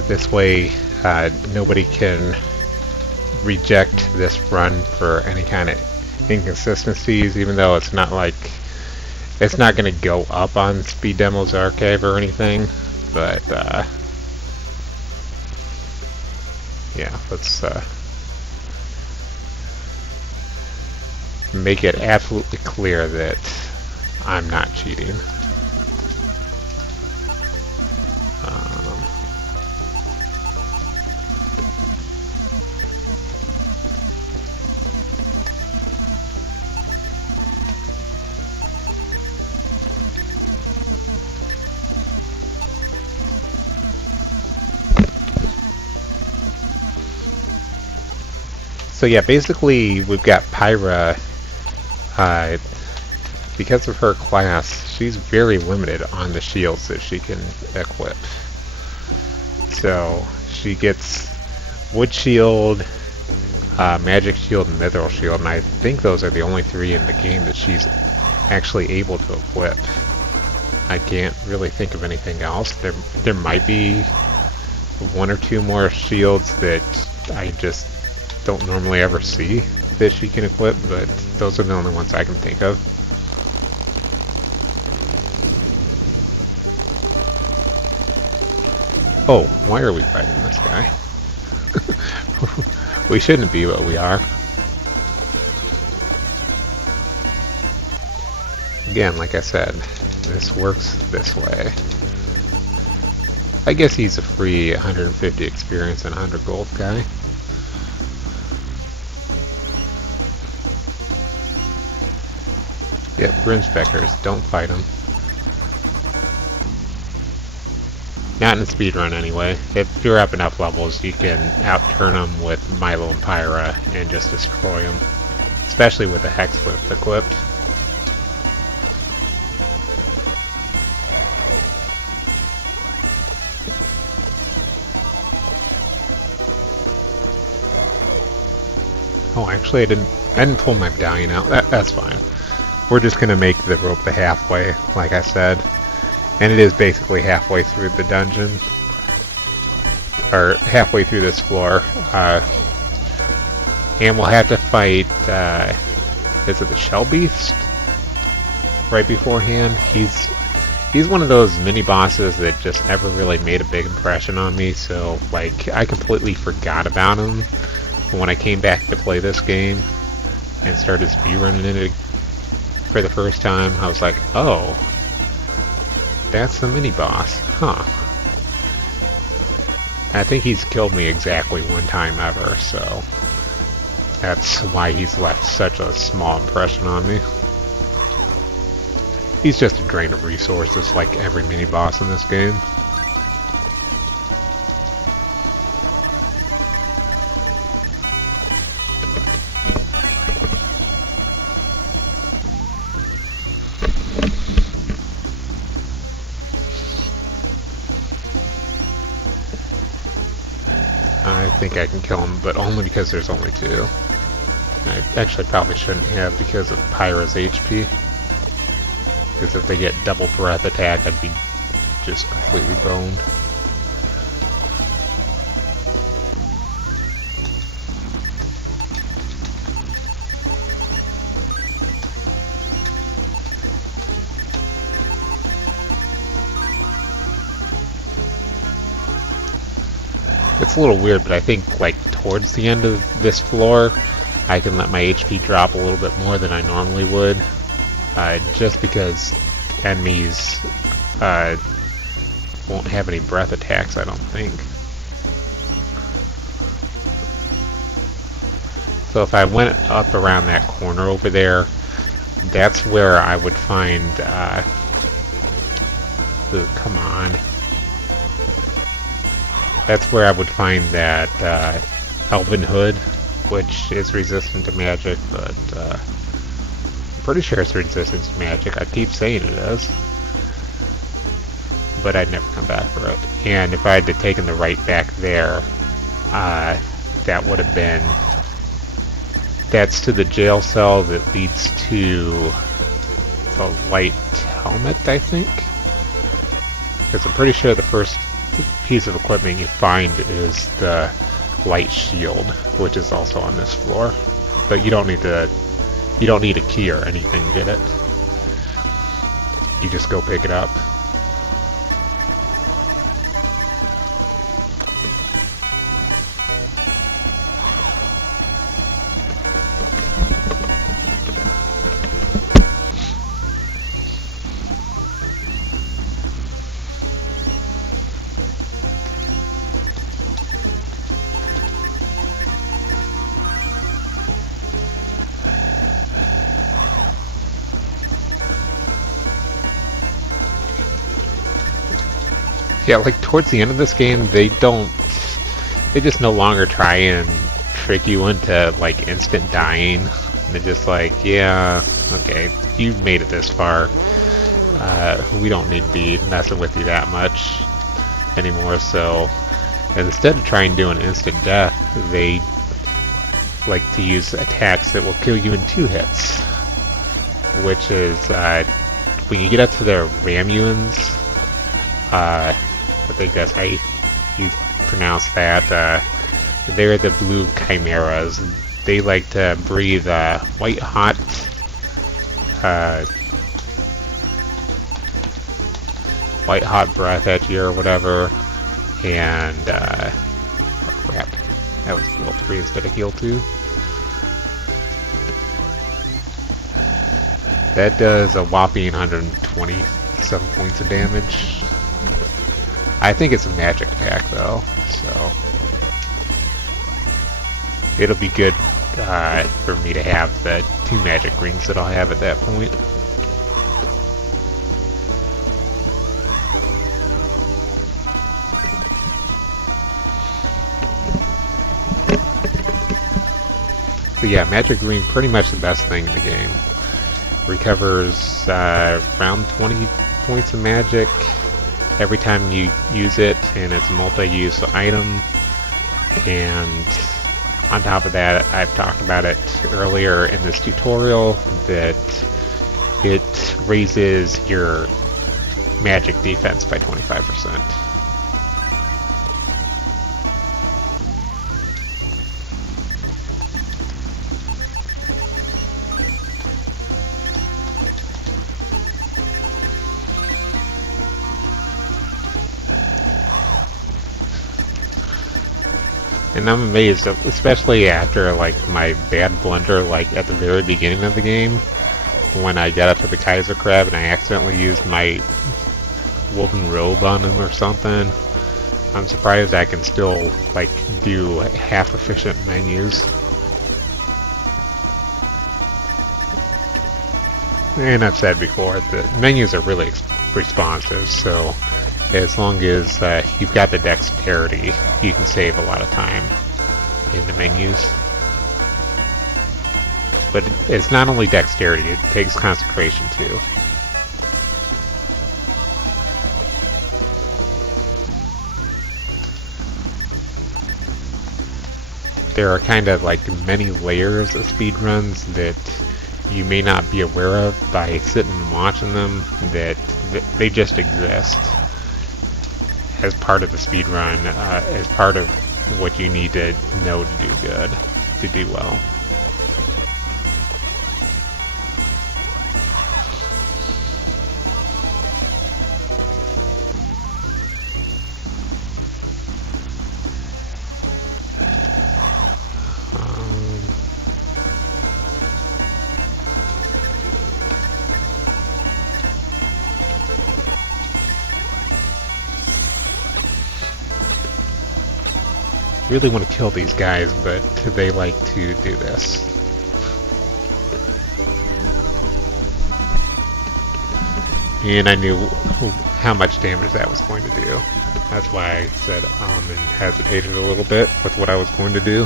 This way, nobody can reject this run for any kind of inconsistencies, even though it's not like, it's not going to go up on Speed Demos Archive or anything, but yeah, let's make it absolutely clear that I'm not cheating. So yeah, basically we've got Pyra. Because of her class, she's very limited on the shields that she can equip. So she gets Wood Shield, Magic Shield, and Mithril Shield, and I think those are the only 3 in the game that she's actually able to equip. I can't really think of anything else. There might be 1 or 2 more shields that I just don't normally ever see that she can equip, but those are the only ones I can think of. Oh, why are we fighting this guy? We shouldn't be, but we are. Again, like I said, this works this way. I guess he's a free 150 experience and 100 gold guy. Yeah, Brimspeckers, don't fight him. Not in speedrun anyway. If you're up enough levels, you can outturn them with Milo and Pyra and just destroy them. Especially with the Hex Whip equipped. Oh, actually I didn't pull my medallion out. That's fine. we're just gonna make the rope the halfway, like I said. And it is basically halfway through the dungeon. Or halfway through this floor. And we'll have to fight, is it the Shell Beast? Right beforehand. He's one of those mini bosses that just never really made a big impression on me, so like I completely forgot about him when I came back to play this game and started speedrunning it for the first time. I was like, oh, that's the mini boss, huh? I think he's killed me exactly one time ever, so that's why he's left such a small impression on me. He's just a drain of resources like every mini-boss in this game. I think I can kill him, but only because there's only two. I actually probably shouldn't have because of Pyra's HP. Because if they get double breath attack, I'd be just completely boned. It's a little weird, but I think like towards the end of this floor, I can let my HP drop a little bit more than I normally would. Just because enemies won't have any breath attacks, I don't think. So if I went up around that corner over there, that's where I would find come on. That's where I would find that Elven Hood, which is resistant to magic, but pretty sure it's resistant to magic. I keep saying it is, but I'd never come back for it. And if I had taken the right back there, that would have been, that's to the jail cell that leads to the light helmet, I think. Because I'm pretty sure the first piece of equipment you find is the light shield, which is also on this floor. But you don't need a key or anything to get it. You just go pick it up. Yeah, like towards the end of this game, they just no longer try and trick you into like instant dying. They're just like, yeah, okay, you made it this far. We don't need to be messing with you that much anymore. So instead of trying to do an instant death, they like to use attacks that will kill you in 2 hits, which is when you get up to the Ramuans. I think that's how you pronounce that. They're the blue chimeras. They like to breathe white hot breath at you or whatever. And oh crap, that was heal 3 instead of heal 2. That does a whopping 127 points of damage. I think it's a magic attack though, so it'll be good for me to have the 2 magic rings that I'll have at that point. So yeah, magic ring, pretty much the best thing in the game. Recovers around 20 points of magic every time you use it, and it's a multi-use item. And on top of that, I've talked about it earlier in this tutorial, that it raises your magic defense by 25%. And I'm amazed, especially after like my bad blunder, like at the very beginning of the game, when I got up to the Kaiser Crab and I accidentally used my woven robe on him or something. I'm surprised I can still like do half efficient menus. And I've said before that menus are really responsive, so as long as you've got the dexterity, you can save a lot of time in the menus. But it's not only dexterity, it takes concentration too. There are kind of like many layers of speedruns that you may not be aware of by sitting and watching them, that they just exist as part of the speedrun, as part of what you need to know to do good, to do well. Really want to kill these guys, but they like to do this. And I knew how much damage that was going to do. That's why I said and hesitated a little bit with what I was going to do.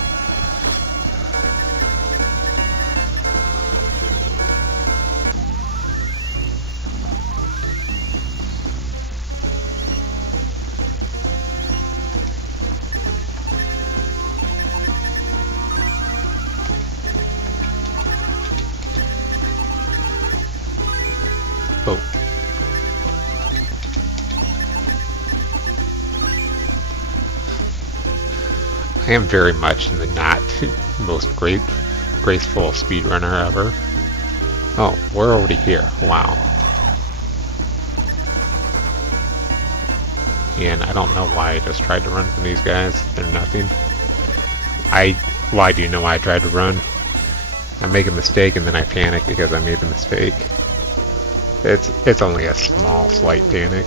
Oh. I am very much the not most graceful speedrunner ever. Oh, we're already here. Wow. And I don't know why I just tried to run from these guys. They're nothing. Well, I do know why I tried to run. I make a mistake and then I panic because I made the mistake. It's only a small, slight panic.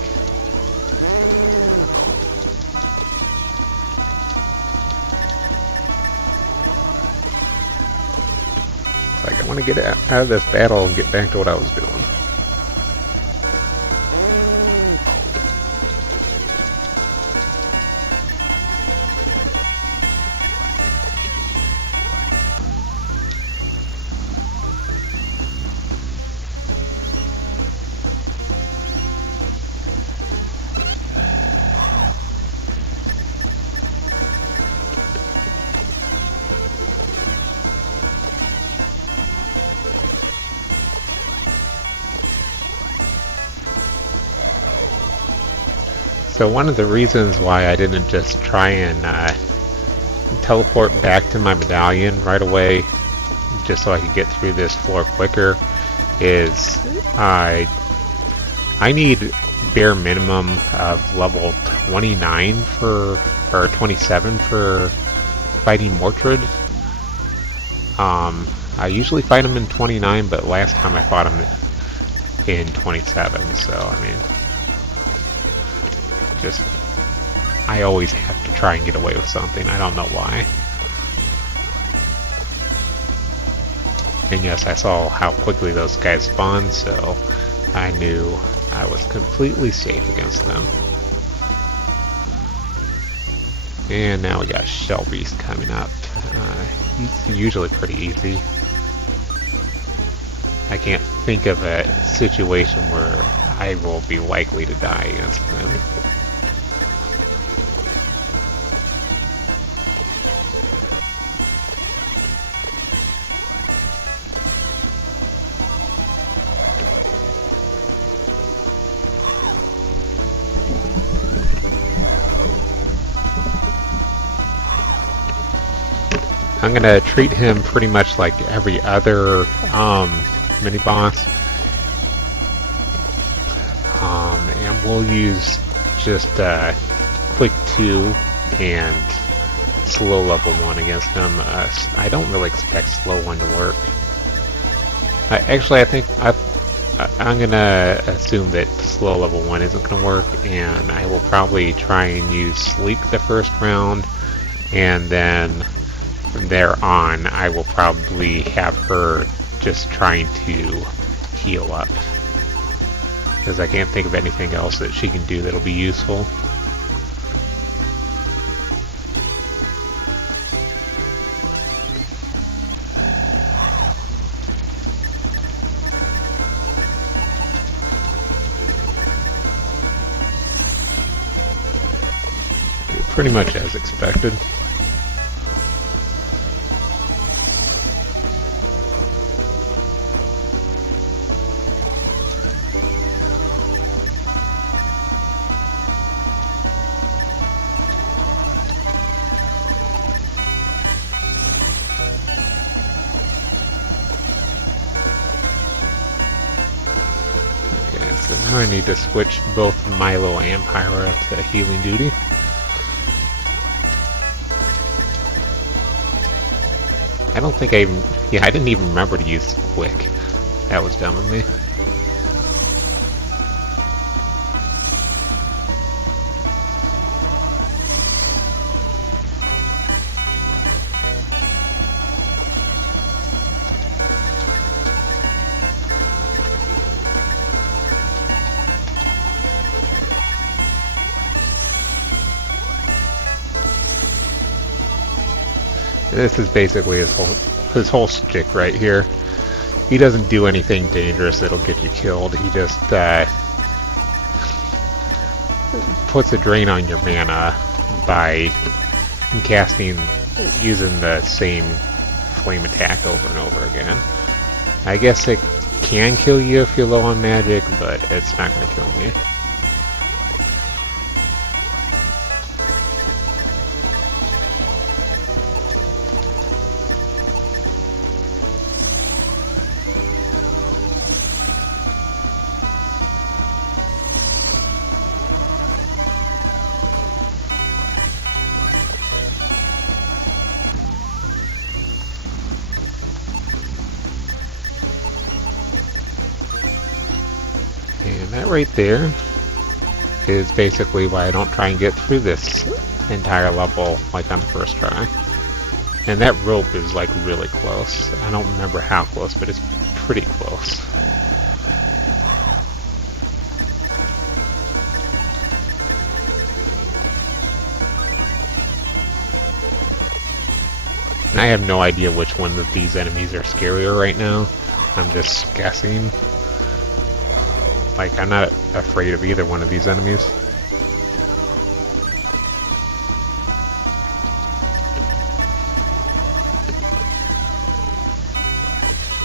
It's like I want to get out of this battle and get back to what I was doing. So one of the reasons why I didn't just try and teleport back to my medallion right away, just so I could get through this floor quicker, is I need bare minimum of level 29 or 27 for fighting Mortrid. I usually fight him in 29, but last time I fought him in 27, so I mean, I always have to try and get away with something. I don't know why. And yes, I saw how quickly those guys spawned, so I knew I was completely safe against them. And now we got Shell Beast coming up. He's usually pretty easy. I can't think of a situation where I will be likely to die against them. I'm gonna treat him pretty much like every other mini boss, and we'll use just quick 2 and slow level 1 against him. I don't really expect slow 1 to work. Actually, I think I'm gonna assume that slow level 1 isn't gonna work, and I will probably try and use sleep the first round, and then from there on I will probably have her just trying to heal up, because I can't think of anything else that she can do that'll be useful. Pretty much as expected. Okay, so now I need to switch both Milo and Pyra to healing duty. I don't think I even... Yeah, I didn't even remember to use quick. That was dumb of me. This is basically his whole shtick right here. He doesn't do anything dangerous that'll get you killed. He just puts a drain on your mana by using the same flame attack over and over again. I guess it can kill you if you're low on magic, but it's not going to kill me. And that right there is basically why I don't try and get through this entire level like on the first try. And that rope is like really close. I don't remember how close, but it's pretty close. And I have no idea which one of these enemies are scarier right now. I'm just guessing. Like, I'm not afraid of either one of these enemies.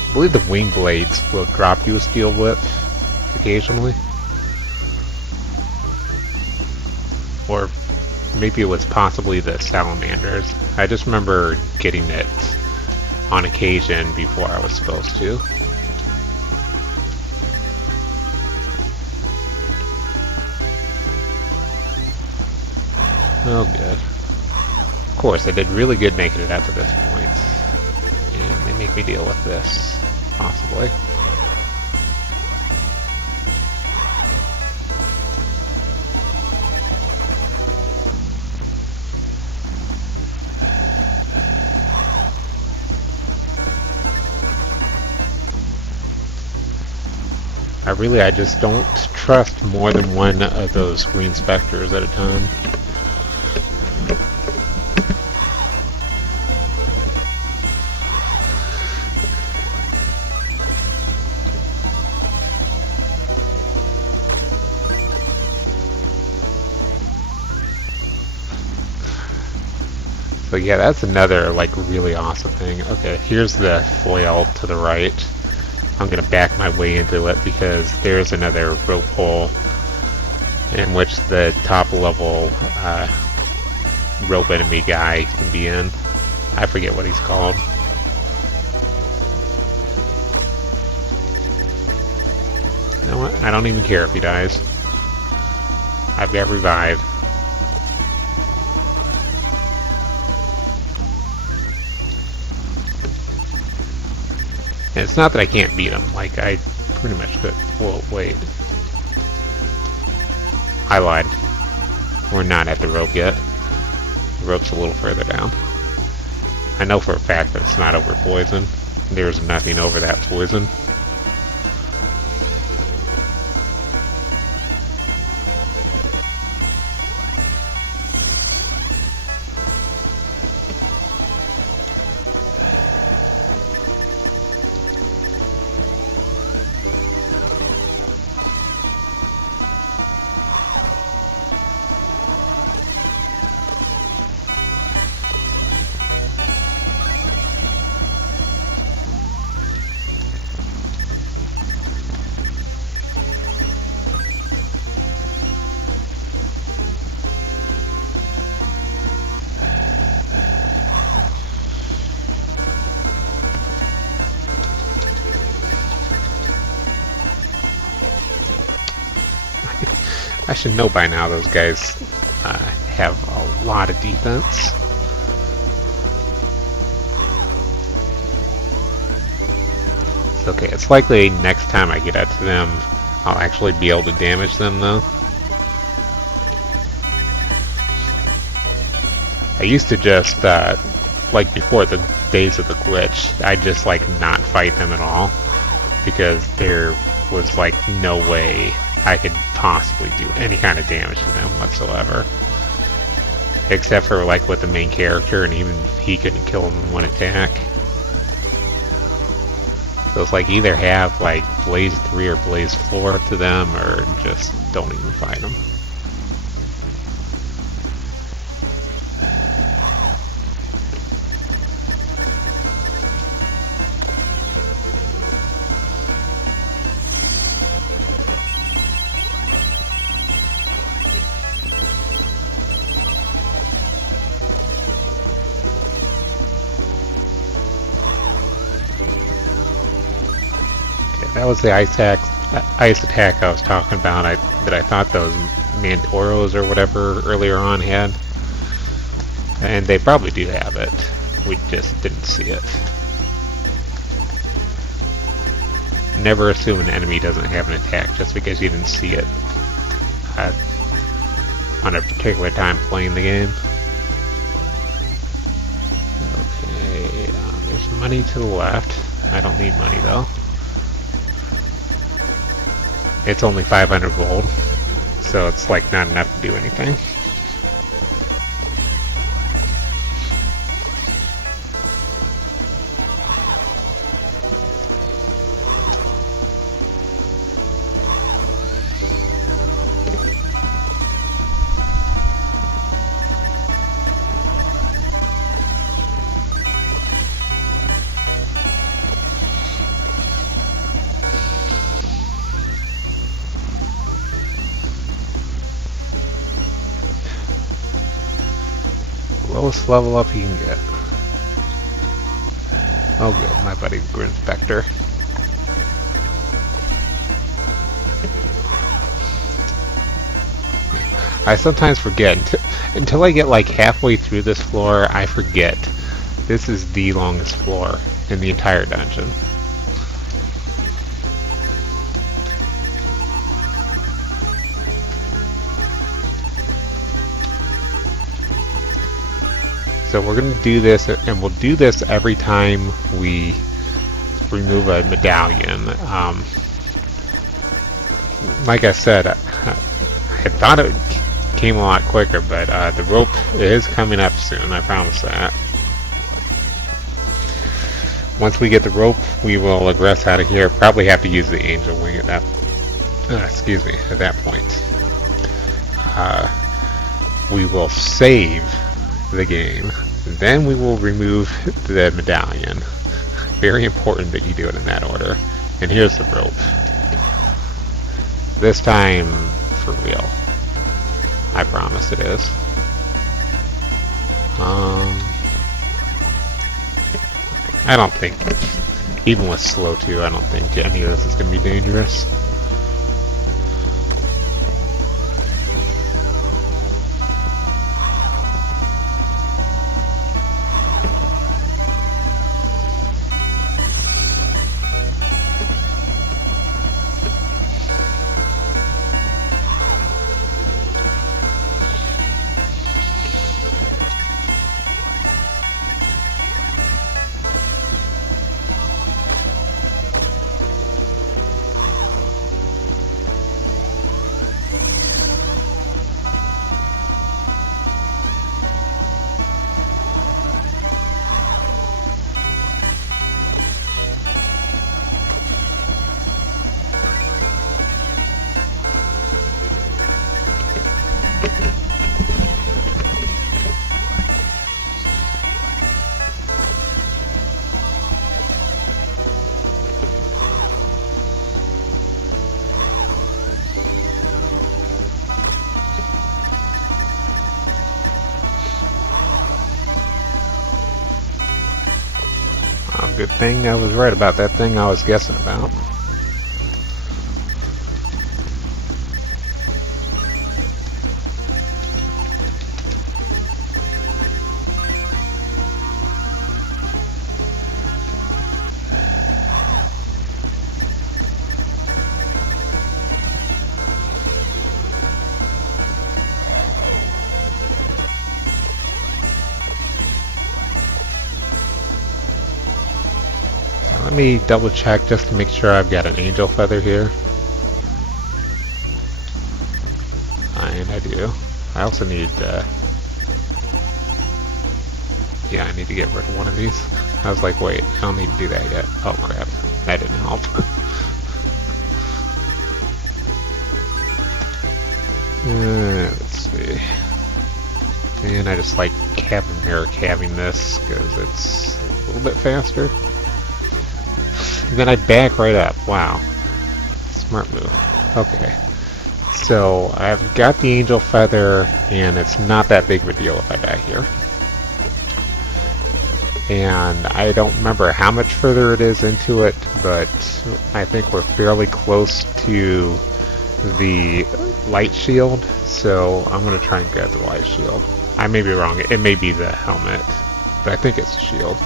I believe the wing blades will drop you a steel whip occasionally. Or maybe it was possibly the salamanders. I just remember getting it on occasion before I was supposed to. Oh, good. Of course, I did really good making it out to this point. And they make me deal with this, possibly. I just don't trust more than one of those green specters at a time. So yeah, that's another like really awesome thing. Okay, here's the foil to the right. I'm gonna back my way into it because there's another rope hole in which the top level rope enemy guy can be in. I forget what he's called. You know what? I don't even care if he dies. I've got revive. And it's not that I can't beat him. Like, I pretty much could. Well, wait. I lied. We're not at the rope yet. The rope's a little further down. I know for a fact that it's not over poison. There's nothing over that poison. I should know by now those guys have a lot of defense. It's okay. It's likely next time I get out to them, I'll actually be able to damage them though. I used to just, like before the days of the glitch, I'd just like not fight them at all because there was like no way I could possibly do any kind of damage to them whatsoever. Except for like with the main character, and even he couldn't kill him in one attack. So it's like either have like Blaze 3 or Blaze 4 to them, or just don't even fight them. That was the ice attack I was talking about. That I thought those Mantoros or whatever earlier on had, and they probably do have it. We just didn't see it. Never assume an enemy doesn't have an attack just because you didn't see it on a particular time playing the game. Okay, there's money to the left. I don't need money though. It's only 500 gold, so it's like not enough to do anything. Lowest level up you can get. Oh good, my buddy Grinspector. I sometimes forget, until I get like halfway through this floor, I forget this is the longest floor in the entire dungeon. So we're going to do this, and we'll do this every time we remove a medallion. Like I said, I had thought it came a lot quicker, but the rope is coming up soon, I promise that. Once we get the rope, we will egress out of here. Probably have to use the angel wing at that, at that point. We will save the game, then we will remove the medallion. Very important that you do it in that order. And here's the rope. This time for real. I promise it is. I don't think, even with slow 2, I don't think any of this is going to be dangerous. Good thing I was right about that thing I was guessing about. Let me double check just to make sure I've got an angel feather here. And I do. I also need, yeah, I need to get rid of one of these. I was like, wait, I don't need to do that yet. Oh crap, that didn't help. Let's see. And I just like having mirror cabbing this because it's a little bit faster. And then I back right up. Wow. Smart move. Okay. So I've got the angel feather, and it's not that big of a deal if I die here. And I don't remember how much further it is into it, but I think we're fairly close to the light shield, so I'm going to try and grab the light shield. I may be wrong. It may be the helmet, but I think it's the shield.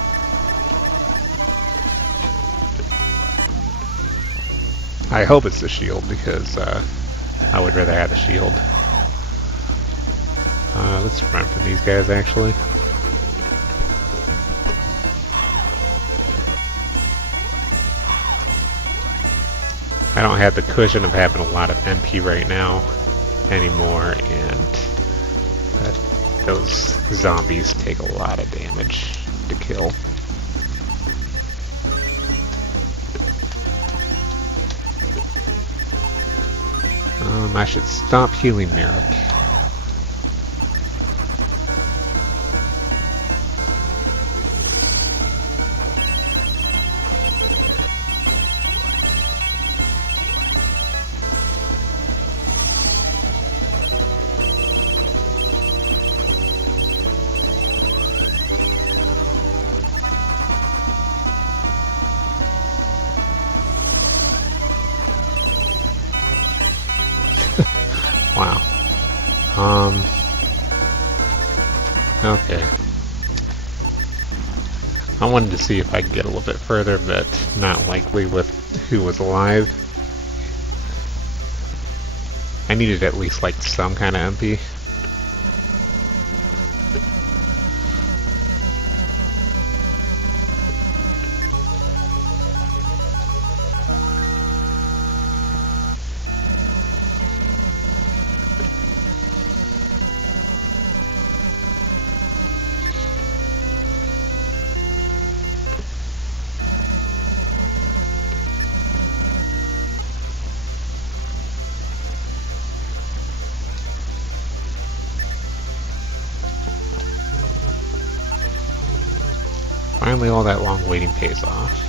I hope it's the shield because I would rather have the shield. Let's run from these guys actually. I don't have the cushion of having a lot of MP right now anymore, and those zombies take a lot of damage to kill. I should stop healing Merrick. Wow. Okay. I wanted to see if I could get a little bit further, but not likely with who was alive. I needed at least like some kind of MP. Finally, all that long waiting pays off.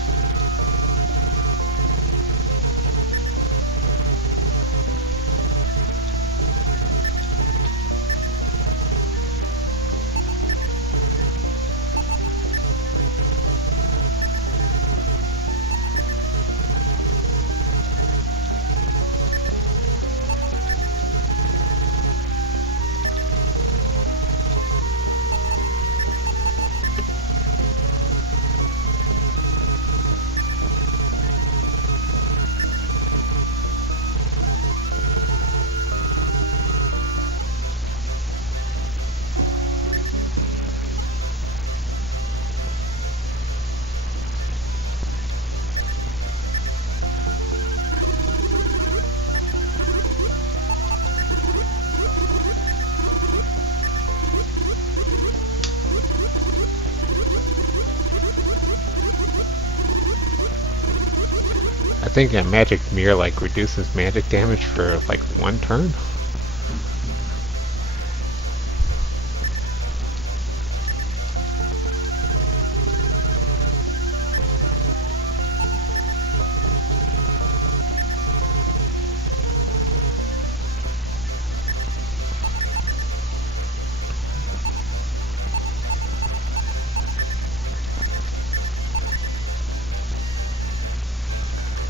I think a magic mirror like reduces magic damage for like 1 turn.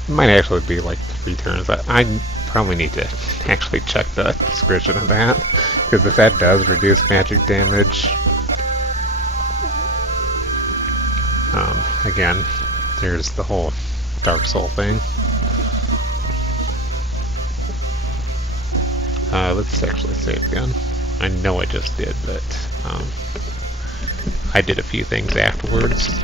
It might actually be like 3 turns. I probably need to actually check the description of that, because if that does reduce magic damage, again, there's the whole Dark Soul thing. Let's actually save again. I know I just did, but I did a few things afterwards.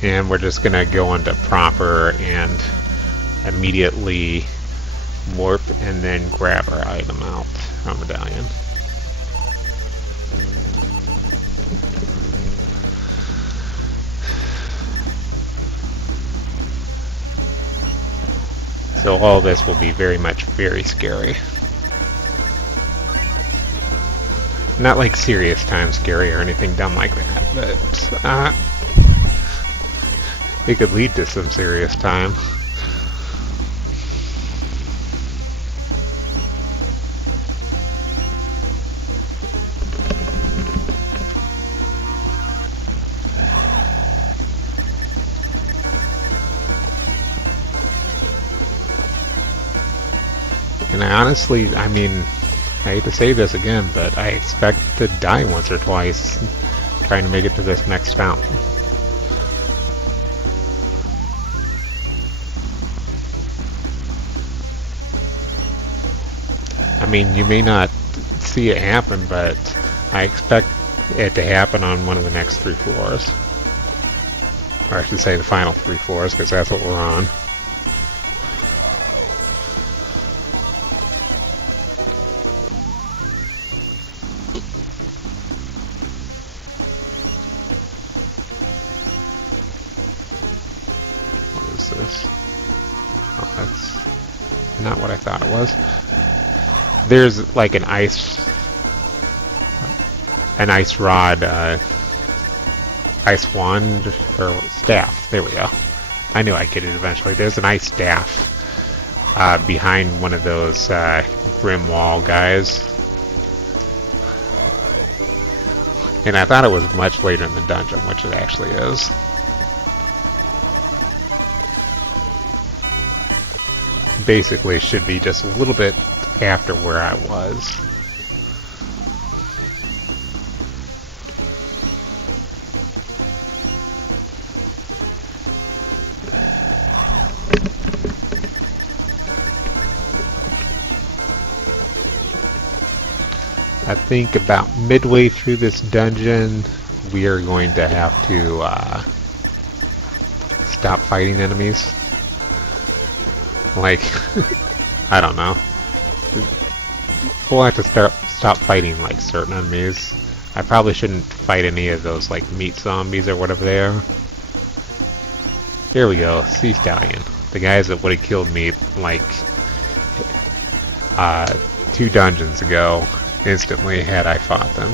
And we're just gonna go into proper and immediately warp and then grab our item out, our medallion. So all this will be very scary. Not like serious time scary or anything dumb like that, but it could lead to some serious time. And I honestly, I mean, I hate to say this again, but I expect to die once or twice trying to make it to this next fountain. I mean, you may not see it happen, but I expect it to happen on one of the next 3 floors. Or I should say the final 3 floors, because that's what we're on. What is this? Oh, that's not what I thought it was. There's like an ice rod, ice wand, or staff. There we go. I knew I'd get it eventually. There's an ice staff behind one of those grim wall guys. And I thought it was much later in the dungeon, which it actually is. Basically, should be just a little bit after where I was. I think about midway through this dungeon, we are going to have to stop fighting enemies. Like, I don't know. We'll have to stop fighting like certain enemies. I probably shouldn't fight any of those like meat zombies or whatever they are. Here we go, Sea Stallion. The guys that would have killed me like 2 dungeons ago instantly had I fought them.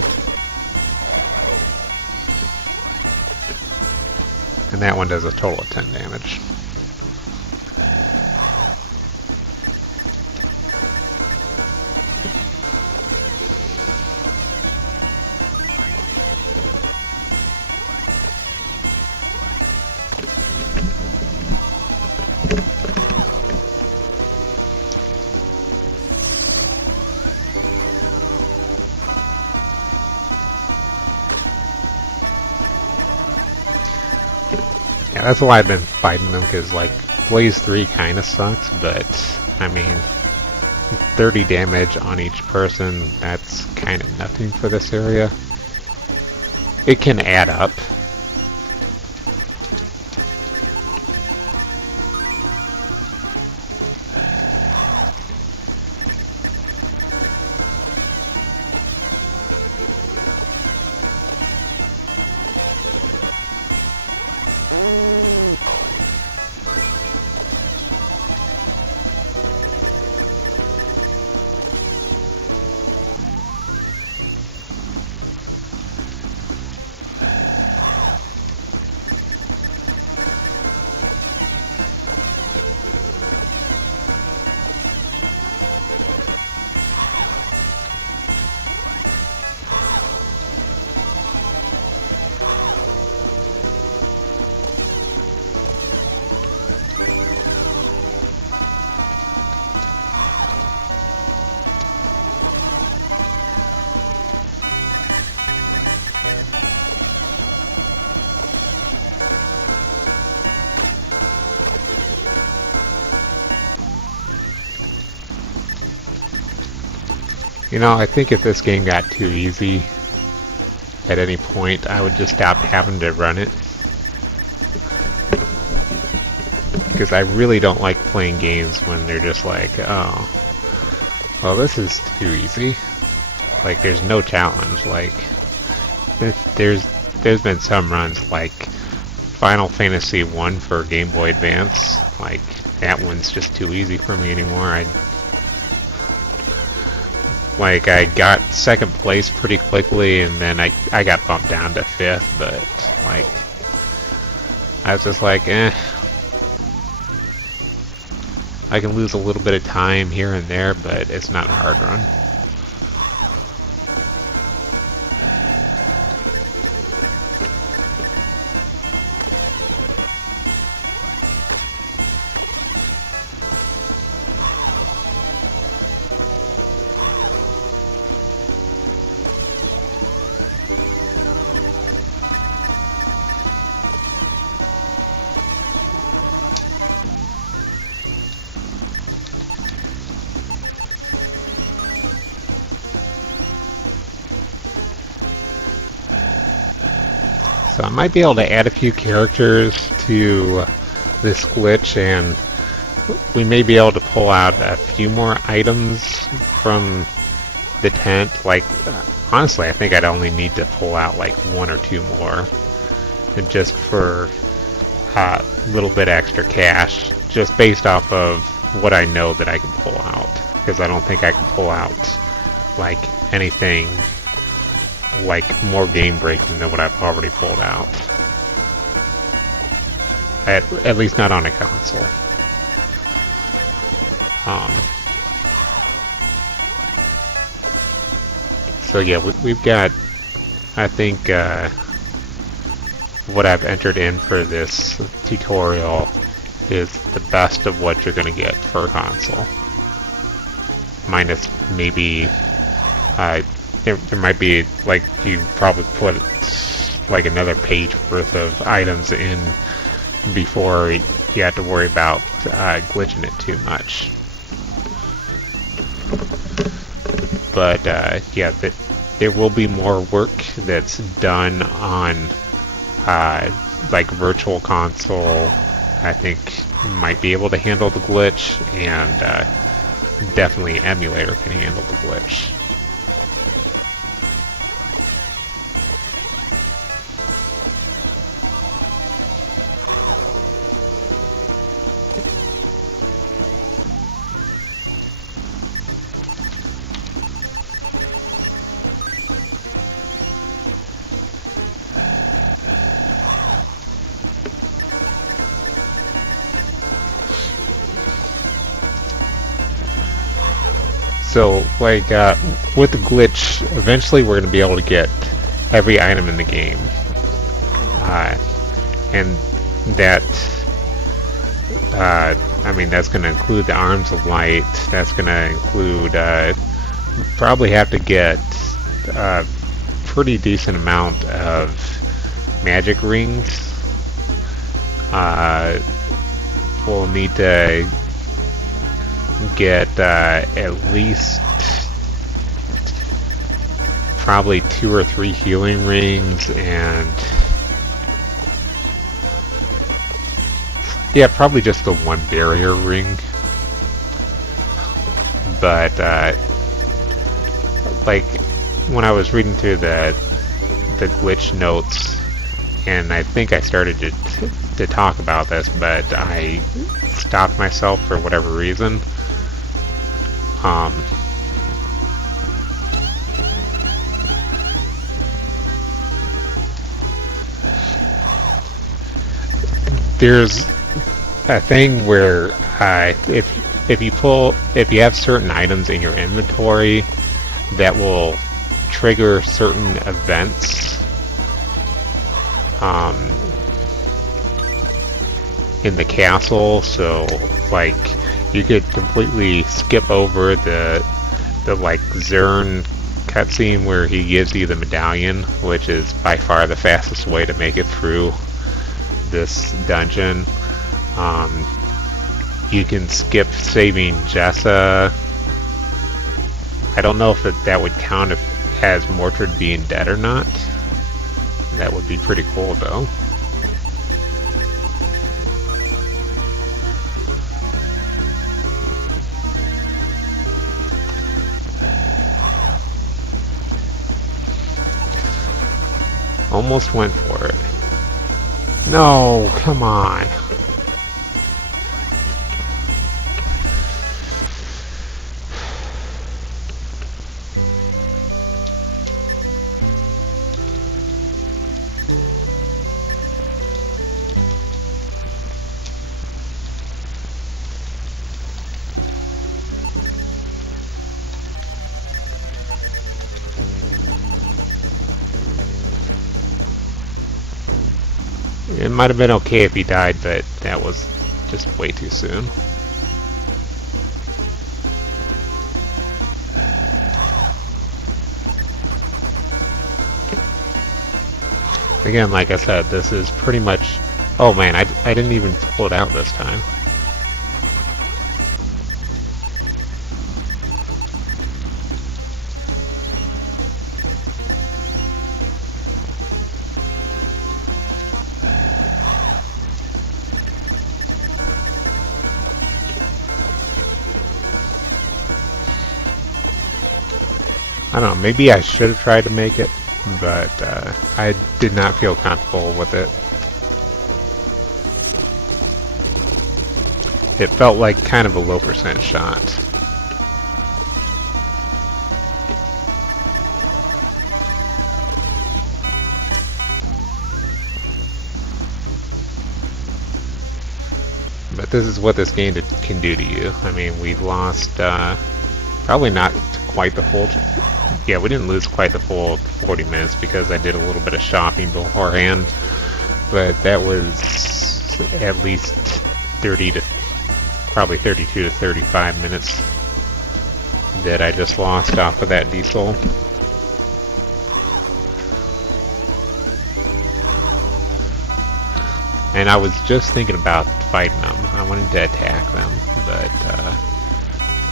And that one does a total of 10 damage. Yeah, that's why I've been fighting them, because like Blaze 3 kind of sucks, but I mean 30 damage on each person, that's kind of nothing for this area. It can add up. You know, I think if this game got too easy at any point, I would just stop having to run it. Because I really don't like playing games when they're just like, oh, well, this is too easy. Like, there's no challenge. Like, there's been some runs like Final Fantasy 1 for Game Boy Advance. Like, that one's just too easy for me anymore. I got second place pretty quickly, and then I got bumped down to 5th, but like, I was just like, I can lose a little bit of time here and there, but it's not a hard run. So I might be able to add a few characters to this glitch, and we may be able to pull out a few more items from the tent. Like, honestly, I think I'd only need to pull out like 1 or 2 more, and just for a little bit extra cash, just based off of what I know that I can pull out. Because I don't think I can pull out like anything like more game breaking than what I've already pulled out. At least not on a console. So yeah, we've got, I think, what I've entered in for this tutorial is the best of what you're going to get for a console. Minus maybe, there might be, like, you probably put like another page worth of items in before you have to worry about glitching it too much. But yeah, there will be more work that's done on like Virtual Console. I think might be able to handle the glitch, and definitely emulator can handle the glitch. So, like, with the glitch, eventually we're going to be able to get every item in the game. And that, I mean, that's going to include the Arms of Light. That's going to include, probably have to get a pretty decent amount of magic rings. We'll need to get at least probably 2 or 3 healing rings, and yeah, probably just the 1 barrier ring. But like, when I was reading through the glitch notes, and I think I started to talk about this, but I stopped myself for whatever reason. There's a thing where if you have certain items in your inventory that will trigger certain events in the castle. So like, you could completely skip over the like Zern cutscene where he gives you the medallion, which is by far the fastest way to make it through this dungeon. You can skip saving Jessa. I don't know if that would count as Mortard being dead or not. That would be pretty cool though. Almost went for it. No, come on. It might have been okay if he died, but that was just way too soon. Again, like I said, this is pretty much... Oh man, I didn't even pull it out this time. I don't know, maybe I should have tried to make it, but I did not feel comfortable with it. It felt like kind of a low percent shot. But this is what this game can do to you. I mean, we lost probably not quite the full... Yeah, we didn't lose quite the full 40 minutes because I did a little bit of shopping beforehand, but that was at least 30 to probably 32 to 35 minutes that I just lost off of that diesel. And I was just thinking about fighting them. I wanted to attack them, but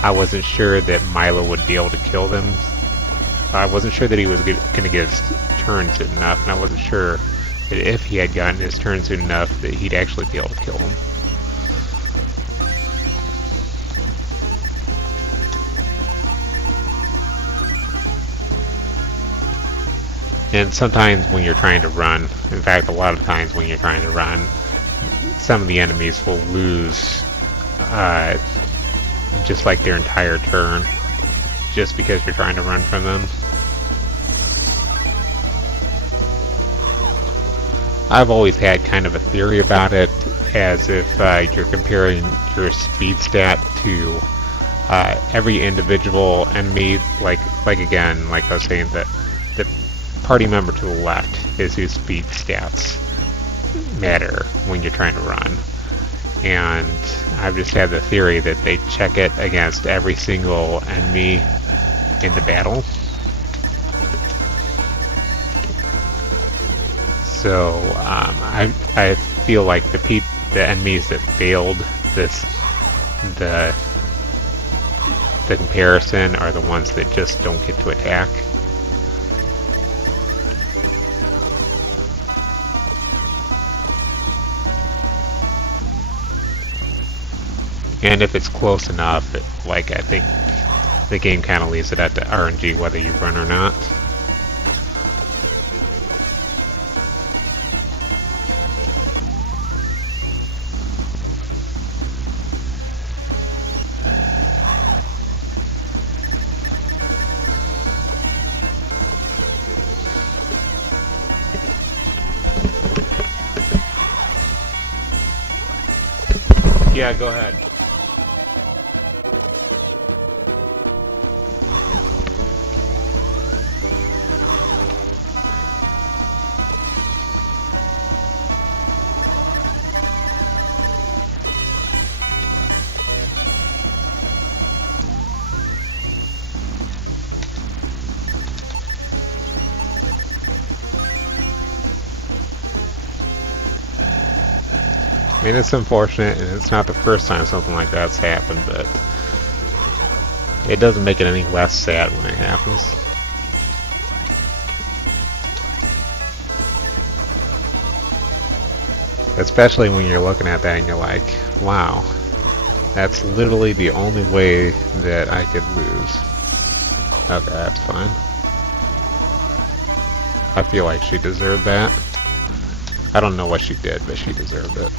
I wasn't sure that Milo would be able to kill them. I wasn't sure that he was going to get his turn soon enough, and I wasn't sure that if he had gotten his turn soon enough that he'd actually be able to kill him. And sometimes when you're trying to run, in fact a lot of times when you're trying to run, some of the enemies will lose just like their entire turn, just because you're trying to run from them. I've always had kind of a theory about it, as if you're comparing your speed stat to every individual enemy, like again, like I was saying, that the party member to the left is whose speed stats matter when you're trying to run. And I've just had the theory that they check it against every single enemy in the battle. So I feel like the enemies that failed the comparison are the ones that just don't get to attack. And if it's close enough, I think the game kind of leaves it at the RNG whether you run or not. Yeah, go ahead. I mean, it's unfortunate, and it's not the first time something like that's happened, but it doesn't make it any less sad when it happens. Especially when you're looking at that and you're like, wow, that's literally the only way that I could lose. Okay, that's fine. I feel like she deserved that. I don't know what she did, but she deserved it.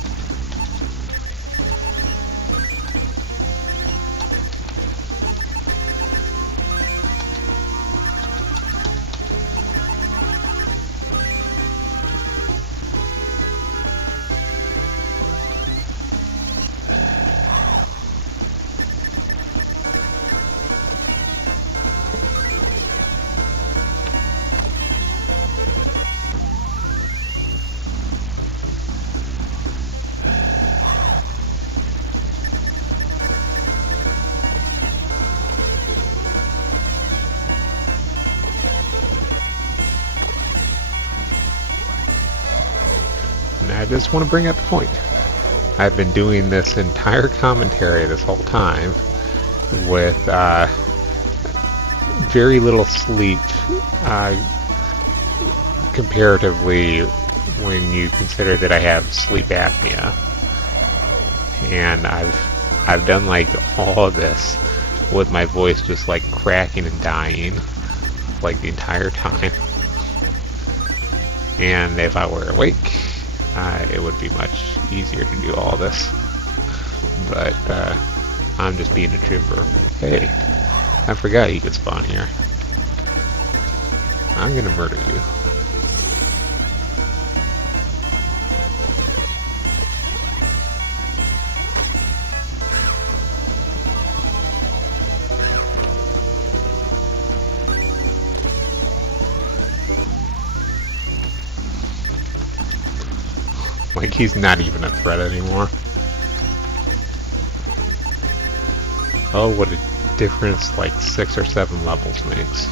And I just want to bring up the point. I've been doing this entire commentary this whole time with very little sleep comparatively when you consider that I have sleep apnea. And I've done like all of this with my voice just like cracking and dying like the entire time. And if I were awake, it would be much easier to do all this. But I'm just being a trooper. Hey, I forgot you could spawn here. I'm gonna murder you. Like, he's not even a threat anymore. Oh, what a difference like 6 or 7 levels makes.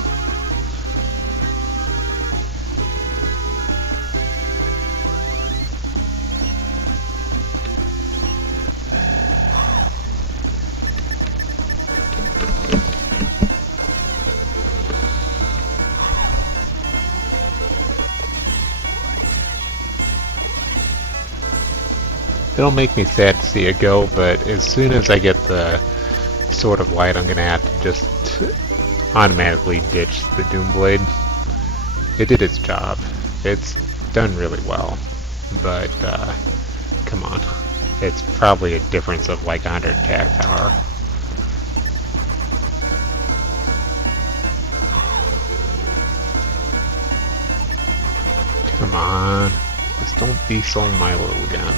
It'll make me sad to see it go, but as soon as I get the Sword of Light, I'm gonna have to just automatically ditch the Doomblade. It did its job. It's done really well, but come on. It's probably a difference of like 100 attack power. Come on. Just don't be so Milo again.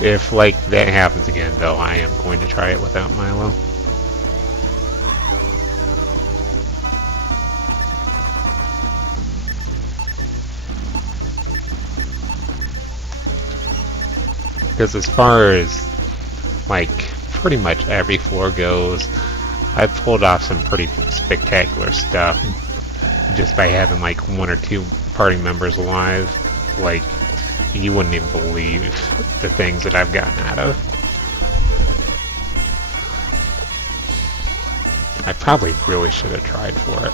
If like that happens again though, I am going to try it without Milo. Because as far as like pretty much every floor goes, I've pulled off some pretty spectacular stuff just by having like 1 or 2 party members alive. Like, you wouldn't even believe the things that I've gotten out of. I probably really should have tried for it.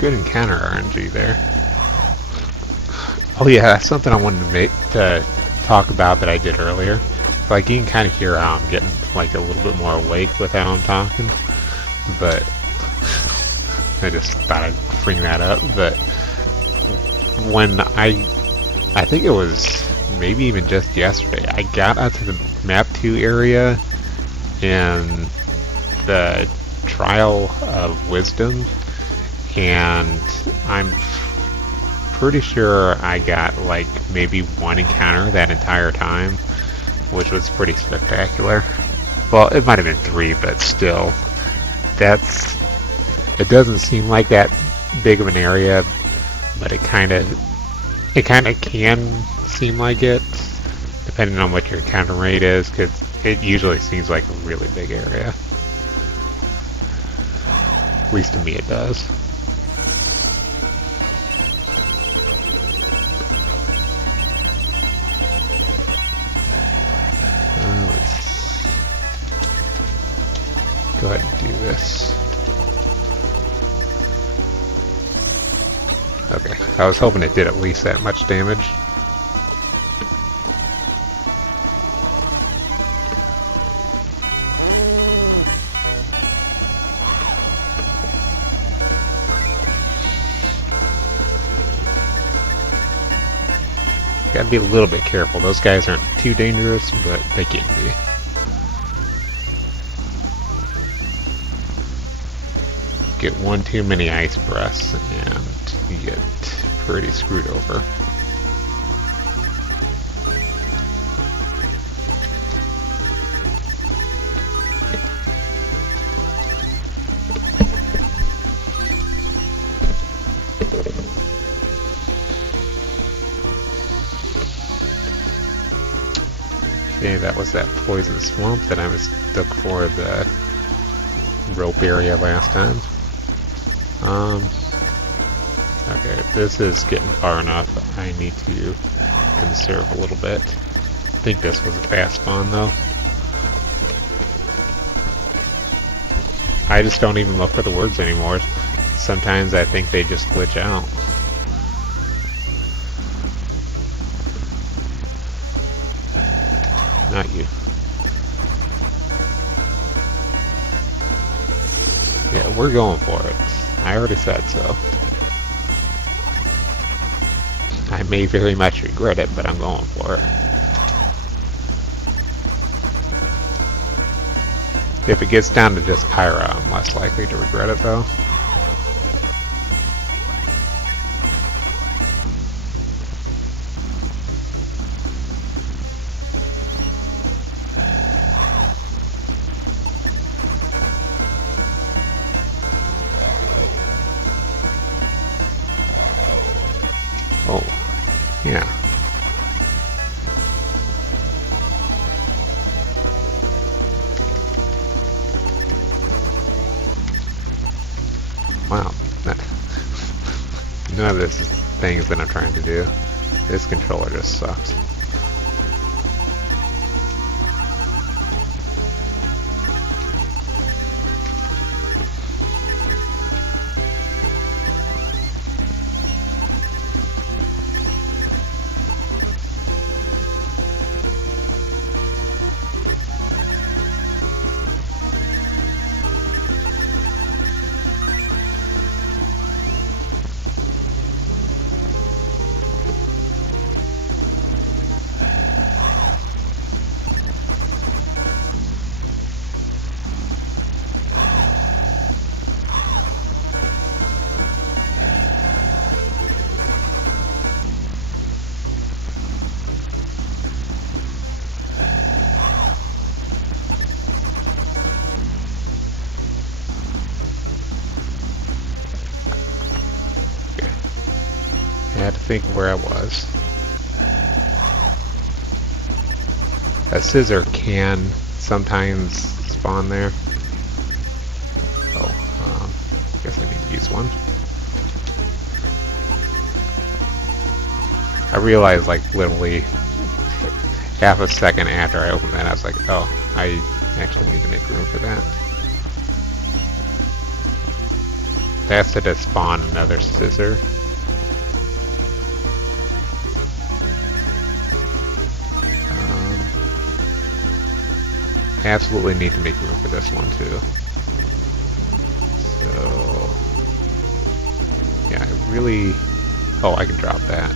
Good encounter RNG there. Oh yeah, that's something I wanted to talk about that I did earlier. Like, you can kind of hear how I'm getting like a little bit more awake with how I'm talking, but I just thought I'd bring that up. But when I think it was maybe even just yesterday, I got out to the map 2 area and the Trial of Wisdom, and I'm pretty sure I got like maybe one encounter that entire time, which was pretty spectacular. Well, it might have been 3, but still, it doesn't seem like that big of an area, but it kind of can seem like it, depending on what your encounter rate is, because it usually seems like a really big area. At least to me it does. Let's go ahead and do this. Okay, I was hoping it did at least that much damage. Gotta be a little bit careful. Those guys aren't too dangerous, but they can be. Get one too many ice breaths and you get pretty screwed over. Okay, that was that poison swamp that I mistook for the rope area last time. Okay, if this is getting far enough, I need to conserve a little bit. I think this was a fast spawn though. I just don't even look for the words anymore. Sometimes I think they just glitch out. Not you. Yeah, we're going for it. I already said so. I may very much regret it, but I'm going for it. If it gets down to just Pyra, I'm less likely to regret it though. Oh, yeah. Wow. None of this is things that I'm trying to do. This controller just sucks. I had to think where I was. A scissor can sometimes spawn there. Oh, guess I need to use one. I realized like literally half a second after I opened that, I was like, oh, I actually need to make room for that. That's to just spawn another scissor. Absolutely need to make room for this one too. So yeah, I really... Oh, I can drop that.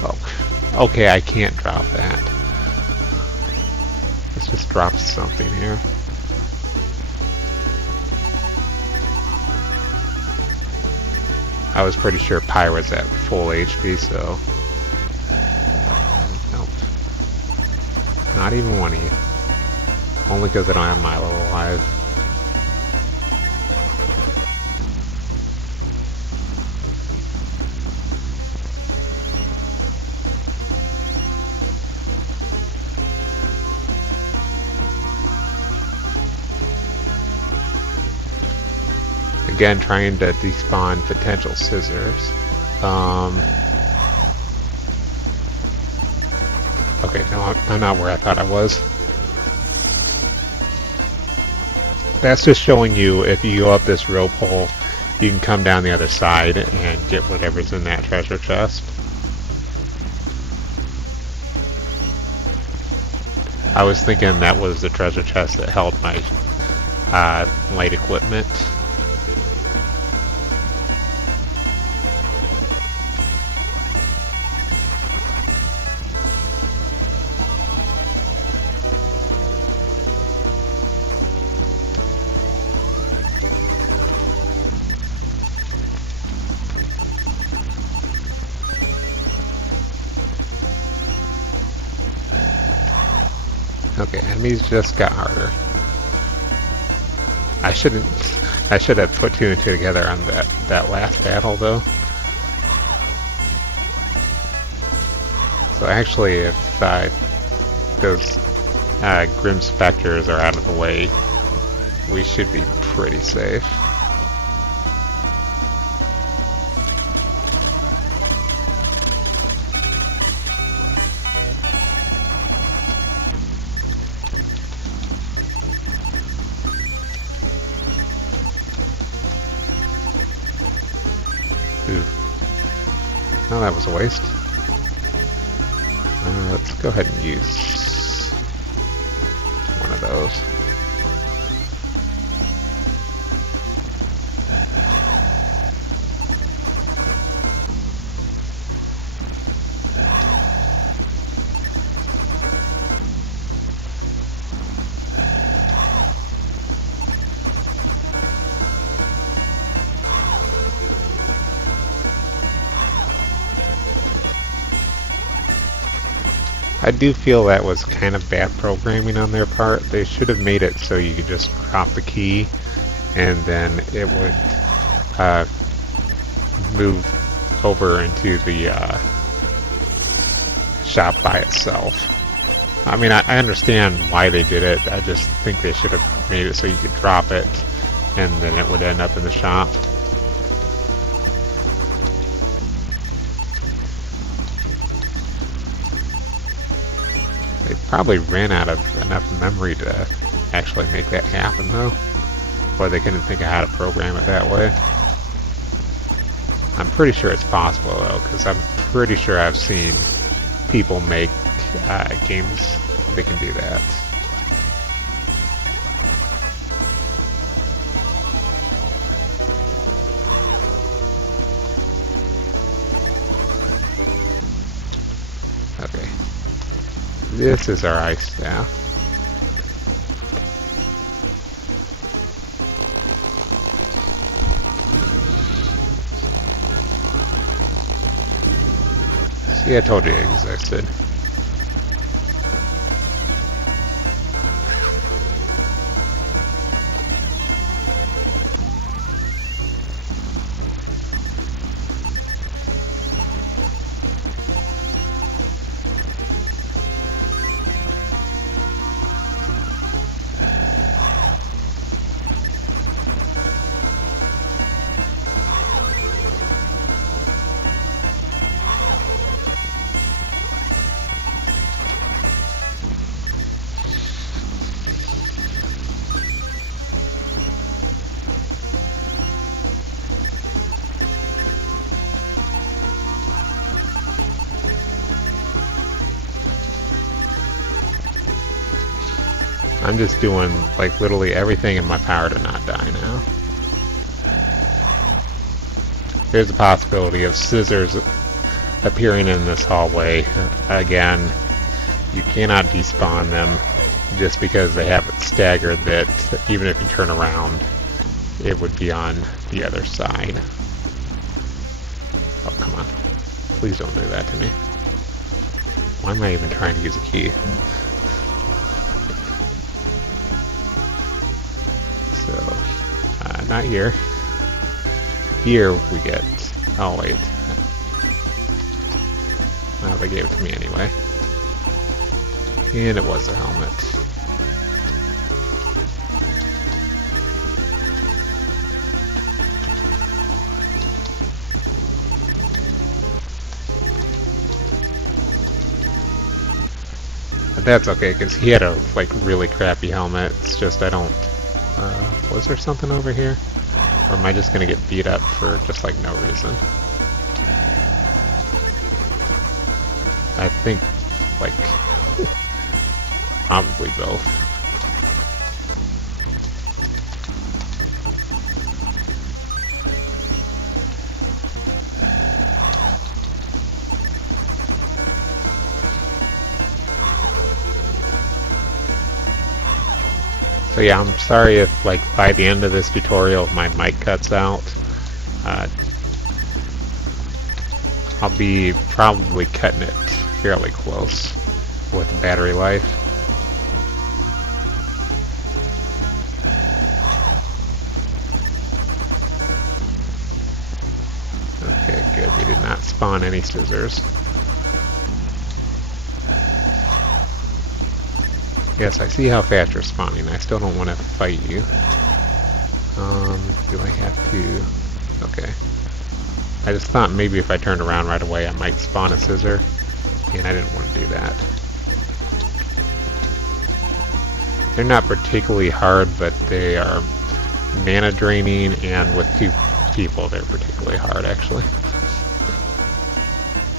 Oh, okay, I can't drop that. let's just drop something here. I was pretty sure Pi was at full HP, so... nope. Not even one of you. Only because I don't have Milo alive. Again, trying to despawn potential scissors. Okay, no, I'm not where I thought I was. That's just showing you if you go up this rope hole, you can come down the other side and get whatever's in that treasure chest. I was thinking that was the treasure chest that held my light equipment. Okay, enemies just got harder. I should have put 2 and 2 together on that last battle though. So actually, if those Grim Spectres are out of the way, we should be pretty safe. Ooh. Oh, that was a waste. Let's go ahead and use one of those. I do feel that was kind of bad programming on their part. They should have made it so you could just drop the key and then it would move over into the shop by itself. I mean, I understand why they did it. I just think they should have made it so you could drop it and then it would end up in the shop. They probably ran out of enough memory to actually make that happen though. Or they couldn't think of how to program it that way. I'm pretty sure it's possible though, because I'm pretty sure I've seen people make games that can do that. Okay. This is our ice staff. See, I told you it existed. I'm just doing like literally everything in my power to not die now. There's a possibility of scissors appearing in this hallway. Again, you cannot despawn them. just because they have it staggered that even if you turn around, it would be on the other side. Oh, come on. Please don't do that to me. Why am I even trying to use a key? So, not here. Here we get... Oh, wait. Well, they gave it to me anyway. And it was a helmet. But that's okay, because he had a, like, really crappy helmet. It's just I don't... was there something over here? Or am I just gonna get beat up for just, like, no reason? I think, like... probably both. So yeah, I'm sorry if, like, by the end of this tutorial my mic cuts out. I'll be probably cutting it fairly close with the battery life. Okay, good. We did not spawn any scissors. Yes, I see how fast you're spawning. I still don't want to fight you. Do I have to... Okay. I just thought maybe if I turned around right away I might spawn a scissor, and I didn't want to do that. They're not particularly hard, but they are mana draining, and with 2 people they're particularly hard, actually.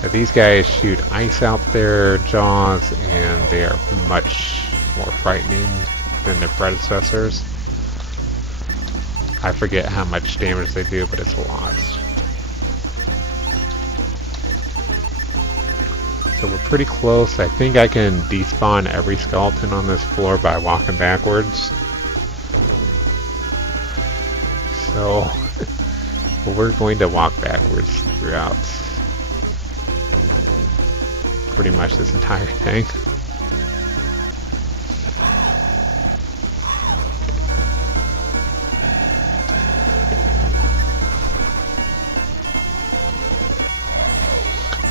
Now, these guys shoot ice out their jaws, and they are much more frightening than their predecessors. I forget how much damage they do, but it's a lot. So we're pretty close. I think I can despawn every skeleton on this floor by walking backwards. So we're going to walk backwards throughout pretty much this entire thing.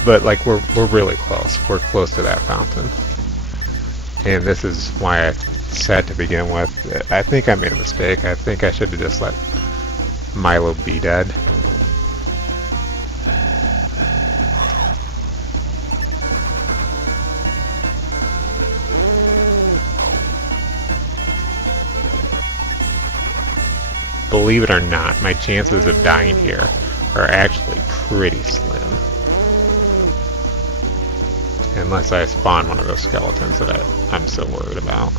But like we're really close. We're close to that fountain. And this is why I said to begin with, I think I made a mistake. I think I should have just let Milo be dead. Believe it or not, my chances of dying here are actually pretty slim. Unless I spawn one of those skeletons that I'm so worried about.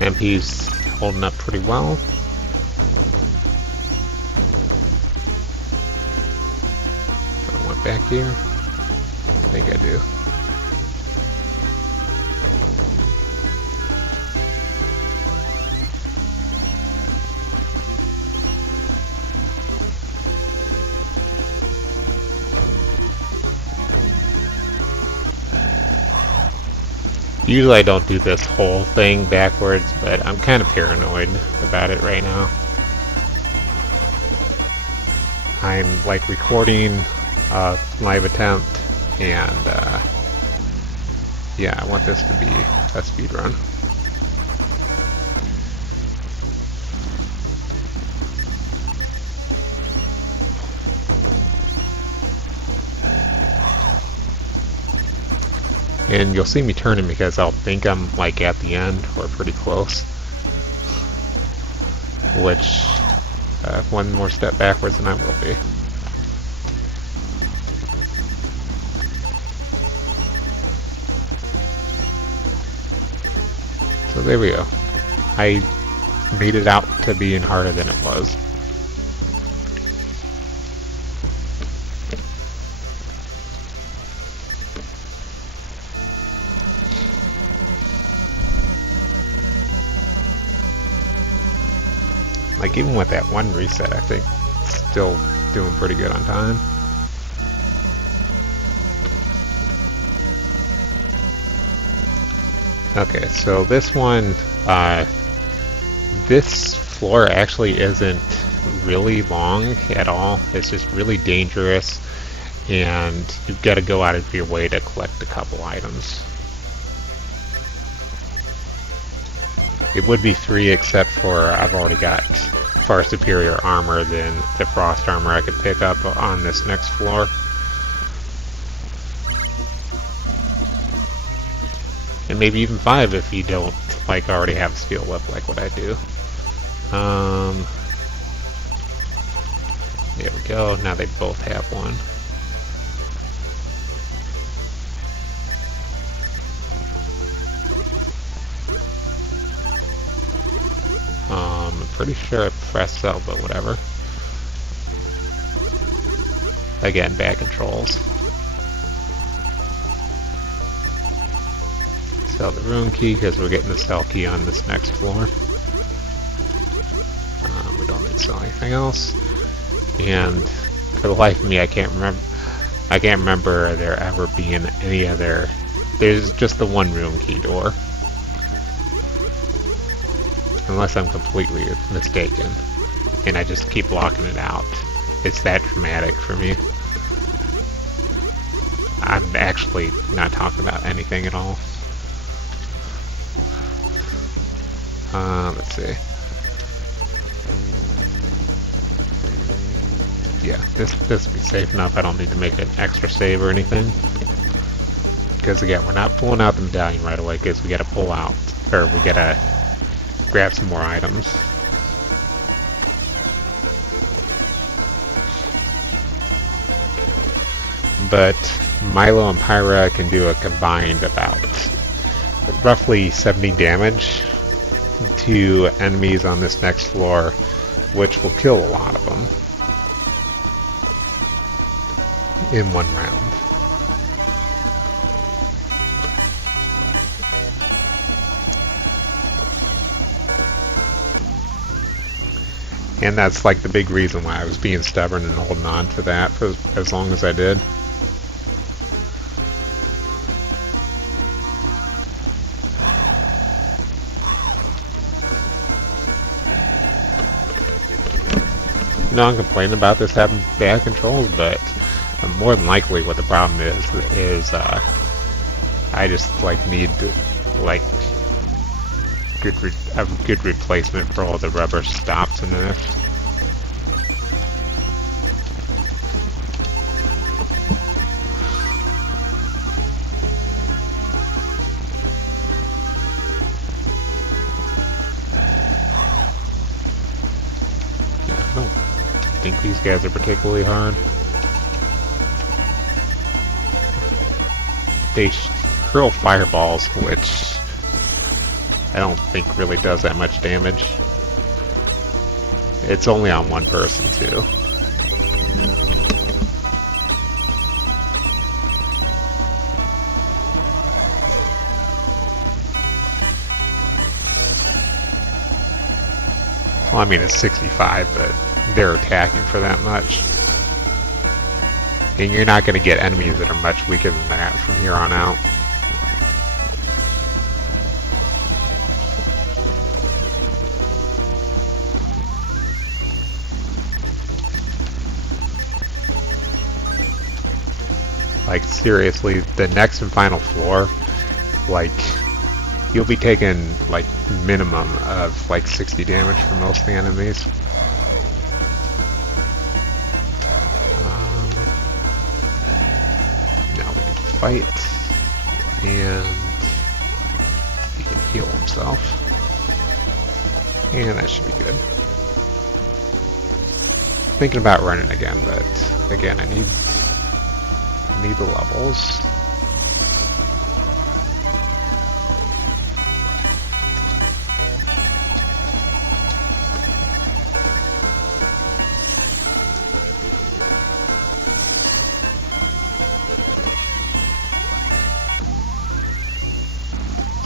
MP's holding up pretty well. I went back here. I think I do. Usually I don't do this whole thing backwards, but I'm kind of paranoid about it right now. I'm like recording a live attempt, and yeah, I want this to be a speedrun. And you'll see me turning because I'll think I'm like at the end or pretty close. Which, one more step backwards and I will be. So there we go. I made it out to being harder than it was. Like, even with that one reset, I think it's still doing pretty good on time. Okay, so this one, this floor actually isn't really long at all. It's just really dangerous, and you've got to go out of your way to collect a couple items. It would be 3, except for I've already got far superior armor than the frost armor I could pick up on this next floor. And maybe even 5 if you don't like already have a steel whip like what I do. There we go. Now they both have one. I'm pretty sure I pressed L, but whatever. Again, bad controls. Sell the rune key because we're getting the cell key on this next floor. We don't need to sell anything else. And for the life of me, I can't remember there ever being any other. There's just the one rune key door. Unless I'm completely mistaken, and I just keep blocking it out. It's that dramatic for me. I'm actually not talking about anything at all. Let's see. Yeah, this will be safe enough. I don't need to make an extra save or anything. Because again, we're not pulling out the medallion right away because we gotta pull out, or we gotta grab some more items. But Milo and Pyra can do a combined about roughly 70 damage to enemies on this next floor, which will kill a lot of them in one round. And that's like the big reason why I was being stubborn and holding on to that for as long as I did. No, I'm complaining about this having bad controls, but more than likely what the problem is I just like need to, like a good replacement for all the rubber stops in this. Yeah, I don't think these guys are particularly hard. They hurl fireballs, which I don't think really does that much damage. It's only on one person too. Well, I mean it's 65, but they're attacking for that much. And you're not going to get enemies that are much weaker than that from here on out. Like seriously, the next and final floor, like you'll be taking like minimum of like 60 damage from most of the enemies. Now we can fight. And he can heal himself. And that should be good. Thinking about running again, but again, I need the levels.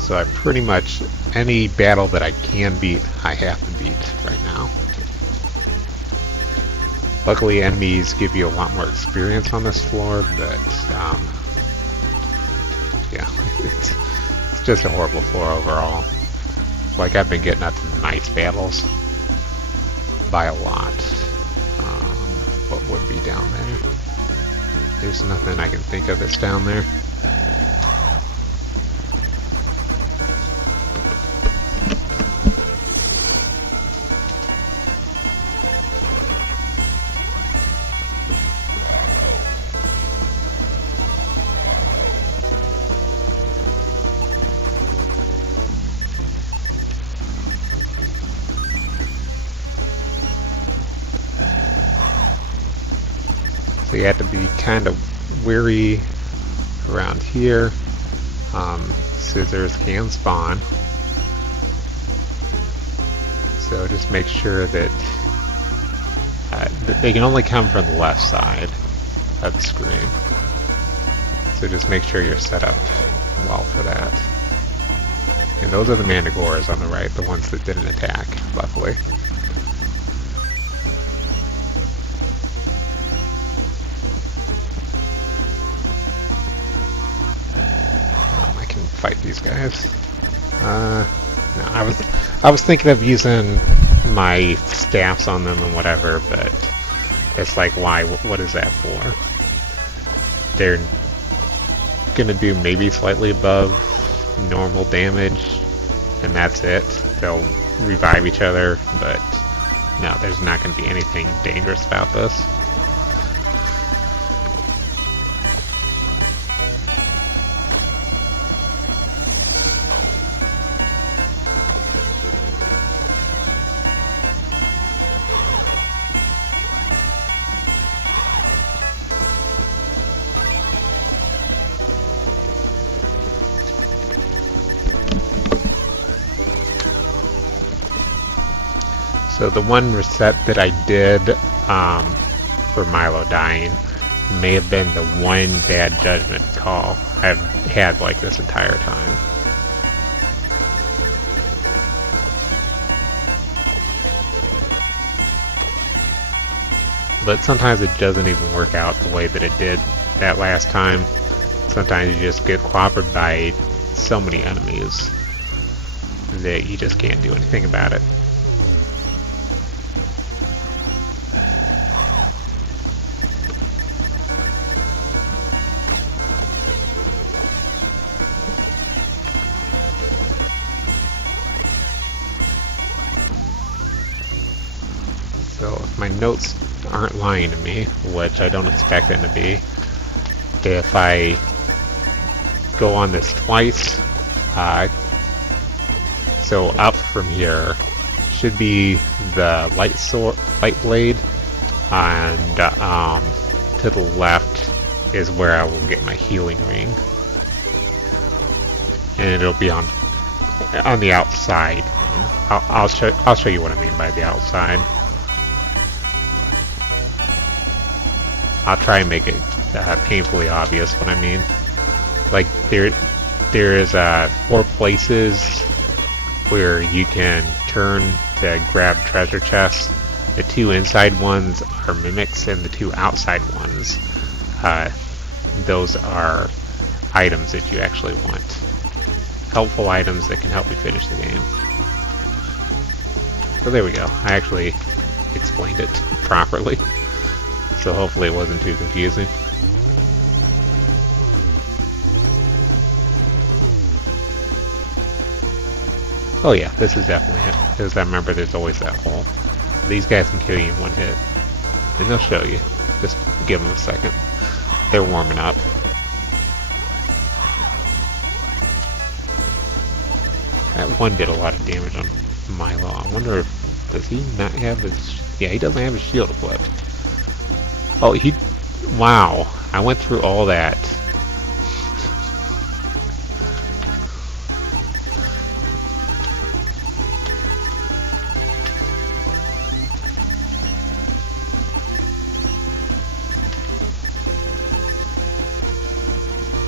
So I pretty much, any battle that I can beat, I have to beat right now. Luckily enemies give you a lot more experience on this floor, but yeah, it's just a horrible floor overall. Like, I've been getting up to nice battles by a lot. What would be down there? There's nothing I can think of that's down there. So you have to be kind of wary around here. Scissors can spawn. So just make sure that they can only come from the left side of the screen. So just make sure you're set up well for that. And those are the Mantigores on the right, the ones that didn't attack, luckily. Fight these guys. No, I was thinking of using my staffs on them and whatever, but it's like, why? What is that for? They're gonna do maybe slightly above normal damage, and that's it. They'll revive each other, but no, there's not gonna be anything dangerous about this. So the one reset that I did for Milo dying may have been the one bad judgment call I've had like this entire time. But sometimes it doesn't even work out the way that it did that last time. Sometimes you just get clobbered by so many enemies that you just can't do anything about it. So if my notes aren't lying to me, which I don't expect them to be, if I go on this twice, so up from here should be the light blade, and to the left is where I will get my healing ring, and it'll be on the outside. I'll show you what I mean by the outside. I'll try and make it painfully obvious what I mean. Like, there is 4 places where you can turn to grab treasure chests. The 2 inside ones are mimics, and the 2 outside ones, those are items that you actually want. Helpful items that can help you finish the game. So there we go. I actually explained it properly. So hopefully it wasn't too confusing. Oh yeah, this is definitely it. Because I remember there's always that hole. These guys can kill you in one hit. And they'll show you. Just give them a second. They're warming up. That one did a lot of damage on Milo. I wonder if, does he not have his, yeah, he doesn't have his shield equipped. Oh, wow, I went through all that.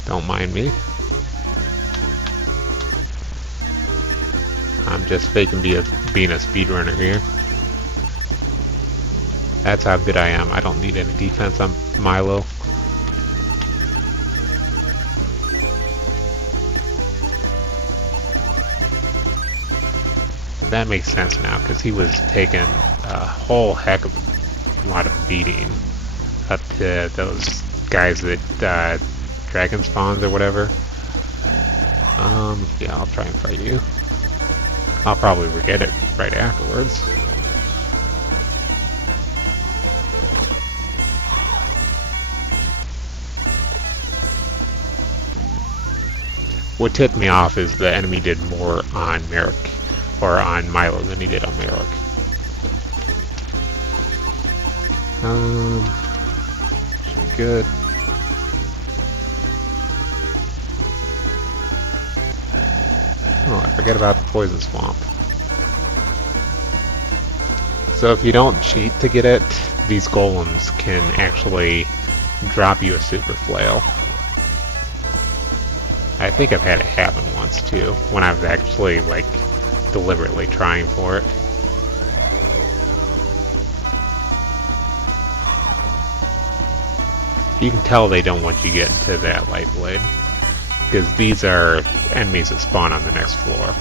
Don't mind me. I'm just faking being a speedrunner here. That's how good I am. I don't need any defense on Milo. That makes sense now, because he was taking a whole heck of a lot of beating up to those guys that dragon spawns or whatever. Yeah, I'll try and fight you. I'll probably forget it right afterwards. What tipped me off is the enemy did more on Merrick, or on Milo, than he did on Merrick. Should be good. Oh, I forget about the poison swamp. So if you don't cheat to get it, these golems can actually drop you a super flail. I think I've had it happen once too, when I was actually like deliberately trying for it. You can tell they don't want you getting to that light blade, because these are enemies that spawn on the next floor.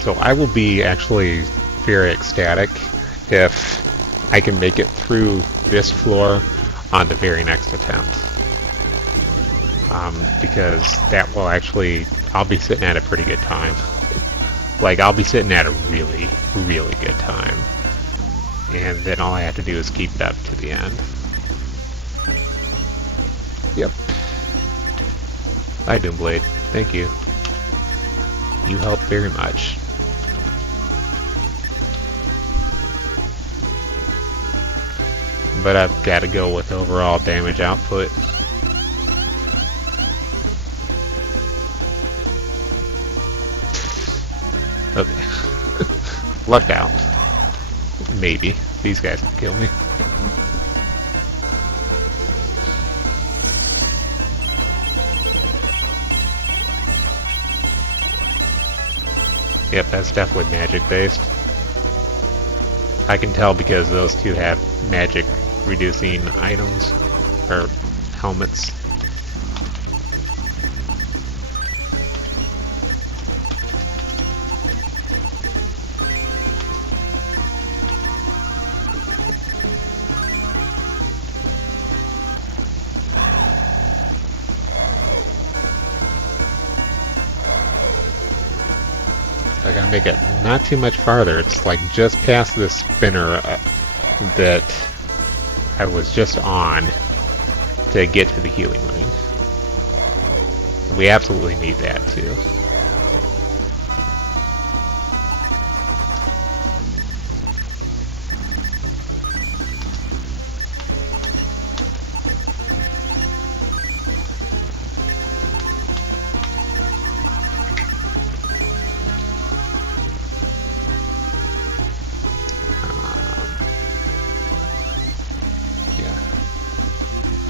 So I will be actually very ecstatic if I can make it through this floor on the very next attempt. Because that will actually, I'll be sitting at a pretty good time. Like, I'll be sitting at a really, really good time. And then all I have to do is keep it up to the end. Yep. Bye, Doomblade. Thank you. You helped very much. But I've got to go with overall damage output. Okay. Lucked out. Maybe. These guys can kill me. Yep, that's definitely magic based. I can tell because those two have magic reducing items, or helmets. I gotta make it not too much farther. It's like just past this spinner that I was just on to get to the healing ring. We absolutely need that too.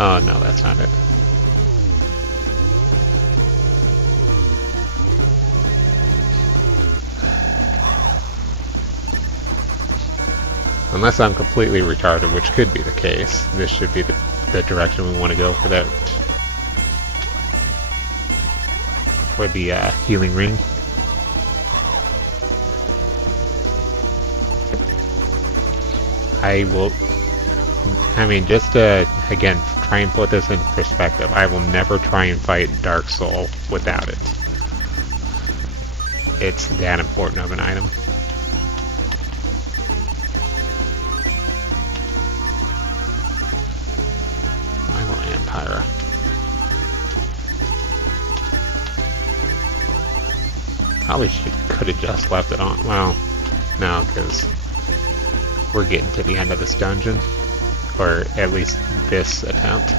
Oh, no, that's not it. Unless I'm completely retarded, which could be the case. This should be the direction we want to go for that. For the healing ring. I mean, just to, again, try and put this in perspective, I will never try and fight Dark Soul without it. It's that important of an item. Milo Empire. Probably could have just left it on. Well, no, because we're getting to the end of this dungeon. Or at least this attempt.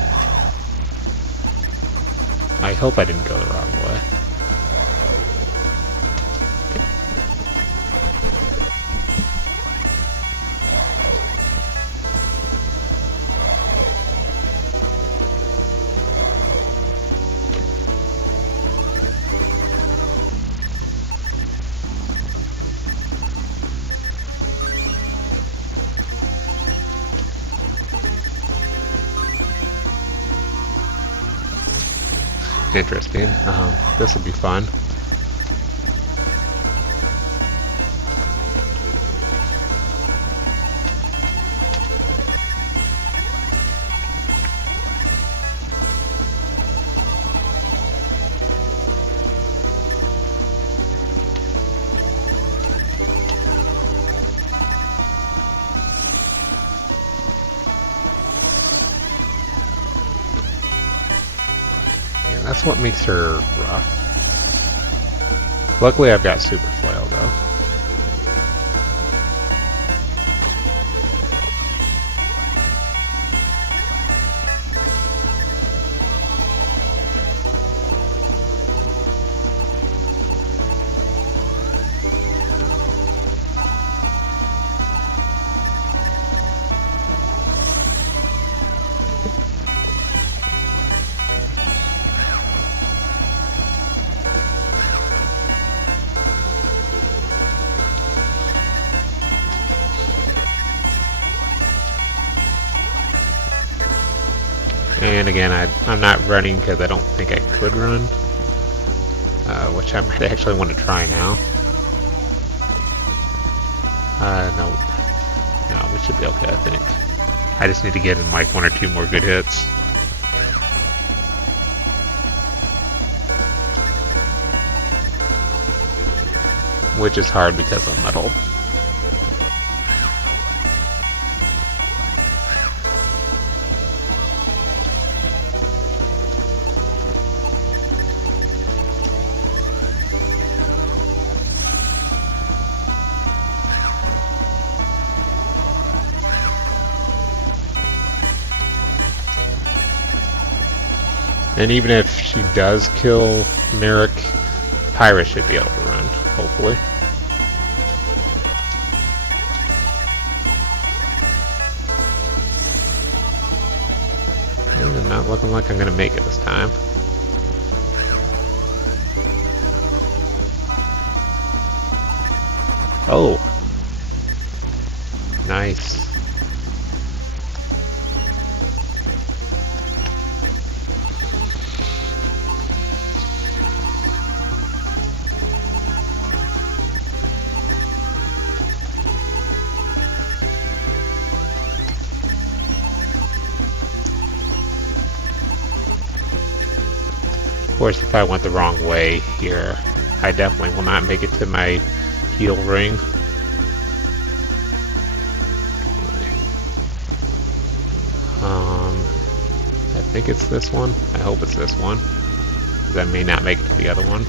I hope I didn't go the wrong way. Interesting. This will be fun. That's what makes her rough. Luckily I've got Super Flail though. And again, I'm not running because I don't think I could run, which I might actually want to try now. No, we should be okay, I think. I just need to get in like 1 or 2 more good hits. Which is hard because I'm metal. And even if she does kill Merrick, Pyra should be able to run, hopefully. And it's not looking like I'm going to make it this time. Oh! Nice. Of course, if I went the wrong way here, I definitely will not make it to my heal ring. I think it's this one. I hope it's this one, because I may not make it to the other one.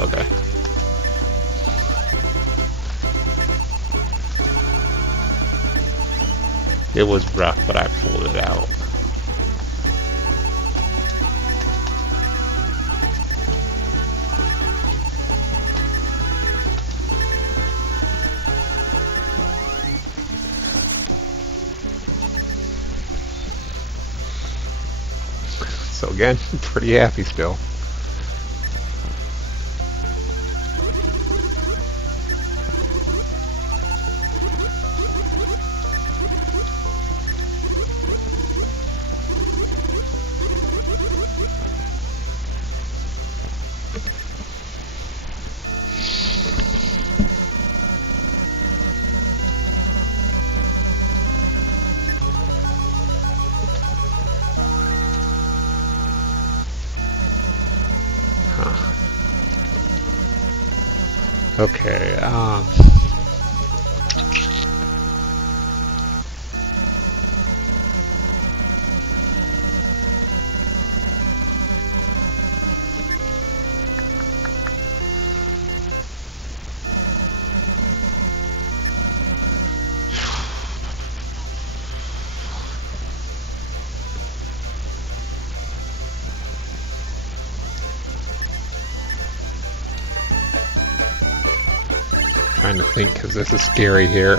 Okay. It was rough, but I pulled it out. So again, pretty happy still. Okay, trying to think because this is scary here.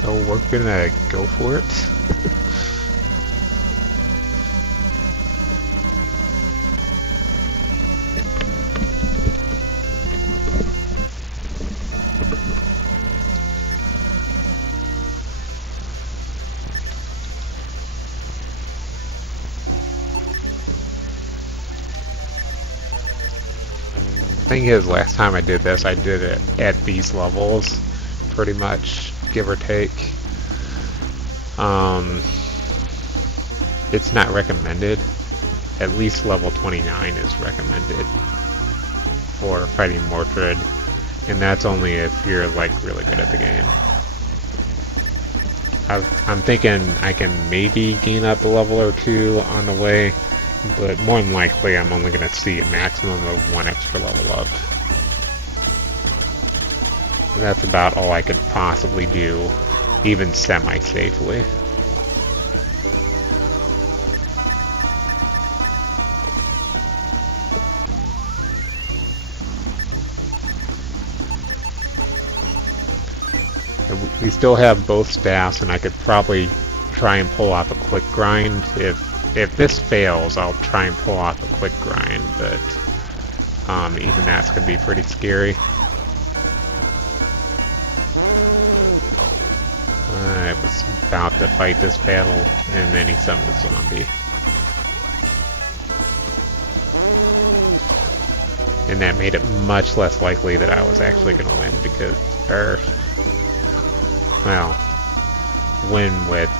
So we're gonna go for it. Thing is, last time I did this, I did it at these levels, pretty much, give or take. It's not recommended. At least level 29 is recommended for fighting Mordred, and that's only if you're like really good at the game. I'm thinking I can maybe gain up a level or two on the way, but more than likely I'm only going to see a maximum of 1 extra level up. That's about all I could possibly do, even semi-safely. We still have both staffs, and I could probably try and pull off a quick grind. If this fails, I'll try and pull off a quick grind, but even that's going to be pretty scary. I was about to fight this battle, and then he summoned a zombie. And that made it much less likely that I was actually going to win, because, well, win with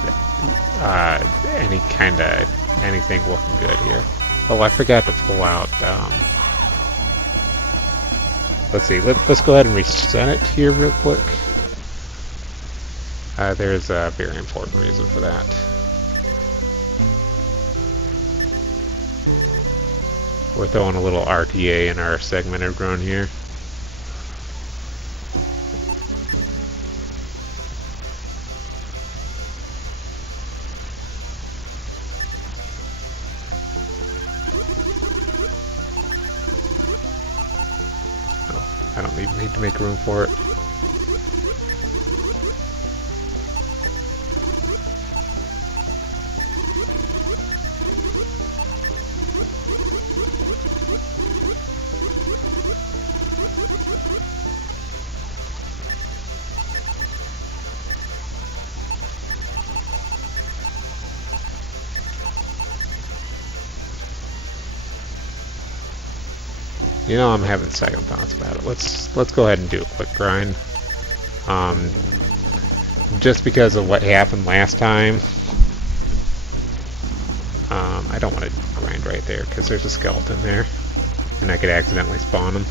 any kind of anything looking good here. Oh, I forgot to pull out. Let's see. Let's go ahead and reset it here real quick. There's a very important reason for that. We're throwing a little RTA in our segmented run here. I don't need to make room for it. You know, I'm having second thoughts about it. Let's go ahead and do a quick grind. Just because of what happened last time, I don't want to grind right there because there's a skeleton there, and I could accidentally spawn him.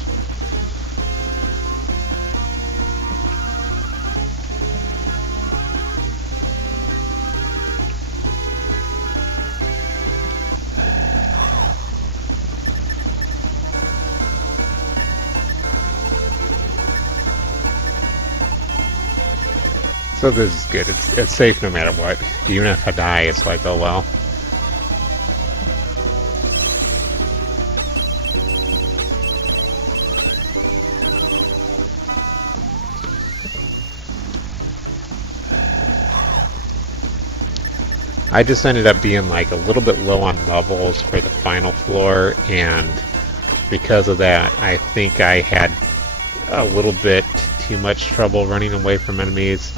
So this is good. It's safe no matter what. Even if I die, it's like, oh well. I just ended up being like a little bit low on levels for the final floor, and because of that, I think I had a little bit too much trouble running away from enemies.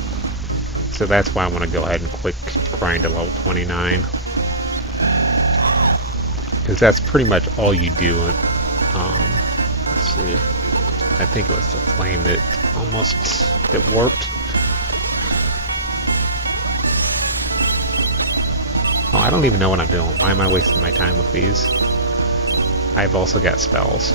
So that's why I want to go ahead and quick grind to level 29. Because that's pretty much all you do. Let's see. I think it was the flame that almost it warped. Oh, I don't even know what I'm doing. Why am I wasting my time with these? I've also got spells.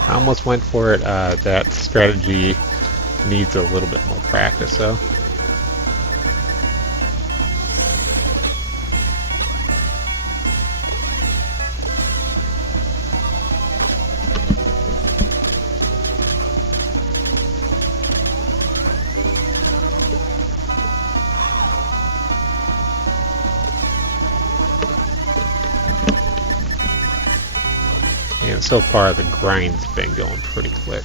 I almost went for it. That strategy needs a little bit more practice, though. And so far, the grind's been going pretty quick.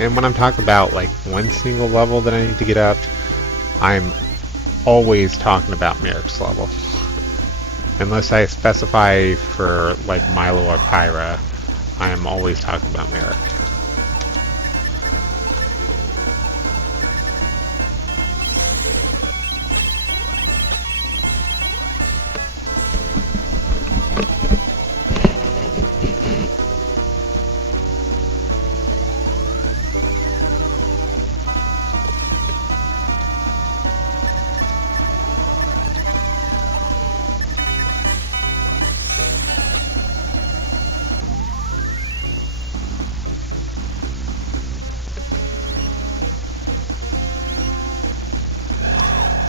And when I'm talking about like one single level that I need to get up, I'm always talking about Merrick's level. Unless I specify for like Milo or Pyra, I am always talking about Merrick.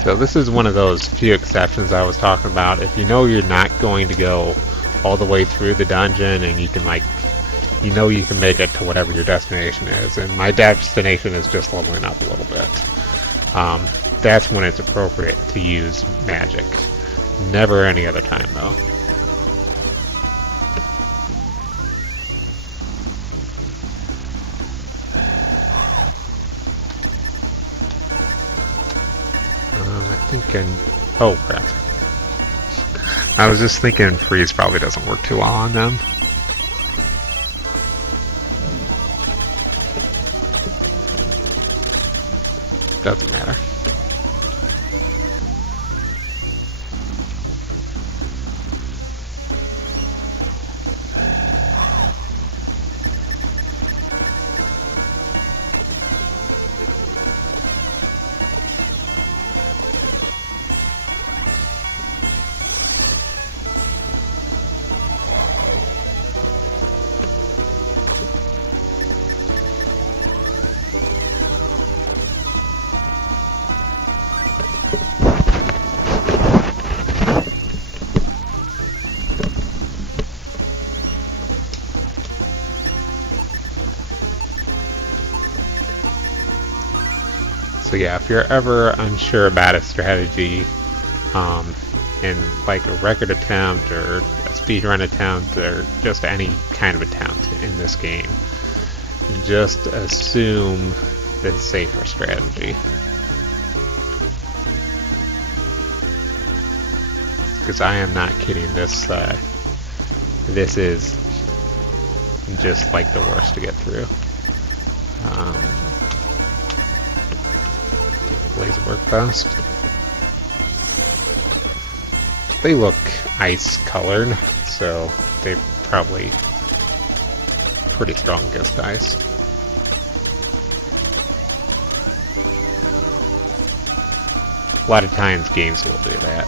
So this is one of those few exceptions I was talking about. If you know you're not going to go all the way through the dungeon and you can you can make it to whatever your destination is, and my destination is just leveling up a little bit, that's when it's appropriate to use magic. Never any other time though. Oh crap. I was just thinking freeze probably doesn't work too well on them. Doesn't matter. So yeah, if you're ever unsure about a strategy, in like a record attempt or a speedrun attempt or just any kind of attempt in this game, just assume the safer strategy. because I am not kidding. This is just like the worst to get through. Blaze work best. They look ice colored, so they probably pretty strong against ice. A lot of times games will do that.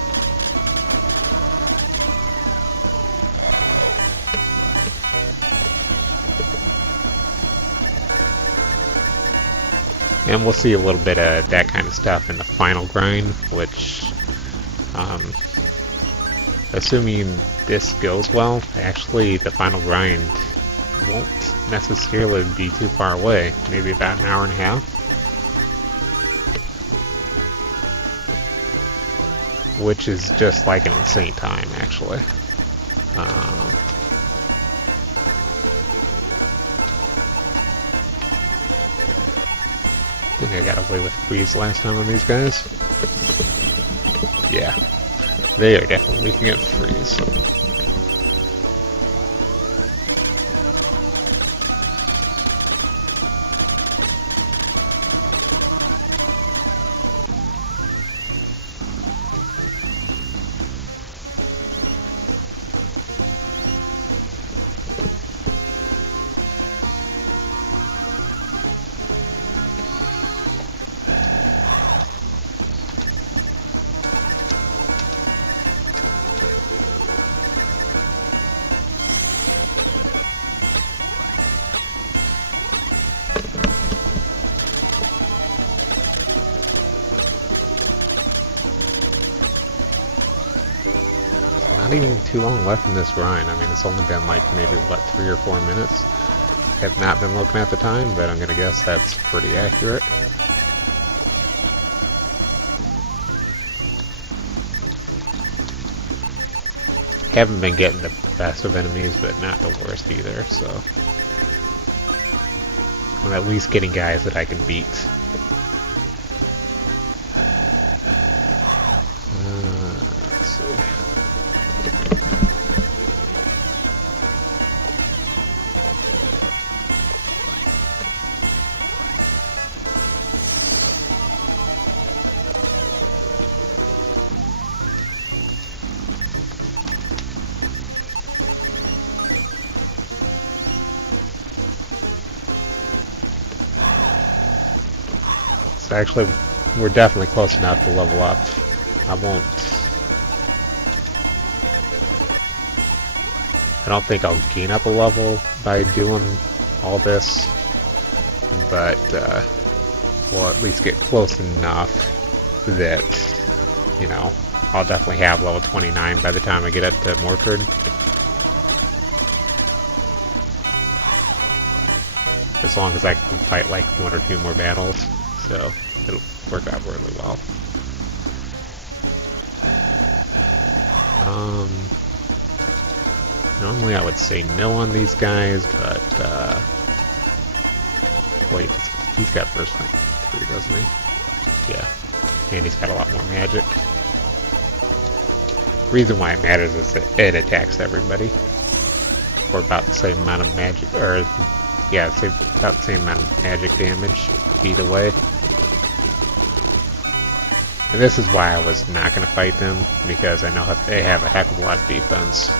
And we'll see a little bit of that kind of stuff in the final grind, which, assuming this goes well, actually the final grind won't necessarily be too far away. Maybe about an hour and a half. Which is just like an insane time, actually. I think I got away with freeze last time on these guys. Yeah, they are definitely weak against freeze. Not even too long left in this grind. I mean, it's only been like maybe, what, 3 or 4 minutes? Have not been looking at the time, but I'm gonna guess that's pretty accurate. Haven't been getting the best of enemies, but not the worst either, so I'm at least getting guys that I can beat. Let's see. So actually, we're definitely close enough to level up. I don't think I'll gain up a level by doing all this, but we'll at least get close enough that, you know, I'll definitely have level 29 by the time I get up to Mortard. As long as I can fight like 1 or 2 more battles, so it'll work out really well. Normally I would say no on these guys, but wait, he's got burst 3, doesn't he? Yeah, and he's got a lot more magic. Reason why it matters is that it attacks everybody for about the same amount of magic, or yeah, it's about the same amount of magic damage either way. And this is why I was not going to fight them, because I know they have a heck of a lot of defense.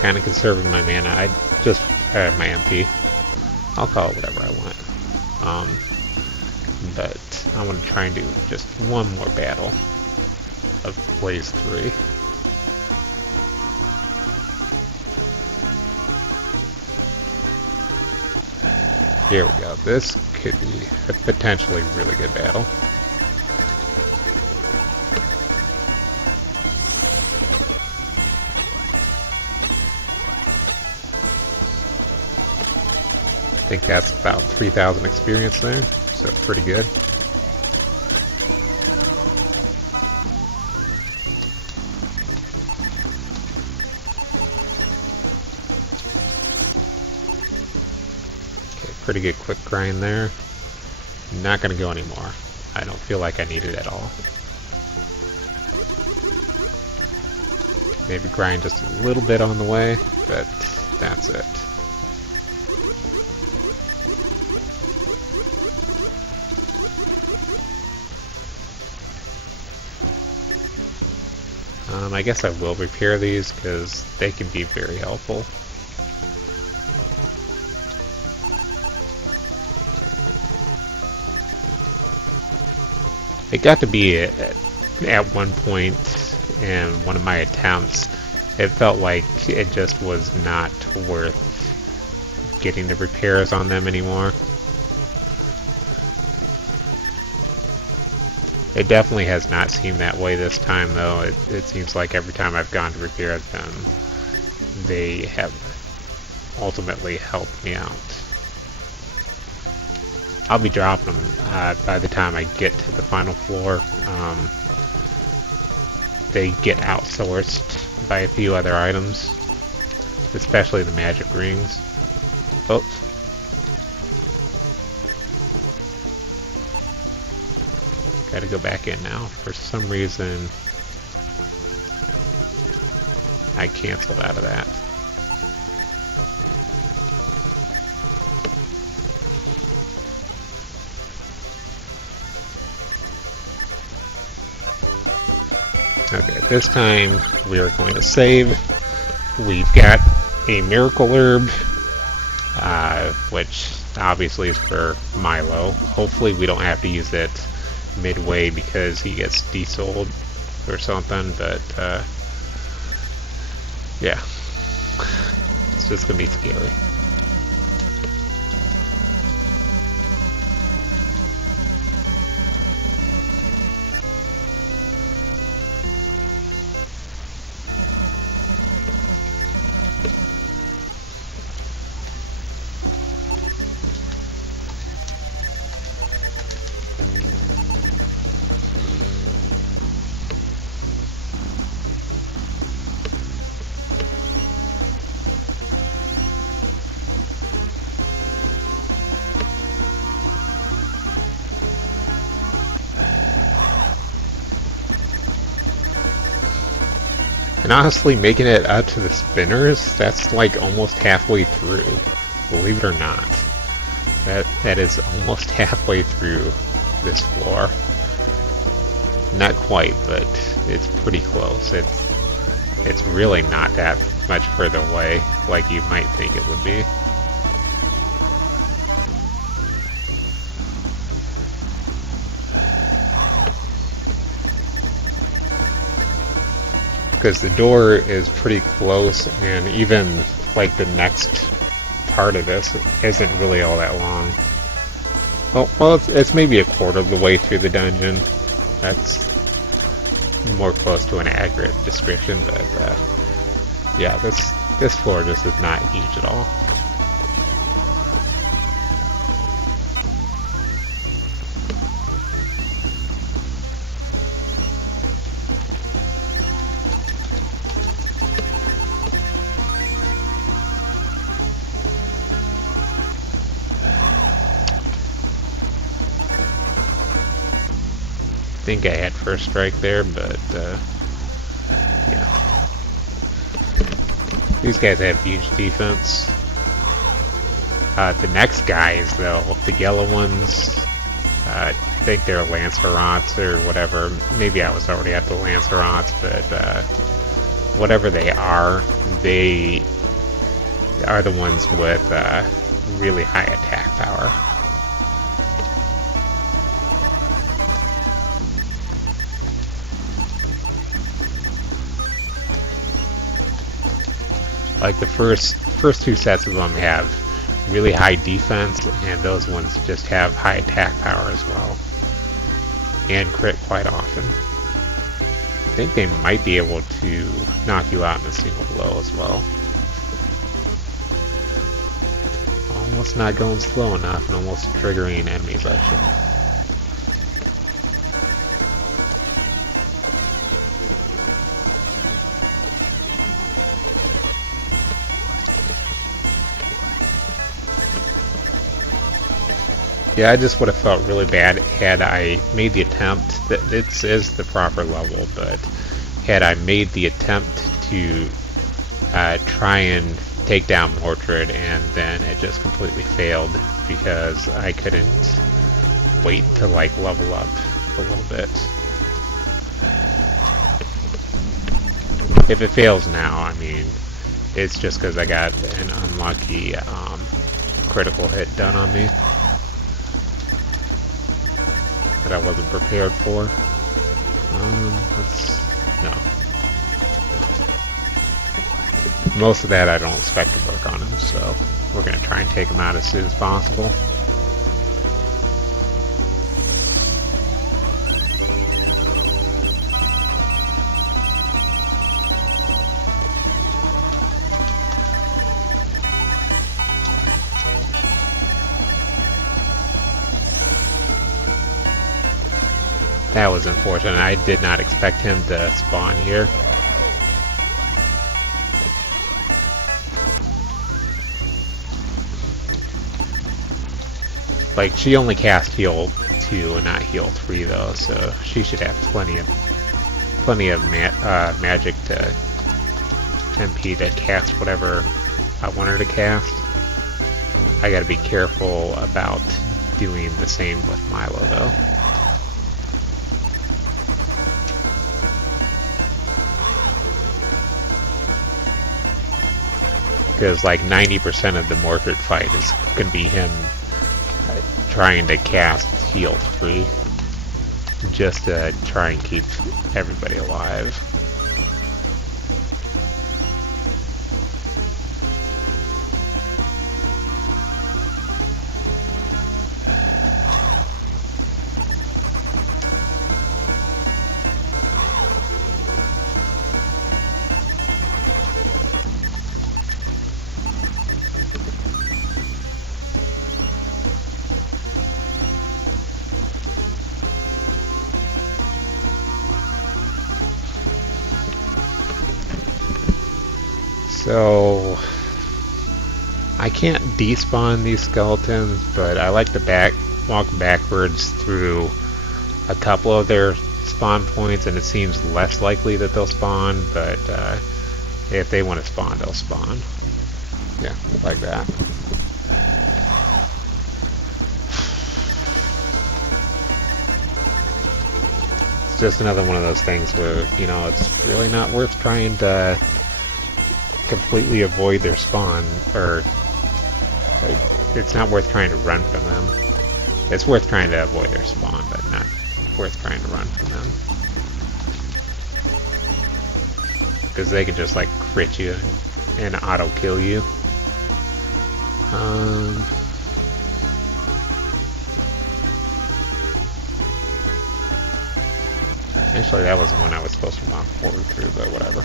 Kind of conserving my mana. I just my MP. I'll call it whatever I want. But I want to try and do just one more battle of Blaze 3. Here we go. This could be a potentially really good battle. think that's about 3,000 experience there, so pretty good. Okay, pretty good quick grind there. Not going to go anymore. I don't feel like I need it at all. Maybe grind just a little bit on the way, but that's it. I guess I will repair these because they can be very helpful. It got to be at one point in one of my attempts, it felt like it just was not worth getting the repairs on them anymore. It definitely has not seemed that way this time, though. It seems like every time I've gone to repair them, they have ultimately helped me out. I'll be dropping them by the time I get to the final floor. They get outsourced by a few other items, especially the magic rings. Oh. Gotta go back in now. For some reason, I canceled out of that. Okay, this time we are going to save. We've got a miracle herb, which obviously is for Milo. Hopefully we don't have to use it midway because he gets desold or something, but yeah, it's just gonna be scary. And honestly, making it out to the spinners, that's like almost halfway through. Believe it or not. That is almost halfway through this floor. Not quite, but it's pretty close. It's really not that much further away like you might think it would be. Because the door is pretty close, and even like the next part of this isn't really all that long. Well, it's maybe a quarter of the way through the dungeon. That's more close to an accurate description, but yeah, this floor just is not huge at all. I think I had first strike there, but yeah. These guys have huge defense. The next guys, though, the yellow ones, I think they're Lancerants or whatever. Maybe I was already at the Lancerants, but whatever they are the ones with really high attack power. Like the first two sets of them have really high defense, and those ones just have high attack power as well, and crit quite often. I think they might be able to knock you out in a single blow as well. almost not going slow enough and almost triggering enemies I should. Yeah, I just would have felt really bad had I made the attempt. That this is the proper level, but had I made the attempt to try and take down Mordred and then it just completely failed because I couldn't wait to like level up a little bit. If it fails now, I mean, it's just because I got an unlucky critical hit done on me that I wasn't prepared for. No. Most of that I don't expect to work on him, so we're going to try and take him out as soon as possible. That was unfortunate. I did not expect him to spawn here. Like, she only cast heal 2 and not heal 3 though, so she should have plenty of magic to MP to cast whatever I want her to cast. I gotta be careful about doing the same with Milo though. Because like 90% of the Mordred fight is going to be him trying to cast heal 3 just to try and keep everybody alive. So I can't despawn these skeletons, but I like to walk backwards through a couple of their spawn points, and it seems less likely that they'll spawn, but if they want to spawn, they'll spawn. Yeah, like that. It's just another one of those things where, you know, it's really not worth trying to completely avoid their spawn, or like, it's not worth trying to run from them. It's worth trying to avoid their spawn, but not worth trying to run from them. Because they can just like crit you and auto kill you. Actually, that was the one I was supposed to walk forward through, but whatever.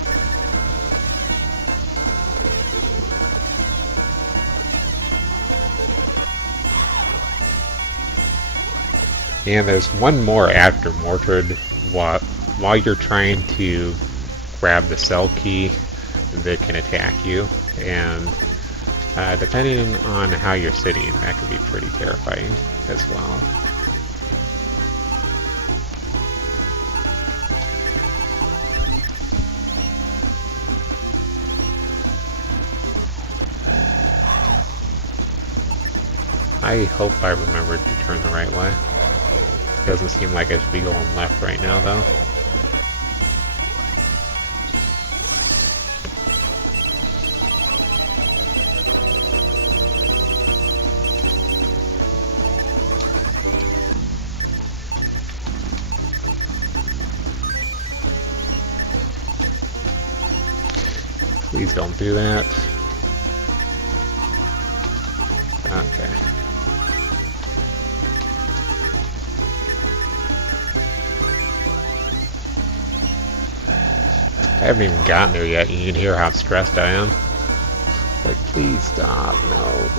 And there's one more after Mordred while you're trying to grab the cell key that can attack you, and depending on how you're sitting, that could be pretty terrifying as well. I hope I remembered to turn the right way. Doesn't seem like I should be going left right now, though. Please don't do that. Okay. I haven't even gotten there yet, and you can hear how stressed I am. Like, please stop, no.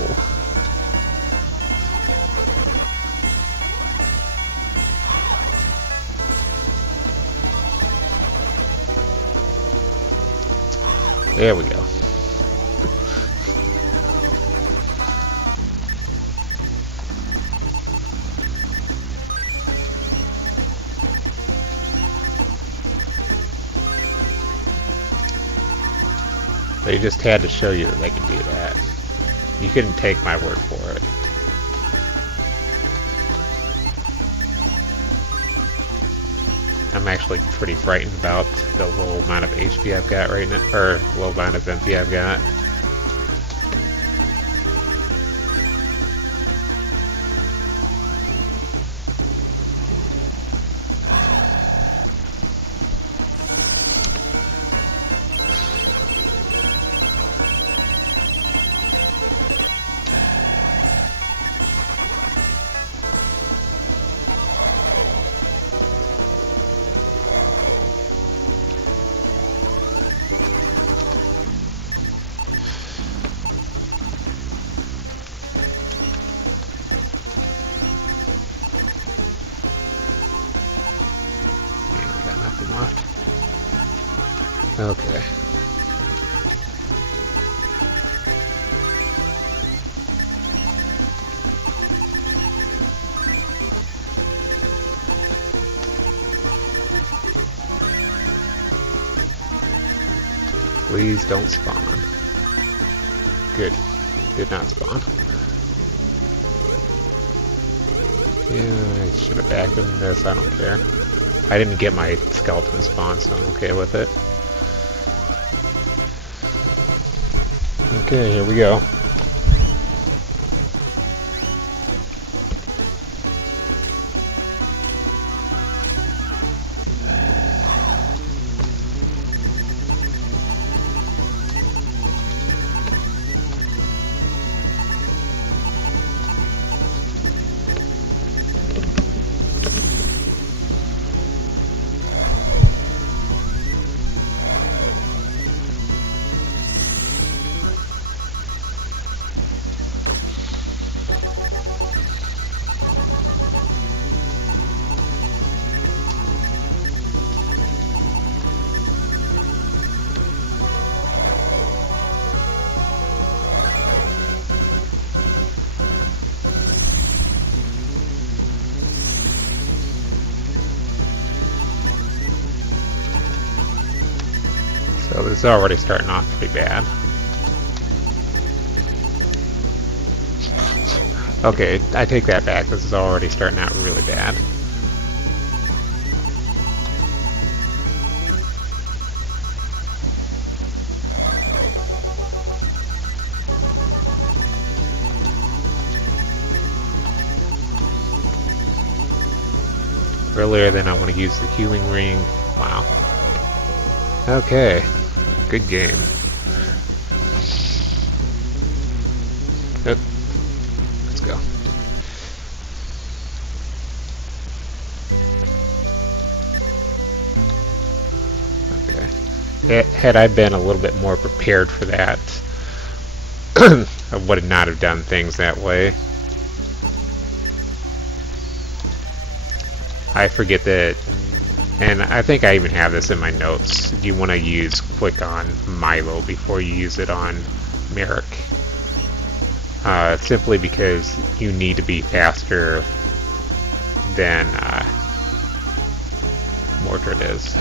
There we go. They just had to show you that they could do that. You couldn't take my word for it. I'm actually pretty frightened about the low amount of HP I've got right now, or low amount of MP I've got. Okay. Please don't spawn. Good. Did not spawn. Yeah, I should have backed into this. I don't care. I didn't get my skeleton spawn, so I'm okay with it. Okay, here we go. So this is already starting off pretty bad. Okay, I take that back. This is already starting out really bad. Earlier than I want to use the healing ring. Wow. Okay. Good game. Yep. Let's go. Okay. Had I been a little bit more prepared for that, I would not have done things that way. I forget that, and I think I even have this in my notes, you want to use Quick on Milo before you use it on Merrick. Simply because you need to be faster than Mordred is.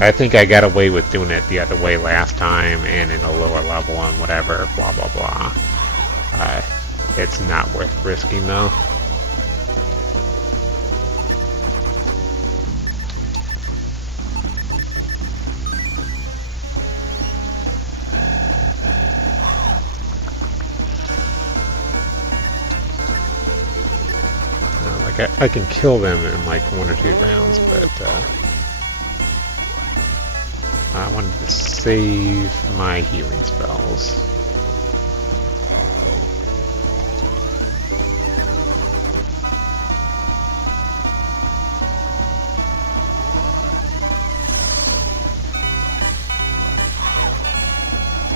I think I got away with doing it the other way last time and in a lower level and whatever, blah blah blah. It's not worth risking though. Like I can kill them in like 1 or 2 rounds, but I wanted to save my healing spells.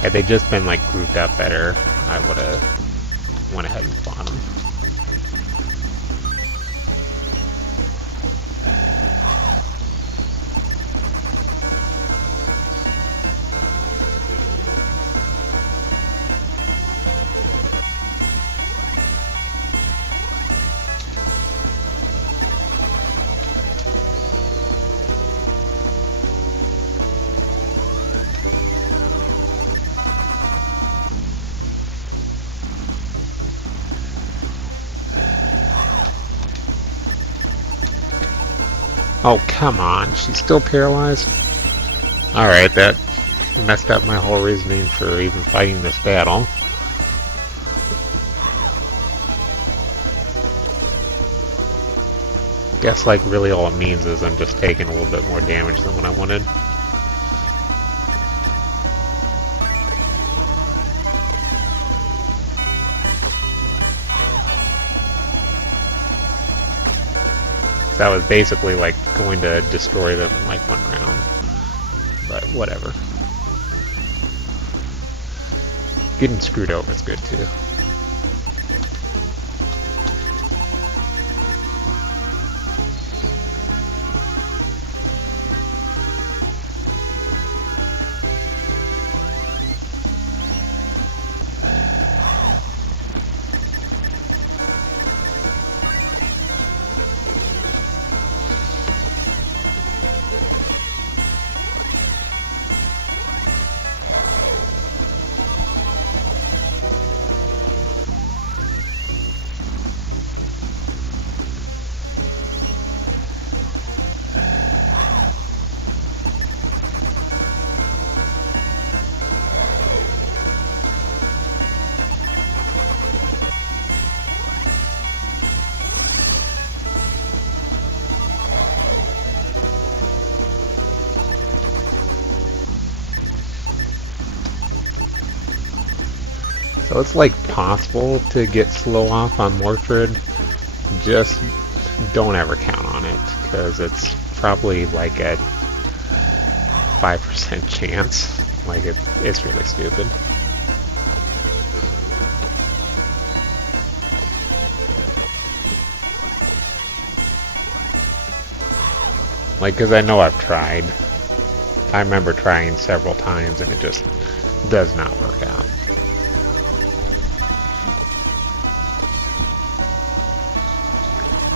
Had they just been like grouped up better, I would have went ahead and fought them. Oh, come on. She's still paralyzed? Alright, that messed up my whole reasoning for even fighting this battle. Guess like really all it means is I'm just taking a little bit more damage than what I wanted. That was basically like going to destroy them in like one round. But whatever. Getting screwed over is good too. So it's like possible to get slow off on Mortrid, just don't ever count on it, because it's probably like a 5% chance. Like it's really stupid. Like, because I know I've tried. I remember trying several times and it just does not work out.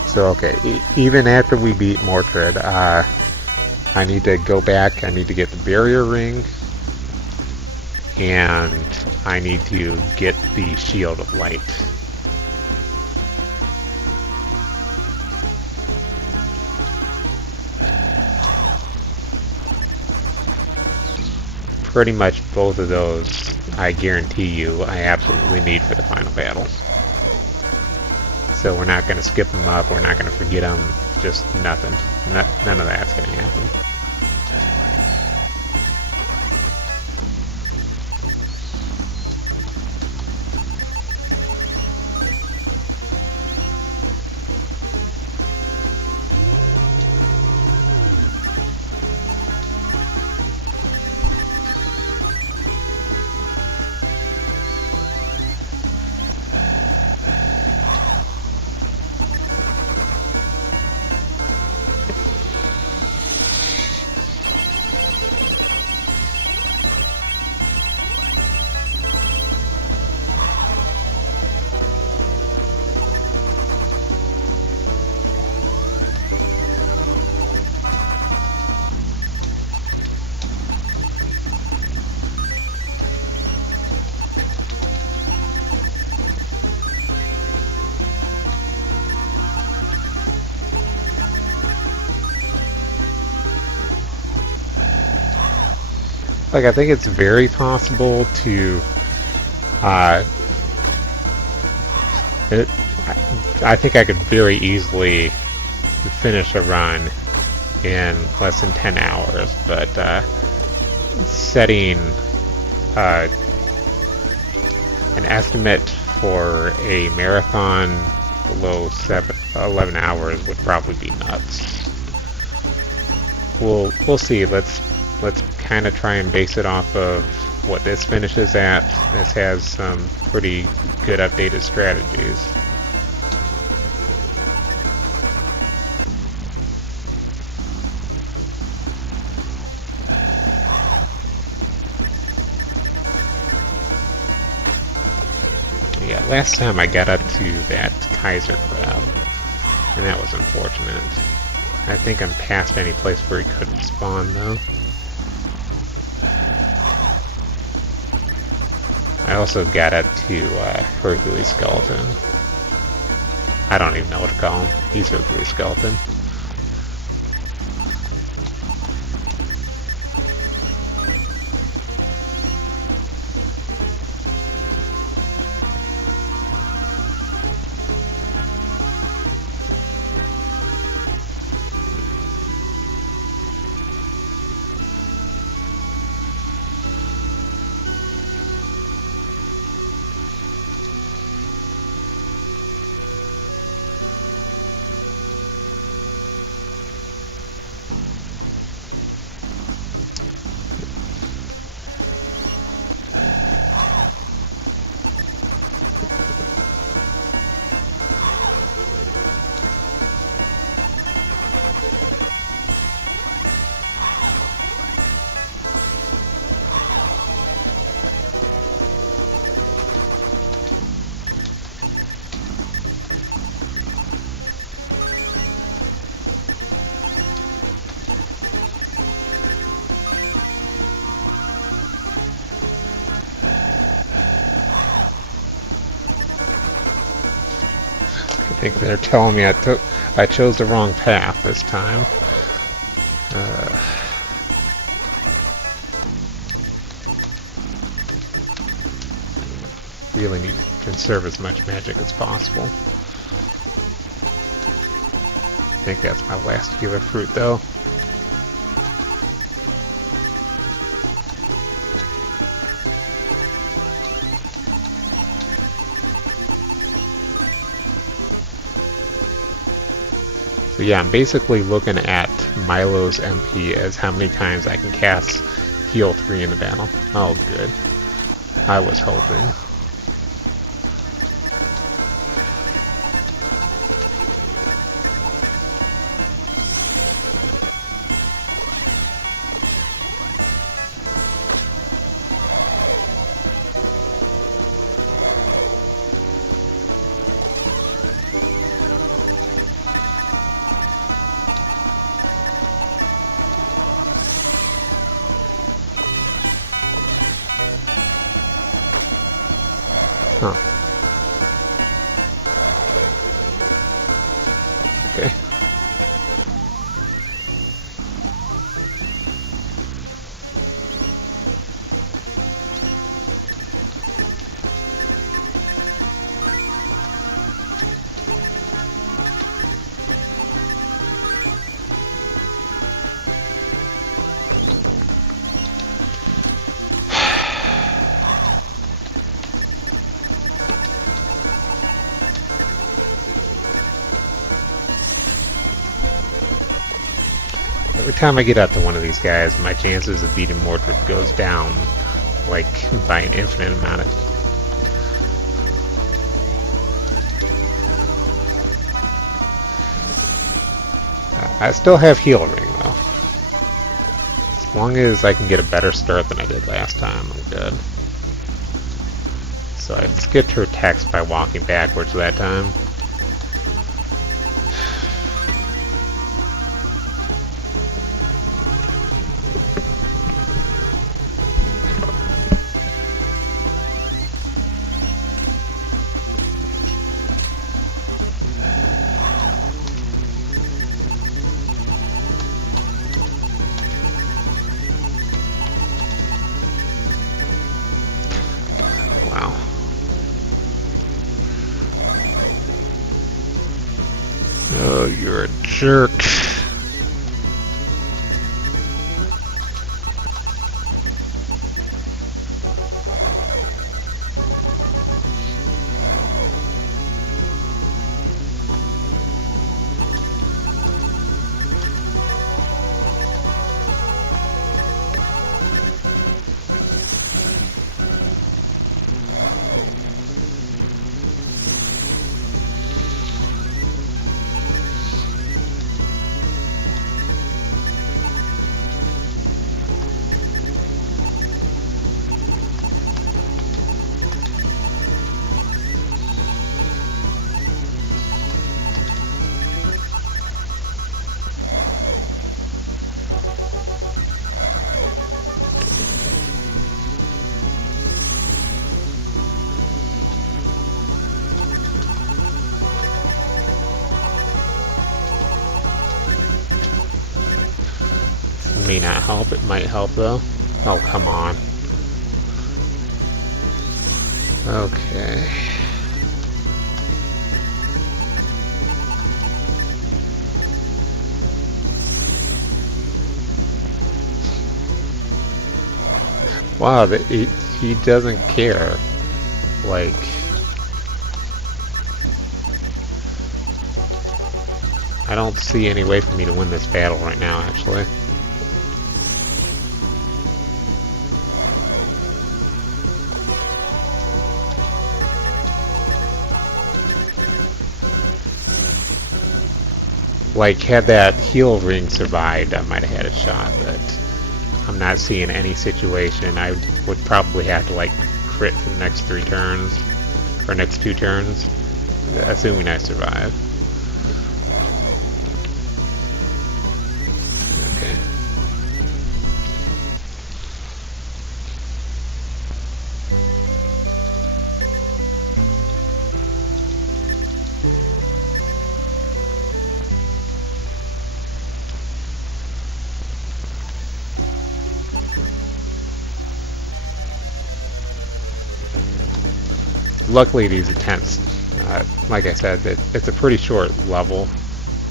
So okay, even after we beat Mortrid, I need to go back, I need to get the barrier ring, and I need to get the shield of light. Pretty much both of those, I guarantee you, I absolutely need for the final battle. So we're not going to skip them up, we're not going to forget them, just nothing. None of that's going to happen. Like, I think it's very possible to, I think I could very easily finish a run in less than 10 hours, but setting an estimate for a marathon below 11 hours would probably be nuts. We'll see. Let's kind of try and base it off of what this finishes at. This has some pretty good updated strategies. Yeah, last time I got up to that Kaiser crab, and that was unfortunate. I think I'm past any place where he couldn't spawn though. I also got up to Hercules Skeleton. I don't even know what to call him. He's Hercules Skeleton. think they're telling me I chose the wrong path this time. Really need to conserve as much magic as possible. I think that's my last healer fruit, though. So yeah, I'm basically looking at Milo's MP as how many times I can cast heal 3 in the battle. Oh, good. I was hoping. Huh. Okay. Every time I get up to one of these guys, my chances of beating Mordred goes down, like, by an infinite amount of... I still have heal ring, though. As long as I can get a better start than I did last time, I'm good. So I skipped her attacks by walking backwards that time. Oh, you're a jerk. May not help, it might help though. Oh, come on. Okay. Wow, he doesn't care. Like... I don't see any way for me to win this battle right now, actually. Like, had that heal ring survived, I might have had a shot, but I'm not seeing any situation. I would probably have to, like, crit for the next 3 turns, or next 2 turns, assuming I survive. Okay. luckily these attempts, like I said, it's a pretty short level,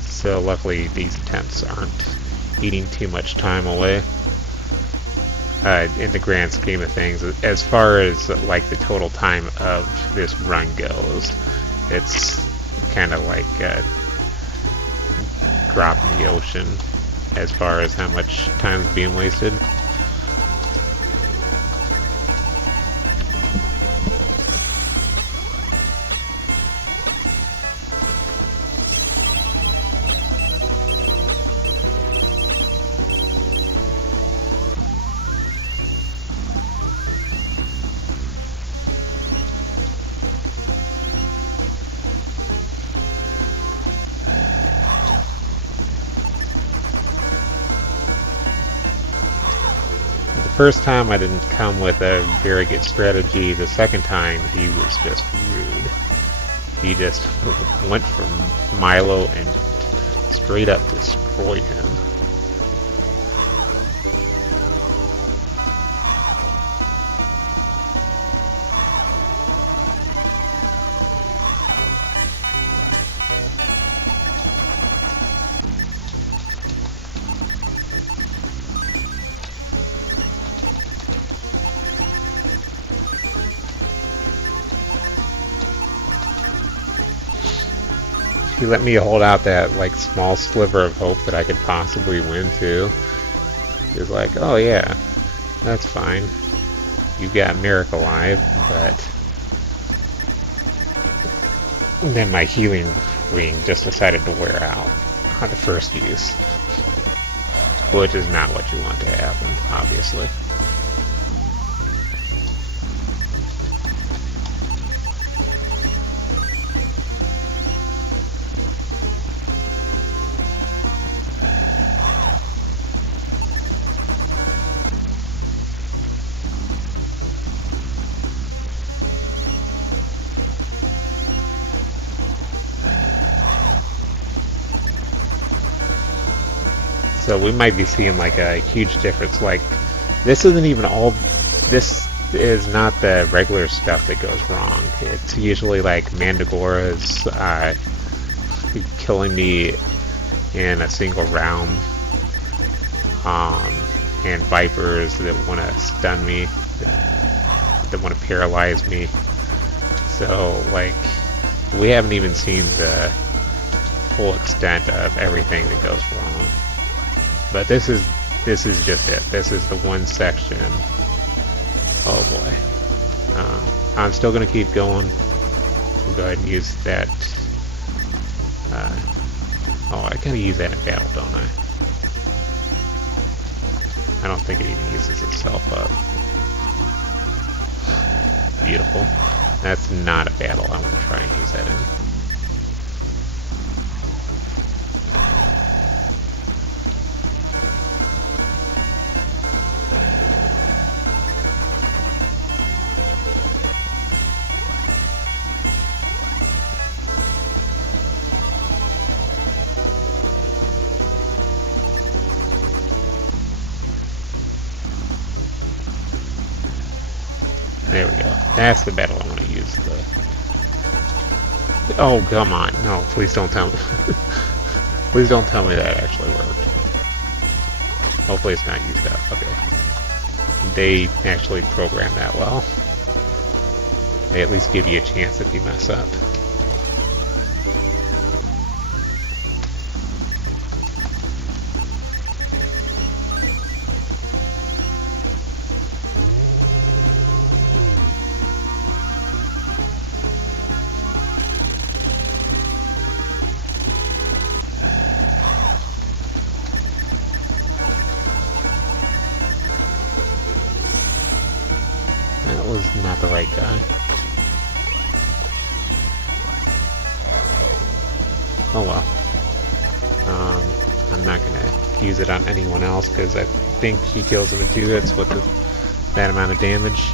so luckily these attempts aren't eating too much time away. In the grand scheme of things, as far as like the total time of this run goes, it's kind of like a drop in the ocean as far as how much time is being wasted. The first time I didn't come with a very good strategy. The second time he was just rude. He just went for Milo and straight up destroyed him. He let me hold out that like small sliver of hope that I could possibly win too. He was like, oh yeah, that's fine. You've got Miracle Alive, but then my healing ring just decided to wear out on the first use. Which is not what you want to happen, obviously. So we might be seeing like a huge difference. Like, this isn't even all, this is not the regular stuff that goes wrong. It's usually like Mandragoras killing me in a single round, and Vipers that want to stun me, that want to paralyze me. So like, we haven't even seen the full extent of everything that goes wrong. But this is just it. This is the one section. Oh boy. I'm still going to keep going. We'll go ahead and use that. Oh, I gotta use that in battle, don't I? I don't think it even uses itself up. Beautiful. That's not a battle I want to try and use that in. There we go. That's the battle I want to use. Oh, come on. No, please don't tell me. Please don't tell me that actually worked. Hopefully it's not used up. Okay. They actually program that well. They at least give you a chance if you mess up. That was not the right guy. Oh well. I'm not gonna use it on anyone else because I think he kills him in 2 hits with that amount of damage.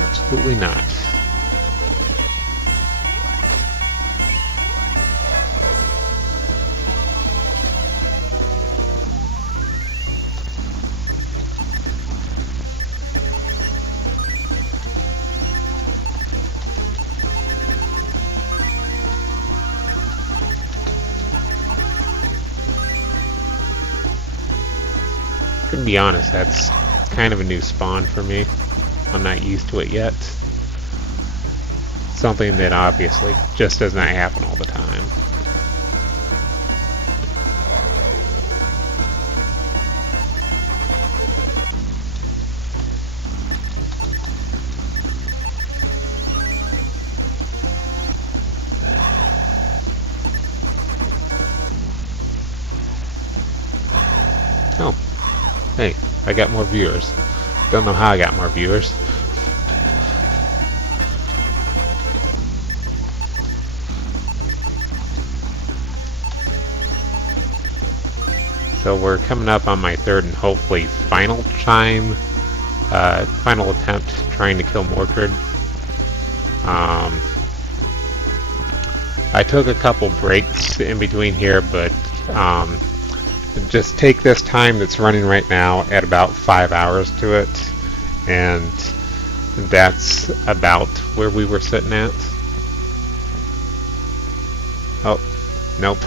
Absolutely not. To be honest, that's kind of a new spawn for me. I'm not used to it yet. Something that obviously just does not happen all the time. Oh, hey, I got more viewers. Don't know how I got more viewers. So we're coming up on my third and hopefully final final attempt trying to kill Mordred. I took a couple breaks in between here, but just take this time that's running right now at about 5 hours to it, and that's about where we were sitting at. Oh, nope.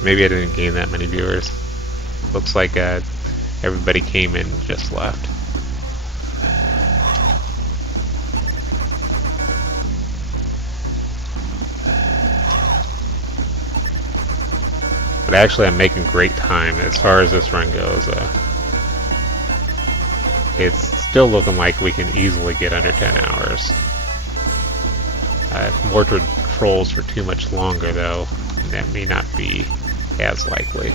Maybe I didn't gain that many viewers. Looks like everybody came in and just left. But actually I'm making great time as far as this run goes. It's still looking like we can easily get under 10 hours. If Mordred trolls for too much longer though, that may not be as likely.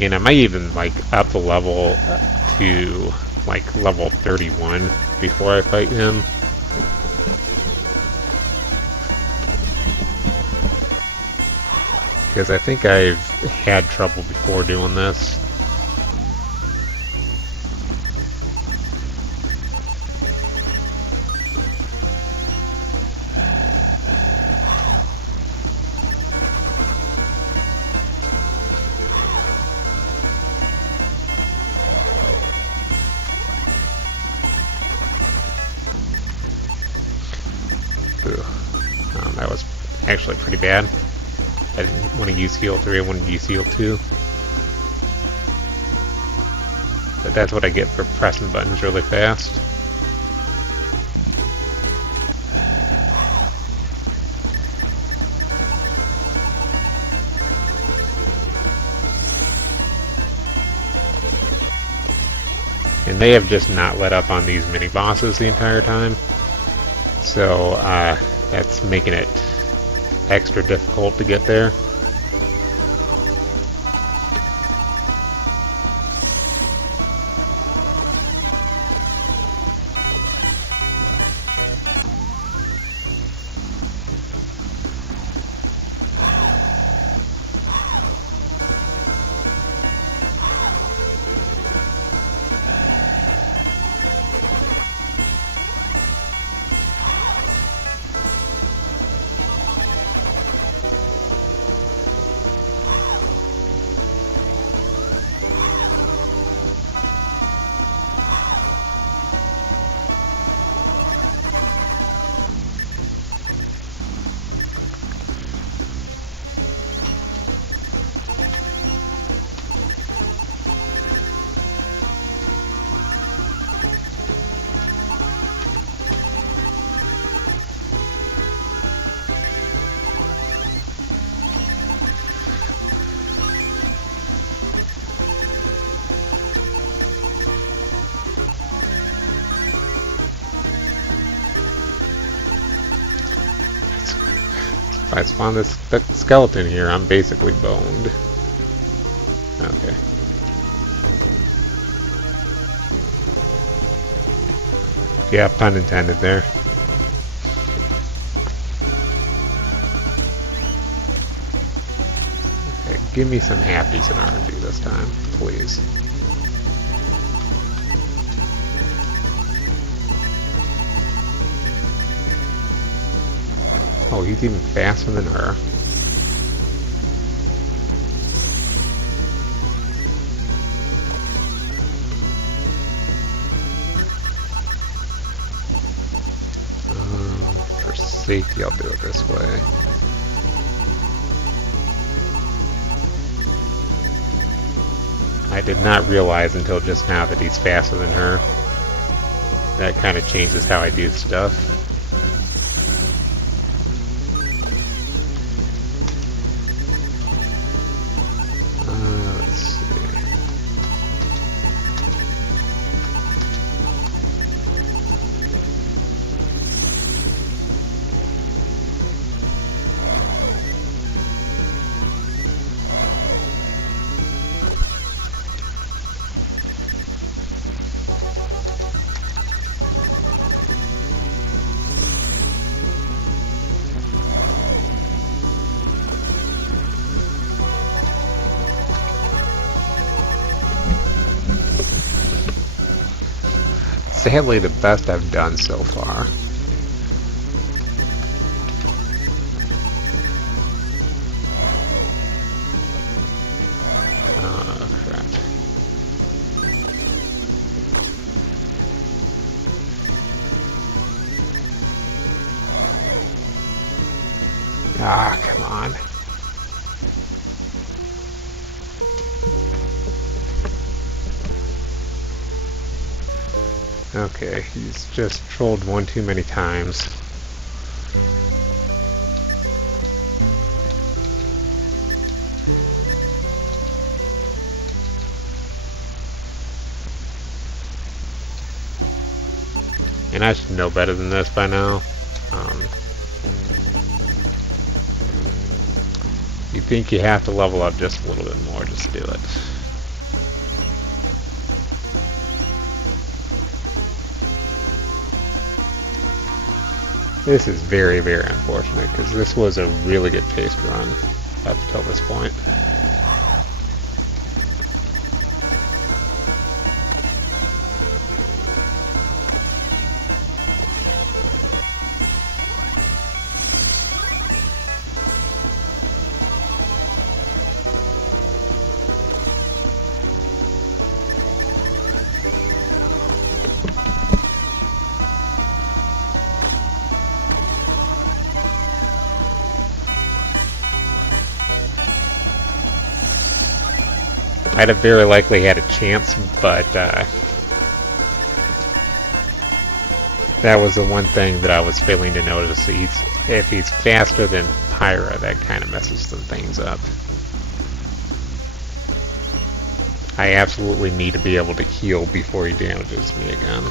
And I might even like up the level to like level 31 before I fight him. Because I think I've had trouble before doing this. That was actually pretty bad. I didn't want to use heal 3, I wanted to use heal 2. But that's what I get for pressing buttons really fast. And they have just not let up on these mini bosses the entire time. So that's making it extra difficult to get there. If I spawn this skeleton here, I'm basically boned. Okay. Yeah, pun intended there. Okay, give me some happies in R&B this time, please. Oh, he's even faster than her. safety, I'll do it this way. I did not realize until just now that he's faster than her. That kind of changes how I do stuff. Let's see. Sadly, the best I've done so far. Oh, crap. Ah, come on. Okay, he's just trolled one too many times. And I should know better than this by now. You think you have to level up just a little bit more, just do it. This is very, very unfortunate, because this was a really good paced run up until this point. I'd have very likely had a chance, but that was the one thing that I was failing to notice. If he's faster than Pyra, that kind of messes some things up. I absolutely need to be able to heal before he damages me again.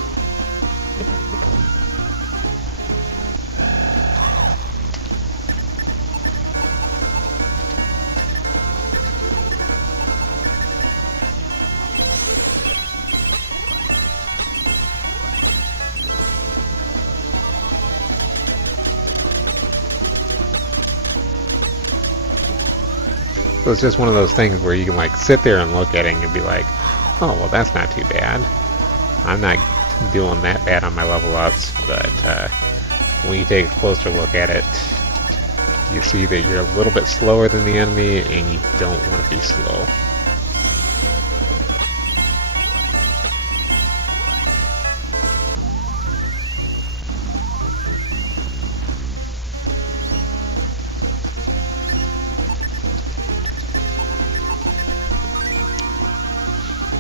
So it's just one of those things where you can like sit there and look at it and be like, oh, well, that's not too bad. I'm not doing that bad on my level ups, but when you take a closer look at it, you see that you're a little bit slower than the enemy and you don't want to be slow.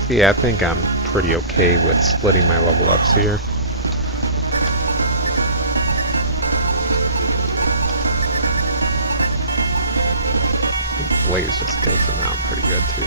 Yeah, I think I'm pretty okay with splitting my level ups here. Blaze just takes them out pretty good too.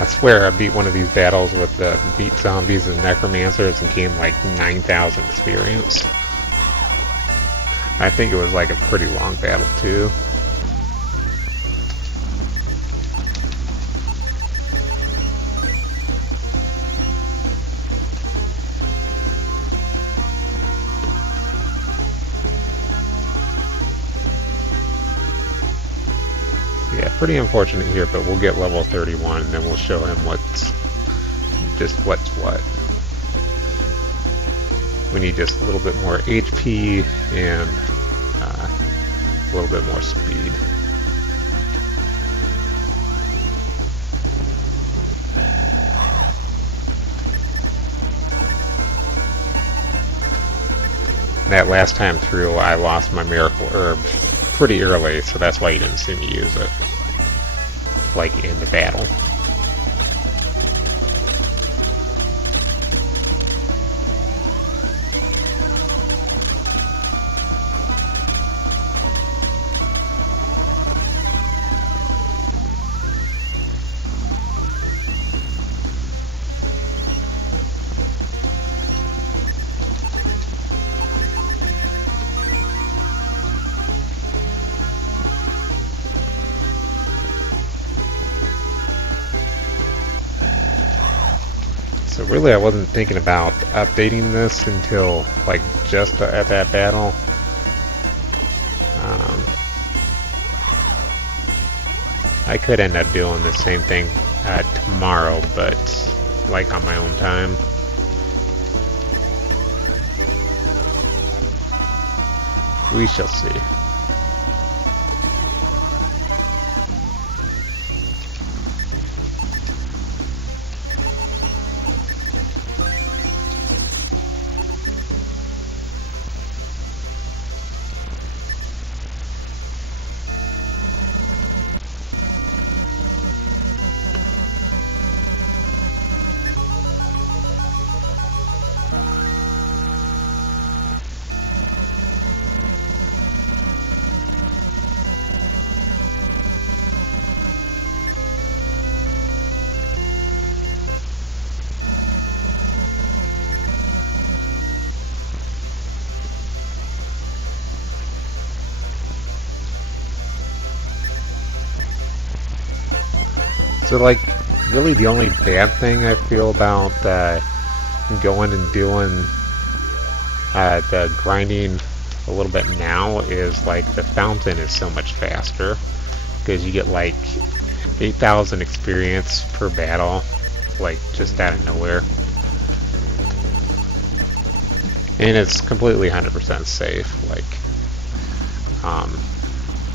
I swear I beat one of these battles with the beat zombies and necromancers and gained like 9,000 experience. I think it was like a pretty long battle too. Yeah, pretty unfortunate here, but we'll get level 31 and then we'll show him what's what. We need just a little bit more HP and a little bit more speed. That last time through, I lost my miracle herb pretty early, so that's why you didn't see me use it, like in the battle. So really I wasn't thinking about updating this until like just at that battle. I could end up doing the same thing tomorrow, but like on my own time. We shall see. So like, really the only bad thing I feel about going and doing the grinding a little bit now is like the fountain is so much faster, because you get like 8,000 experience per battle, like just out of nowhere. And it's completely 100% safe, like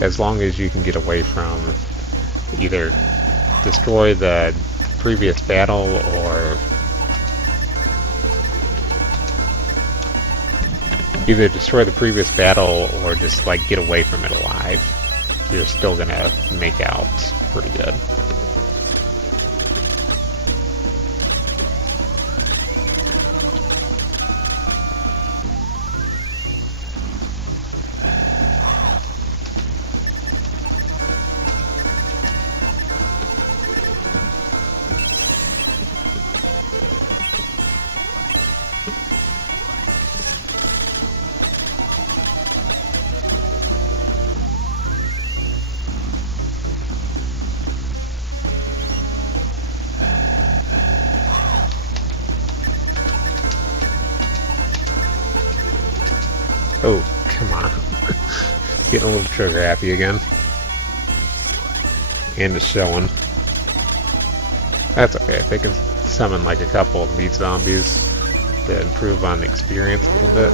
as long as you can get away from either destroy the previous battle or just like get away from it alive, you're still gonna make out pretty good. Oh, come on. Getting a little trigger happy again. And it's showing. That's okay. If they can summon like a couple of meat zombies to improve on the experience a little bit.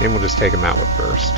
And we'll just take them out with burst.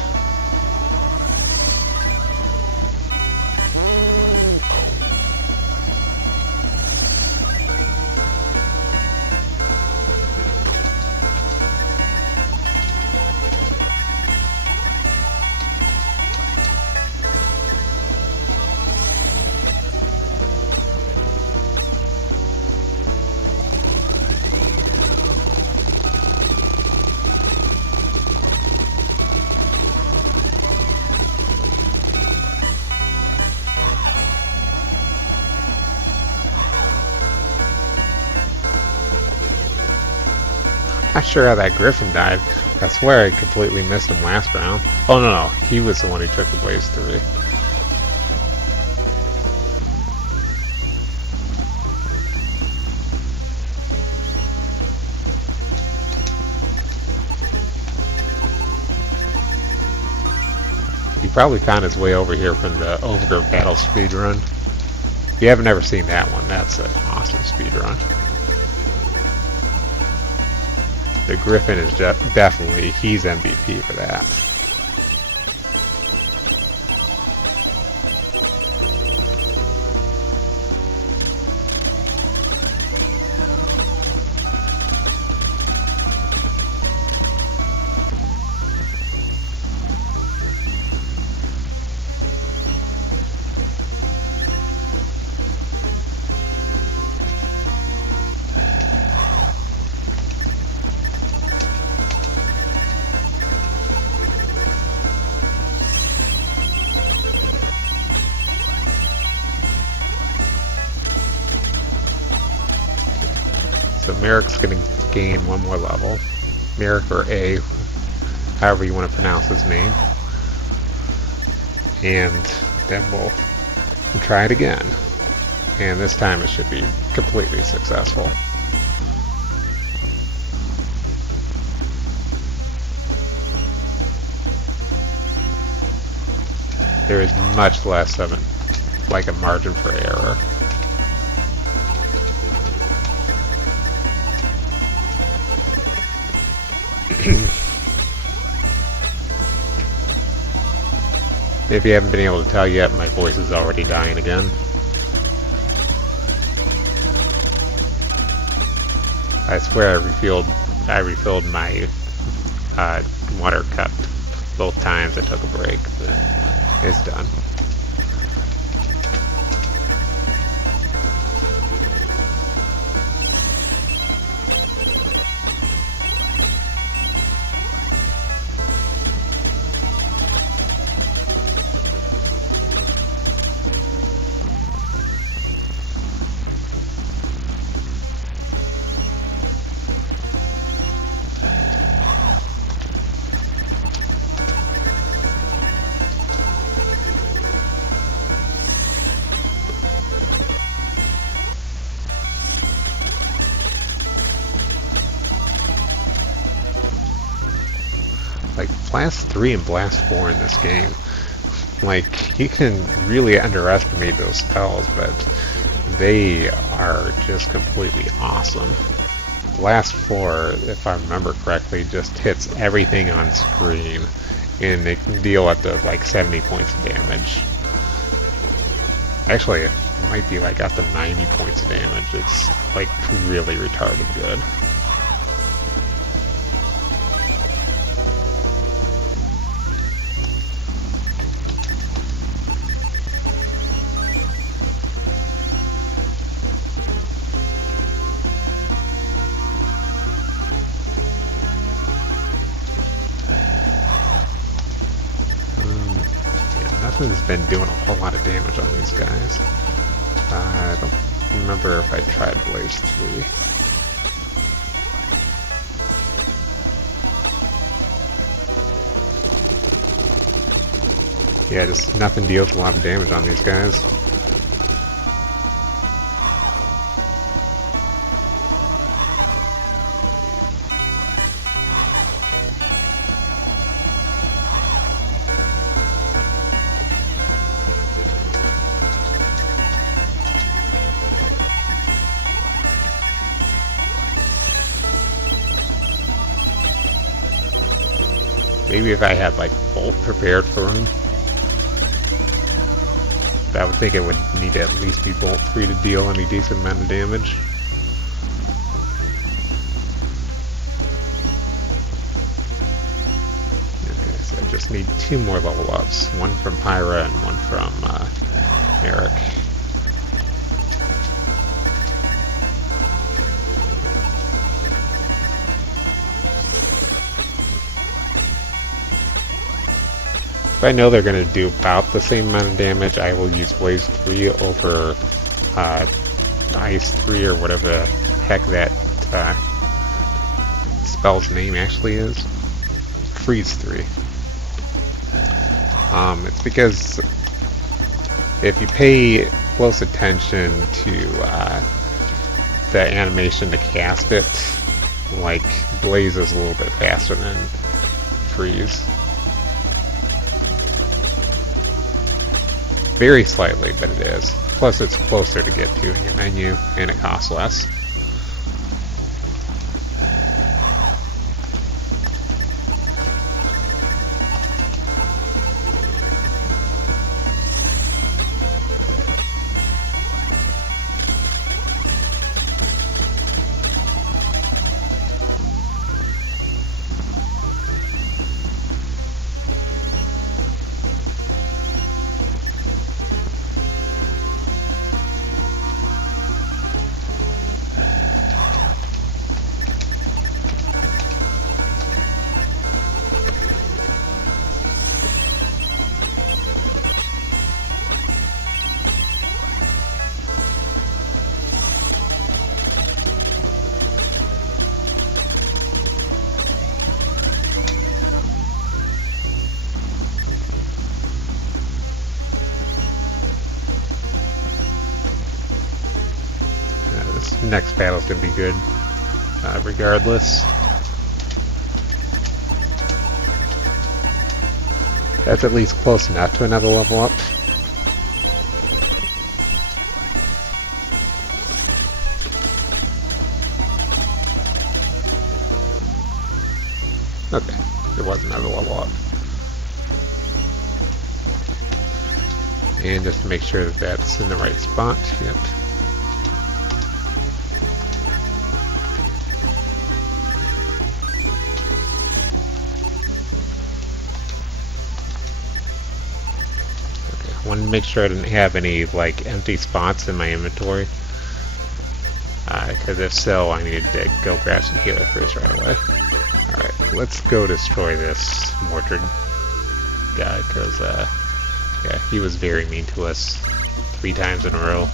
not sure how that Griffin died. I swear I completely missed him last round. Oh no, he was the one who took the Blaze 3. He probably found his way over here from the Ogre Battle speedrun. If you haven't ever seen that one, that's an awesome speedrun. The Griffin is definitely, he's MVP for that. So Merrick's going to gain one more level. Merrick, or A, however you want to pronounce his name. And then we'll try it again. And this time it should be completely successful. There is much less of a margin for error. If you haven't been able to tell yet, my voice is already dying again. I swear I refilled my water cup both times I took a break, but it's done. Like Blast 3 and Blast 4 in this game, like, you can really underestimate those spells, but they are just completely awesome. Blast 4, if I remember correctly, just hits everything on screen, and they can deal up to like 70 points of damage. Actually, it might be like up to 90 points of damage. It's like really retarded good. Nothing's been doing a whole lot of damage on these guys. I don't remember if I tried Blaze 3. Yeah, just nothing deals a lot of damage on these guys. Maybe if I had like Bolt prepared for him, I would think it would need to at least be Bolt 3 to deal any decent amount of damage. Okay, so I just need 2 more level ups, one from Pyra and one from Merrick. If I know they're going to do about the same amount of damage, I will use Blaze 3 over Ice 3 or whatever the heck that spell's name actually is. Freeze 3. It's because if you pay close attention to the animation to cast it, like blazes a little bit faster than freeze. Very slightly, but it is. Plus it's closer to get to in your menu, and it costs less. Next battle's gonna be good, regardless. That's at least close enough to another level up. Okay, there was another level up. And just to make sure that that's in the right spot, yep. I wanted to make sure I didn't have any like empty spots in my inventory, because if so, I needed to go grab some healer first right away. Alright, let's go destroy this Mortar guy, because yeah, he was very mean to us 3 times in a row.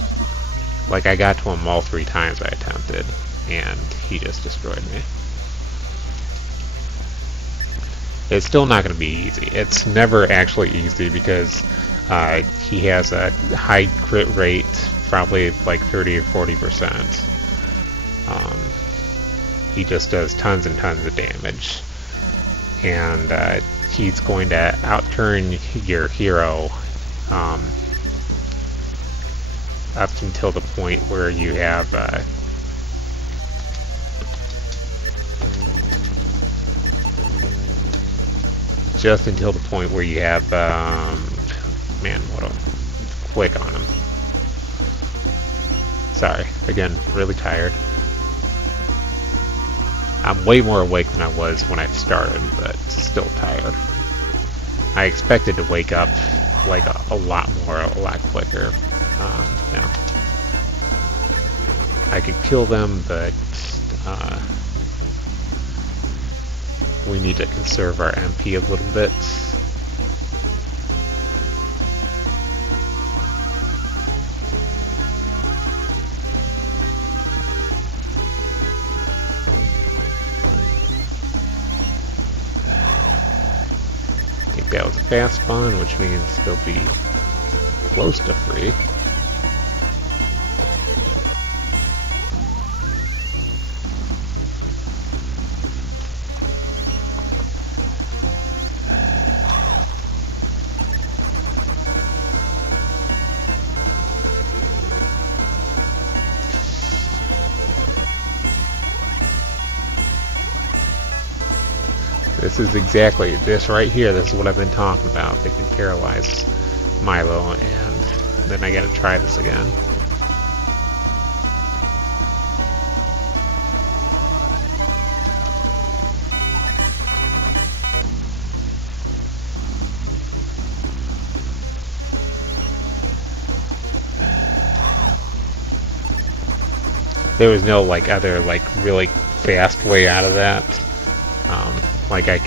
Like, I got to him all 3 times I attempted, and he just destroyed me. It's still not going to be easy. It's never actually easy because he has a high crit rate, probably like 30 or 40%. He just does tons and tons of damage. And he's going to outturn your hero up until the point where you have just until the point where you have man, what a quick on him. Sorry, again, really tired. I'm way more awake than I was when I started, but still tired. I expected to wake up like a lot more, a lot quicker. Yeah. I could kill them, but we need to conserve our MP a little bit. I think that was a fast spawn, which means they'll be close to free. This is exactly this right here. This is what I've been talking about. They can paralyze Milo, and then I gotta try this again. There was no like other like really fast way out of that. Like I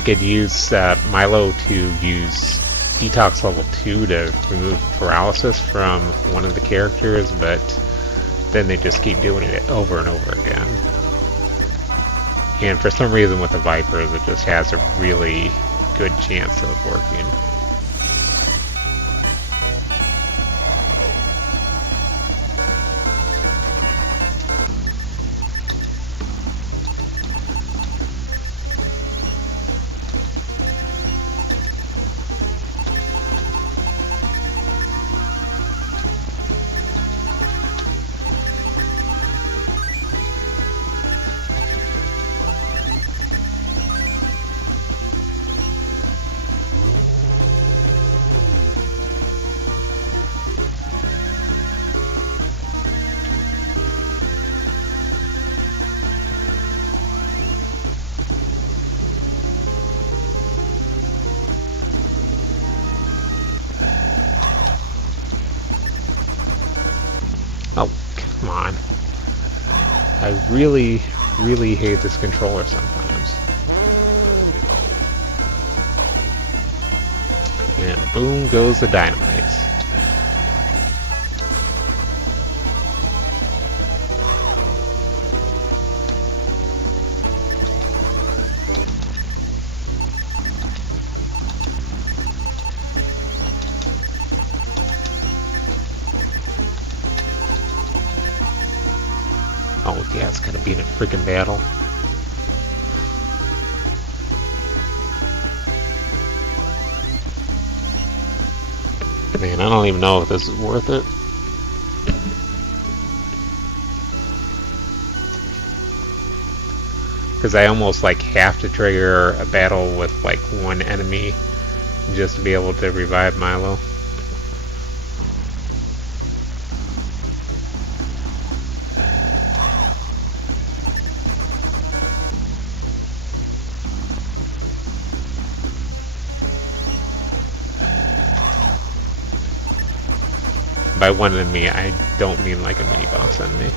could use Milo to use Detox level 2 to remove paralysis from one of the characters, but then they just keep doing it over and over again. And for some reason with the Vipers, it just has a really good chance of working. Oh, come on. I really, really hate this controller sometimes. And boom goes the dynamites. Oh yeah, it's gonna be in a freaking battle. Man, I don't even know if this is worth it. Because I almost like have to trigger a battle with like one enemy just to be able to revive Milo. By one enemy, I don't mean like a mini boss enemy.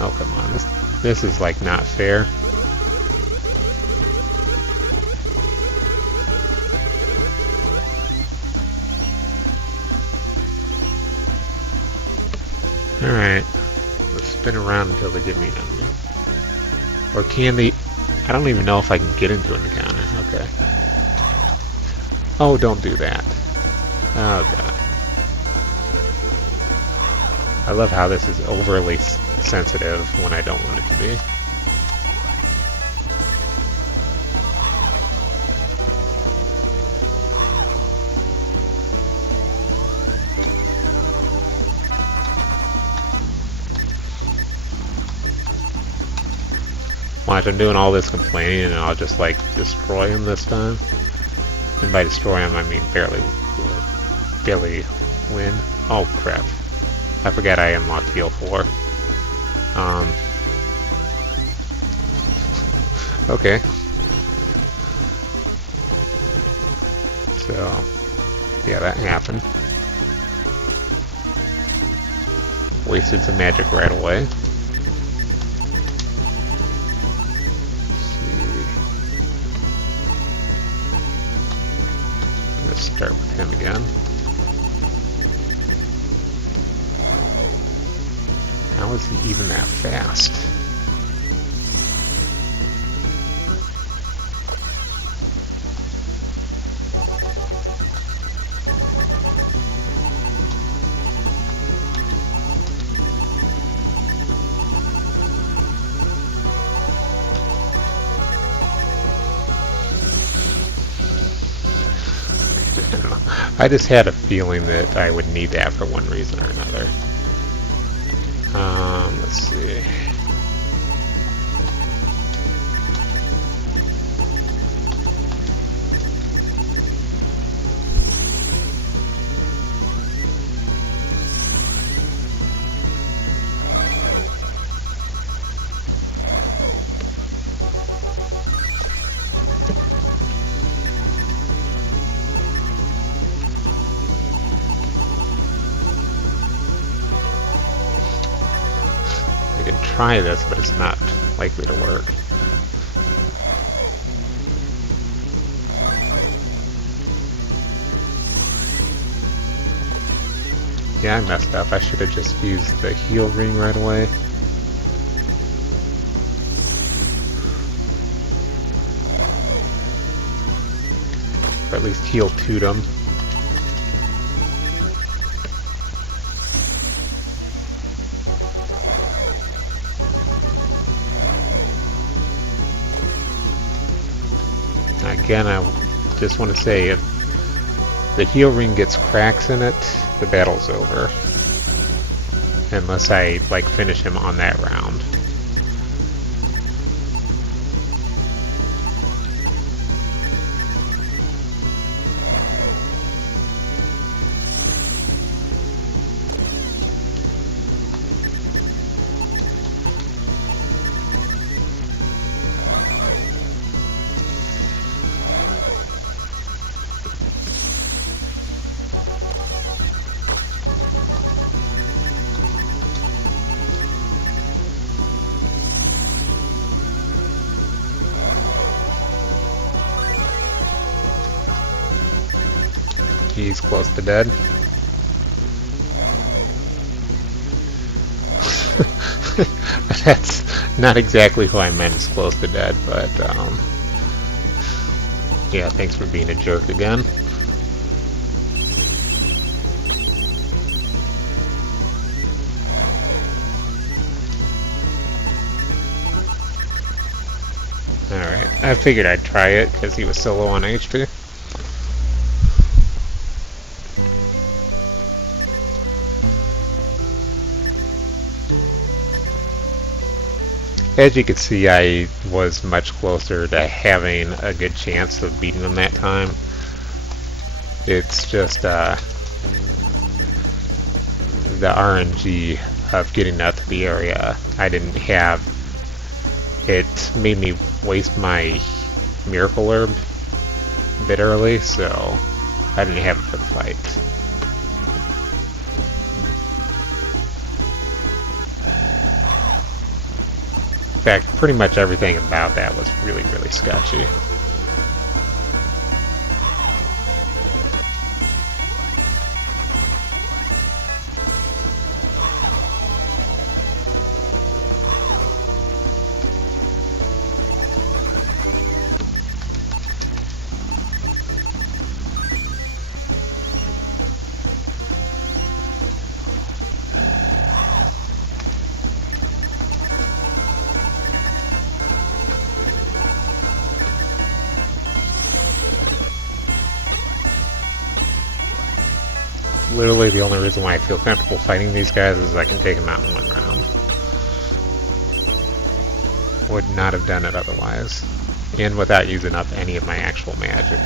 Oh come on, this is like not fair. Alright, let's spin around until they give me an enemy. Or can they... I don't even know if I can get into an encounter. Okay. Oh, don't do that. Oh god. I love how this is overly sensitive when I don't want it to be. Watch, I'm doing all this complaining and I'll just like destroy him this time. And by destroy him, I mean barely win. Oh crap. I forgot I unlocked heal 4. Okay. So, yeah, that happened. Wasted some magic right away. Start with him again. How is he even that fast? I just had a feeling that I would need that for one reason or another. Let's see. Try this, but it's not likely to work. Yeah, I messed up. I should have just used the heal ring right away. Or at least heal Totem. Again, I just want to say, if the heal ring gets cracks in it, the battle's over. Unless I, like, finish him on that round. He's close to dead. That's not exactly who I meant as close to dead, but yeah, thanks for being a jerk again. Alright, I figured I'd try it because he was so low on HP. As you can see, I was much closer to having a good chance of beating him that time. It's just the RNG of getting out to the area I didn't have. It made me waste my Miracle Herb a bit early, so I didn't have it for the fight. In fact, pretty much everything about that was really, really sketchy. Literally the only reason why I feel comfortable fighting these guys is I can take them out in one round. Would not have done it otherwise. And without using up any of my actual magic.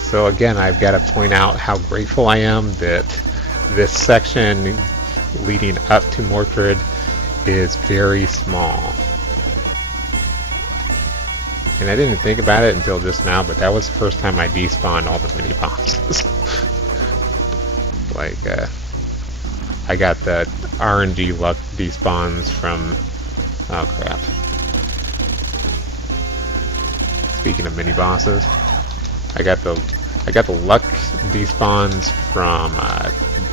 So again, I've got to point out how grateful I am that this section leading up to Mordred is very small. And I didn't think about it until just now, but that was the first time I despawned all the mini bosses. Like, I got the RNG luck despawns from... oh crap. Speaking of mini bosses, I got the luck despawns from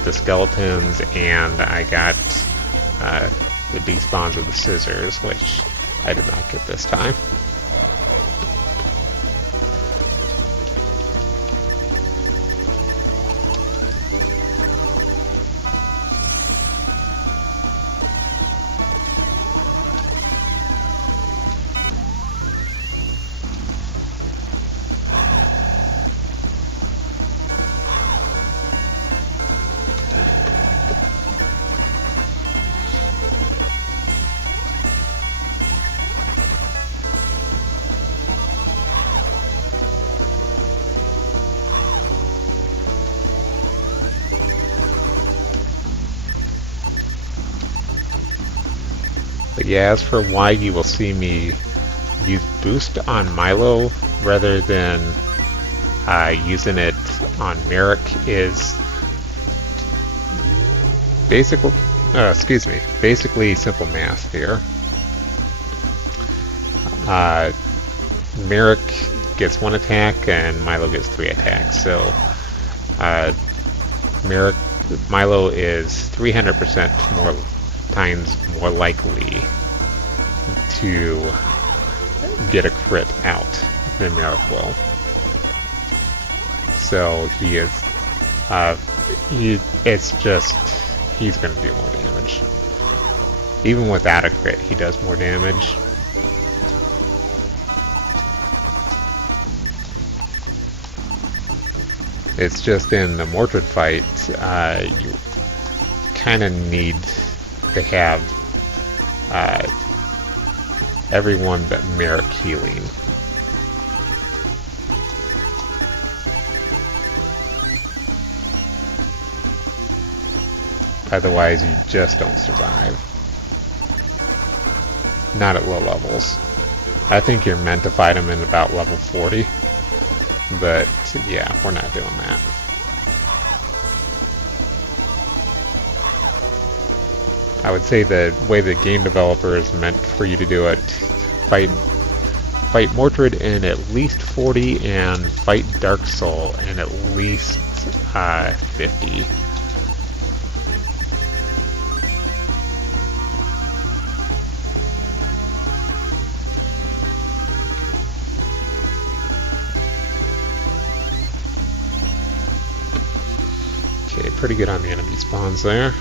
the skeletons, and I got the despawns of the scissors, which I did not get this time. But yeah, as for why you will see me use boost on Milo rather than using it on Merrick is basically simple math here. Merrick gets 1 attack and Milo gets 3 attacks, so Milo is 300% more times more likely to get a crit out than Merrick will. So he is, he's gonna do more damage. Even without a crit, he does more damage. It's just in the Mordred fight, you kind of need to have everyone but Merrick healing. Otherwise, you just don't survive. Not at low levels. I think you're meant to fight him in about level 40. But yeah, we're not doing that. I would say the way the game developer is meant for you to do it, fight Mordred in at least 40 and fight Dark Soul in at least 50. Okay, pretty good on the enemy spawns there.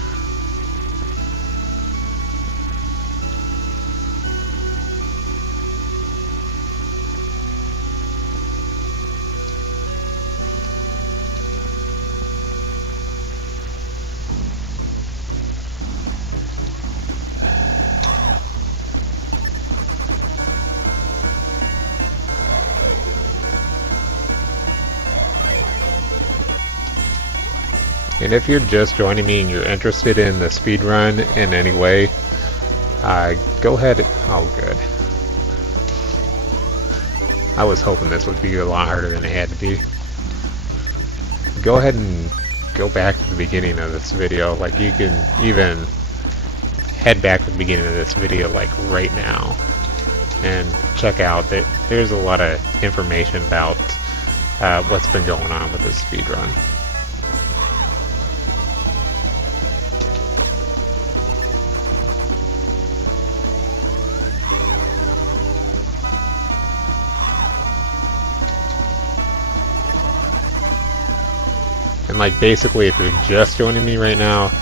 And if you're just joining me and you're interested in the speedrun in any way, go ahead. Oh, good. I was hoping this would be a lot harder than it had to be. Go ahead and go back to the beginning of this video. Like, you can even head back to the beginning of this video, like right now, and check out that there's a lot of information about what's been going on with this speedrun. And like basically if you're just joining me right now,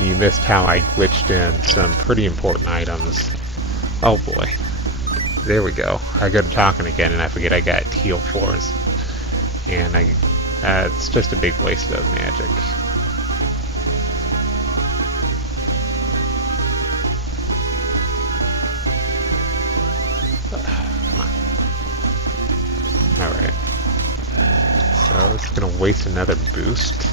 you missed how I glitched in some pretty important items. Oh boy. There we go. I go to talking again and I forget I got teal floors. And it's just a big waste of magic. Come on. Alright. So it's gonna waste another boost.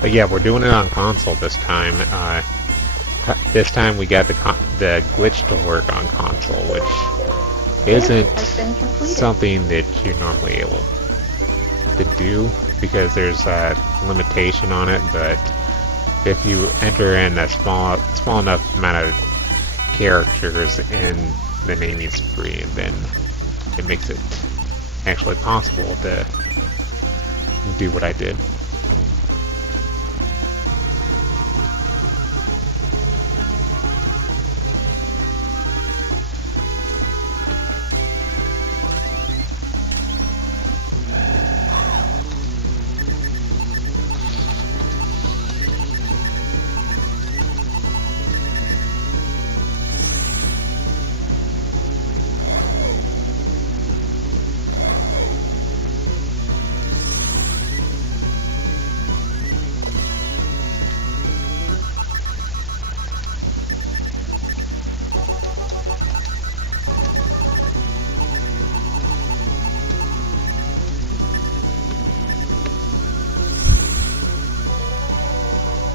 But yeah, we're doing it on console this time. This time we got the glitch to work on console, which isn't something that you're normally able to do because there's a limitation on it. But if you enter in a small enough amount of characters in the naming spree, then it makes it actually possible to do what I did.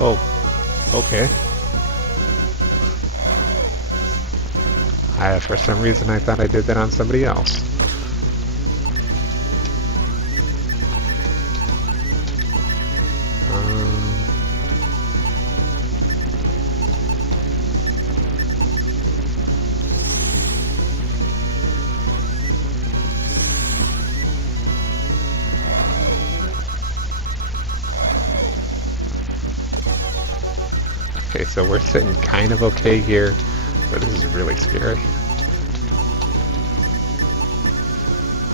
Oh, okay. For some reason I thought I did that on somebody else. Okay, so we're sitting kind of okay here, but this is really scary.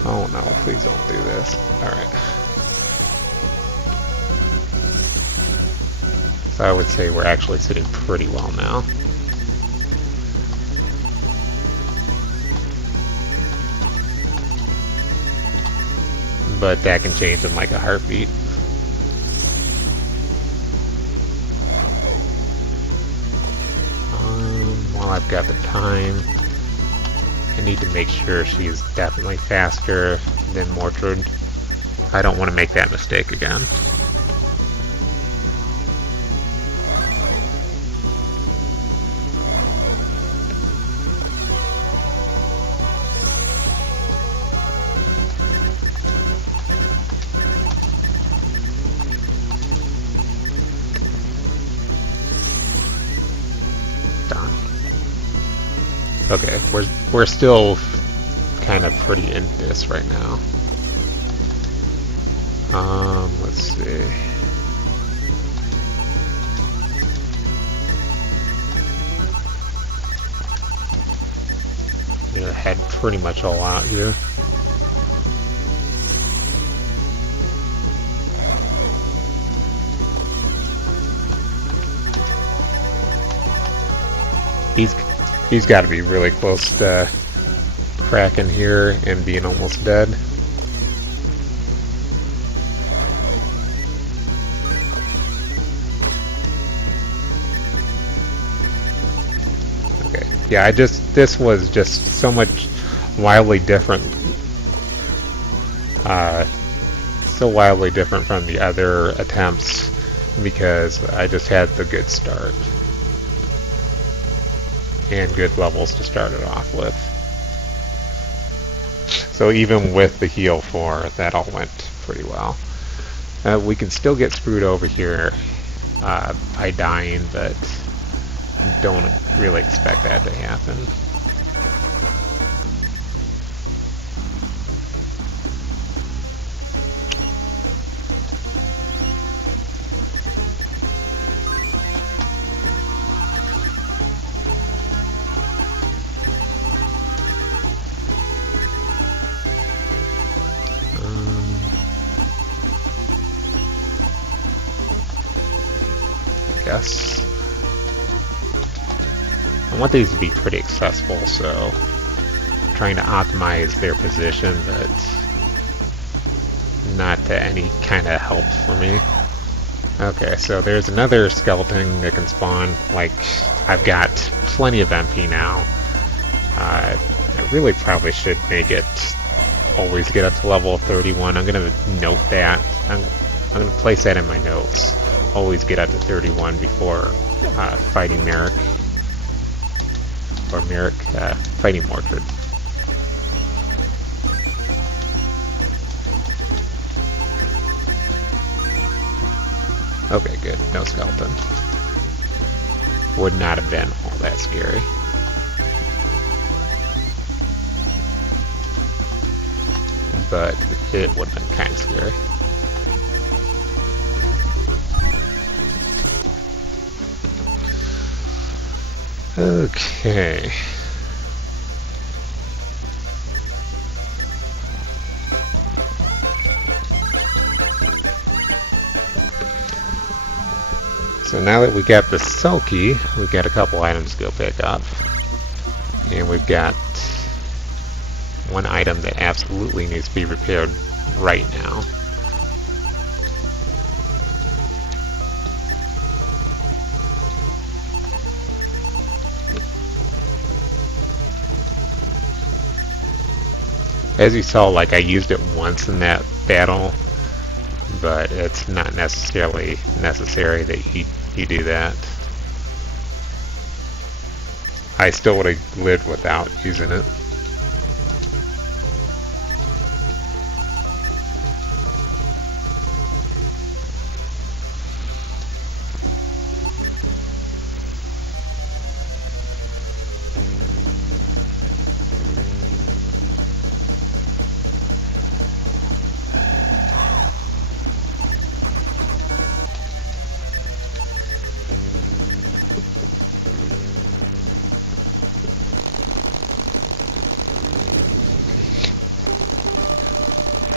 Oh no, please don't do this. Alright. So I would say we're actually sitting pretty well now. But that can change in like a heartbeat. While I've got the time, I need to make sure she's definitely faster than Mortrude. I don't want to make that mistake again. Done. Okay, we're still kind of pretty in this right now. Let's see. I'm gonna head pretty much all out here. He's got to be really close to cracking here and being almost dead. Okay, yeah, this was just so much wildly different. So wildly different from the other attempts because I just had the good start. And good levels to start it off with. So even with the heal 4, that all went pretty well. We can still get screwed over here by dying, but don't really expect that to happen. Yes. I want these to be pretty accessible, so I'm trying to optimize their position, but not to any kind of help for me. Okay, so there's another skeleton that can spawn. Like, I've got plenty of MP now. I really probably should make it always get up to level 31. I'm gonna note that. I'm gonna place that in my notes. Always get up to 31 before fighting Merrick. Or Merrick fighting Mortrude. Okay, good. No skeleton. Would not have been all that scary. But it would have been kind of scary. Okay. So now that we got the Sulky, we've got a couple items to go pick up. And we've got one item that absolutely needs to be repaired right now. As you saw, like, I used it once in that battle, but it's not necessarily necessary that you you do that. I still would have lived without using it.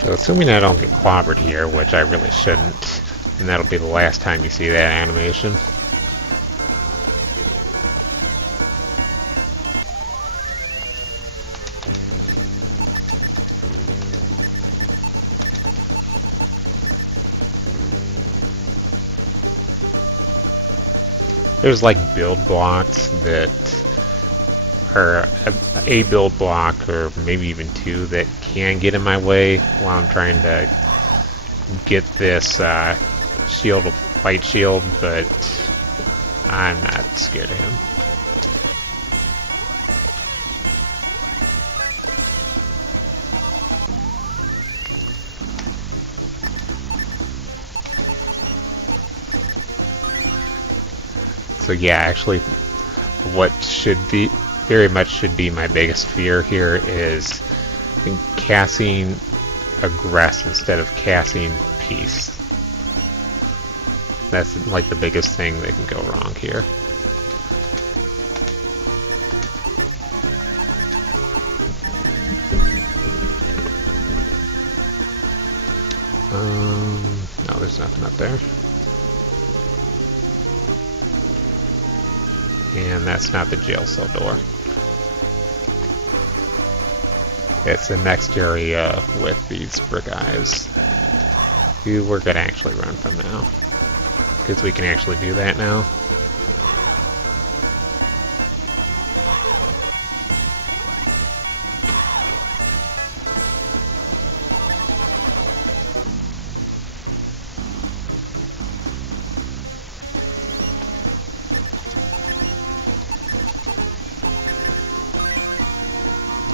So assuming I don't get clobbered here, which I really shouldn't, and that'll be the last time you see that animation. There's like build blocks that are a build block, or maybe even two, that can get in my way while I'm trying to get this white shield, but I'm not scared of him. So yeah, actually, what very much should be my biggest fear here is casting aggress instead of casting peace. That's like the biggest thing that can go wrong here. No, there's nothing up there. And that's not the jail cell door. It's the next area with these brick eyes, who we're going to actually run from now, because we can actually do that now.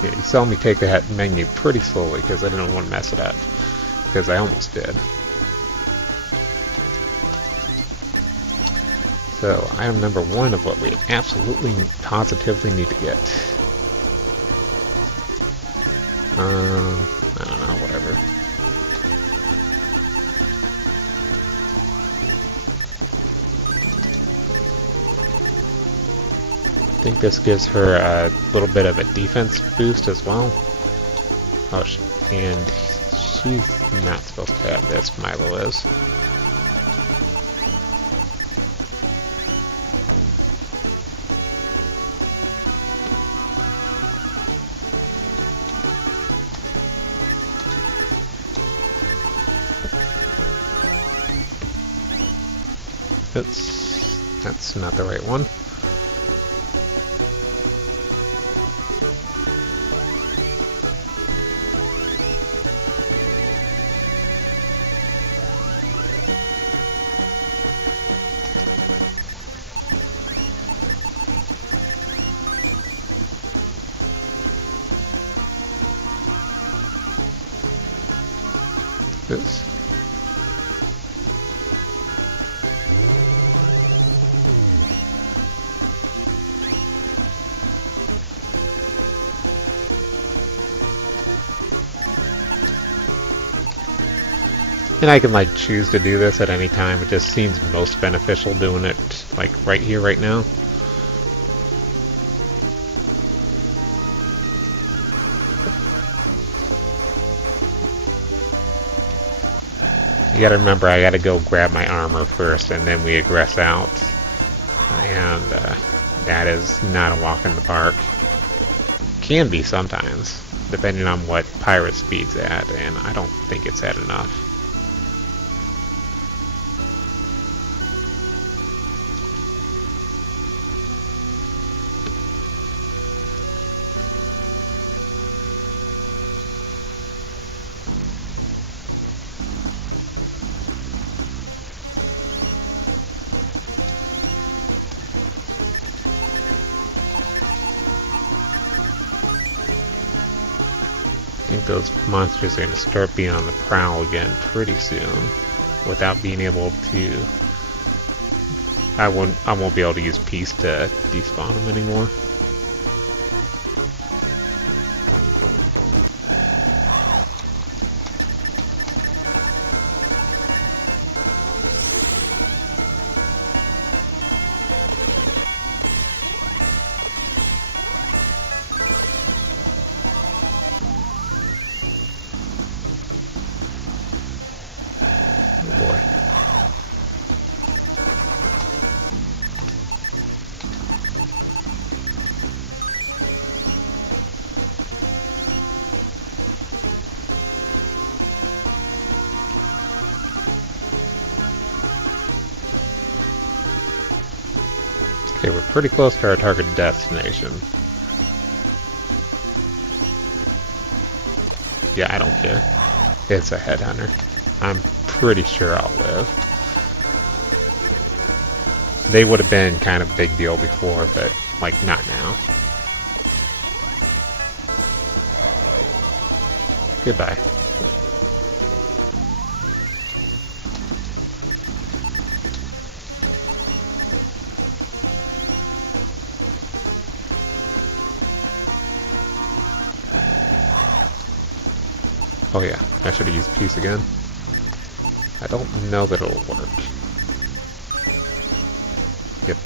Yeah, you saw me take that menu pretty slowly because I didn't want to mess it up, because I almost did. So, item number 1 of what we absolutely, positively need to get. I don't know, whatever. I think this gives her a little bit of a defense boost as well. Oh, and she's not supposed to have this, Milo is. That's not the right one. This. And I can like choose to do this at any time. It just seems most beneficial doing it like right here, right now. You gotta remember, I gotta go grab my armor first, and then we aggress out. And that is not a walk in the park. Can be sometimes, depending on what pirate speed's at, and I don't think it's at enough. think those monsters are going to start being on the prowl again pretty soon without being able to... I won't be able to use peace to despawn them anymore. Boy. Okay, we're pretty close to our target destination. Yeah, I don't care. It's a headhunter. I'm pretty sure I'll live. They would have been kind of a big deal before, but, like, not now. Goodbye. Oh yeah, I should have used peace again. I don't know that it'll work. Yep.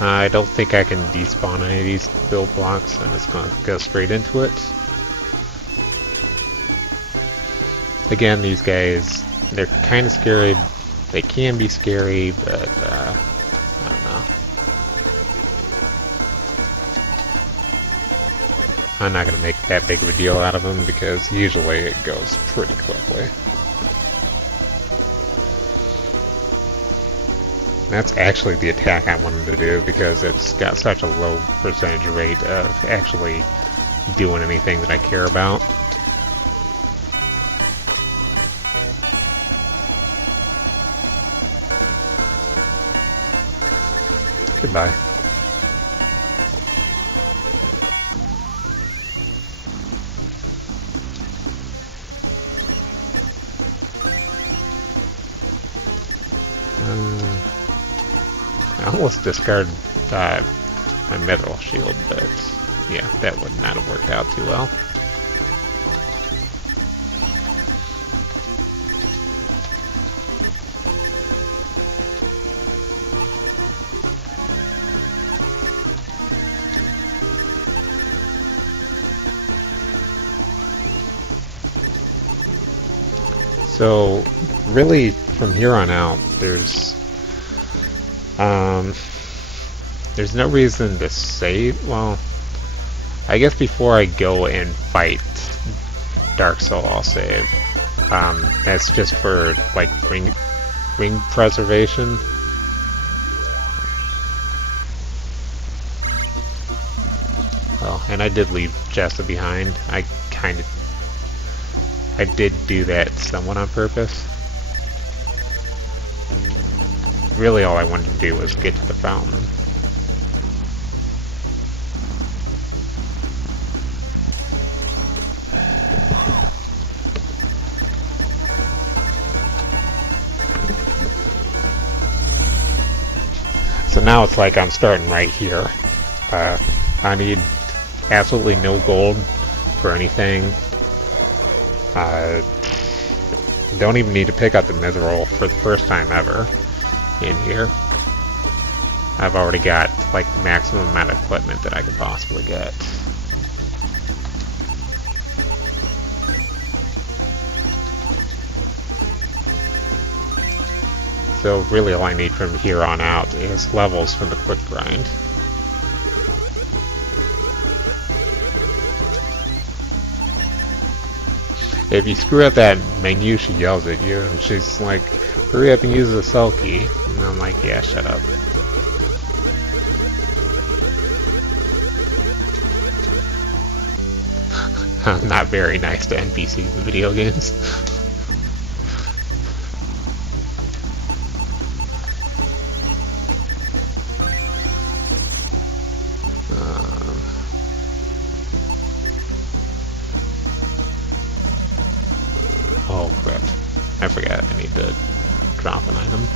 I don't think I can despawn any of these build blocks. I'm just going to go straight into it. Again, these guys, they're kind of scary. They can be scary, but I don't know. I'm not going to make that big of a deal out of them because usually it goes pretty quickly. That's actually the attack I wanted to do because it's got such a low percentage rate of actually doing anything that I care about. Goodbye. I almost discarded my mithril shield, but yeah, that would not have worked out too well. So, really, from here on out, there's no reason to save. Well, I guess before I go and fight Dark Soul, I'll save. That's just for like ring preservation. Oh, and I did leave Jessa behind. I did do that somewhat on purpose. Really all I wanted to do was get to the fountain. So now it's like I'm starting right here. I need absolutely no gold for anything. Don't even need to pick up the mithril for the first time ever in here. I've already got like the maximum amount of equipment that I could possibly get. So really all I need from here on out is levels from the quick grind. If you screw up that menu, she yells at you, and she's like, hurry up and use the cell key. And I'm like, yeah, shut up. I'm not very nice to NPCs in video games. Oh crap. I forgot I need to drop an item.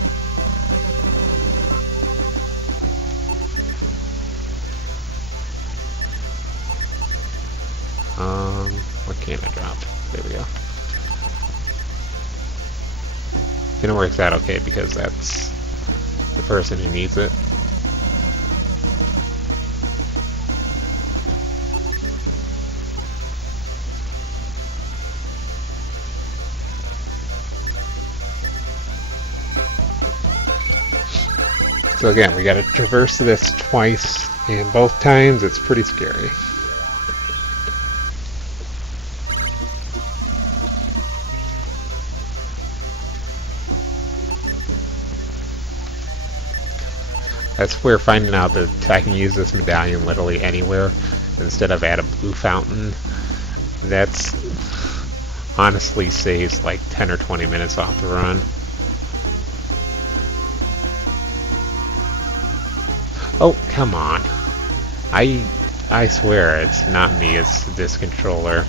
What can I drop? There we go. Gonna work that okay because that's the person who needs it. So again, we gotta traverse this twice, and both times it's pretty scary. That's where finding out that I can use this medallion literally anywhere instead of at a blue fountain, that's honestly saves like 10 or 20 minutes off the run. Oh, come on. I swear it's not me, it's this controller.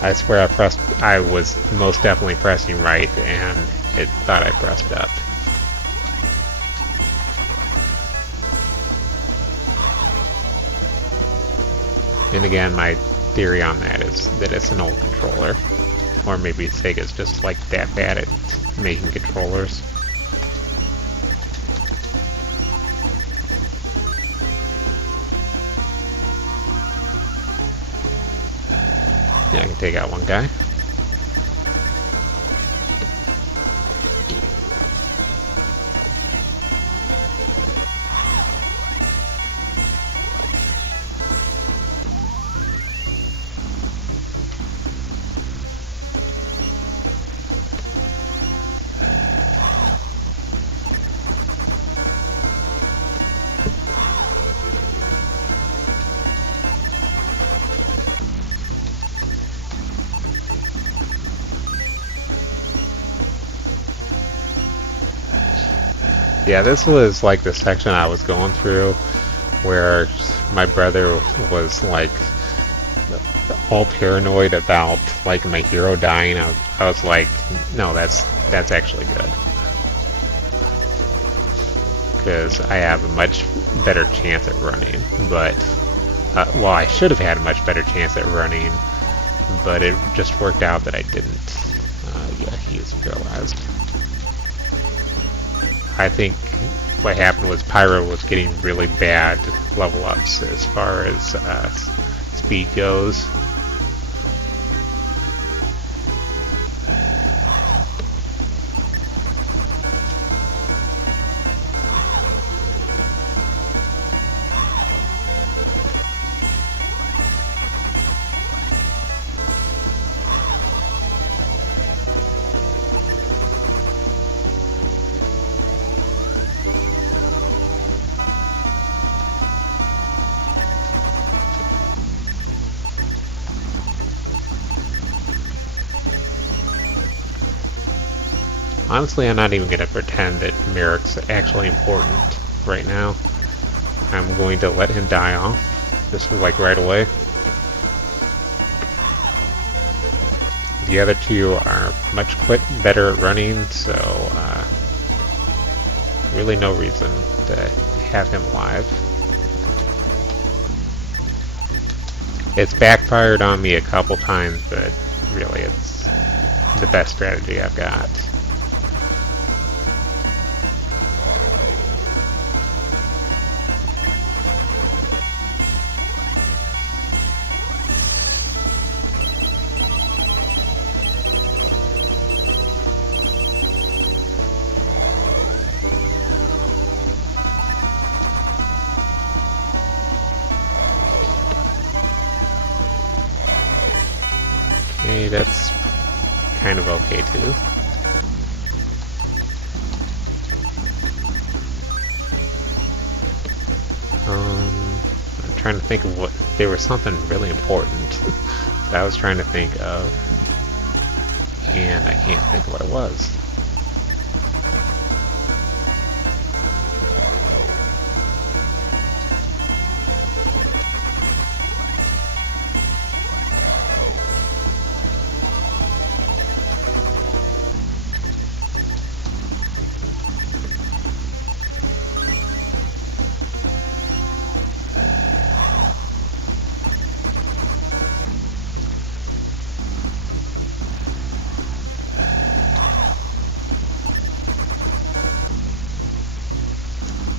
I swear I was most definitely pressing right and it thought I pressed up. And again, my theory on that is that it's an old controller. Or maybe Sega's just like that bad at making controllers. Yeah, I can take out one guy. Yeah, this was like the section I was going through where my brother was like all paranoid about like my hero dying. I was like, no, that's actually good. Because I have a much better chance at running, but well, I should have had a much better chance at running, but it just worked out that I didn't. Yeah, he is paralyzed. I think what happened was Pyro was getting really bad level ups as far as speed goes. Honestly, I'm not even going to pretend that Merrick's actually important right now. I'm going to let him die off, just like right away. The other two are much better at running, so really no reason to have him alive. It's backfired on me a couple times, but really it's the best strategy I've got. that's kind of okay too. I'm trying to think of what, there was something really important that I was trying to think of, and I can't think of what it was.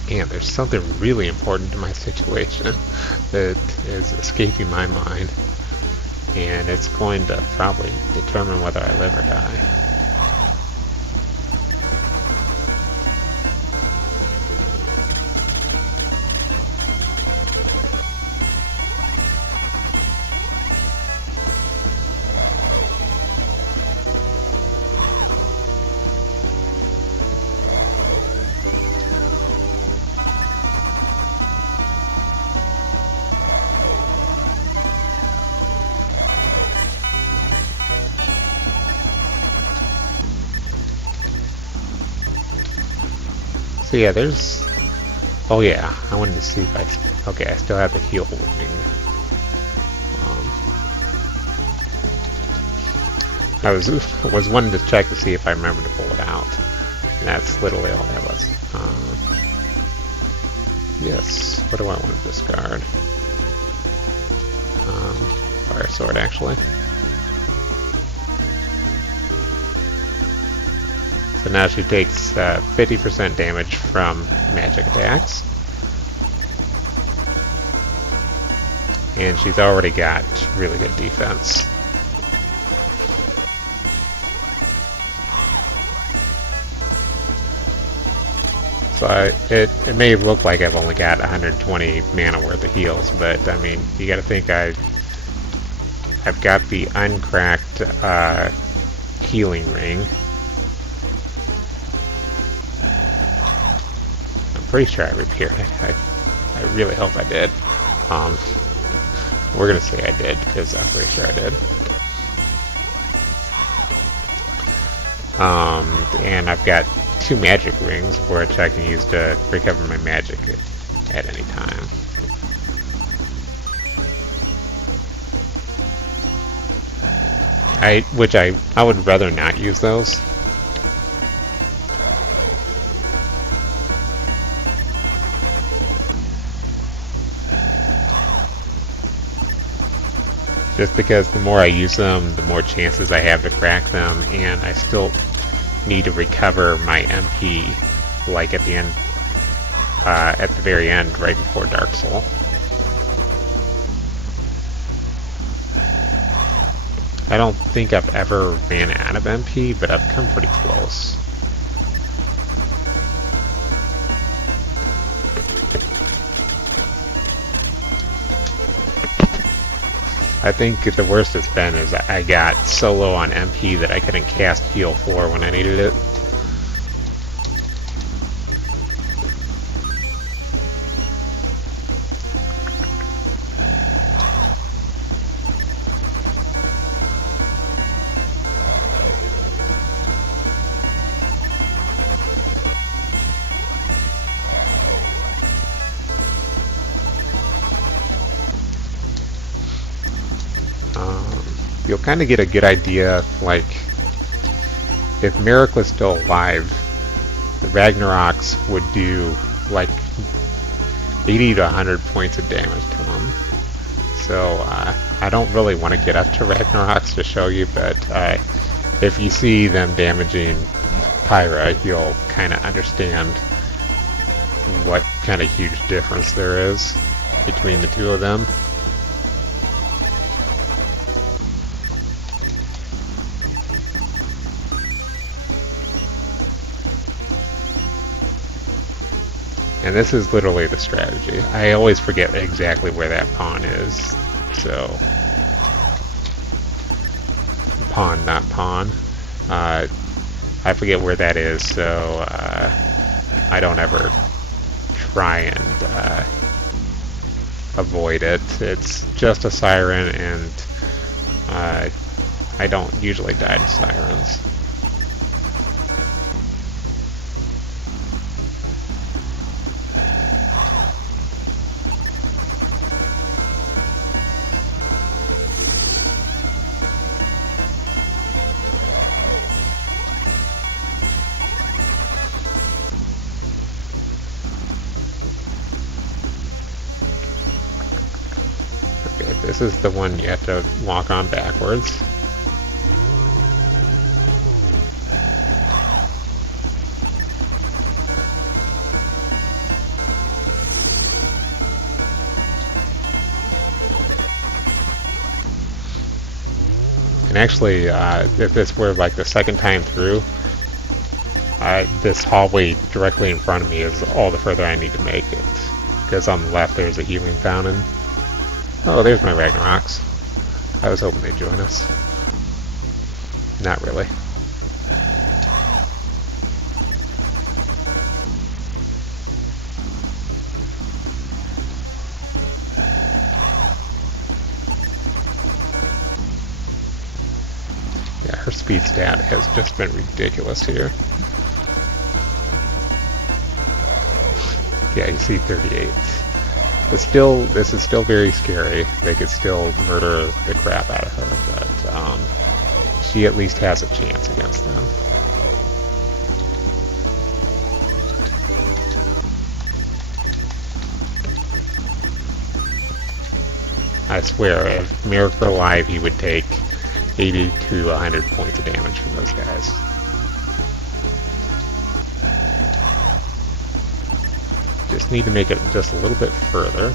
And there's something really important to my situation that is escaping my mind, and it's going to probably determine whether I live or die. So yeah, there's... Oh yeah, I wanted to see if I... Okay, I still have the heal with me. I was wanting to check to see if I remember to pull it out. And that's literally all that was. Yes, what do I want to discard? Fire sword, actually. So now she takes 50% damage from magic attacks. And she's already got really good defense. So it may look like I've only got 120 mana worth of heals, but I mean, you gotta think I've got the uncracked healing ring. Pretty sure I repaired it. I really hope I did. We're gonna say I did because I'm pretty sure I did. And I've got 2 magic rings which I can use to recover my magic at any time. I would rather not use those. Just because the more I use them, the more chances I have to crack them, and I still need to recover my MP, like at the end, at the very end, right before Dark Soul. I don't think I've ever ran out of MP, but I've come pretty close. I think the worst it's been is I got so low on MP that I couldn't cast heal 4 when I needed it. You'll kind of get a good idea, like, if Merrick was still alive, the Ragnaroks would do, like, 80 to 100 points of damage to him. So, I don't really want to get up to Ragnaroks to show you, but if you see them damaging Pyra, you'll kind of understand what kind of huge difference there is between the two of them. And this is literally the strategy. I always forget exactly where that pawn is. So pawn, not pawn. I forget where that is, so I don't ever try and avoid it. It's just a siren, and I don't usually die to sirens. Okay, this is the one you have to walk on backwards. And actually, if this were like the second time through, this hallway directly in front of me is all the further I need to make it. Because on the left there's a healing fountain. Oh, there's my Ragnaroks. I was hoping they'd join us. Not really. Yeah, her speed stat has just been ridiculous here. Yeah, you see 38. But still, this is still very scary. They could still murder the crap out of her, but she at least has a chance against them. I swear, if Merrick were alive, he would take 80 to 100 points of damage from those guys. Just need to make it just a little bit further.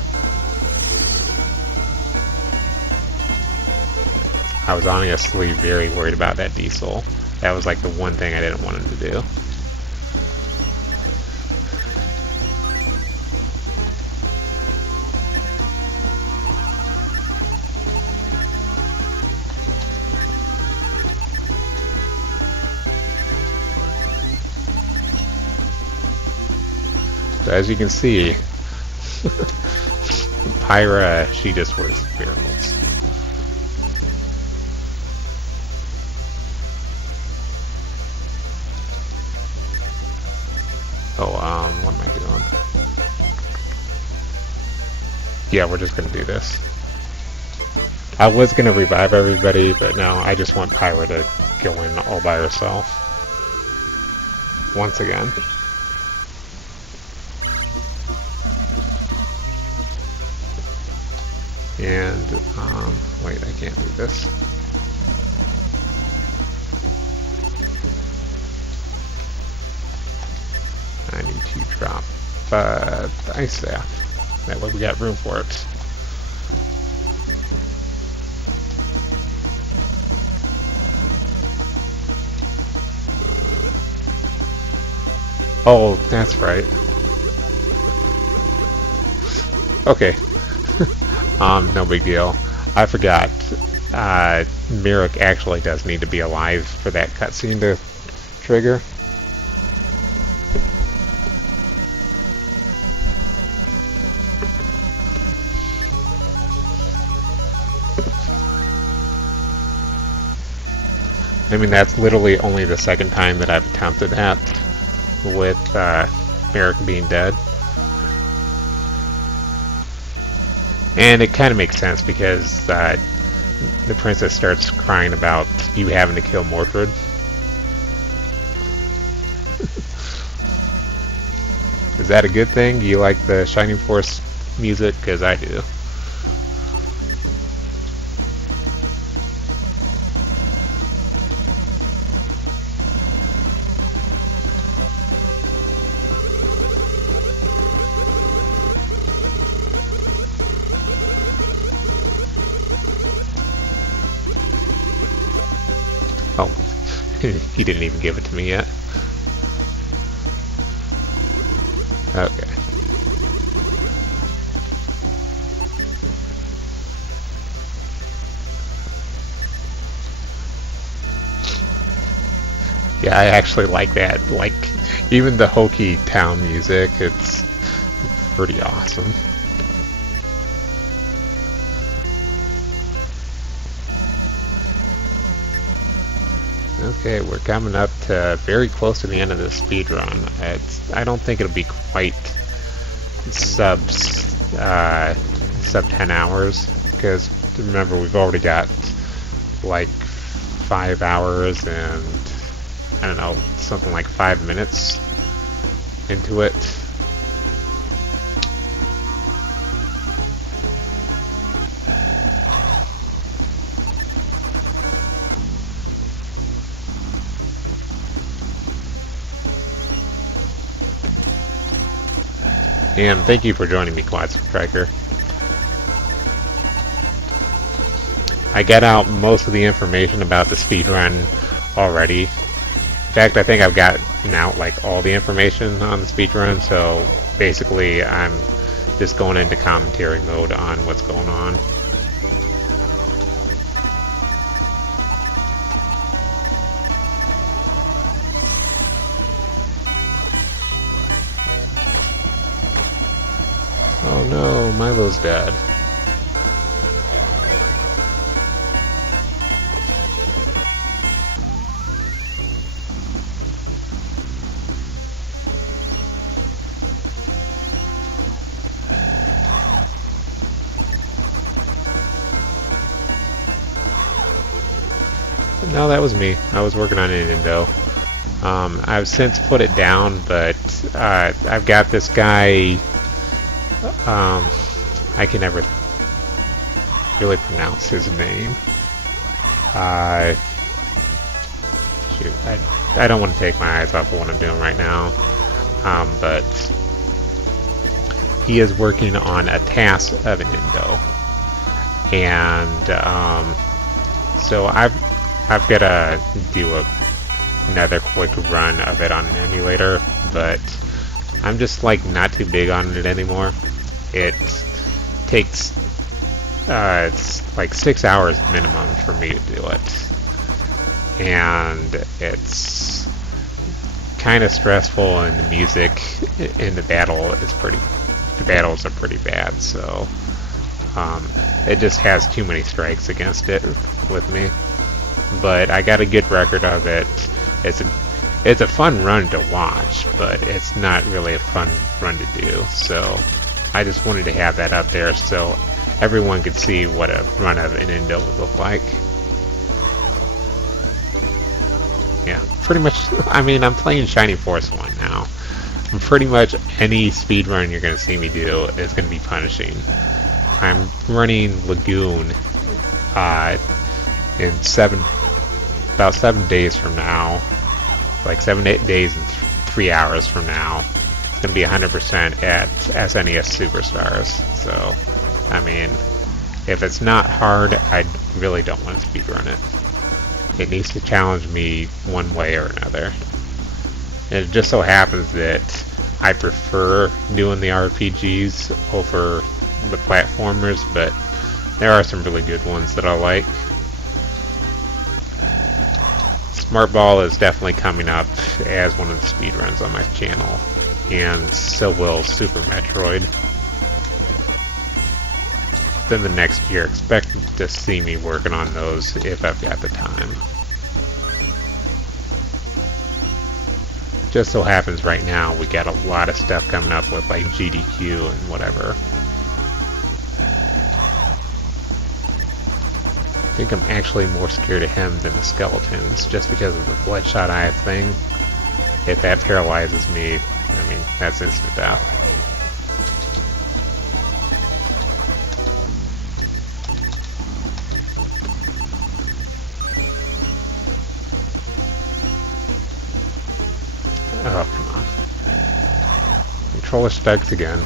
I was honestly very worried about that diesel. That was like the one thing I didn't want him to do. So as you can see, Pyra, she just works miracles. Oh, what am I doing? Yeah, we're just gonna do this. I was gonna revive everybody, but no, I just want Pyra to go in all by herself. Once again. And, wait, I can't do this. I need to drop the ice staff. That way we got room for it. Oh, that's right. Okay. No big deal. I forgot. Merrick actually does need to be alive for that cutscene to trigger. I mean, that's literally only the second time that I've attempted that with Merrick being dead. And it kind of makes sense because the princess starts crying about you having to kill Mordred. Is that a good thing? Do you like the Shining Force music? Because I do. Oh, he didn't even give it to me yet. Okay. Yeah, I actually like that. Like, even the hokey town music, it's pretty awesome. Okay, we're coming up to very close to the end of the speed run. I don't think it'll be quite subs sub 10 hours because remember we've already got like 5 hours and I don't know, something like 5 minutes into it. And thank you for joining me, Quad Striker. I got out most of the information about the speedrun already. In fact, I think I've gotten out like all the information on the speedrun, so basically I'm just going into commentary mode on what's going on. Oh no, Milo's dead. No, that was me. I was working on Nintendo. I've since put it down, but I've got this guy. I can never really pronounce his name. Shoot, I don't want to take my eyes off of what I'm doing right now. But he is working on a task of an Indo, and so I've got to do another quick run of it on an emulator, but I'm just like not too big on it anymore. It takes it's like 6 hours minimum for me to do it, and it's kind of stressful, and the music in the battles are pretty bad, so it just has too many strikes against it with me. But I got a good record of it. It's a fun run to watch, but it's not really a fun run to do. So I just wanted to have that up there so everyone could see what a run of an Indo would look like. Yeah, pretty much. I mean, I'm playing Shining Force 1 now. And pretty much any speedrun you're going to see me do is going to be punishing. I'm running Lagoon in about 7 days from now, like 8 days and 3 hours from now. It's going to be 100% at SNES Superstars. So, I mean, if it's not hard, I really don't want to speedrun it. It needs to challenge me one way or another. And it just so happens that I prefer doing the RPGs over the platformers, but there are some really good ones that I like. Smart Ball is definitely coming up as one of the speedruns on my channel, and so will Super Metroid. Then the next year, expect to see me working on those if I've got the time. Just so happens right now we got a lot of stuff coming up with like GDQ and whatever. I think I'm actually more scared of him than the skeletons, just because of the bloodshot eye thing. If that paralyzes me, I mean, that's instant death. Oh, come on. Controller specs again.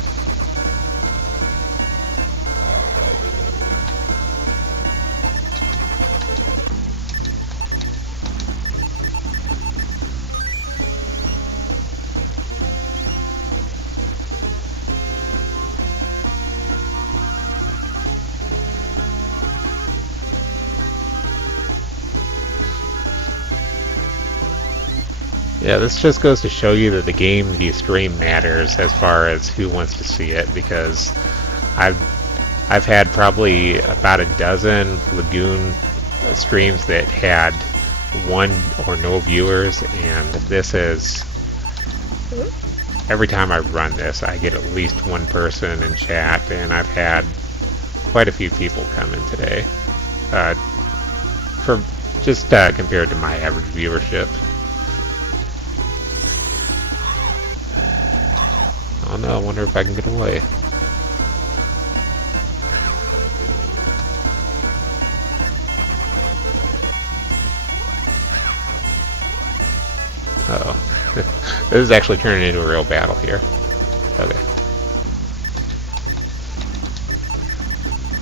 Yeah, this just goes to show you that the game you stream matters as far as who wants to see it, because I've I've had probably about a dozen Lagoon streams that had one or no viewers, and this is every time I run this, I get at least one person in chat, and I've had quite a few people come in today. For just compared to my average viewership. Oh no, I wonder if I can get away. Uh-oh. This is actually turning into a real battle here. Okay.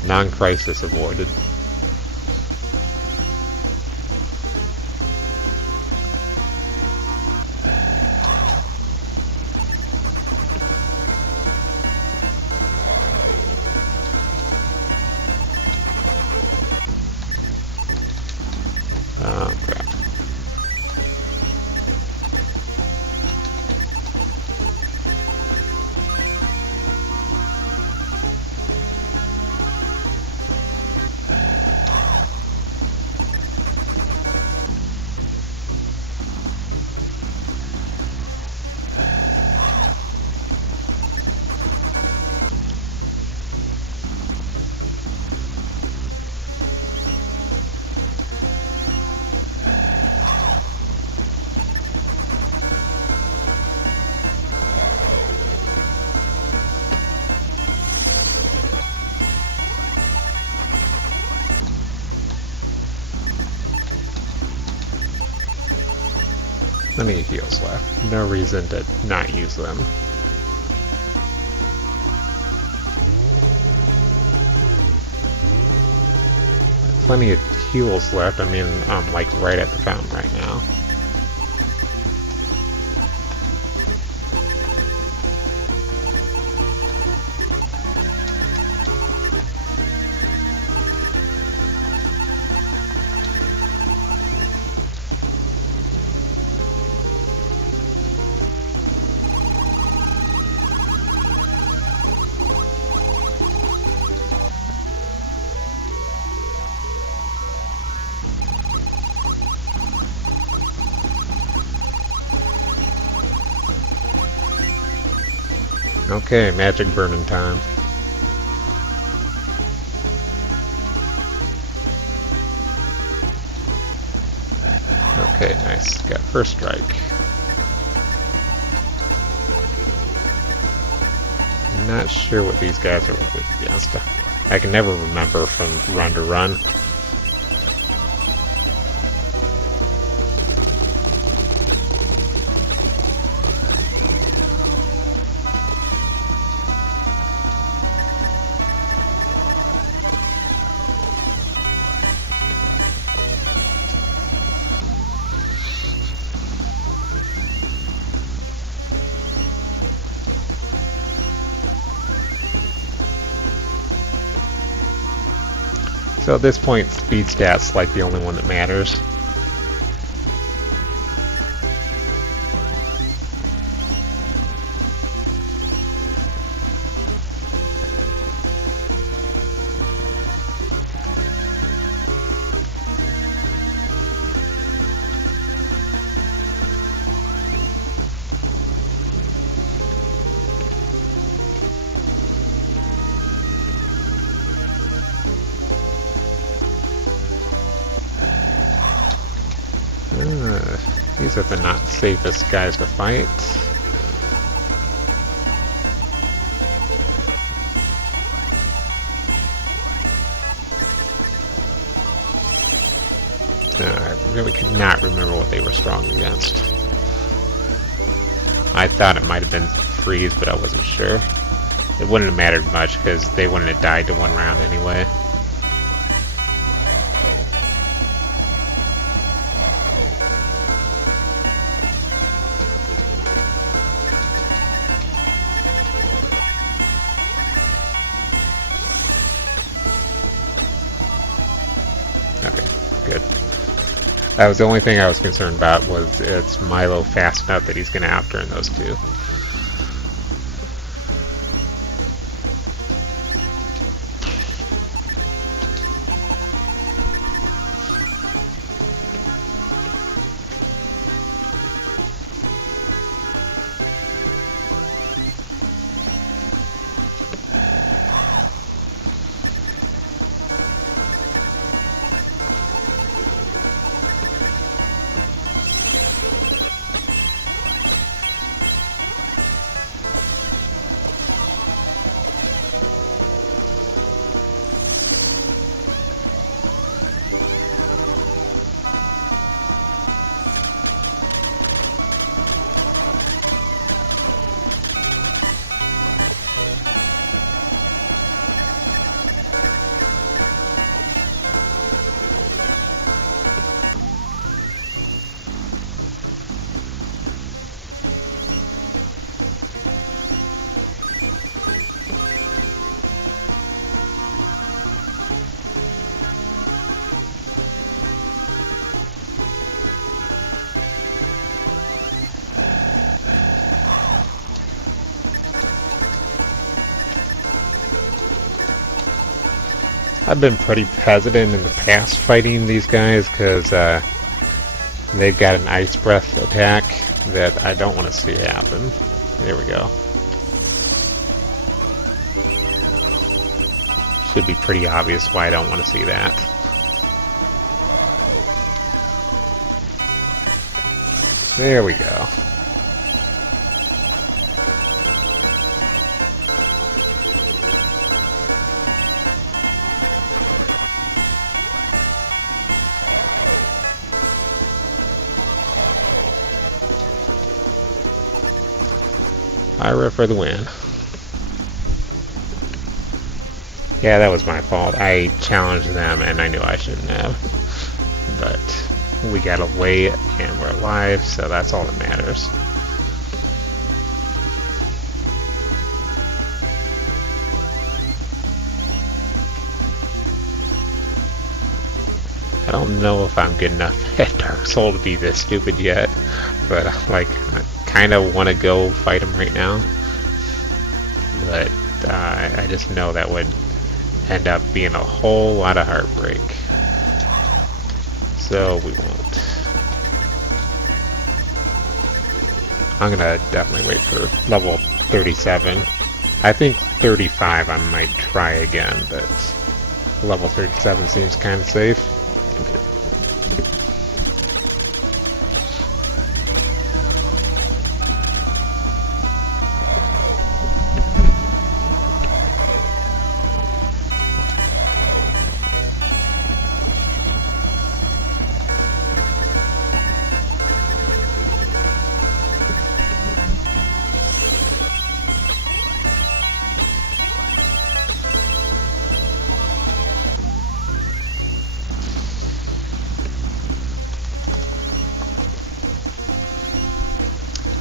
Non-crisis avoided. Oh, crap. Plenty of heals left. No reason to not use them. Plenty of heals left. I mean, I'm like right at the fountain right now. Okay, magic burning time. Okay, nice. Got first strike. Not sure what these guys are against. I can never remember from run to run. So at this point, speed stat's like the only one that matters. These are the not safest guys to fight. I really could not remember what they were strong against. I thought it might have been freeze, but I wasn't sure. It wouldn't have mattered much because they wouldn't have died to one round anyway. Okay, good. That was the only thing I was concerned about, was it's Milo fast enough that he's going to outturn those two. I've been pretty hesitant in the past fighting these guys because they've got an ice breath attack that I don't want to see happen. There we go. Should be pretty obvious why I don't want to see that. There we go. Ira for the win. Yeah, that was my fault. I challenged them and I knew I shouldn't have. But we got away and we're alive, so that's all that matters. I don't know if I'm good enough at Dark Soul to be this stupid yet, but like, I kind of want to go fight him right now. But I just know that would end up being a whole lot of heartbreak. So we won't. I'm gonna definitely wait for level 37. I think 35 I might try again, but level 37 seems kind of safe.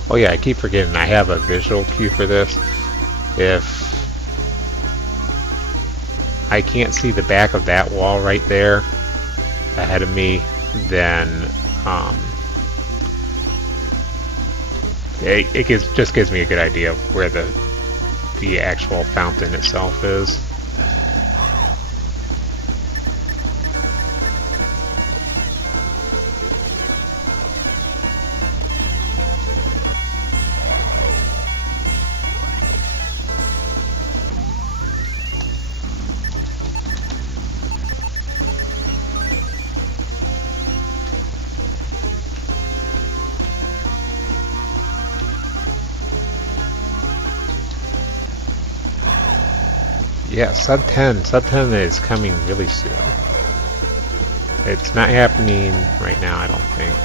Oh yeah, I keep forgetting I have a visual cue for this. If I can't see the back of that wall right there ahead of me, then it just gives me a good idea of where the actual fountain itself is. Yeah, sub 10. Sub 10 is coming really soon. It's not happening right now, I don't think.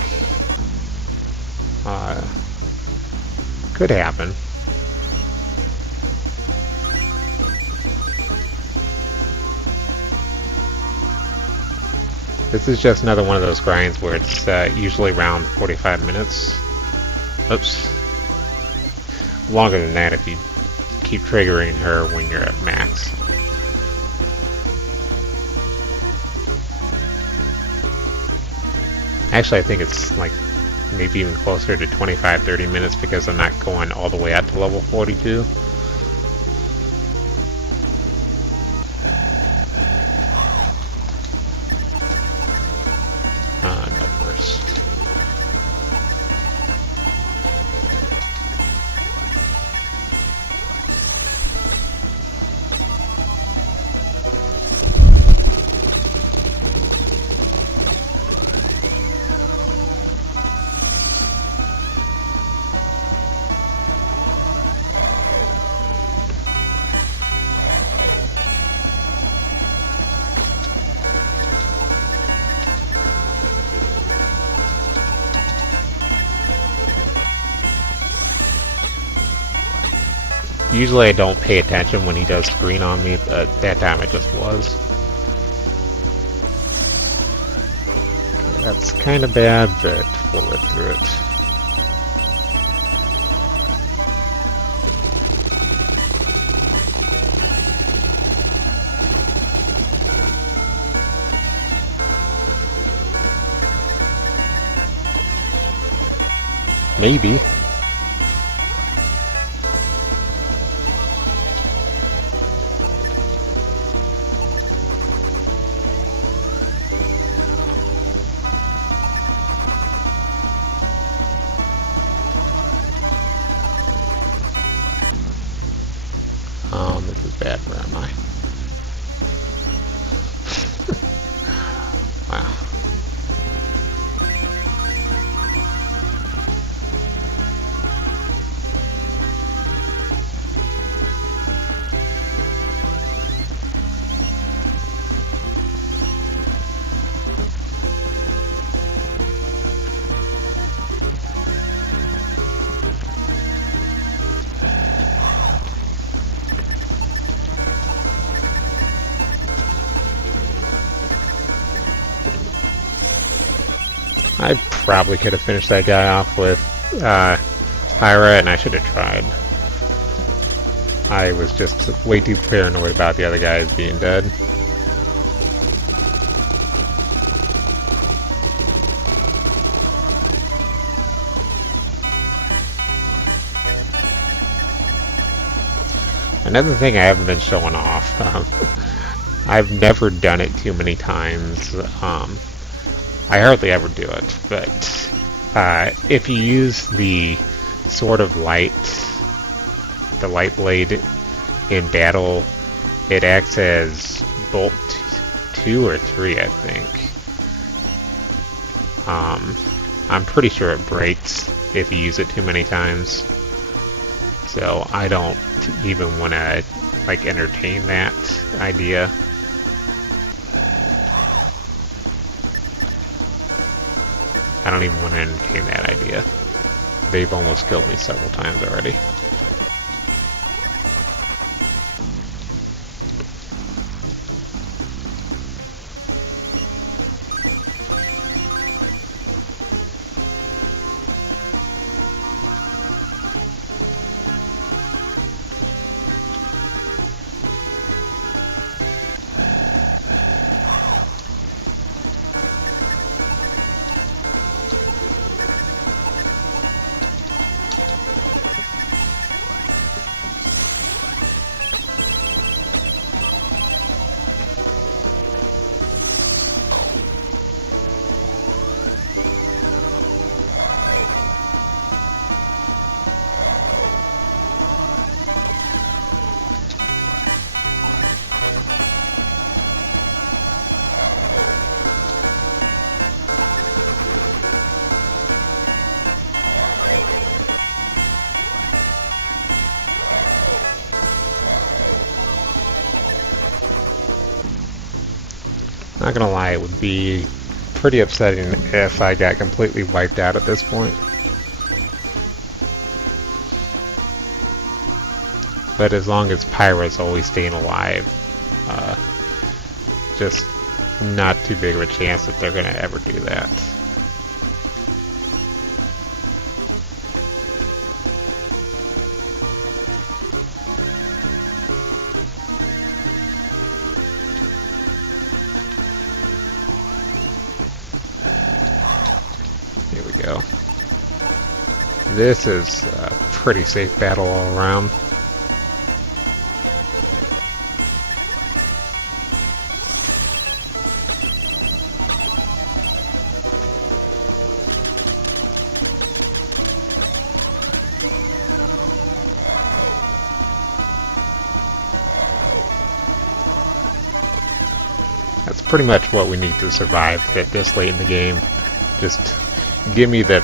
Could happen. This is just another one of those grinds where it's usually around 45 minutes. Oops. Longer than that if you keep triggering her when you're at max. Actually, I think it's like maybe even closer to 25-30 minutes because I'm not going all the way up to level 42. No burst. Usually I don't pay attention when he does screen on me, but that time it just was. That's kind of bad, but we'll live through it. Maybe. This is bad. Where am I? Wow. I probably could have finished that guy off with Pyra, and I should have tried. I was just way too paranoid about the other guys being dead. Another thing I haven't been showing off, I've never done it too many times. I hardly ever do it, but if you use the Sword of Light, the Light Blade in battle, it acts as Bolt 2 or 3, I think. I'm pretty sure it breaks if you use it too many times. So I don't even want to like entertain that idea. I don't even want to entertain that idea. They've almost killed me several times already. Not gonna lie, it would be pretty upsetting if I got completely wiped out at this point. But as long as Pyra's always staying alive, just not too big of a chance that they're gonna ever do that. this is a pretty safe battle all around. That's pretty much what we need to survive at this late in the game. Just give me the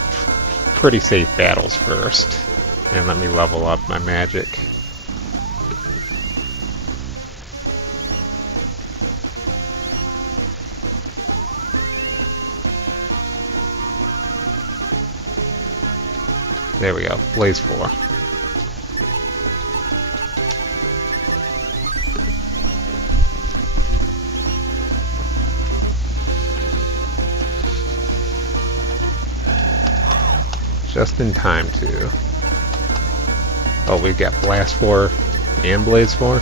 pretty safe battles first, and let me level up my magic. There we go, Blaze 4. Just in time to... Oh, we've got Blast 4 and Blaze 4?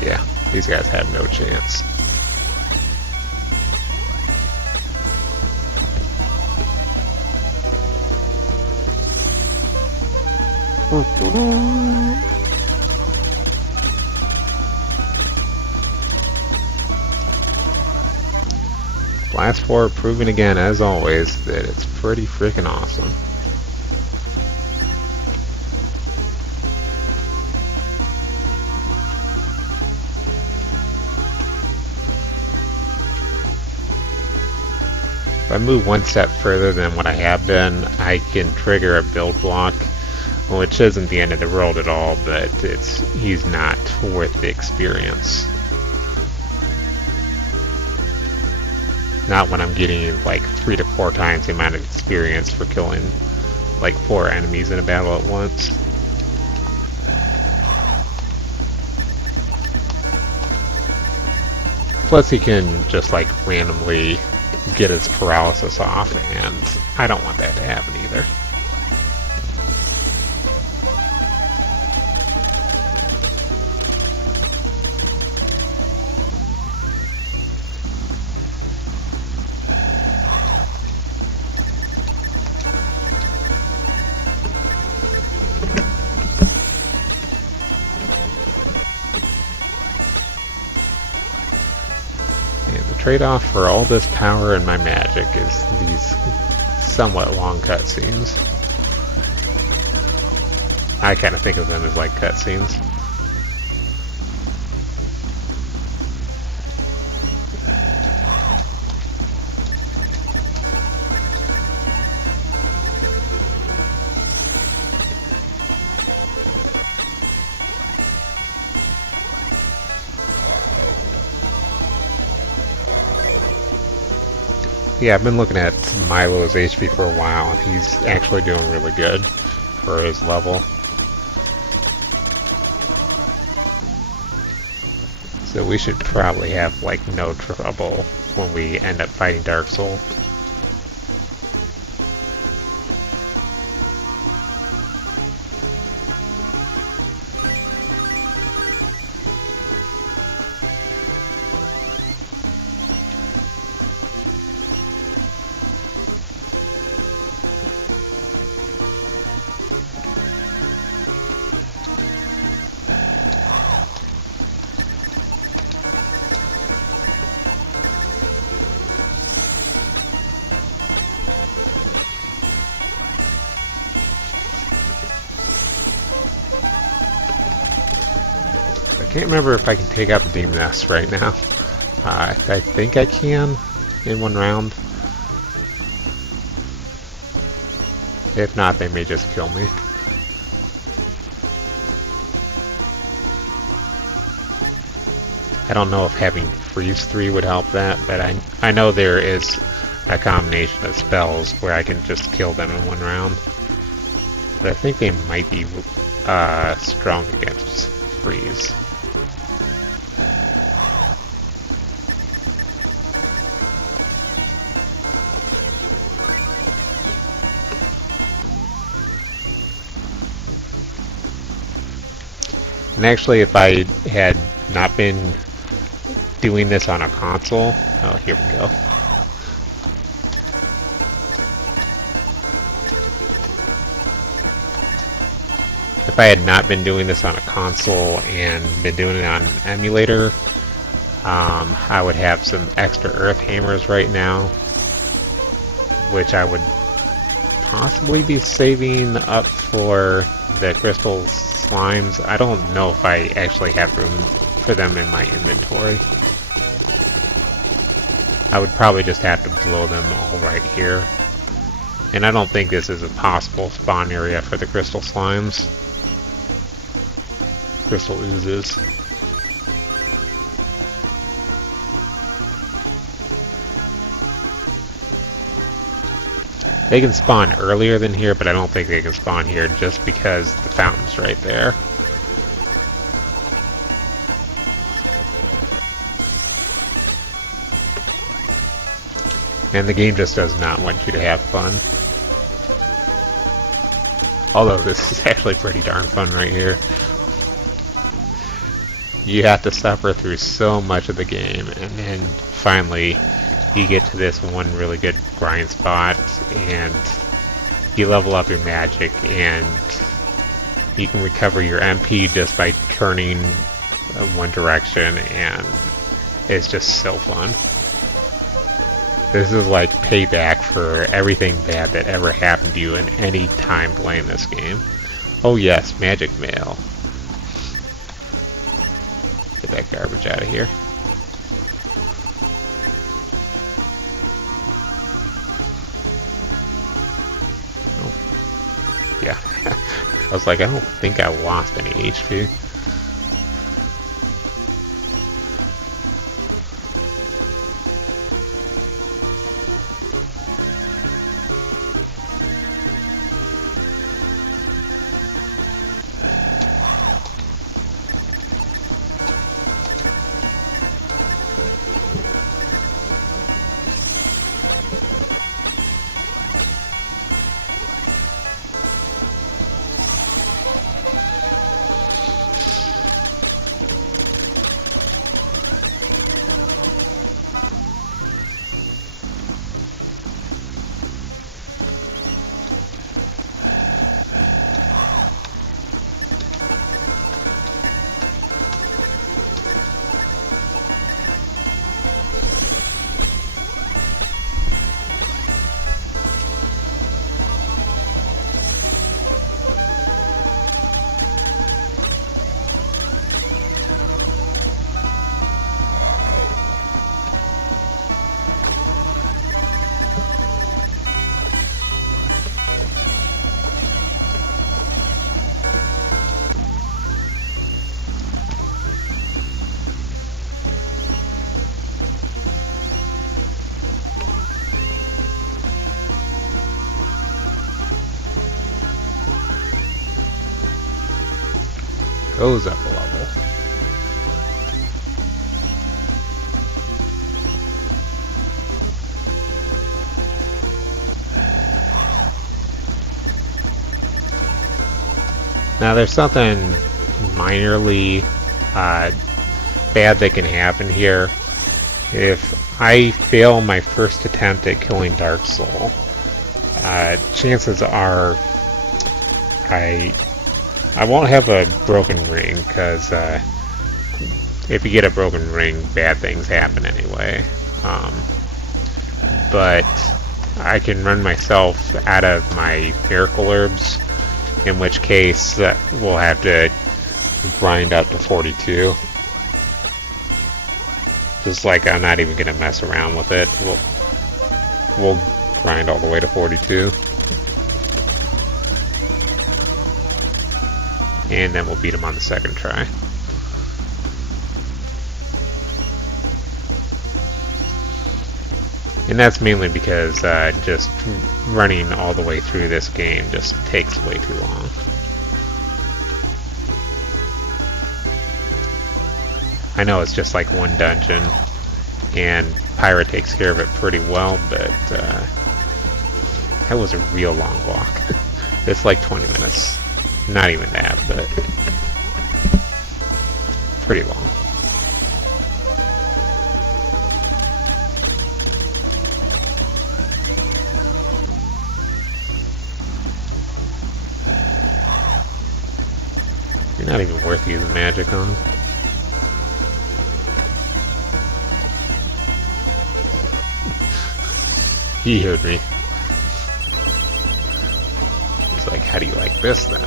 Yeah, these guys had no chance. Blast 4 proving again, as always, that it's pretty freaking awesome. If I move one step further than what I have been, I can trigger a build block, which isn't the end of the world at all, but he's not worth the experience. Not when I'm getting like 3 to 4 times the amount of experience for killing like 4 enemies in a battle at once. Plus he can just like randomly get his paralysis off, and I don't want that to happen either. Trade-off for all this power and my magic is these somewhat long cutscenes. I kind of think of them as like cutscenes. Yeah, I've been looking at Milo's HP for a while, and he's actually doing really good for his level. So we should probably have like no trouble when we end up fighting Dark Soul. I can't remember if I can take out the Demoness right now. I think I can in one round. If not, they may just kill me. I don't know if having Freeze 3 would help that, but I know there is a combination of spells where I can just kill them in one round. But I think they might be strong against Freeze. And actually, if I had not been doing this on a console... Oh, here we go. If I had not been doing this on a console and been doing it on an emulator, I would have some extra earth hammers right now, which I would possibly be saving up for the crystal slimes. I don't know if I actually have room for them in my inventory. I would probably just have to blow them all right here. And I don't think this is a possible spawn area for the crystal slimes. Crystal oozes. They can spawn earlier than here, but I don't think they can spawn here just because the fountain's right there. And the game just does not want you to have fun. Although this is actually pretty darn fun right here. You have to suffer through so much of the game, and then finally you get to this one really good grind spot, and you level up your magic, and you can recover your MP just by turning one direction, and it's just so fun. This is like payback for everything bad that ever happened to you in any time playing this game. Oh yes, magic mail. Get that garbage out of here. Oh. Yeah. I was like, I don't think I lost any HP. Goes up a level. Now there's something minorly bad that can happen here. If I fail my first attempt at killing Dark Soul, chances are I won't have a broken ring, because if you get a broken ring, bad things happen anyway. But I can run myself out of my miracle herbs, in which case we'll have to grind up to 42. Just like I'm not even going to mess around with it. We'll grind all the way to 42. And then we'll beat him on the second try. And that's mainly because just running all the way through this game just takes way too long. I know it's just like one dungeon, and Pyra takes care of it pretty well, but that was a real long walk. It's like 20 minutes. Not even that, but pretty long. You're not even worth using magic on. He heard me. He's like, how do you like this then?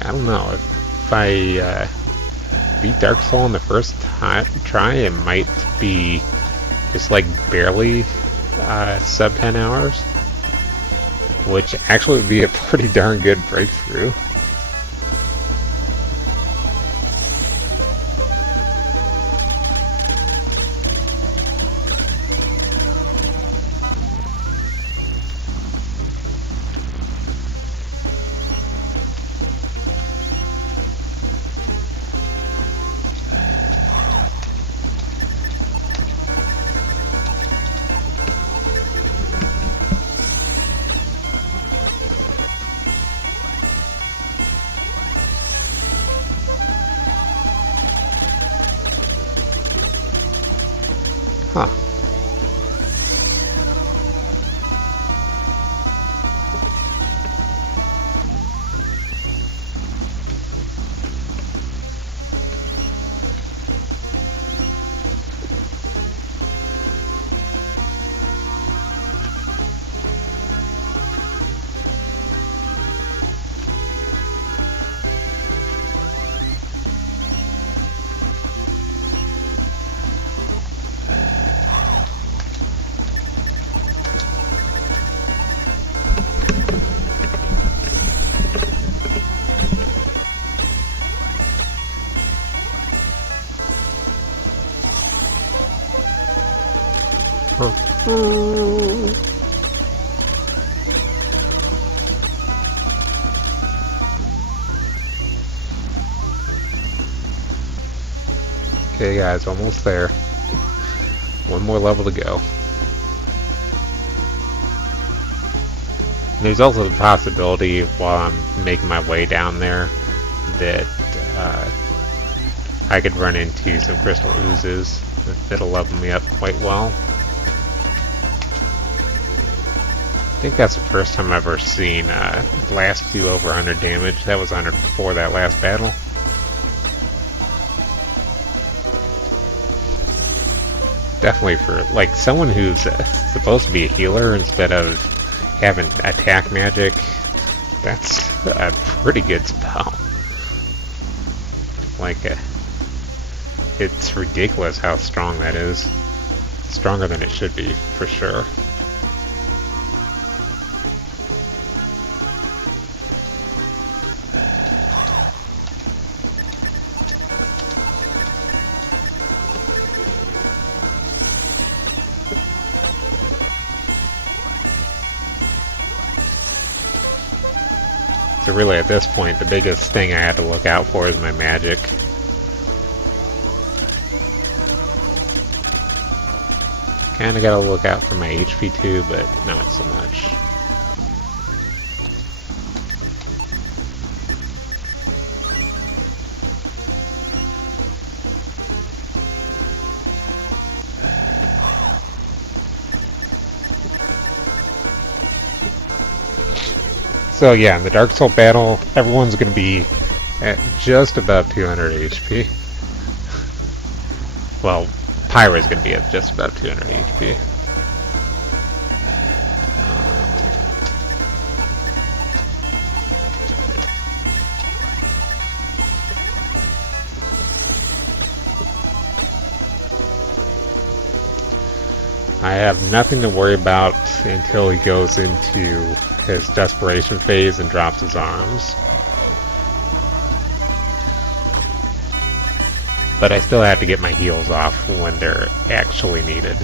I don't know. If I beat Dark Soul on the first try, it might be just like barely sub 10 hours, which actually would be a pretty darn good breakthrough. Huh. Okay guys, almost there. One more level to go. There's also the possibility while I'm making my way down there that I could run into some crystal oozes that'll level me up quite well. I think that's the first time I've ever seen blast do over 100 damage. That was 100 before that last battle. Definitely for like someone who's supposed to be a healer instead of having attack magic, that's a pretty good spell. Like, it's ridiculous how strong that is. Stronger than it should be, for sure. So really at this point, the biggest thing I had to look out for is my magic. Kinda gotta look out for my HP too, but not so much. So yeah, in the Dark Soul battle, everyone's going to be at just above 200 HP. Well, Pyra's going to be at just about 200 HP. I have nothing to worry about until he goes into his desperation phase and drops his arms. But I still have to get my heals off when they're actually needed.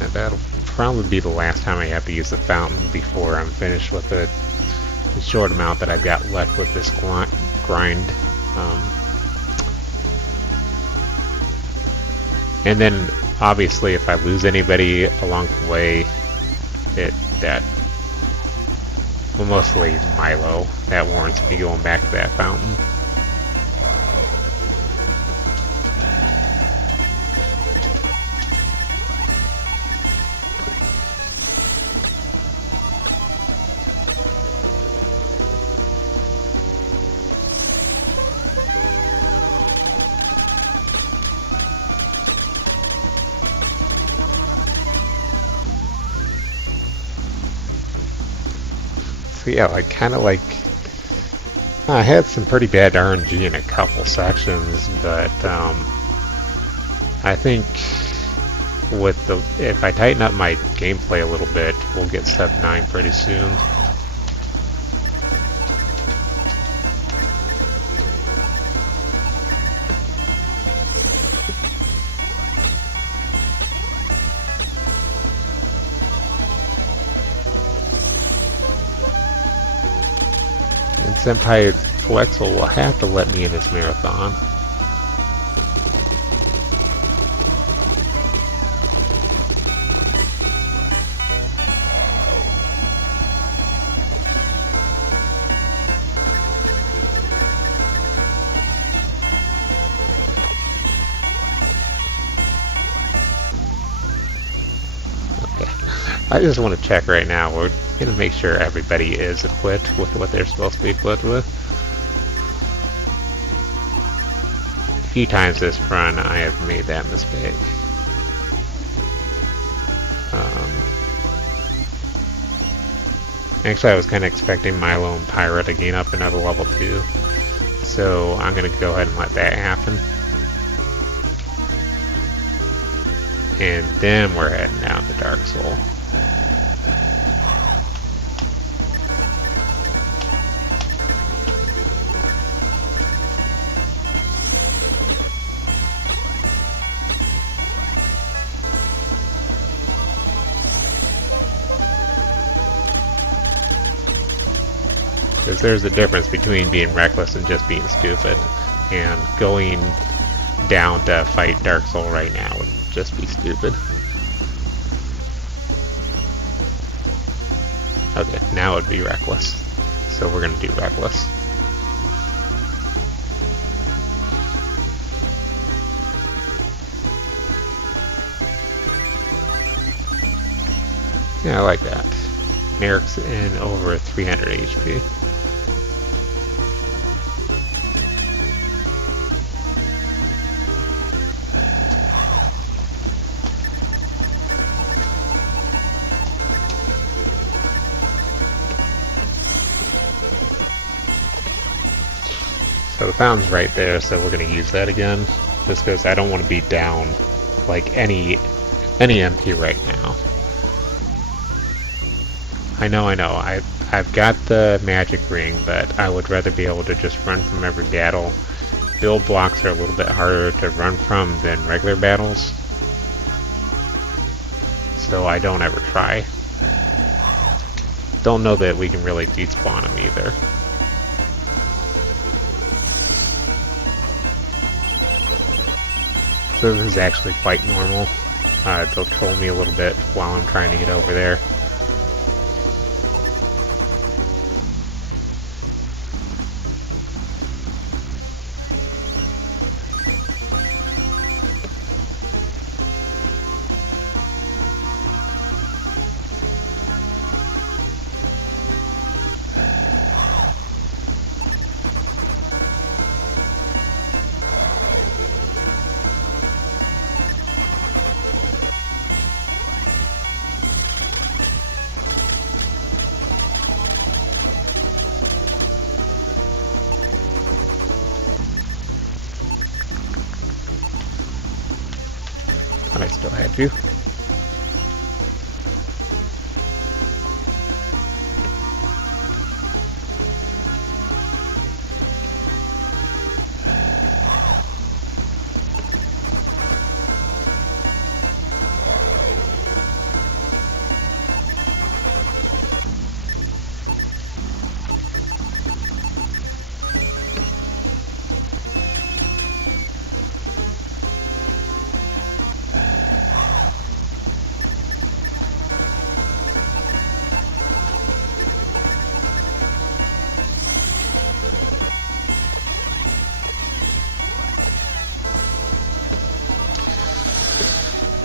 And that'll probably be the last time I have to use the fountain before I'm finished with the short amount that I've got left with this grind. And then obviously if I lose anybody along the way, that Well, mostly Milo. That warrants me going back to that fountain. So yeah, like kind of like I had some pretty bad RNG in a couple sections, but I think with the if I tighten up my gameplay a little bit, we'll get sub 9 pretty soon. And Senpai Flexel will have to let me in his marathon. I just want to check right now. We're going to make sure everybody is equipped with what they're supposed to be equipped with. A few times this run, I have made that mistake. Actually, I was kind of expecting Milo and Pyra to gain up another level 2. So I'm going to go ahead and let that happen. And then we're heading down to Dark Soul. Because there's a difference between being reckless and just being stupid. And going down to fight Dark Soul right now would just be stupid. Okay, now it would be reckless. So we're going to do reckless. Yeah, I like that. Merrick's in over 300 HP. So the fountain's right there, so we're going to use that again. Just because I don't want to be down like any MP right now. I know. I've got the magic ring, but I would rather be able to just run from every battle. Build blocks are a little bit harder to run from than regular battles. So I don't ever try. Don't know that we can really despawn them either. So this is actually quite normal. They'll troll me a little bit while I'm trying to get over there. I still had you.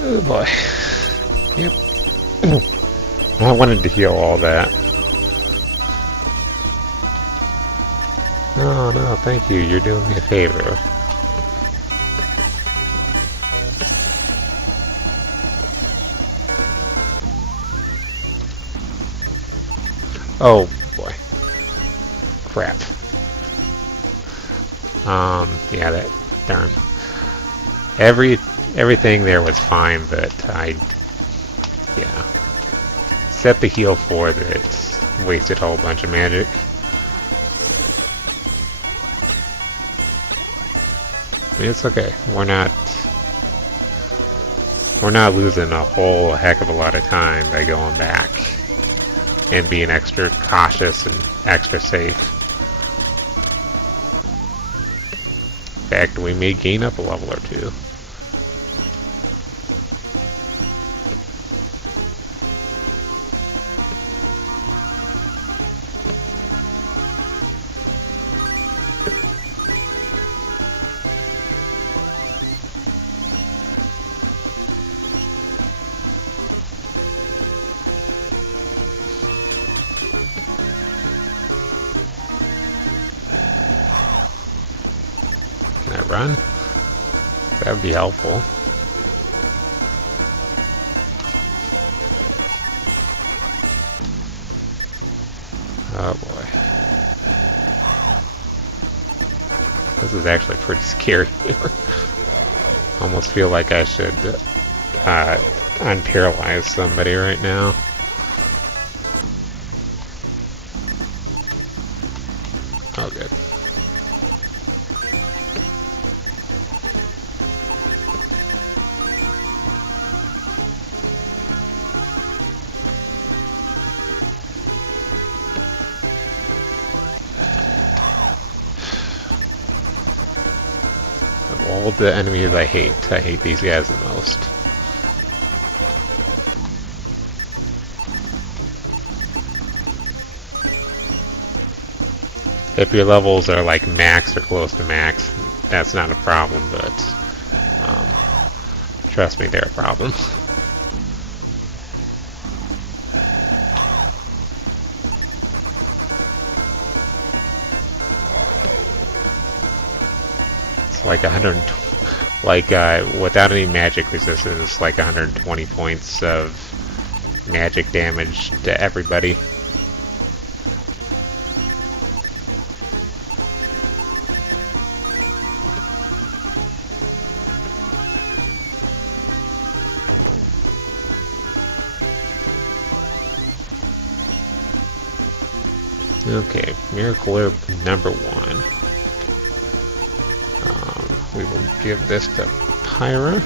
Oh boy. Yep. I wanted to heal all that. Oh no, thank you. You're doing me a favor. Oh boy. Crap. Yeah, that darn. Everything there was fine, but yeah. Set the heal for that. Wasted a whole bunch of magic. I mean, it's okay. We're not losing a whole heck of a lot of time by going back and being extra cautious and extra safe. In fact, we may gain up a level or two. Can I run? That would be helpful. Oh boy. This is actually pretty scary. Almost feel like I should unparalyze somebody right now. Oh good. Of all the enemies I hate these guys the most. If your levels are like max or close to max, that's not a problem, but trust me, they're a problem. It's like 100, without any magic resistance, it's like 120 points of magic damage to everybody. Okay, Miracle Herb number 1. We will give this to Pyra.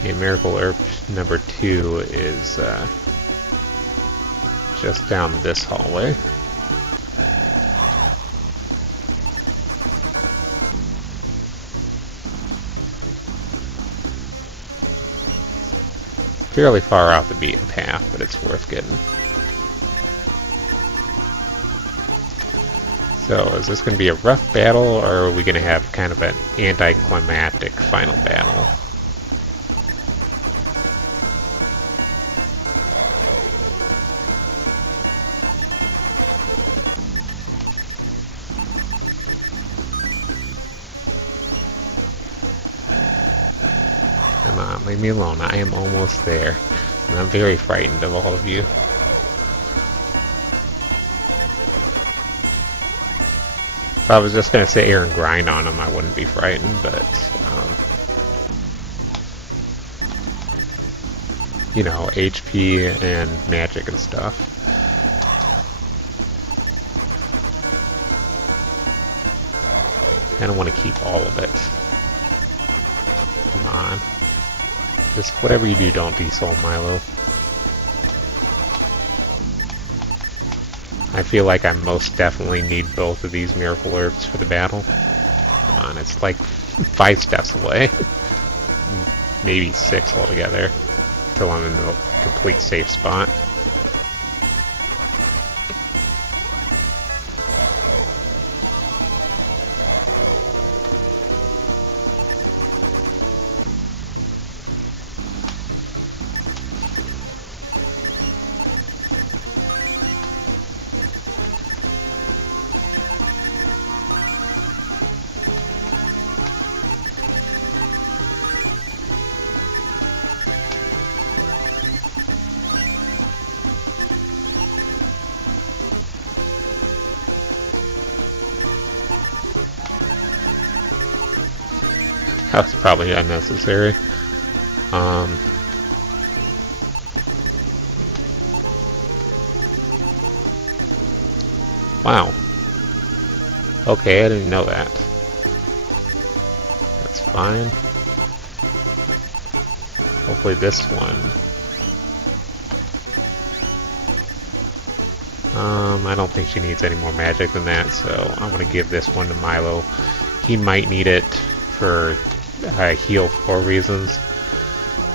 Okay, Miracle Herb number 2 is just down this hallway. Fairly far off the beaten path, but it's worth getting. So, is this going to be a rough battle, or are we going to have kind of an anticlimactic final battle? Come on, leave me alone. I am almost there. And I'm very frightened of all of you. If I was just going to sit here and grind on them, I wouldn't be frightened, but, you know, HP and magic and stuff. I don't want to keep all of it. Come on. Just whatever you do, don't de-soul Milo. I feel like I most definitely need both of these Miracle Herbs for the battle. spawn. It's like 5 steps away. Maybe 6 altogether. Till I'm in the complete safe spot. That was probably unnecessary. Wow. Okay, I didn't know that. That's fine. Hopefully this one. I don't think she needs any more magic than that, so I'm going to give this one to Milo. He might need it for heal 4 reasons.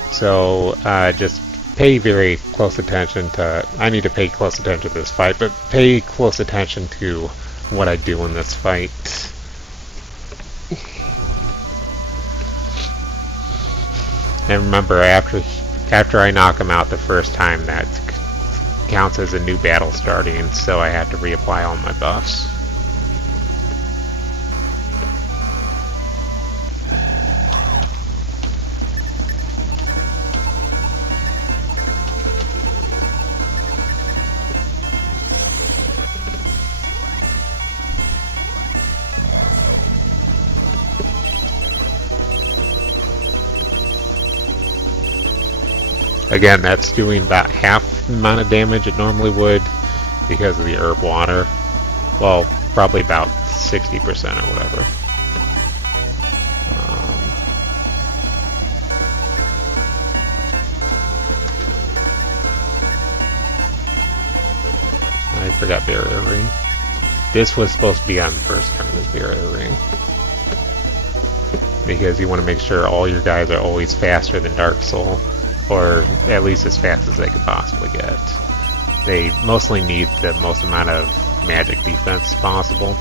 So just pay very close attention to... I need to pay close attention to this fight, but pay close attention to what I do in this fight. And remember, after I knock him out the first time, that counts as a new battle starting, so I have to reapply all my buffs. Again, that's doing about half the amount of damage it normally would because of the herb water. Well, probably about 60% or whatever. I forgot Barrier Ring. This was supposed to be on the first turn, this Barrier Ring. Because you want to make sure all your guys are always faster than Dark Soul. Or at least as fast as they could possibly get. They mostly need the most amount of magic defense possible.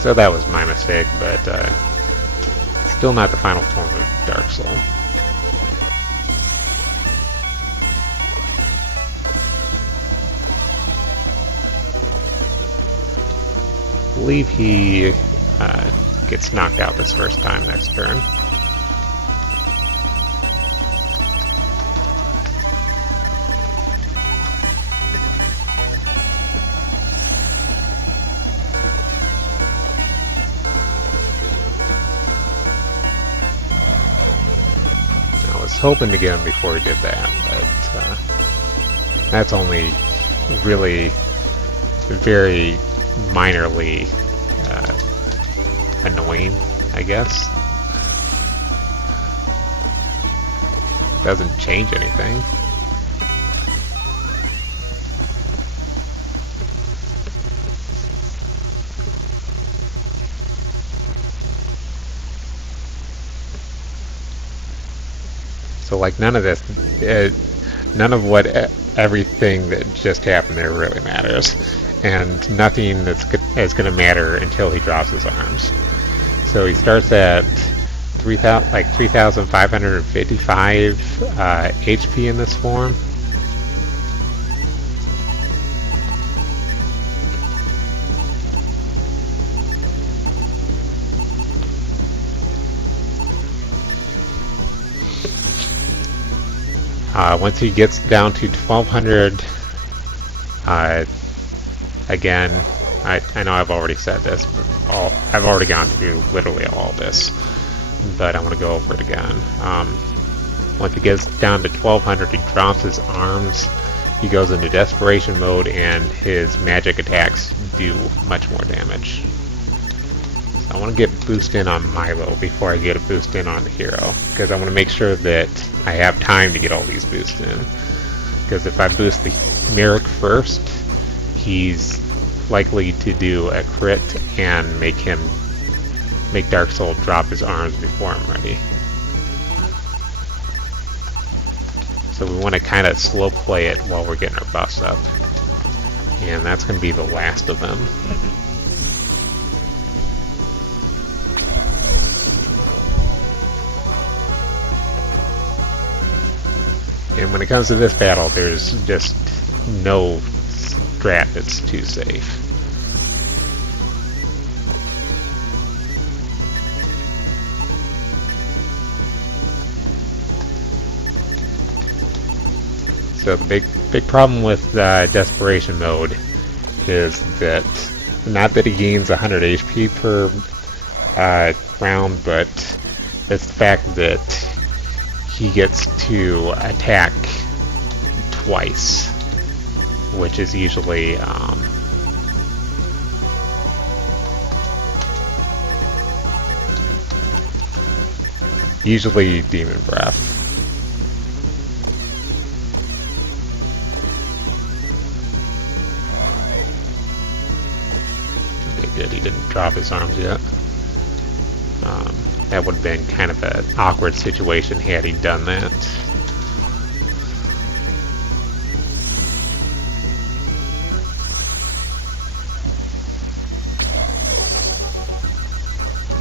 So that was my mistake, but still not the final form of Dark Soul. I believe he gets knocked out this first time next turn. I was hoping to get him before he did that, but that's only really very minorly annoying, I guess. Doesn't change anything. So like none of this, none of what everything that just happened there really matters. And nothing is going to matter until he drops his arms. So he starts at 3,555 HP in this form. Once he gets down to 1,200, again, I know I've already said this, but I've already gone through literally all this, but I want to go over it again. Once he gets down to 1,200, he drops his arms, he goes into desperation mode, and his magic attacks do much more damage. So I want to get boost in on Milo before I get a boost in on the hero, because I want to make sure that I have time to get all these boosts in. Because if I boost the Merrick first, he's likely to do a crit and make Dark Soul drop his arms before I'm ready. So we want to kind of slow play it while we're getting our buffs up. And that's going to be the last of them. And when it comes to this battle, there's just no strat that's too safe. So the big problem with Desperation mode is that, not that he gains 100 HP per round, but it's the fact that he gets to attack twice, which is usually usually Demon Breath. Good, he didn't drop his arms yet. That would have been kind of an awkward situation had he done that.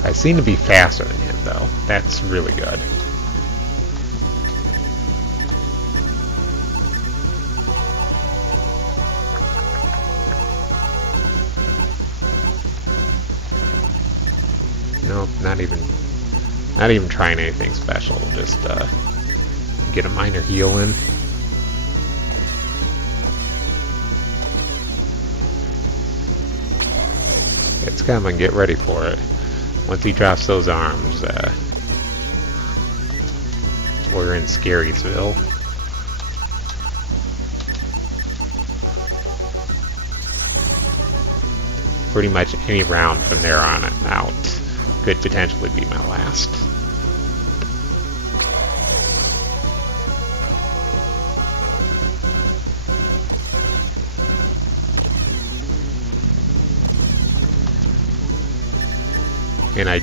I seem to be faster than him though. That's really good. No, not even trying anything special. Just get a minor heal in. It's coming. Get ready for it. Once he drops those arms, we're in Scarysville. Pretty much any round from there on out could potentially be my last. And I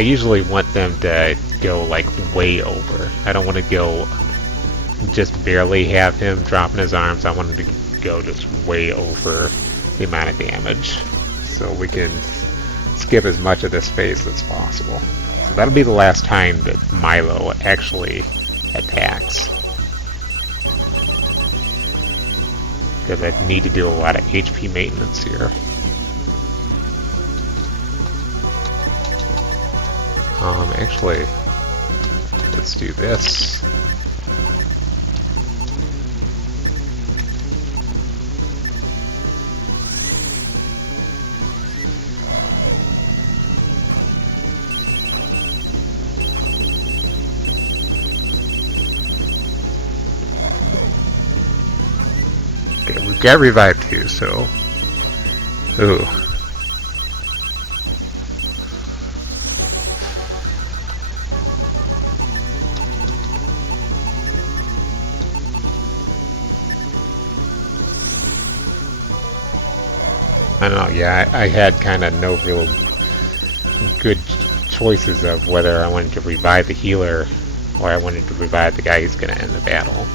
usually want them to go like way over. I don't want to go just barely have him dropping his arms. I want him to go just way over the amount of damage, so we can skip as much of this phase as possible. So that'll be the last time that Milo actually attacks, because I need to do a lot of HP maintenance here. Actually, let's do this. Okay, we've got revive too, so... Ooh. I don't know, yeah, I had kind of no real good choices of whether I wanted to revive the healer or I wanted to revive the guy who's going to end the battle.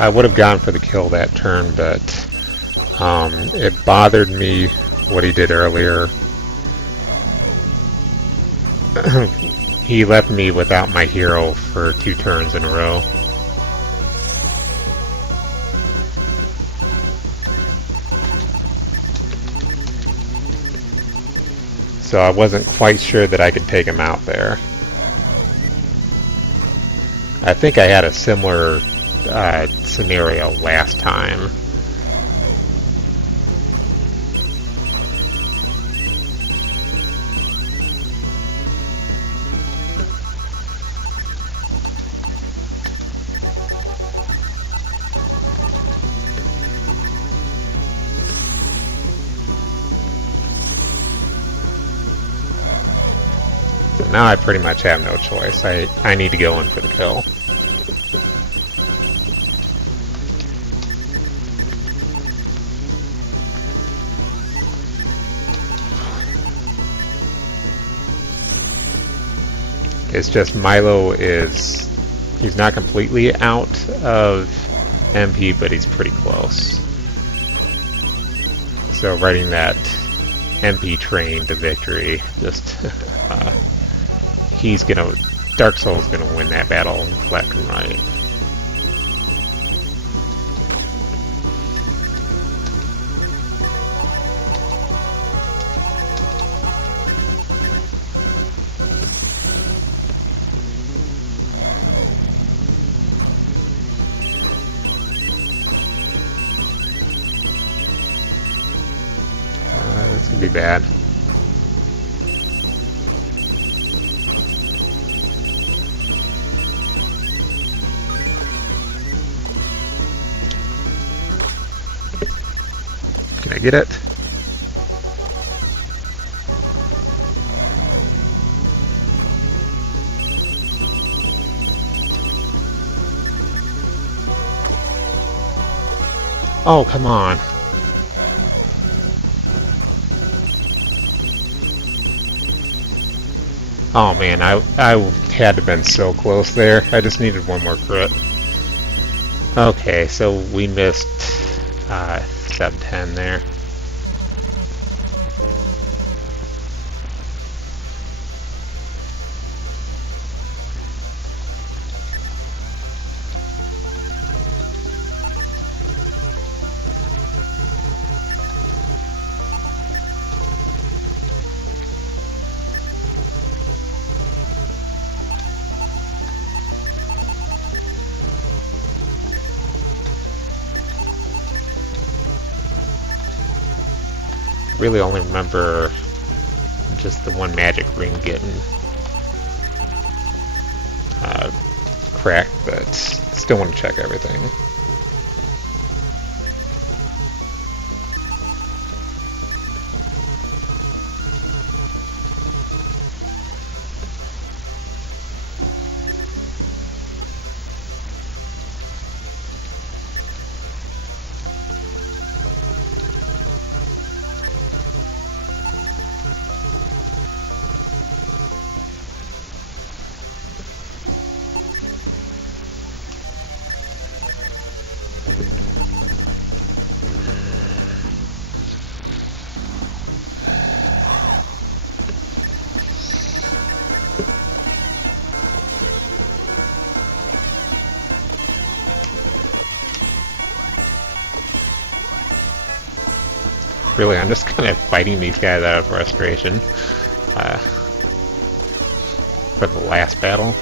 I would have gone for the kill that turn, but it bothered me what he did earlier. He left me without my hero for 2 turns in a row. So I wasn't quite sure that I could take him out there. I think I had a similar scenario last time. So now I pretty much have no choice. I need to go in for the kill. It's just Milo he's not completely out of MP, but he's pretty close. So riding that MP train to victory, just Dark Soul's gonna win that battle left and right. This could be bad. Can I get it? Oh, come on. Oh man, I had to have been so close there. I just needed one more crit. Okay, so we missed sub 10 there. Really only remember just the one magic ring getting cracked, but still want to check everything. Really, I'm just kind of fighting these guys out of frustration for the last battle.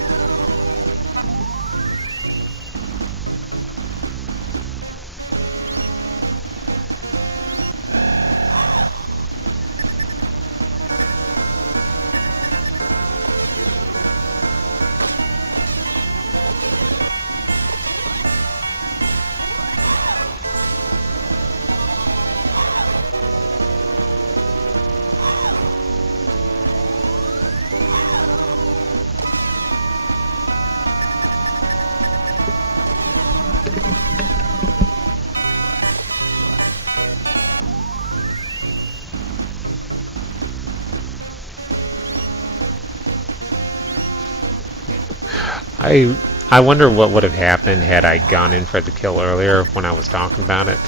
I wonder what would have happened had I gone in for the kill earlier when I was talking about it.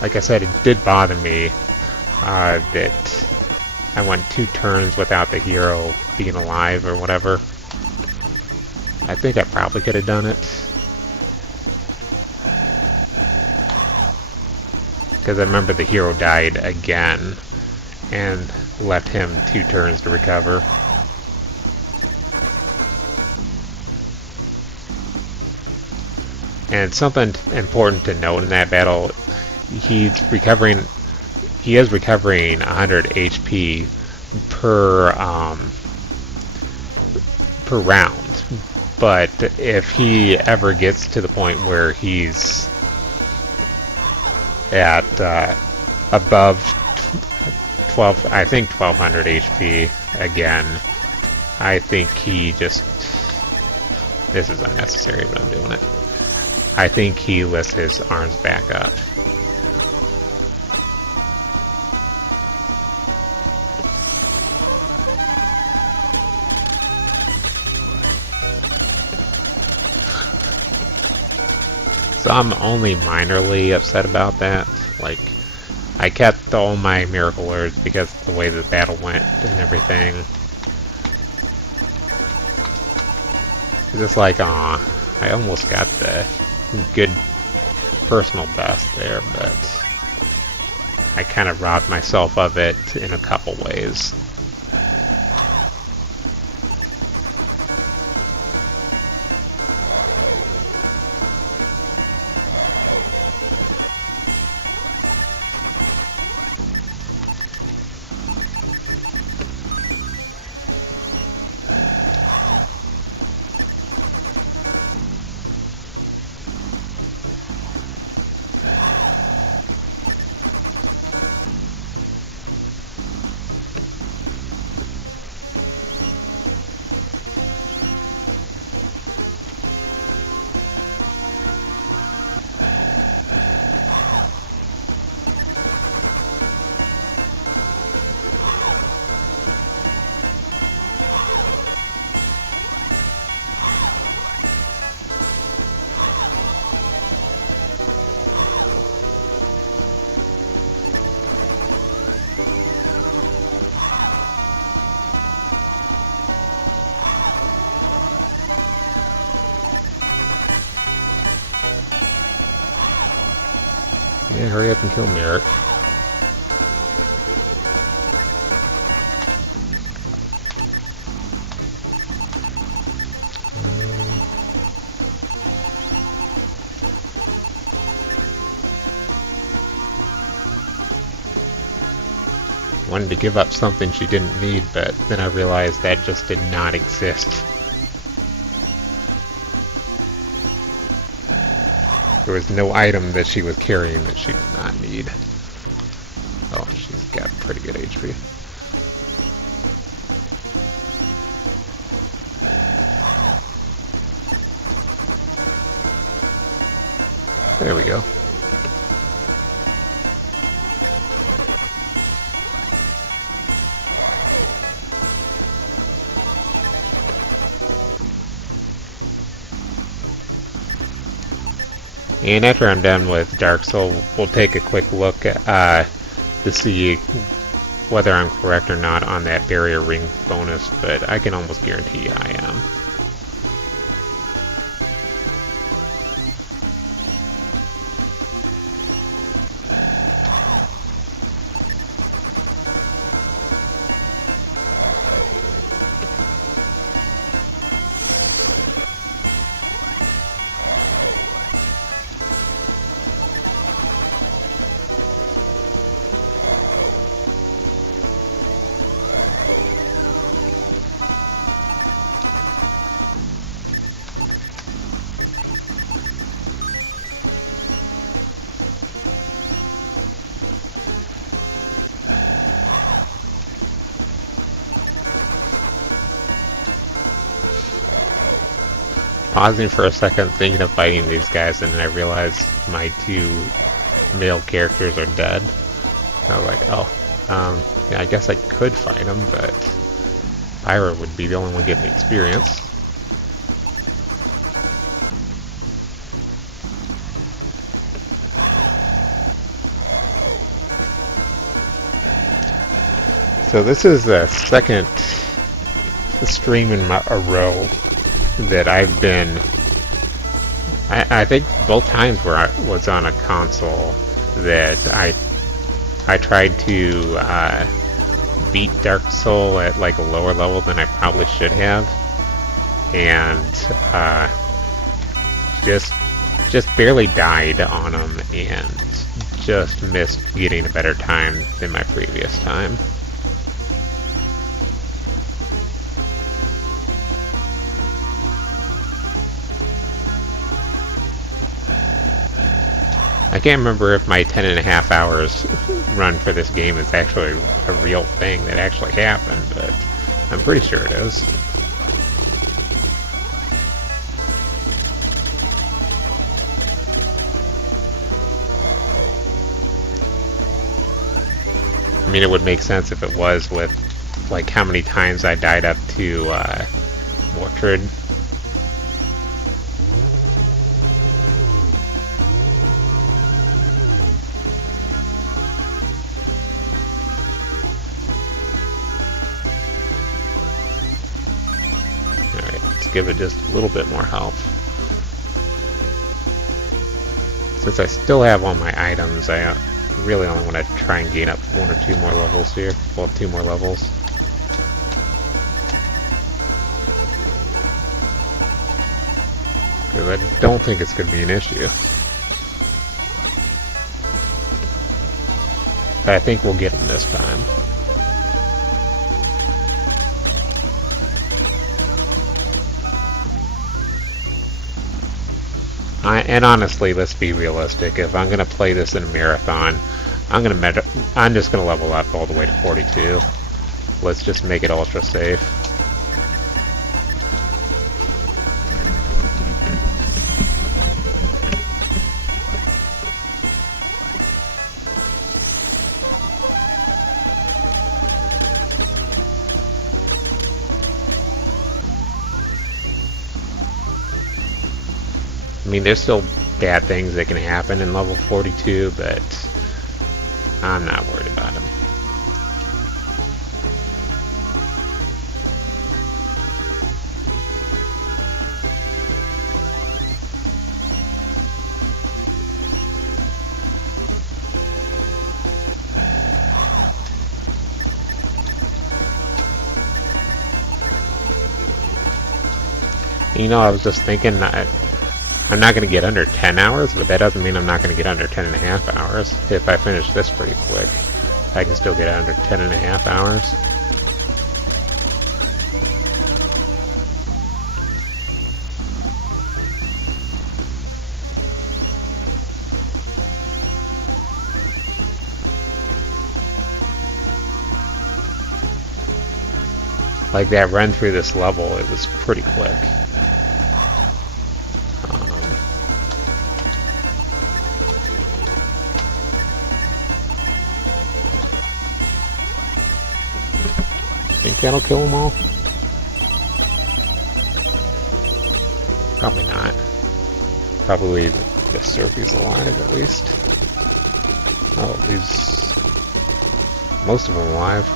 Like I said, it did bother me that I went 2 turns without the hero being alive or whatever. I think I probably could have done it. Because I remember the hero died again and left him 2 turns to recover. And something important to note in that battle, he is recovering 100 HP per round. But if he ever gets to the point where he's at above 1200 HP again, I think he just, this is unnecessary, but I'm doing it. I think he lifts his arms back up. So I'm only minorly upset about that. Like, I kept all my miracle words because of the way the battle went and everything. It's just like, aw, I almost got the good personal best there, but I kind of robbed myself of it in a couple ways. Yeah, hurry up and kill Merrick. Wanted to give up something she didn't need, but then I realized that just did not exist. There was no item that she was carrying that she did not need. Oh, she's got pretty good HP. There we go. And after I'm done with Dark Soul, we'll take a quick look to see whether I'm correct or not on that barrier ring bonus, but I can almost guarantee I am. Pausing for a second, thinking of fighting these guys, and then I realized my 2 male characters are dead. I was like, oh, yeah, I guess I could fight them, but Pyra would be the only one getting the experience. So this is the second stream in a row that I've been. I think both times where I was on a console that I tried to beat Dark Soul at like a lower level than I probably should have, and just barely died on them and just missed getting a better time than my previous time. I can't remember if my 10.5 hours run for this game is actually a real thing that actually happened, but I'm pretty sure it is. I mean, it would make sense if it was with, like, how many times I died up to Mortrid. Alright, let's give it just a little bit more health. Since I still have all my items, I really only want to try and gain up 1 or 2 more levels here. Well, 2 more levels. Because I don't think it's going to be an issue. But I think we'll get them this time. And honestly, let's be realistic. If I'm gonna play this in a marathon, I'm just gonna level up all the way to 42. Let's just make it ultra safe. I mean, there's still bad things that can happen in level 42, but I'm not worried about them. You know, I was just thinking that I'm not going to get under 10 hours, but that doesn't mean I'm not going to get under 10.5 hours. If I finish this pretty quick, I can still get under 10.5 hours. Like that run through this level, it was pretty quick. Think that'll kill them all? Probably not. Probably leave the Surfy's alive at least. Oh, leaves most of them alive.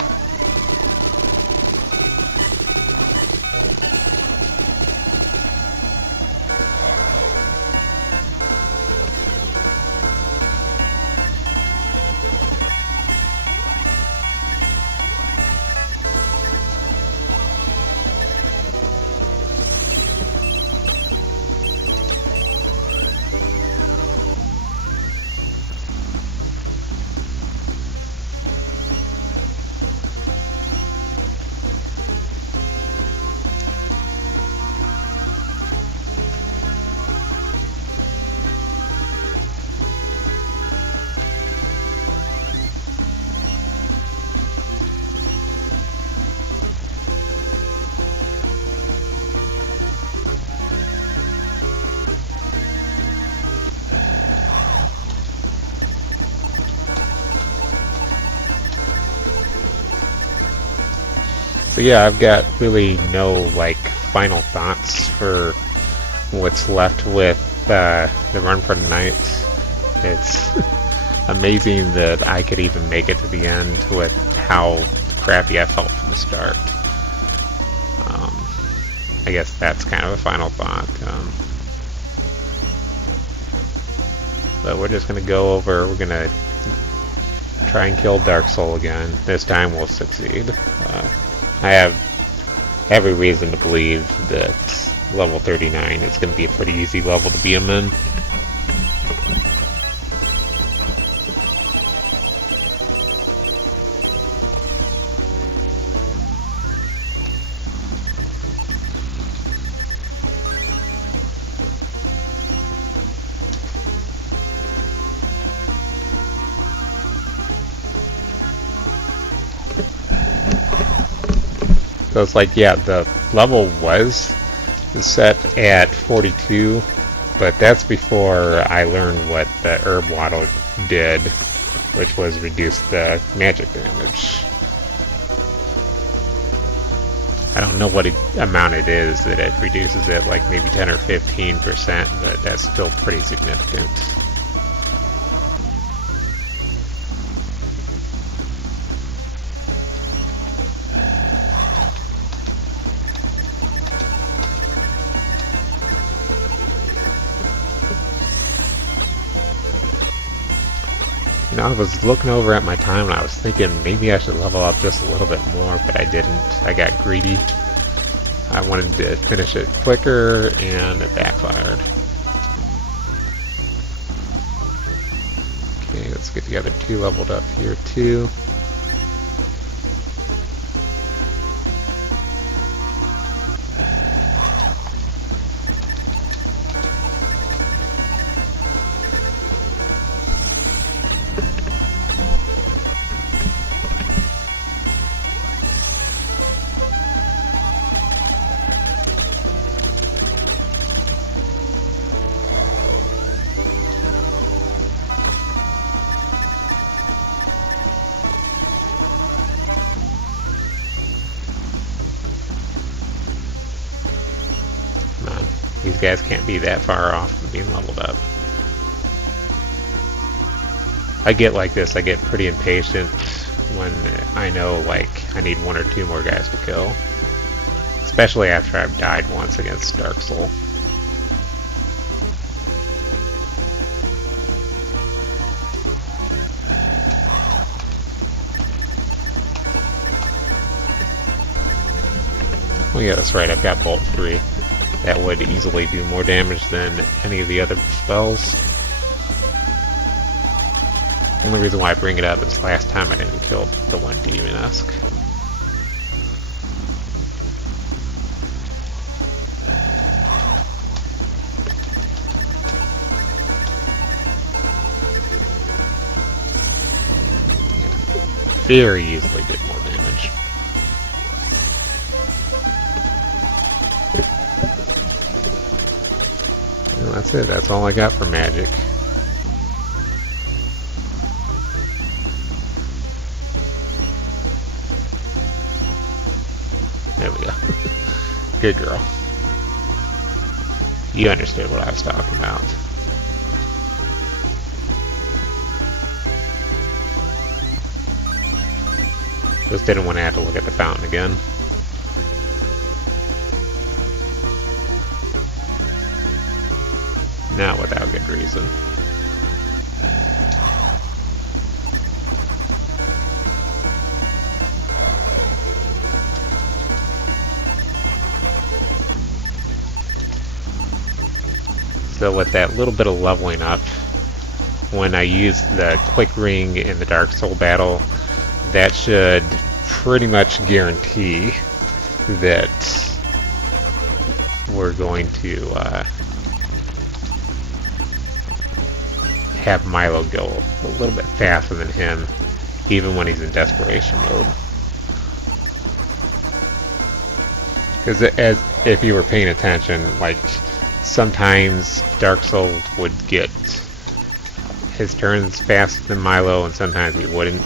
So yeah, I've got really no like final thoughts for what's left with the run for the night. It's amazing that I could even make it to the end with how crappy I felt from the start. I guess that's kind of a final thought. But we're just going to go over, we're going to try and kill Dark Soul again. This time we'll succeed. I have every reason to believe that level 39 is going to be a pretty easy level to beat him in. So it's like, yeah, the level was set at 42, but that's before I learned what the herb waddle did, which was reduce the magic damage. I don't know what amount it is that it reduces it, like maybe 10 or 15%, but that's still pretty significant. You know, I was looking over at my time and I was thinking maybe I should level up just a little bit more, but I didn't. I got greedy. I wanted to finish it quicker and it backfired. Okay, let's get the other two leveled up here too. These guys can't be that far off from being leveled up. I get like this, I get pretty impatient when I know like I need one or two more guys to kill. Especially after I've died once against Dark Soul. Oh yeah, that's right, I've got Bolt 3. That would easily do more damage than any of the other spells. The only reason why I bring it up is last time I didn't kill the one Demonesque. Very easily did more damage. And that's it, that's all I got for magic. There we go. Good girl. You understood what I was talking about. Just didn't want to have to look at the fountain again. Not without good reason. So with that little bit of leveling up, when I use the quick ring in the Dark Soul battle, that should pretty much guarantee that we're going to have Milo go a little bit faster than him, even when he's in desperation mode. Because if you were paying attention, like sometimes Dark Soul would get his turns faster than Milo, and sometimes he wouldn't.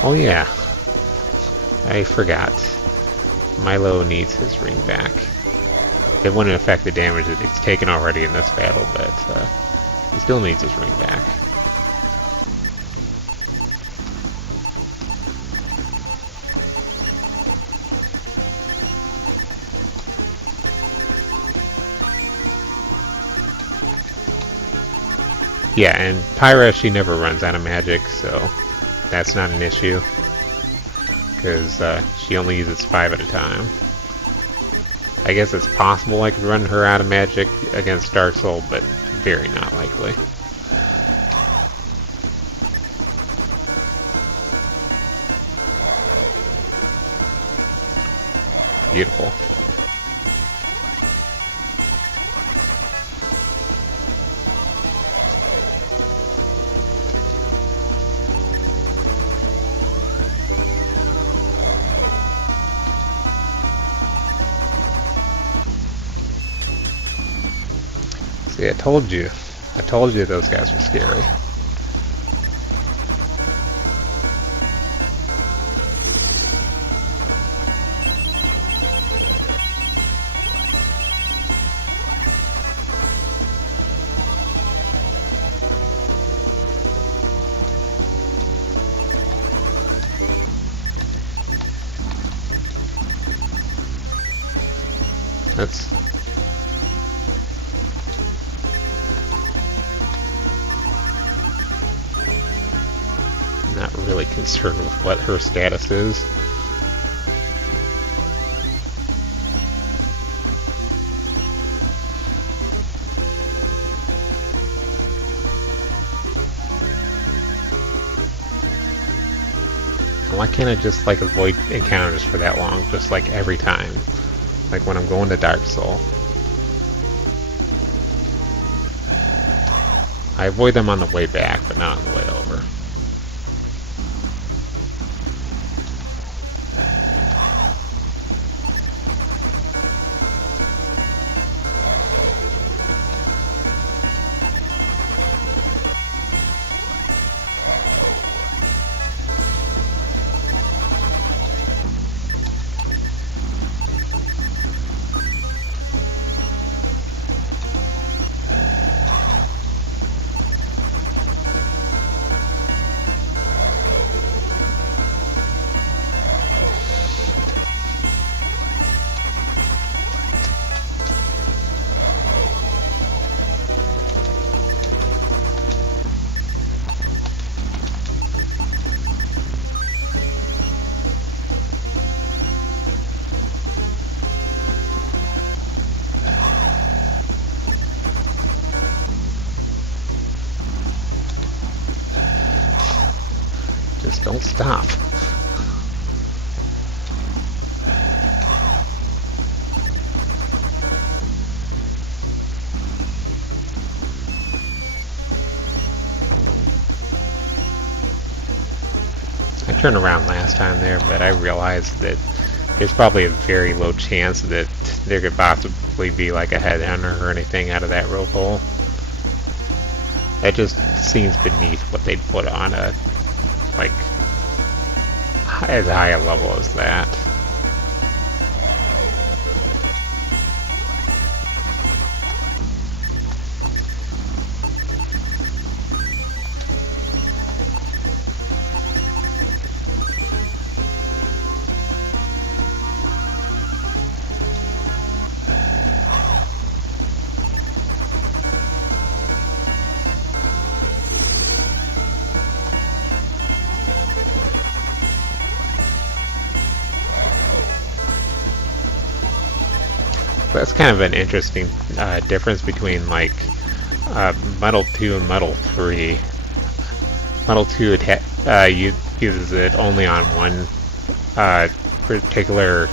Oh yeah, I forgot. Milo needs his ring back. It wouldn't affect the damage that he's taken already in this battle, but he still needs his ring back. Yeah, and Pyra, she never runs out of magic, so that's not an issue. Because she only uses 5 at a time. I guess it's possible I could run her out of magic against Dark Soul, but very not likely. Beautiful. See, I told you. I told you those guys were scary. That's not really concerned with what her status is. Why can't I just like avoid encounters for that long, just like every time? Like when I'm going to Dark Soul. I avoid them on the way back, but not on the way over. Just don't stop. I turned around last time there, but I realized that there's probably a very low chance that there could possibly be like a headhunter or anything out of that rope hole. That just seems beneath what they'd put on a like as high a level as that. That's kind of an interesting difference between like Muddle 2 and Muddle 3. Muddle 2 uses it only on one particular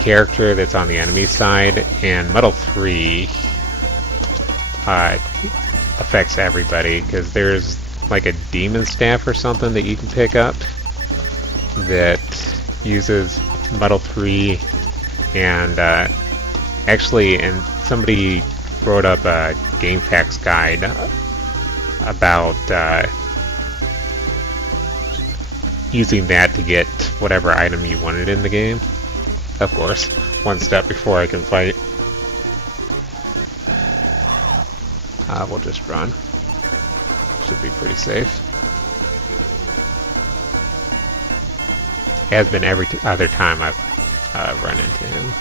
character that's on the enemy side, and Muddle 3 affects everybody because there's like a demon staff or something that you can pick up that uses Muddle 3, and actually, and somebody wrote up a game packs guide about using that to get whatever item you wanted in the game. Of course, one step before I can fight. We'll just run. Should be pretty safe. Has been every other time I've run into him.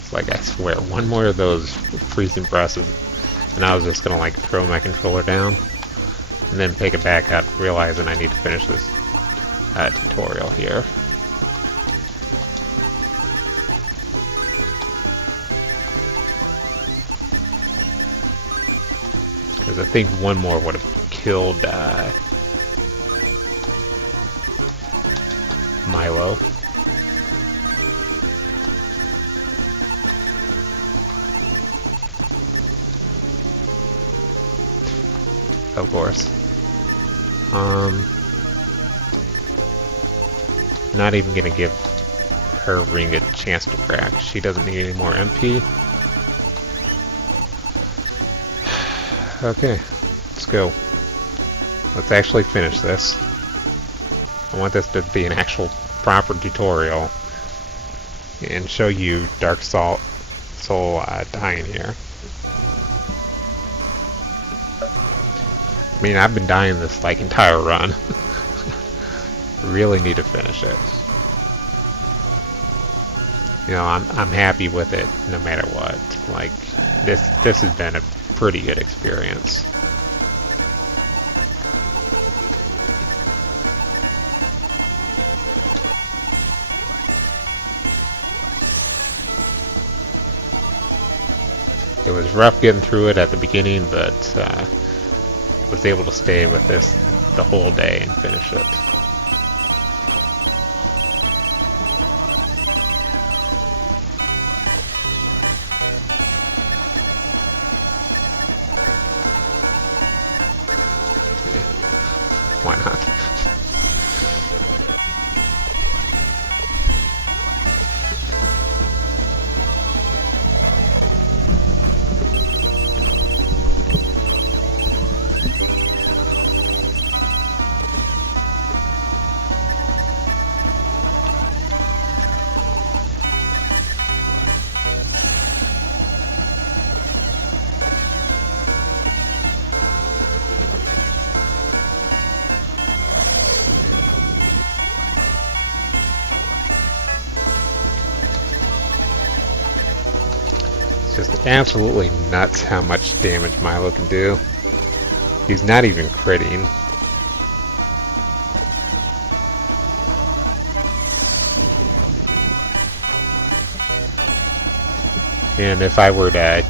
It's like, I swear, one more of those freezing presses, and I was just gonna like throw my controller down, and then pick it back up, realizing I need to finish this tutorial here. Because I think one more would have killed Milo. Of course. Not even gonna give her ring a chance to crack. She doesn't need any more MP. Okay, let's go. Let's actually finish this. I want this to be an actual proper tutorial and show you Dark Soul dying here. I mean, I've been dying this like entire run. Really need to finish it. You know, I'm happy with it no matter what. Like, this has been a pretty good experience. It was rough getting through it at the beginning, but was able to stay with this the whole day and finish it. Why not? Just absolutely nuts how much damage Milo can do. He's not even critting. And if I were to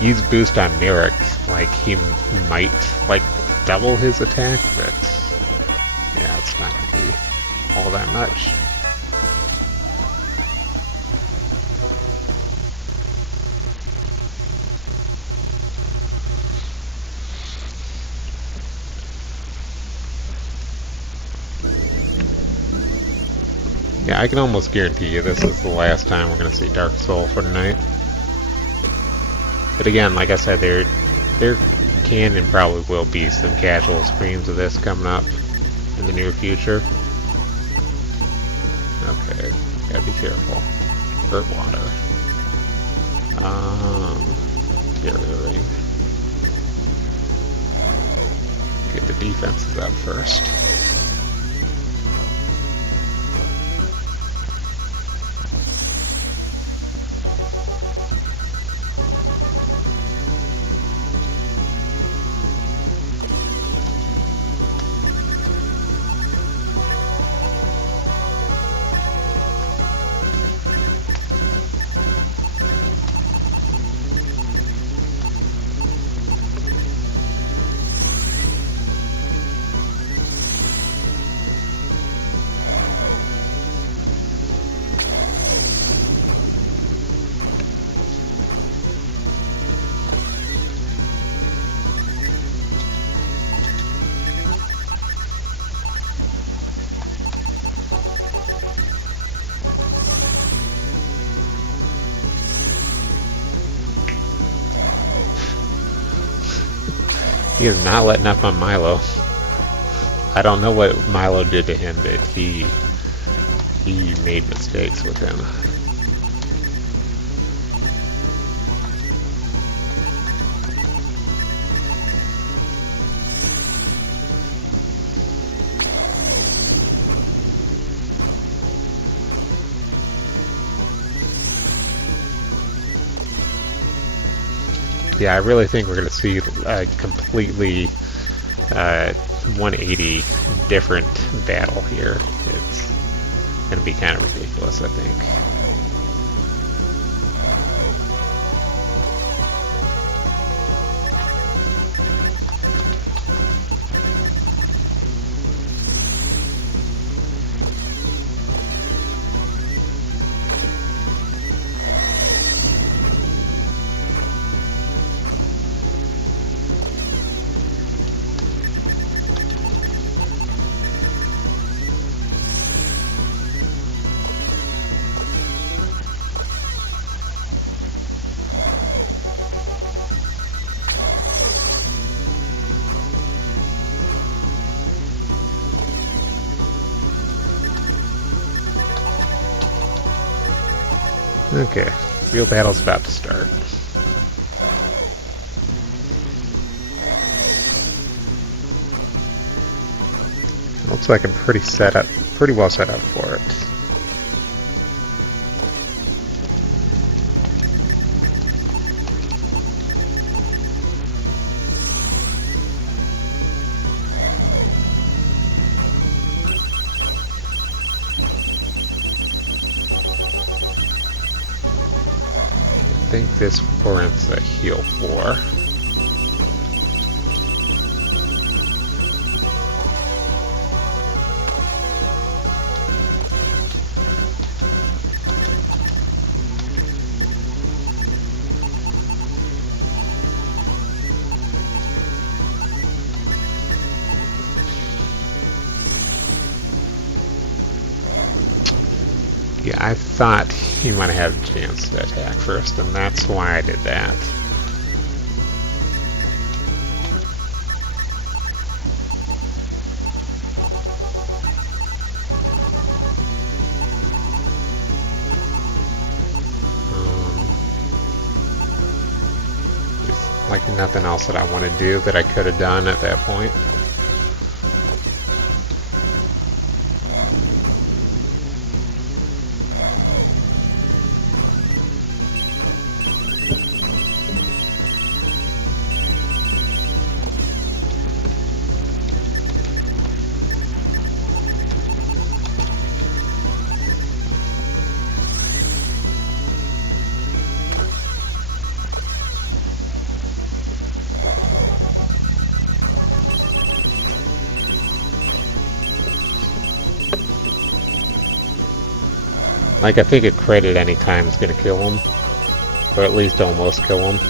use boost on Merrick, like, he might like double his attack, but yeah, it's not gonna be all that much. Yeah, I can almost guarantee you this is the last time we're going to see Dark Soul for tonight. But again, like I said, there can and probably will be some casual streams of this coming up in the near future. Okay, gotta be careful. Hurt water. Barrier ring. Get the defenses up first. He is not letting up on Milo. I don't know what Milo did to him, but he made mistakes with him. Yeah, I really think we're going to see a completely 180 different battle here. It's going to be kind of ridiculous, I think. Okay, real battle's about to start. Looks like I'm pretty well set up for it. I think this warrants a heal 4. Yeah, I thought he might have had a chance to attack first, and that's why I did that. Just like nothing else that I want to do that I could have done at that point. Like, I think a crit at any time is going to kill him. Or at least almost kill him.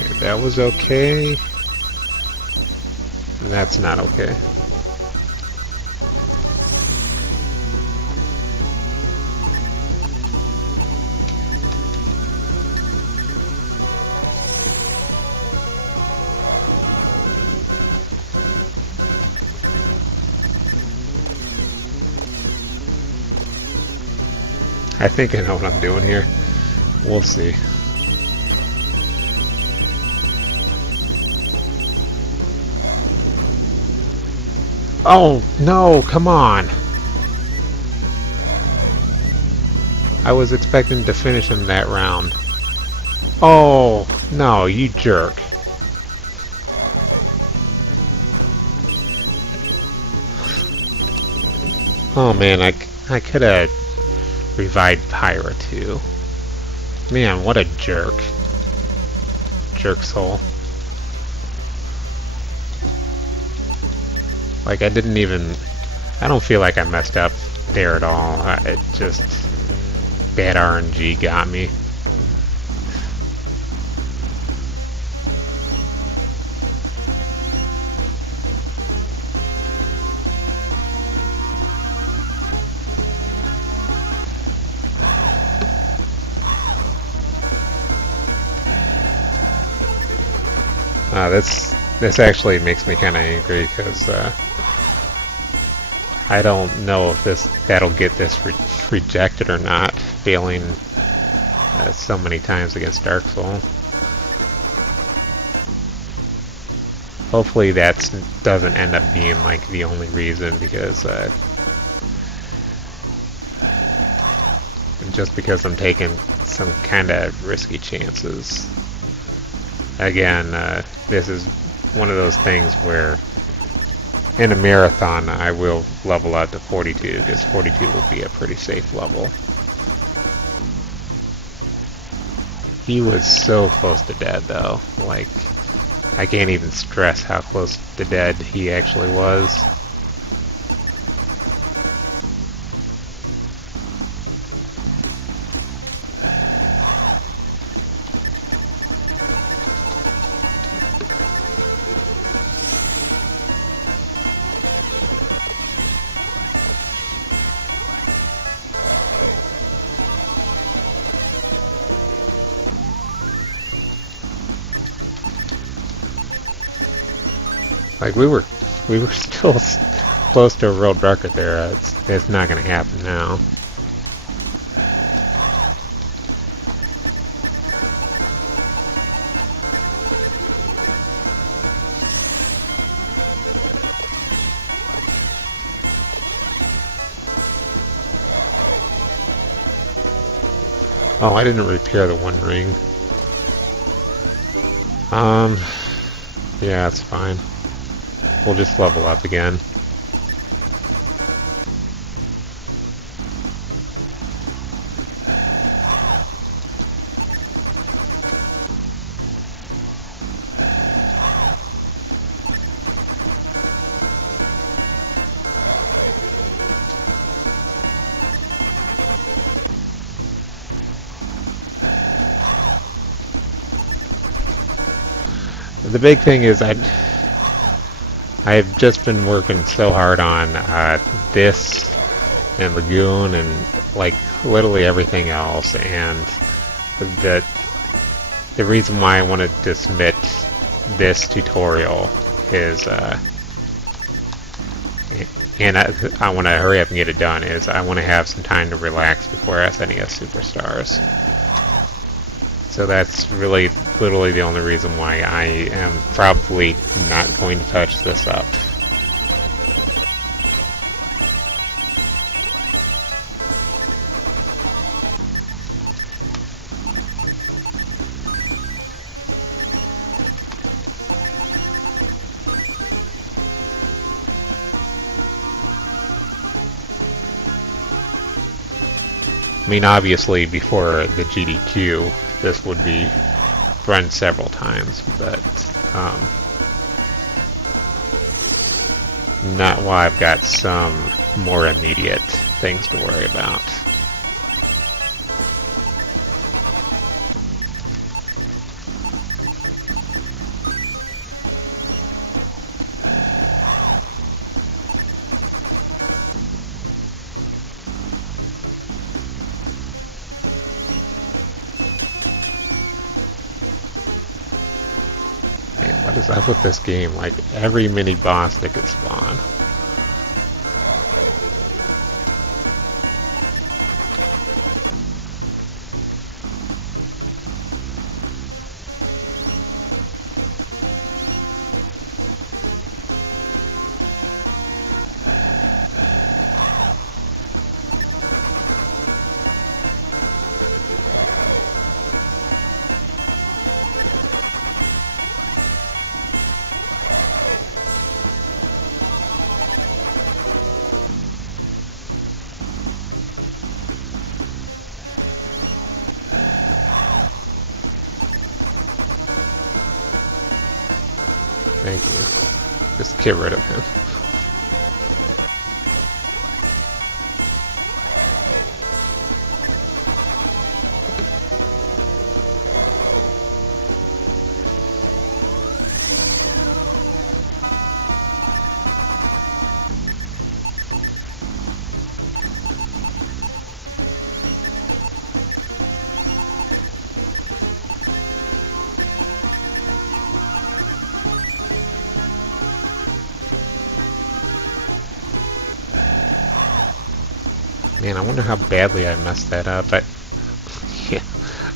Okay, that was okay. That's not okay. I think I know what I'm doing here. We'll see. Oh, no, come on. I was expecting to finish him that round. Oh, no, you jerk. Oh man, I could have revived Pyra too. Man, what a jerk. Jerk soul. Like, I don't feel like I messed up there at all. It just, That RNG got me. This actually makes me kind of angry because I don't know if that'll get this rejected or not, failing so many times against Dark Soul. Hopefully that doesn't end up being like the only reason, because just because I'm taking some kind of risky chances. Again, this is one of those things where in a marathon I will level up to 42, because 42 will be a pretty safe level. He was so close to dead though, like I can't even stress how close to dead he actually was. Like we were still close to a world record there. It's not going to happen now. Oh, I didn't repair the one ring. Yeah, it's fine. We'll just level up again. The big thing is I've just been working so hard on this and Lagoon and like literally everything else, and the reason why I wanted to submit this tutorial is and I want to hurry up and get it done, is I want to have some time to relax before SNES Superstars. So that's really literally the only reason why I am probably not going to touch this up. I mean, obviously before the GDQ this would be run several times, but not while I've got some more immediate things to worry about. What is up with this game? Like, every mini boss that could spawn. Thank you. Just get rid of him. Man, I wonder how badly I messed that up. Yeah,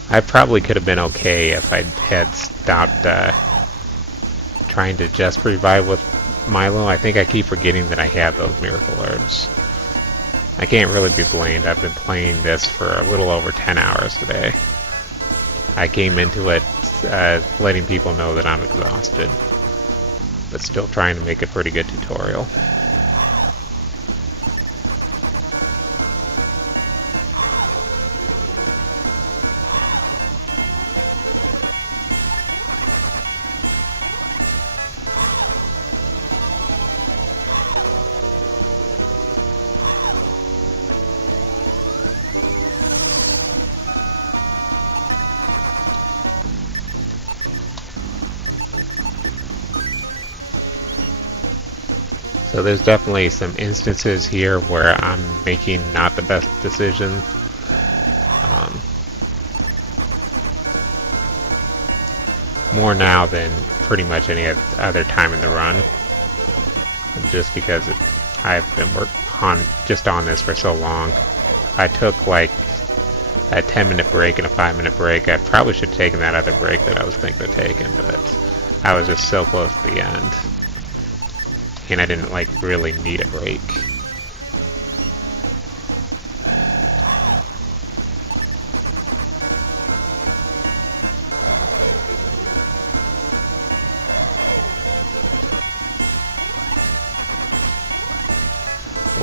I probably could have been okay if I had stopped trying to just revive with Milo. I think I keep forgetting that I have those miracle herbs. I can't really be blamed. I've been playing this for a little over 10 hours today. I came into it letting people know that I'm exhausted, but still trying to make a pretty good tutorial. So there's definitely some instances here where I'm making not the best decision. More now than pretty much any other time in the run. Just because I've been just on this for so long. I took like a 10-minute break and a 5-minute break. I probably should have taken that other break that I was thinking of taking, but I was just so close to the end. And I didn't like really need a break.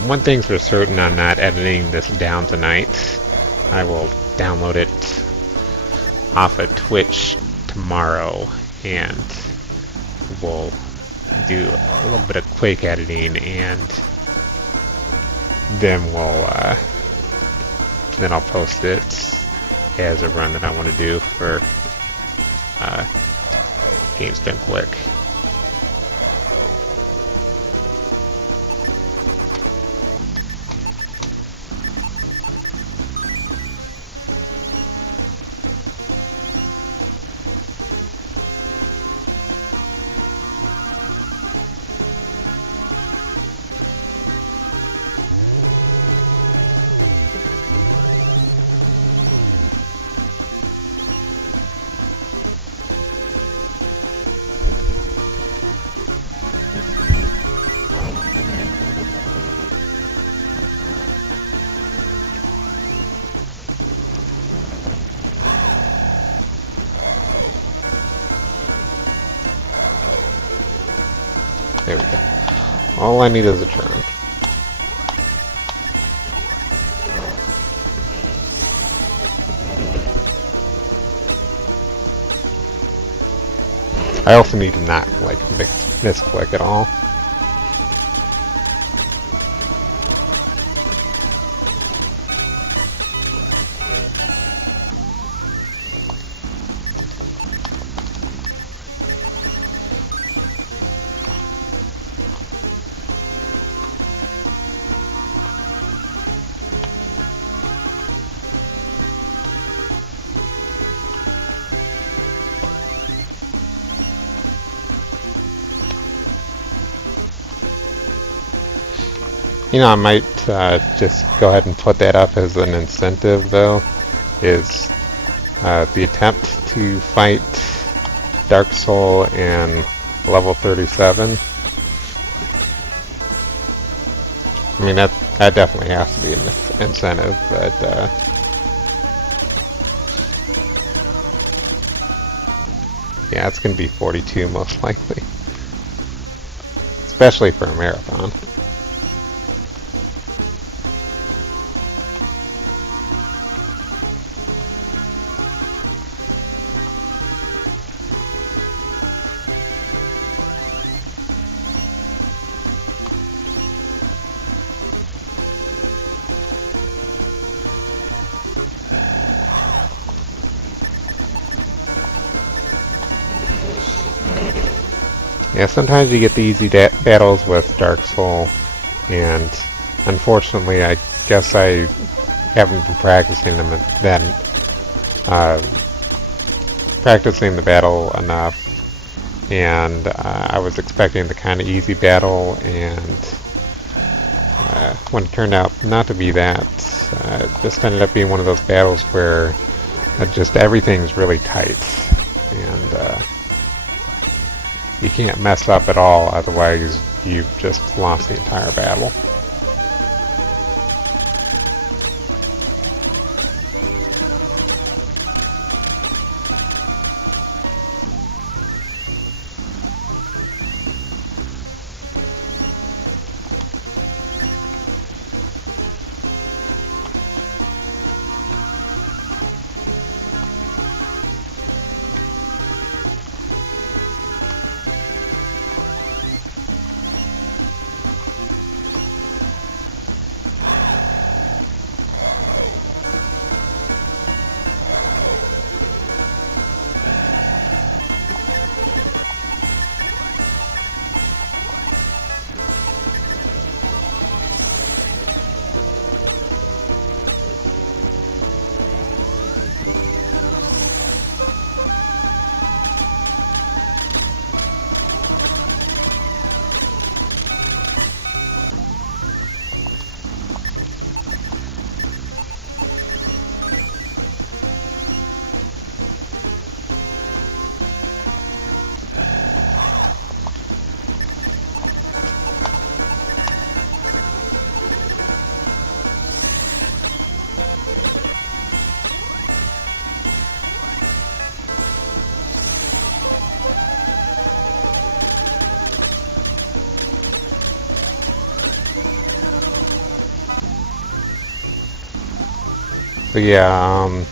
One thing's for certain, I'm not editing this down tonight. I will download it off of Twitch tomorrow, and we'll do a little bit of quick editing, and then I'll post it as a run that I want to do for Games Done Quick. There we go. All I need is a turn. I also need to not like misclick at all. You know, I might just go ahead and put that up as an incentive, though, is the attempt to fight Dark Soul in level 37. I mean, that definitely has to be an incentive, but yeah, it's going to be 42 most likely, especially for a marathon. Yeah, sometimes you get the easy battles with Dark Soul, and unfortunately, I guess I haven't been practicing them practicing the battle enough, and I was expecting the kind of easy battle, and when it turned out not to be that. It just ended up being one of those battles where just everything's really tight, and you can't mess up at all, otherwise you've just lost the entire battle. So yeah,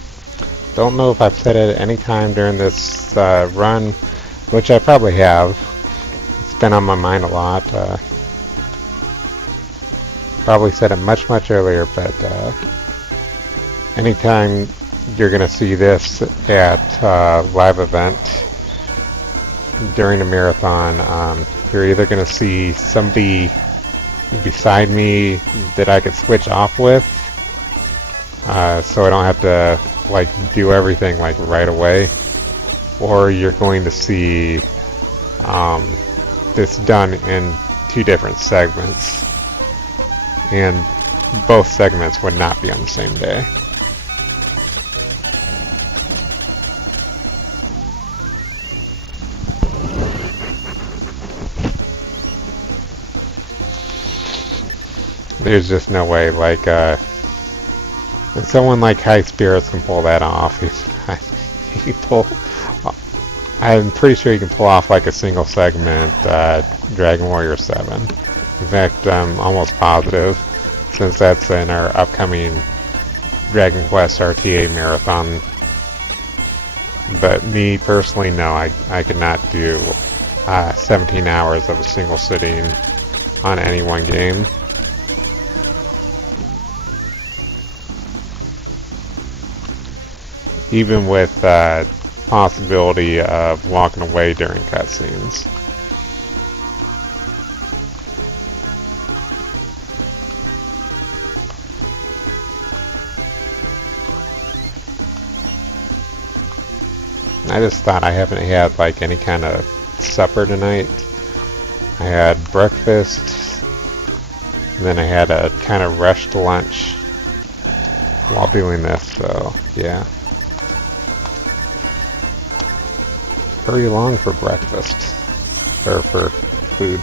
don't know if I've said it any time during this run, which I probably have. It's been on my mind a lot. Probably said it much earlier, but anytime you're going to see this at live event during a marathon, you're either going to see somebody beside me that I could switch off with, so I don't have to like do everything like right away, or you're going to see this done in two different segments, and both segments would not be on the same day. There's just no way, like, someone like High Spirits can pull that off. He pull. I'm pretty sure he can pull off like a single segment Dragon Warrior 7. In fact, I'm almost positive, since that's in our upcoming Dragon Quest RTA marathon. But me personally, no, I could not do 17 hours of a single sitting on any one game. Even with possibility of walking away during cutscenes. I just thought I haven't had like any kind of supper tonight. I had breakfast, and then I had a kind of rushed lunch while doing this, so yeah. Hurry along for breakfast, or for food.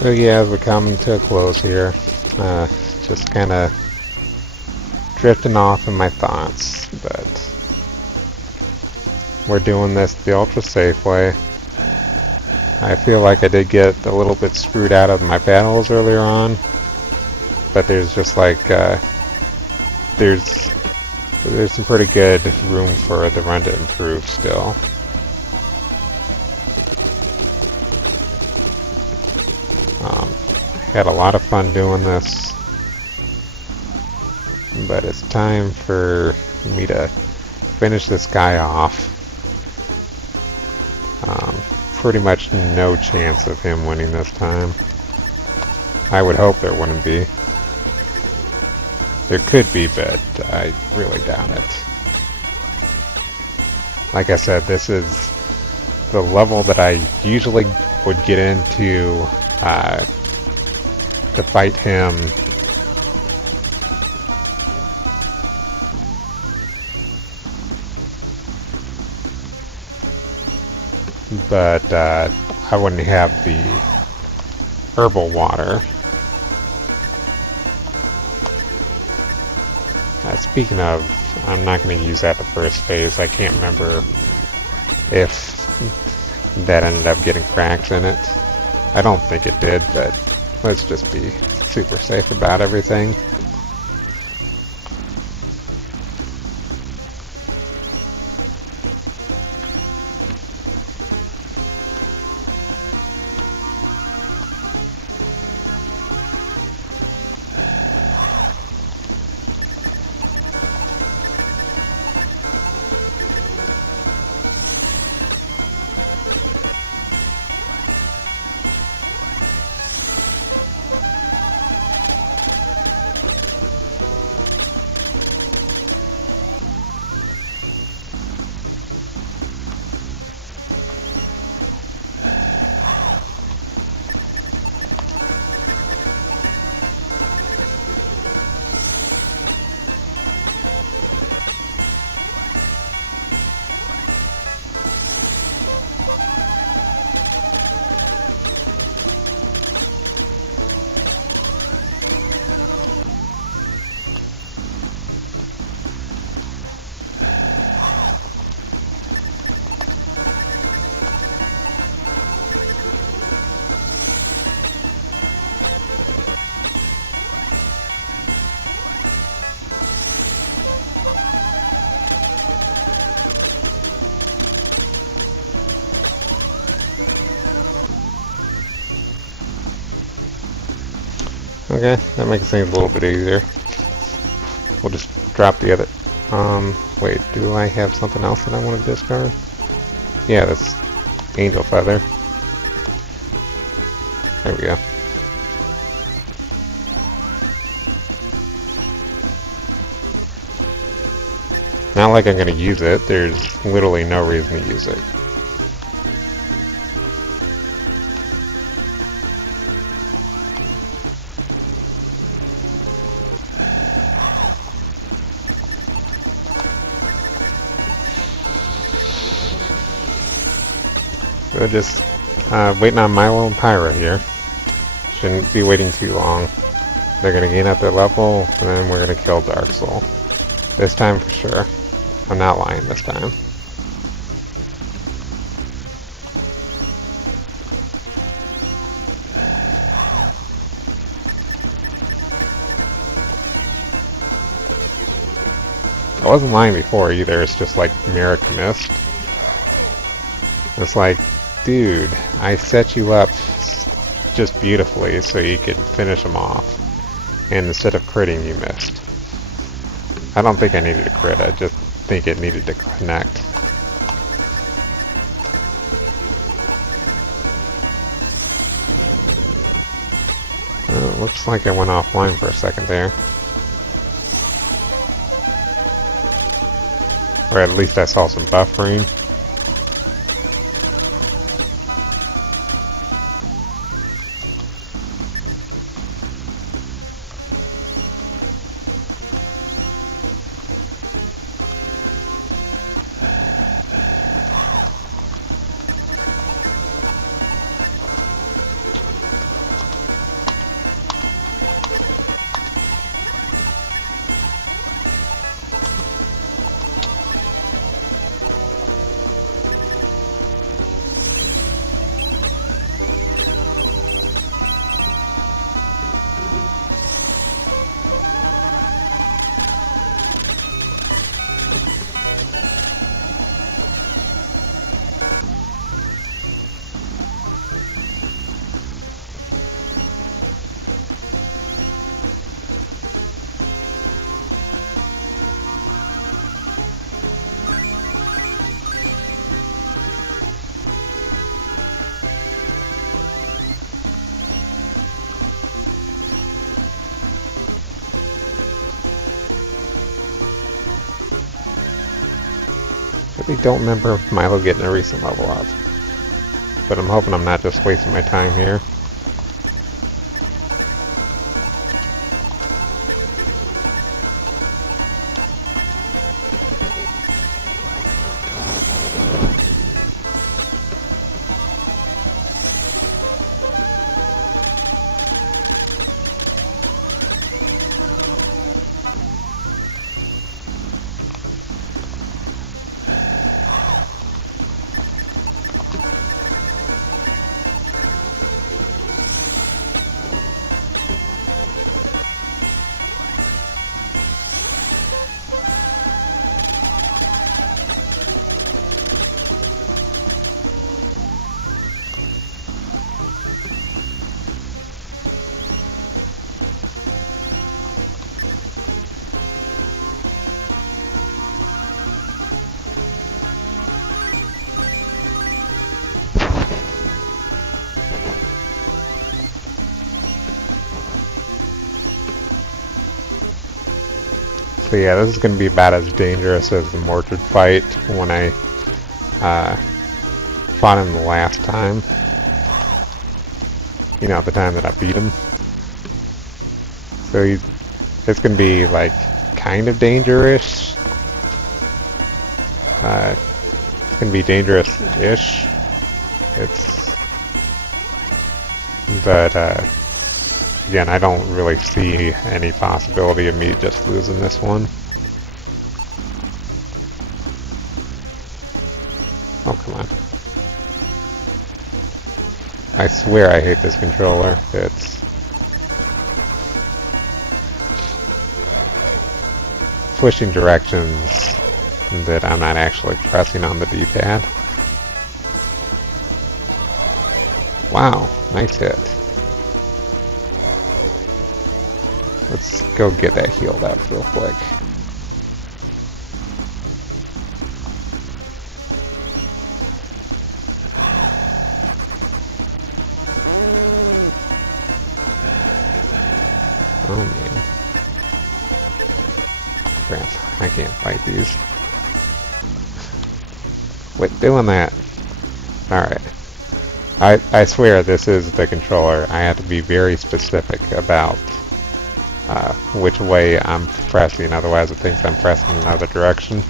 So yeah, as we come to a close here, just kind of drifting off in my thoughts, but we're doing this the ultra safe way. I feel like I did get a little bit screwed out of my battles earlier on, but there's just like there's some pretty good room for the run to improve still. Had a lot of fun doing this, but it's time for me to finish this guy off. Pretty much no chance of him winning this time. I would hope there wouldn't be. There could be, but I really doubt it. Like I said, this is the level that I usually would get into to fight him. But I wouldn't have the herbal water. Speaking of, I'm not going to use that the first phase. I can't remember if that ended up getting cracks in it. I don't think it did, but let's just be super safe about everything. Okay, that makes things a little bit easier. We'll just drop the other... wait, do I have something else that I want to discard? Yeah, that's Angel Feather. There we go. Not like I'm going to use it, there's literally no reason to use it. So just waiting on Milo and Pyra here. Shouldn't be waiting too long. They're going to gain up their level, and then we're going to kill Dark Soul. This time for sure. I'm not lying this time. I wasn't lying before either, it's just like Merrick missed. It's like, dude, I set you up just beautifully so you could finish him off. And instead of critting, you missed. I don't think I needed a crit, I just think it needed to connect. Well, it looks like I went offline for a second there. Or at least I saw some buffering. honestly don't remember Milo getting a recent level up. But I'm hoping I'm not just wasting my time here. So yeah, this is going to be about as dangerous as the Mortared fight when I fought him the last time. You know, the time that I beat him. So it's going to be like kind of dangerous. It's going to be dangerous-ish. But again, I don't really see any possibility of me just losing this one. Oh, come on. I swear I hate this controller. It's pushing directions that I'm not actually pressing on the D-pad. Wow, nice hit. Let's go get that healed up real quick. Oh man. Crap, I can't fight these. Quit doing that. Alright. I swear this is the controller. I have to be very specific about which way I'm pressing, otherwise it thinks I'm pressing in another direction.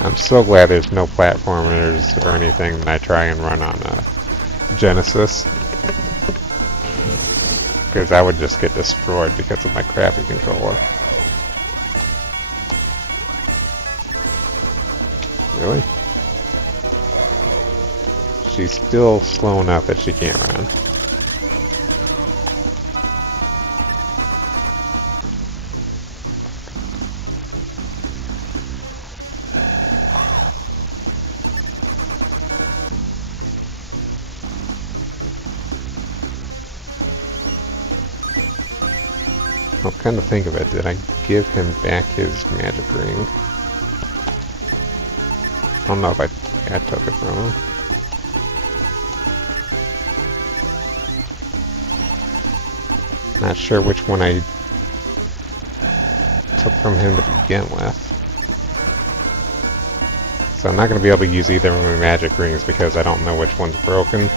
I'm so glad there's no platformers or anything that I try and run on Genesis, because I would just get destroyed because of my crappy controller. Really? She's still slow enough that she can't run. I'll kind of think of it. Did I give him back his magic ring? I don't know if I took it from him. Not sure which one I took from him to begin with. So I'm not going to be able to use either of my magic rings because I don't know which one's broken.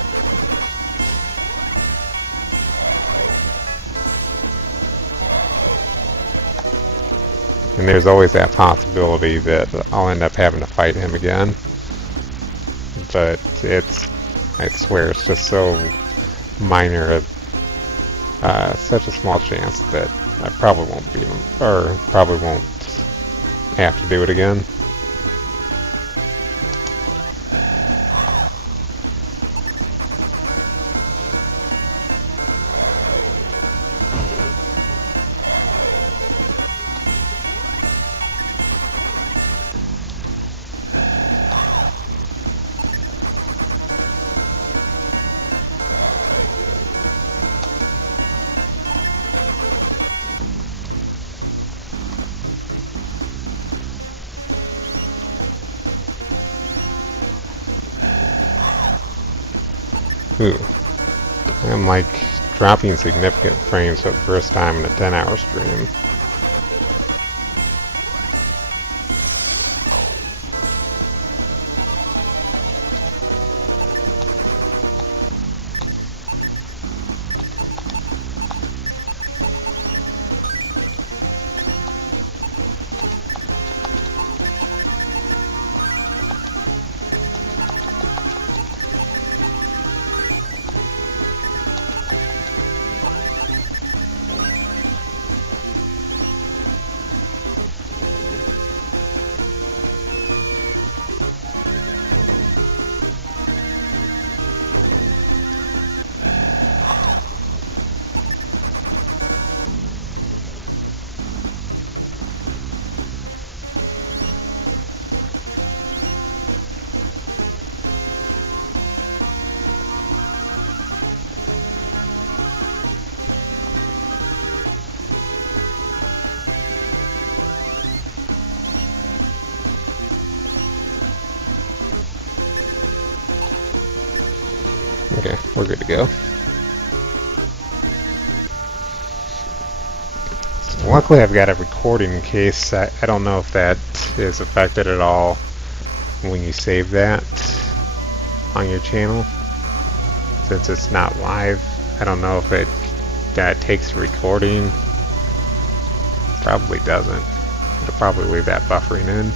And there's always that possibility that I'll end up having to fight him again. But I swear, it's just so minor, such a small chance that I probably won't beat him, or probably won't have to do it again. Ooh. I'm like dropping significant frames for the first time in a 10-hour stream. Okay, we're good to go. So luckily I've got a recording in case. I don't know if that is affected at all when you save that on your channel. Since it's not live, I don't know if it takes recording. Probably doesn't. It'll probably leave that buffering in.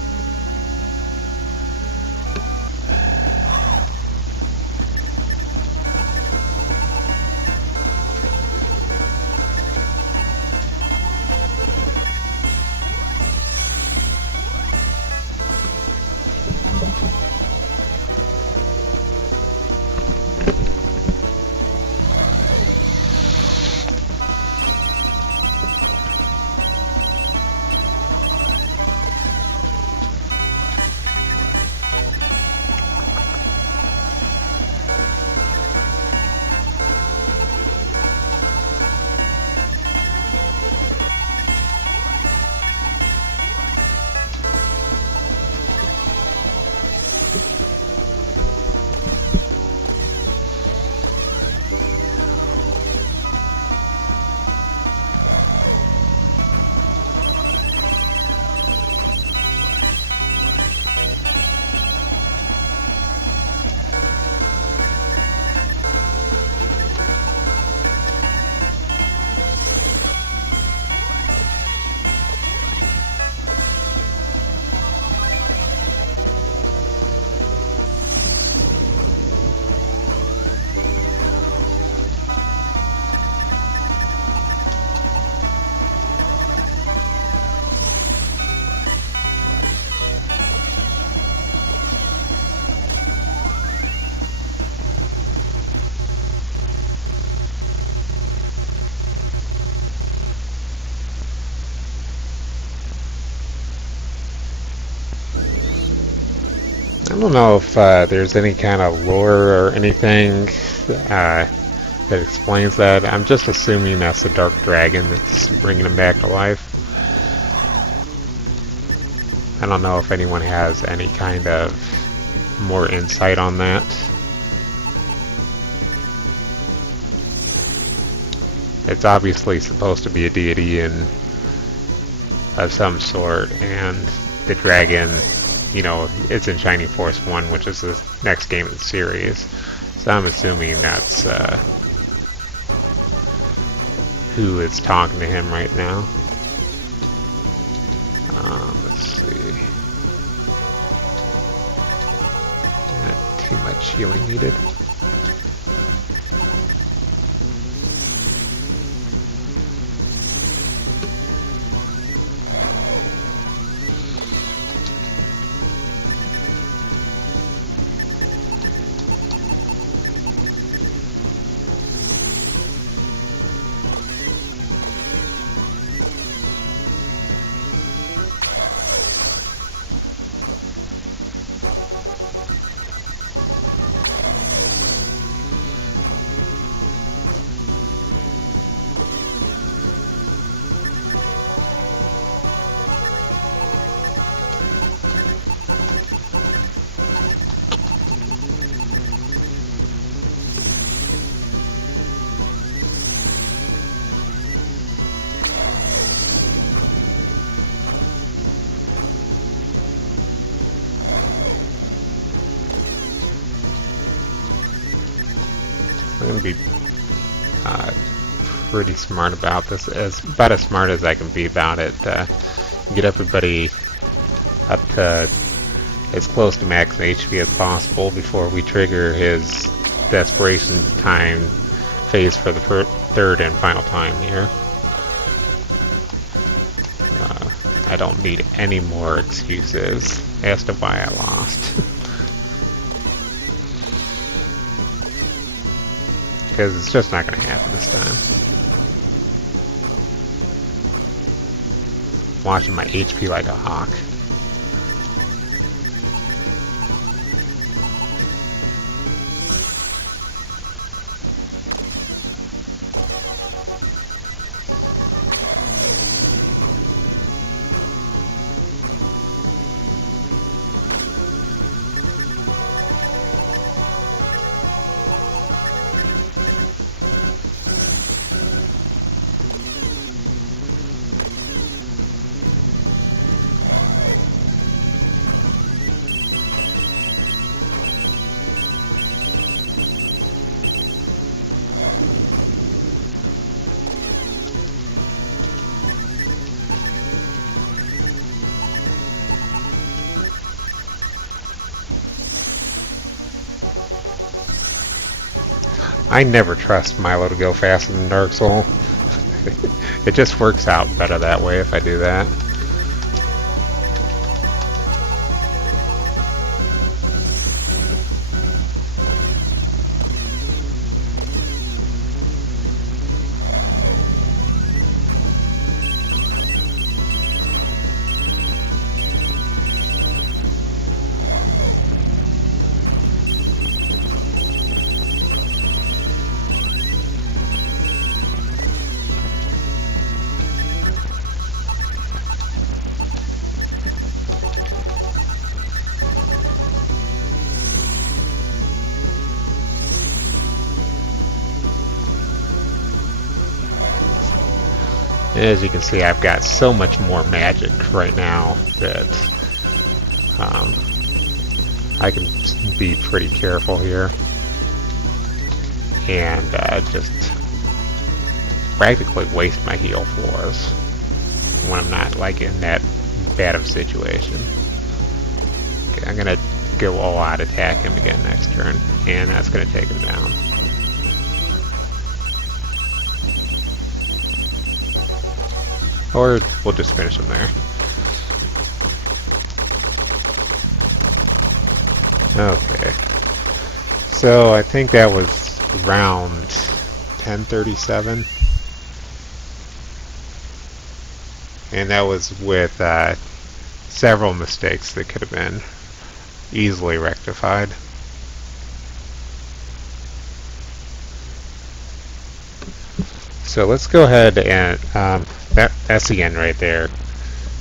I don't know if there's any kind of lore or anything that explains that. I'm just assuming that's the Dark Dragon that's bringing him back to life. I don't know if anyone has any kind of more insight on that. It's obviously supposed to be a deity of some sort, and the dragon, you know, it's in Shining Force 1, which is the next game in the series. So I'm assuming that's who is talking to him right now. Let's see. Not too much healing needed. I'm gonna be pretty smart about this, about as smart as I can be about it. Get everybody up to as close to max HP as possible before we trigger his desperation time phase for the third and final time here. I don't need any more excuses as to why I lost. Because it's just not going to happen this time. Watching my HP like a hawk. I never trust Milo to go faster than Dark Soul. It just works out better that way if I do that. As you can see, I've got so much more magic right now that I can be pretty careful here and just practically waste my heal floors when I'm not like in that bad of a situation. Okay, I'm gonna go all out attack him again next turn, and that's gonna take him down. Or we'll just finish him there. Okay. So I think that was round 1037. And that was with several mistakes that could have been easily rectified. So let's go ahead and that's the end right there.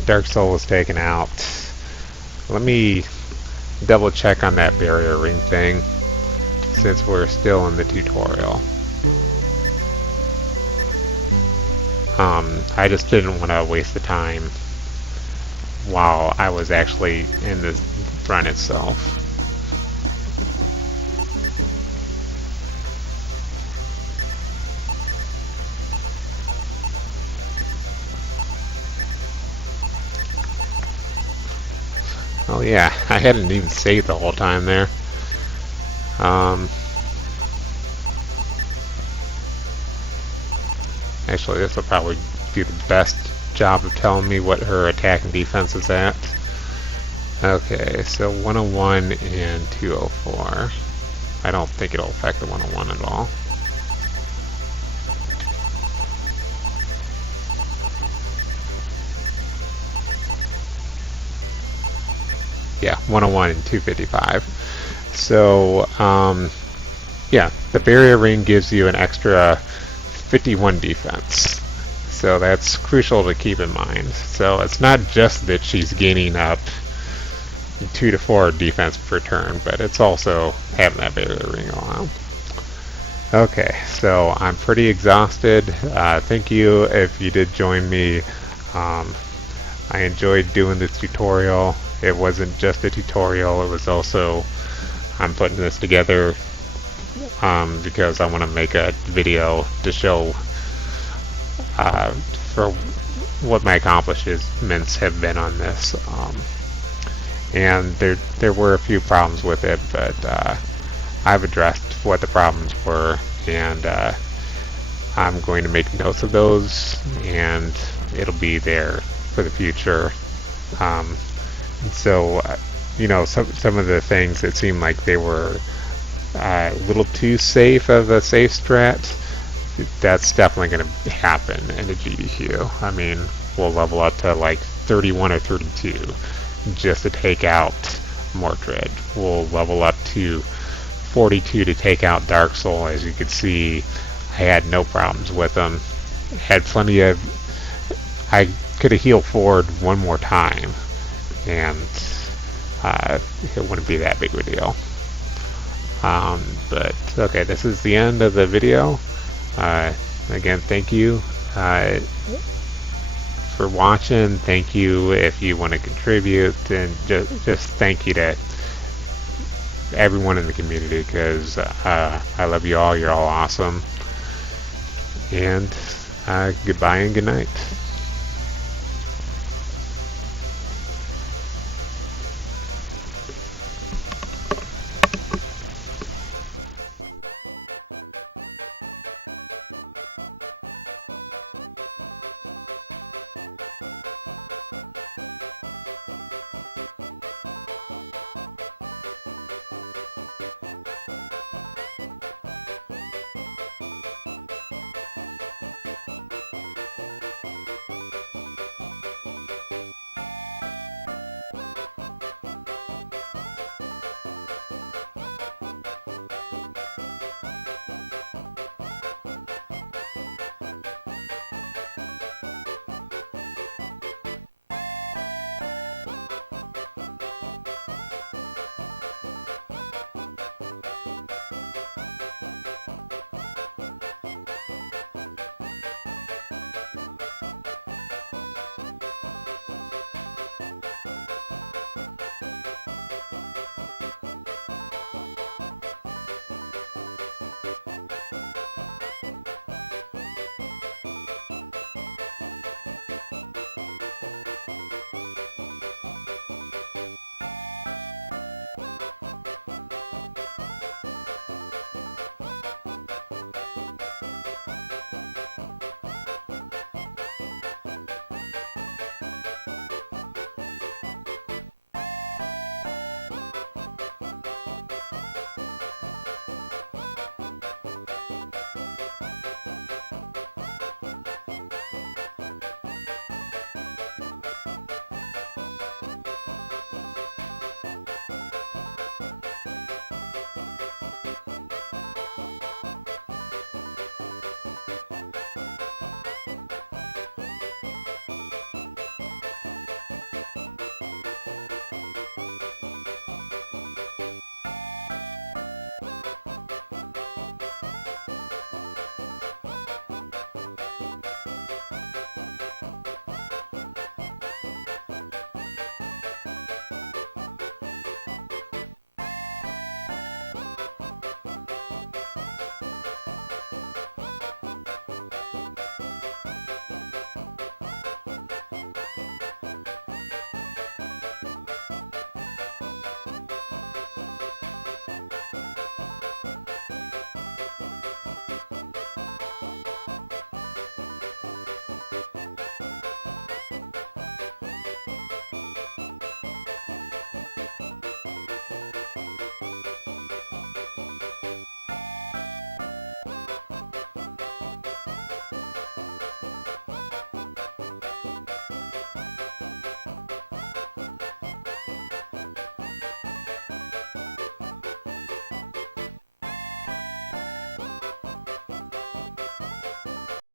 Dark Soul was taken out. Let me double check on that barrier ring thing since we're still in the tutorial. I just didn't want to waste the time while I was actually in the run itself. Oh yeah, I hadn't even saved the whole time there. Actually, this will probably do the best job of telling me what her attack and defense is at. Okay, so 101 and 204. I don't think it'll affect the 101 at all. Yeah, 101 and 255. So, yeah, the barrier ring gives you an extra 51 defense. So that's crucial to keep in mind. So it's not just that she's gaining up 2 to 4 defense per turn, but it's also having that barrier ring allow. Okay, so I'm pretty exhausted. Thank you if you did join me. I enjoyed doing this tutorial. It wasn't just a tutorial, it was also, I'm putting this together because I want to make a video to show for what my accomplishments have been on this. And there were a few problems with it, but I've addressed what the problems were, and I'm going to make notes of those, and it'll be there for the future. And so, some of the things that seemed like they were a little too safe of a safe strat, that's definitely going to happen in a GDQ. I mean, we'll level up to like 31 or 32 just to take out Mordred. We'll level up to 42 to take out Dark Soul. As you can see, I had no problems with them. Had plenty of... I could have healed forward one more time, and it wouldn't be that big of a deal. But, okay, this is the end of the video. Again, thank you for watching. Thank you if you want to contribute, and just thank you to everyone in the community, because I love you all. You're all awesome. And goodbye and good night.